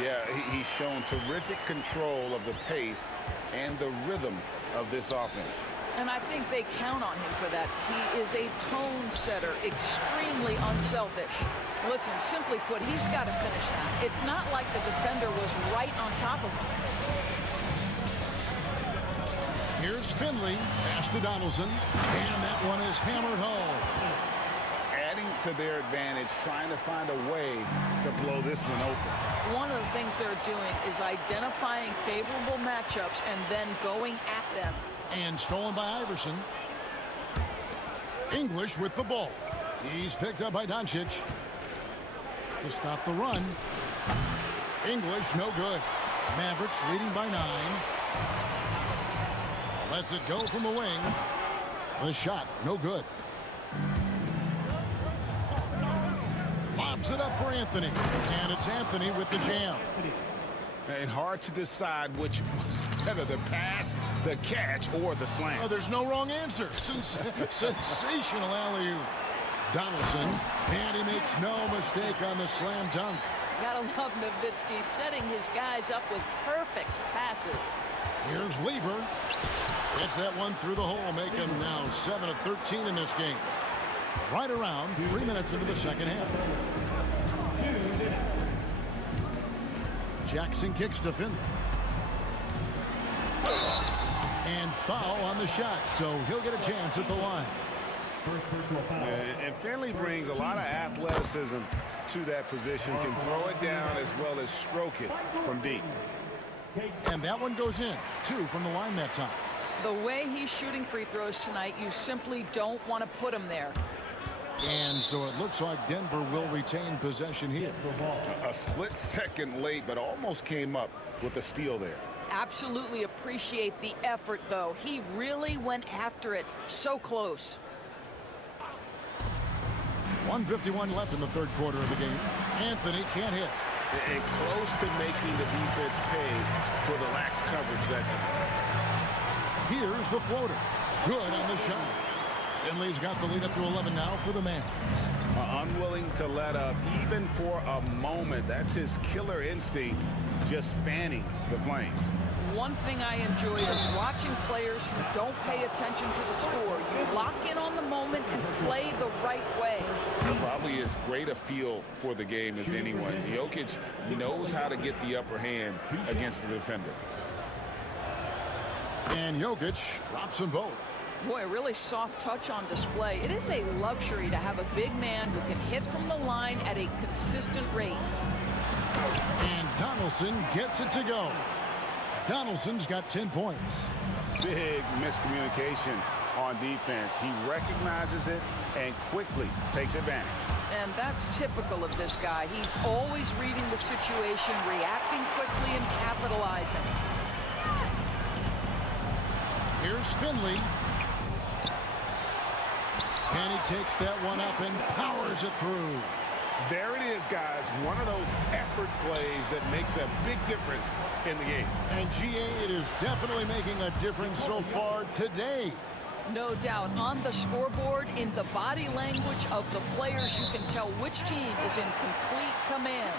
Yeah, he's shown terrific control of the pace and the rhythm of this offense. And I think they count on him for that. He is a tone setter, extremely unselfish. Listen, simply put, he's got to finish now. It's not like the defender was right on top of him. Here's Finley, pass to Donaldson, and that one is hammered home. Adding to their advantage, trying to find a way to blow this one open. One of the things they're doing is identifying favorable matchups and then going at them. And stolen by Iverson. English with the ball. He's picked up by Doncic. To stop the run. English, no good. Mavericks leading by 9. Lets it go from the wing. The shot, no good. Lobs it up for Anthony. And it's Anthony with the jam. And hard to decide which was better, the pass, the catch, or the slam. Oh, there's no wrong answer. Sensational alley-oop. Donaldson, and he makes no mistake on the slam dunk. Gotta love Nowitzki setting his guys up with perfect passes. Here's Lever. Gets that one through the hole, make him now 7 of 13 in this game. Right around 3 minutes into the second half. Jackson kicks to Finley. And foul on the shot, so he'll get a chance at the line. First personal foul. And Finley brings a lot of athleticism to that position, can throw it down as well as stroke it from deep. And that one goes in, 2 from the line that time. The way he's shooting free throws tonight, you simply don't want to put him there. And so it looks like Denver will retain possession here. A split second late, but almost came up with a steal there. Absolutely appreciate the effort, though. He really went after it. So close. 1:51 left in the third quarter of the game. Anthony can't hit. And close to making the defense pay for the lax coverage that time. Here's the floater. Good on the shot. Finley's got the lead up to 11 now for the Mavs. Unwilling to let up even for a moment. That's his killer instinct, just fanning the flames. One thing I enjoy is watching players who don't pay attention to the score. You lock in on the moment and play the right way. Probably as great a feel for the game as anyone. Jokic knows how to get the upper hand against the defender. And Jokic drops them both. Boy, a really soft touch on display. It is a luxury to have a big man who can hit from the line at a consistent rate. And Donaldson gets it to go. Donaldson's got 10 points. Big miscommunication on defense. He recognizes it and quickly takes advantage. And that's typical of this guy. He's always reading the situation, reacting quickly, and capitalizing. Here's Finley. And he takes that one up and powers it through. There it is, guys. One of those effort plays that makes a big difference in the game. And GA, it is definitely making a difference so far today. No doubt. On the scoreboard, in the body language of the players, you can tell which team is in complete command.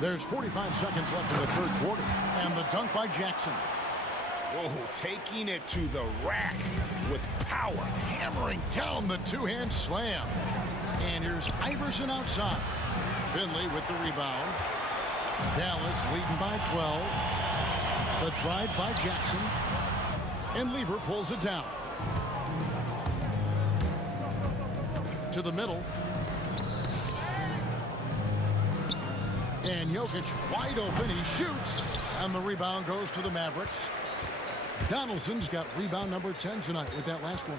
There's 45 seconds left in the third quarter. And the dunk by Jackson. Whoa, taking it to the rack with power. Hammering down the two-hand slam. And here's Iverson outside. Finley with the rebound. Dallas leading by 12. The drive by Jackson. And Lever pulls it down. To the middle. And Jokic wide open. He shoots. And the rebound goes to the Mavericks. Donaldson's got rebound number 10 tonight with that last one.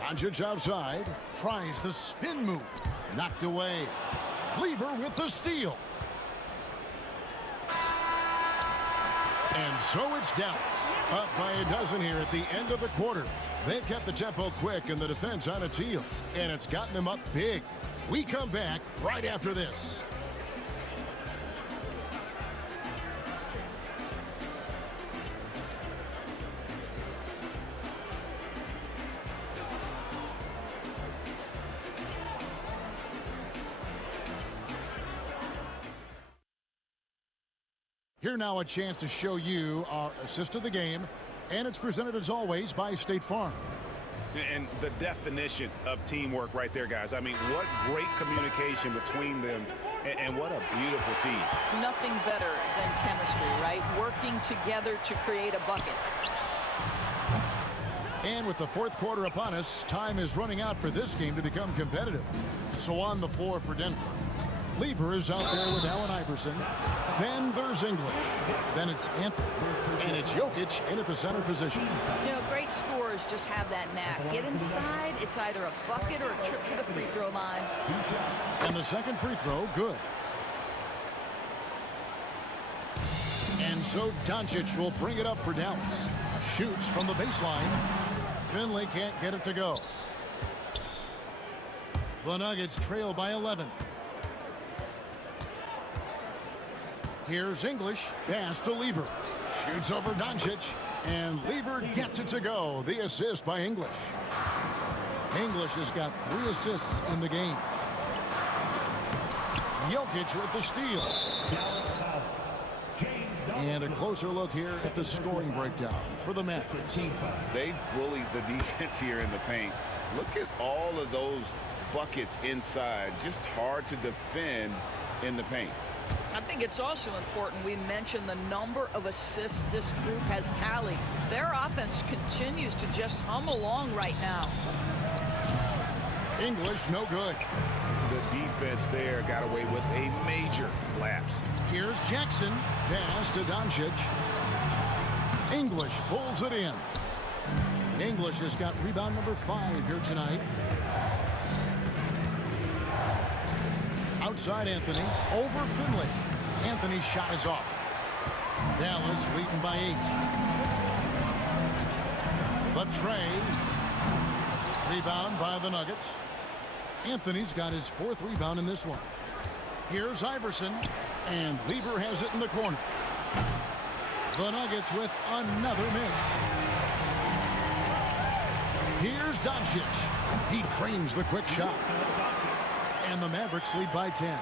Doncic outside. Tries the spin move. Knocked away. Lever with the steal. And so it's Dallas. Up by a dozen here at the end of the quarter. They've kept the tempo quick and the defense on its heels. And it's gotten them up big. We come back right after this. Here now a chance to show you our assist of the game, and it's presented as always by State Farm. And the definition of teamwork right there, guys. I mean, what great communication between them, and what a beautiful feed. Nothing better than chemistry, right? Working together to create a bucket. And with the fourth quarter upon us, time is running out for this game to become competitive. So on the floor for Denver. Lever is out there with Allen Iverson. Then there's English. Then it's Anthony. And it's Jokic in at the center position. You know, great scorers just have that knack. Get inside, it's either a bucket or a trip to the free throw line. And the second free throw, good. And so Doncic will bring it up for Dallas. Shoots from the baseline. Finley can't get it to go. The Nuggets trail by 11. Here's English, pass to Lever. Shoots over Doncic, and Lever gets it to go. The assist by English. English has got 3 assists in the game. Jokic with the steal. And a closer look here at the scoring breakdown for the Mavericks. They bullied the defense here in the paint. Look at all of those buckets inside. Just hard to defend in the paint. I think it's also important we mention the number of assists this group has tallied. Their offense continues to just hum along right now. English, no good. The defense there got away with a major lapse. Here's Jackson. Pass to Doncic. English pulls it in. English has got rebound number 5 here tonight. Outside Anthony, over Finley. Anthony's shot is off. Dallas leading by 8. The tray. Rebound by the Nuggets. Anthony's got his 4th rebound in this one. Here's Iverson, and Lever has it in the corner. The Nuggets with another miss. Here's Doncic. He drains the quick shot. And the Mavericks lead by 10.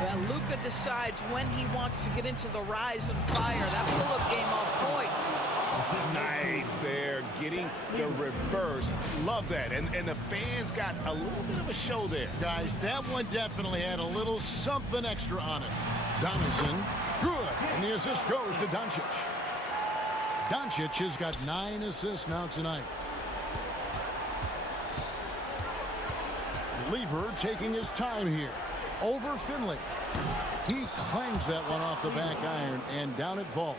Well, Luka decides when he wants to get into the rise and fire. That pull-up game on point. Nice there, getting the reverse. Love that. And the fans got a little bit of a show there. Guys, that one definitely had a little something extra on it. Donaldson, good. And the assist goes to Doncic. Doncic has got 9 assists now tonight. Lever taking his time here. Over Finley. He clangs that one off the back iron, and down it falls.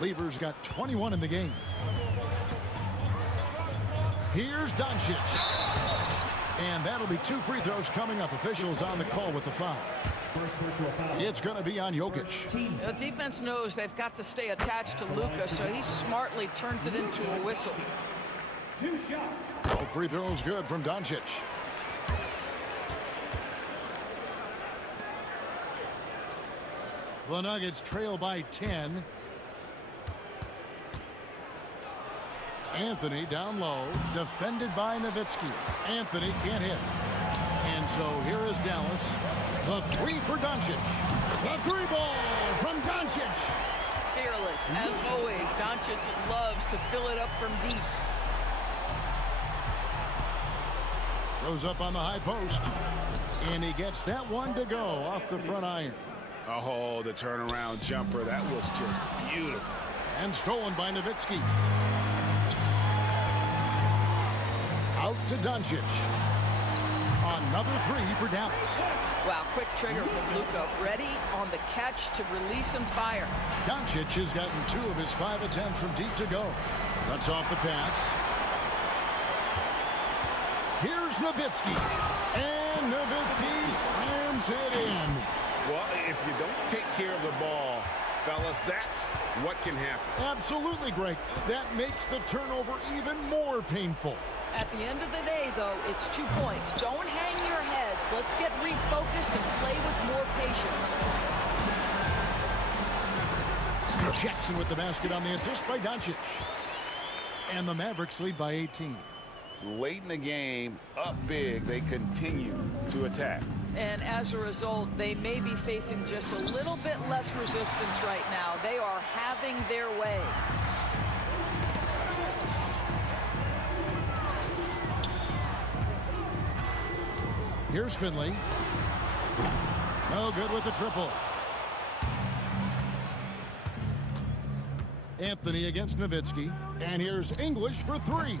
Lever's got 21 in the game. Here's Doncic. And that'll be 2 free throws coming up. Officials on the call with the foul. It's going to be on Jokic. The defense knows they've got to stay attached to Luka, so he smartly turns it into a whistle. 2 shots. Both free throws good from Doncic. The Nuggets trail by 10. Anthony down low, defended by Nowitzki. Anthony can't hit. And so here is Dallas. The 3 for Doncic. The 3 ball from Doncic. Fearless, as always. Doncic loves to fill it up from deep. Goes up on the high post. And he gets that one to go off the front iron. Oh, the turnaround jumper. That was just beautiful. And stolen by Nowitzki. Out to Doncic. Another 3 for Dallas. Wow, quick trigger from Luka. Ready on the catch to release and fire. Doncic has gotten 2 of his 5 attempts from deep to go. Cuts off the pass. Here's Nowitzki. And Nowitzki slams it in. Well, if you don't take care of the ball, fellas, that's what can happen. Absolutely, Greg. That makes the turnover even more painful. At the end of the day, though, it's 2 points. Don't hang your heads. Let's get refocused and play with more patience. Jackson with the basket on the assist by Doncic. And the Mavericks lead by 18. Late in the game, up big, they continue to attack. And as a result, they may be facing just a little bit less resistance right now. They are having their way. Here's Finley. No good with the triple. Anthony against Nowitzki. And here's English for 3.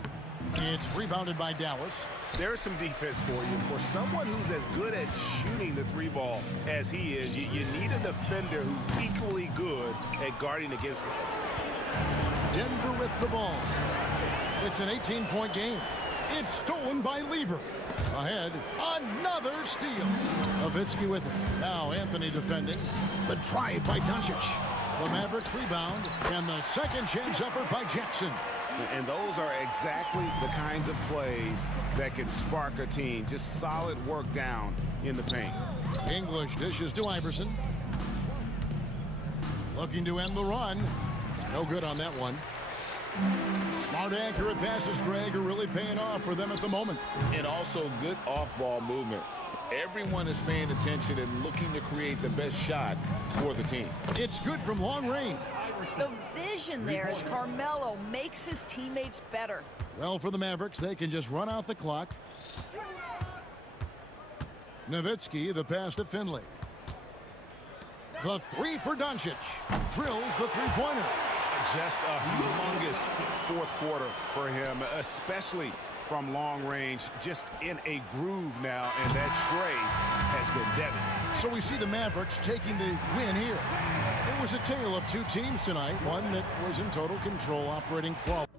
It's rebounded by Dallas. There's some defense for you. For someone who's as good at shooting the 3 ball as he is, you need a defender who's equally good at guarding against him. Denver with the ball. It's an 18-point game. It's stolen by Lever. Ahead, another steal. Nowitzki with it. Now Anthony defending. The drive by Doncic. The Mavericks rebound, and the second chance effort by Jackson. And those are exactly the kinds of plays that can spark a team. Just solid work down in the paint. English dishes to Iverson. Looking to end the run. No good on that one. Smart, accurate passes, Greg, are really paying off for them at the moment. And also good off-ball movement. Everyone is paying attention and looking to create the best shot for the team. It's good from long range. The vision there as Carmelo makes his teammates better. Well, for the Mavericks, they can just run out the clock. Nowitzki, the pass to Finley. The 3 for Doncic. Drills the 3-pointer. Just a humongous 4th quarter for him, especially from long range. Just in a groove now, and that tray has been deadly. So we see the Mavericks taking the win here. It was a tale of 2 teams tonight, one that was in total control, operating flawlessly.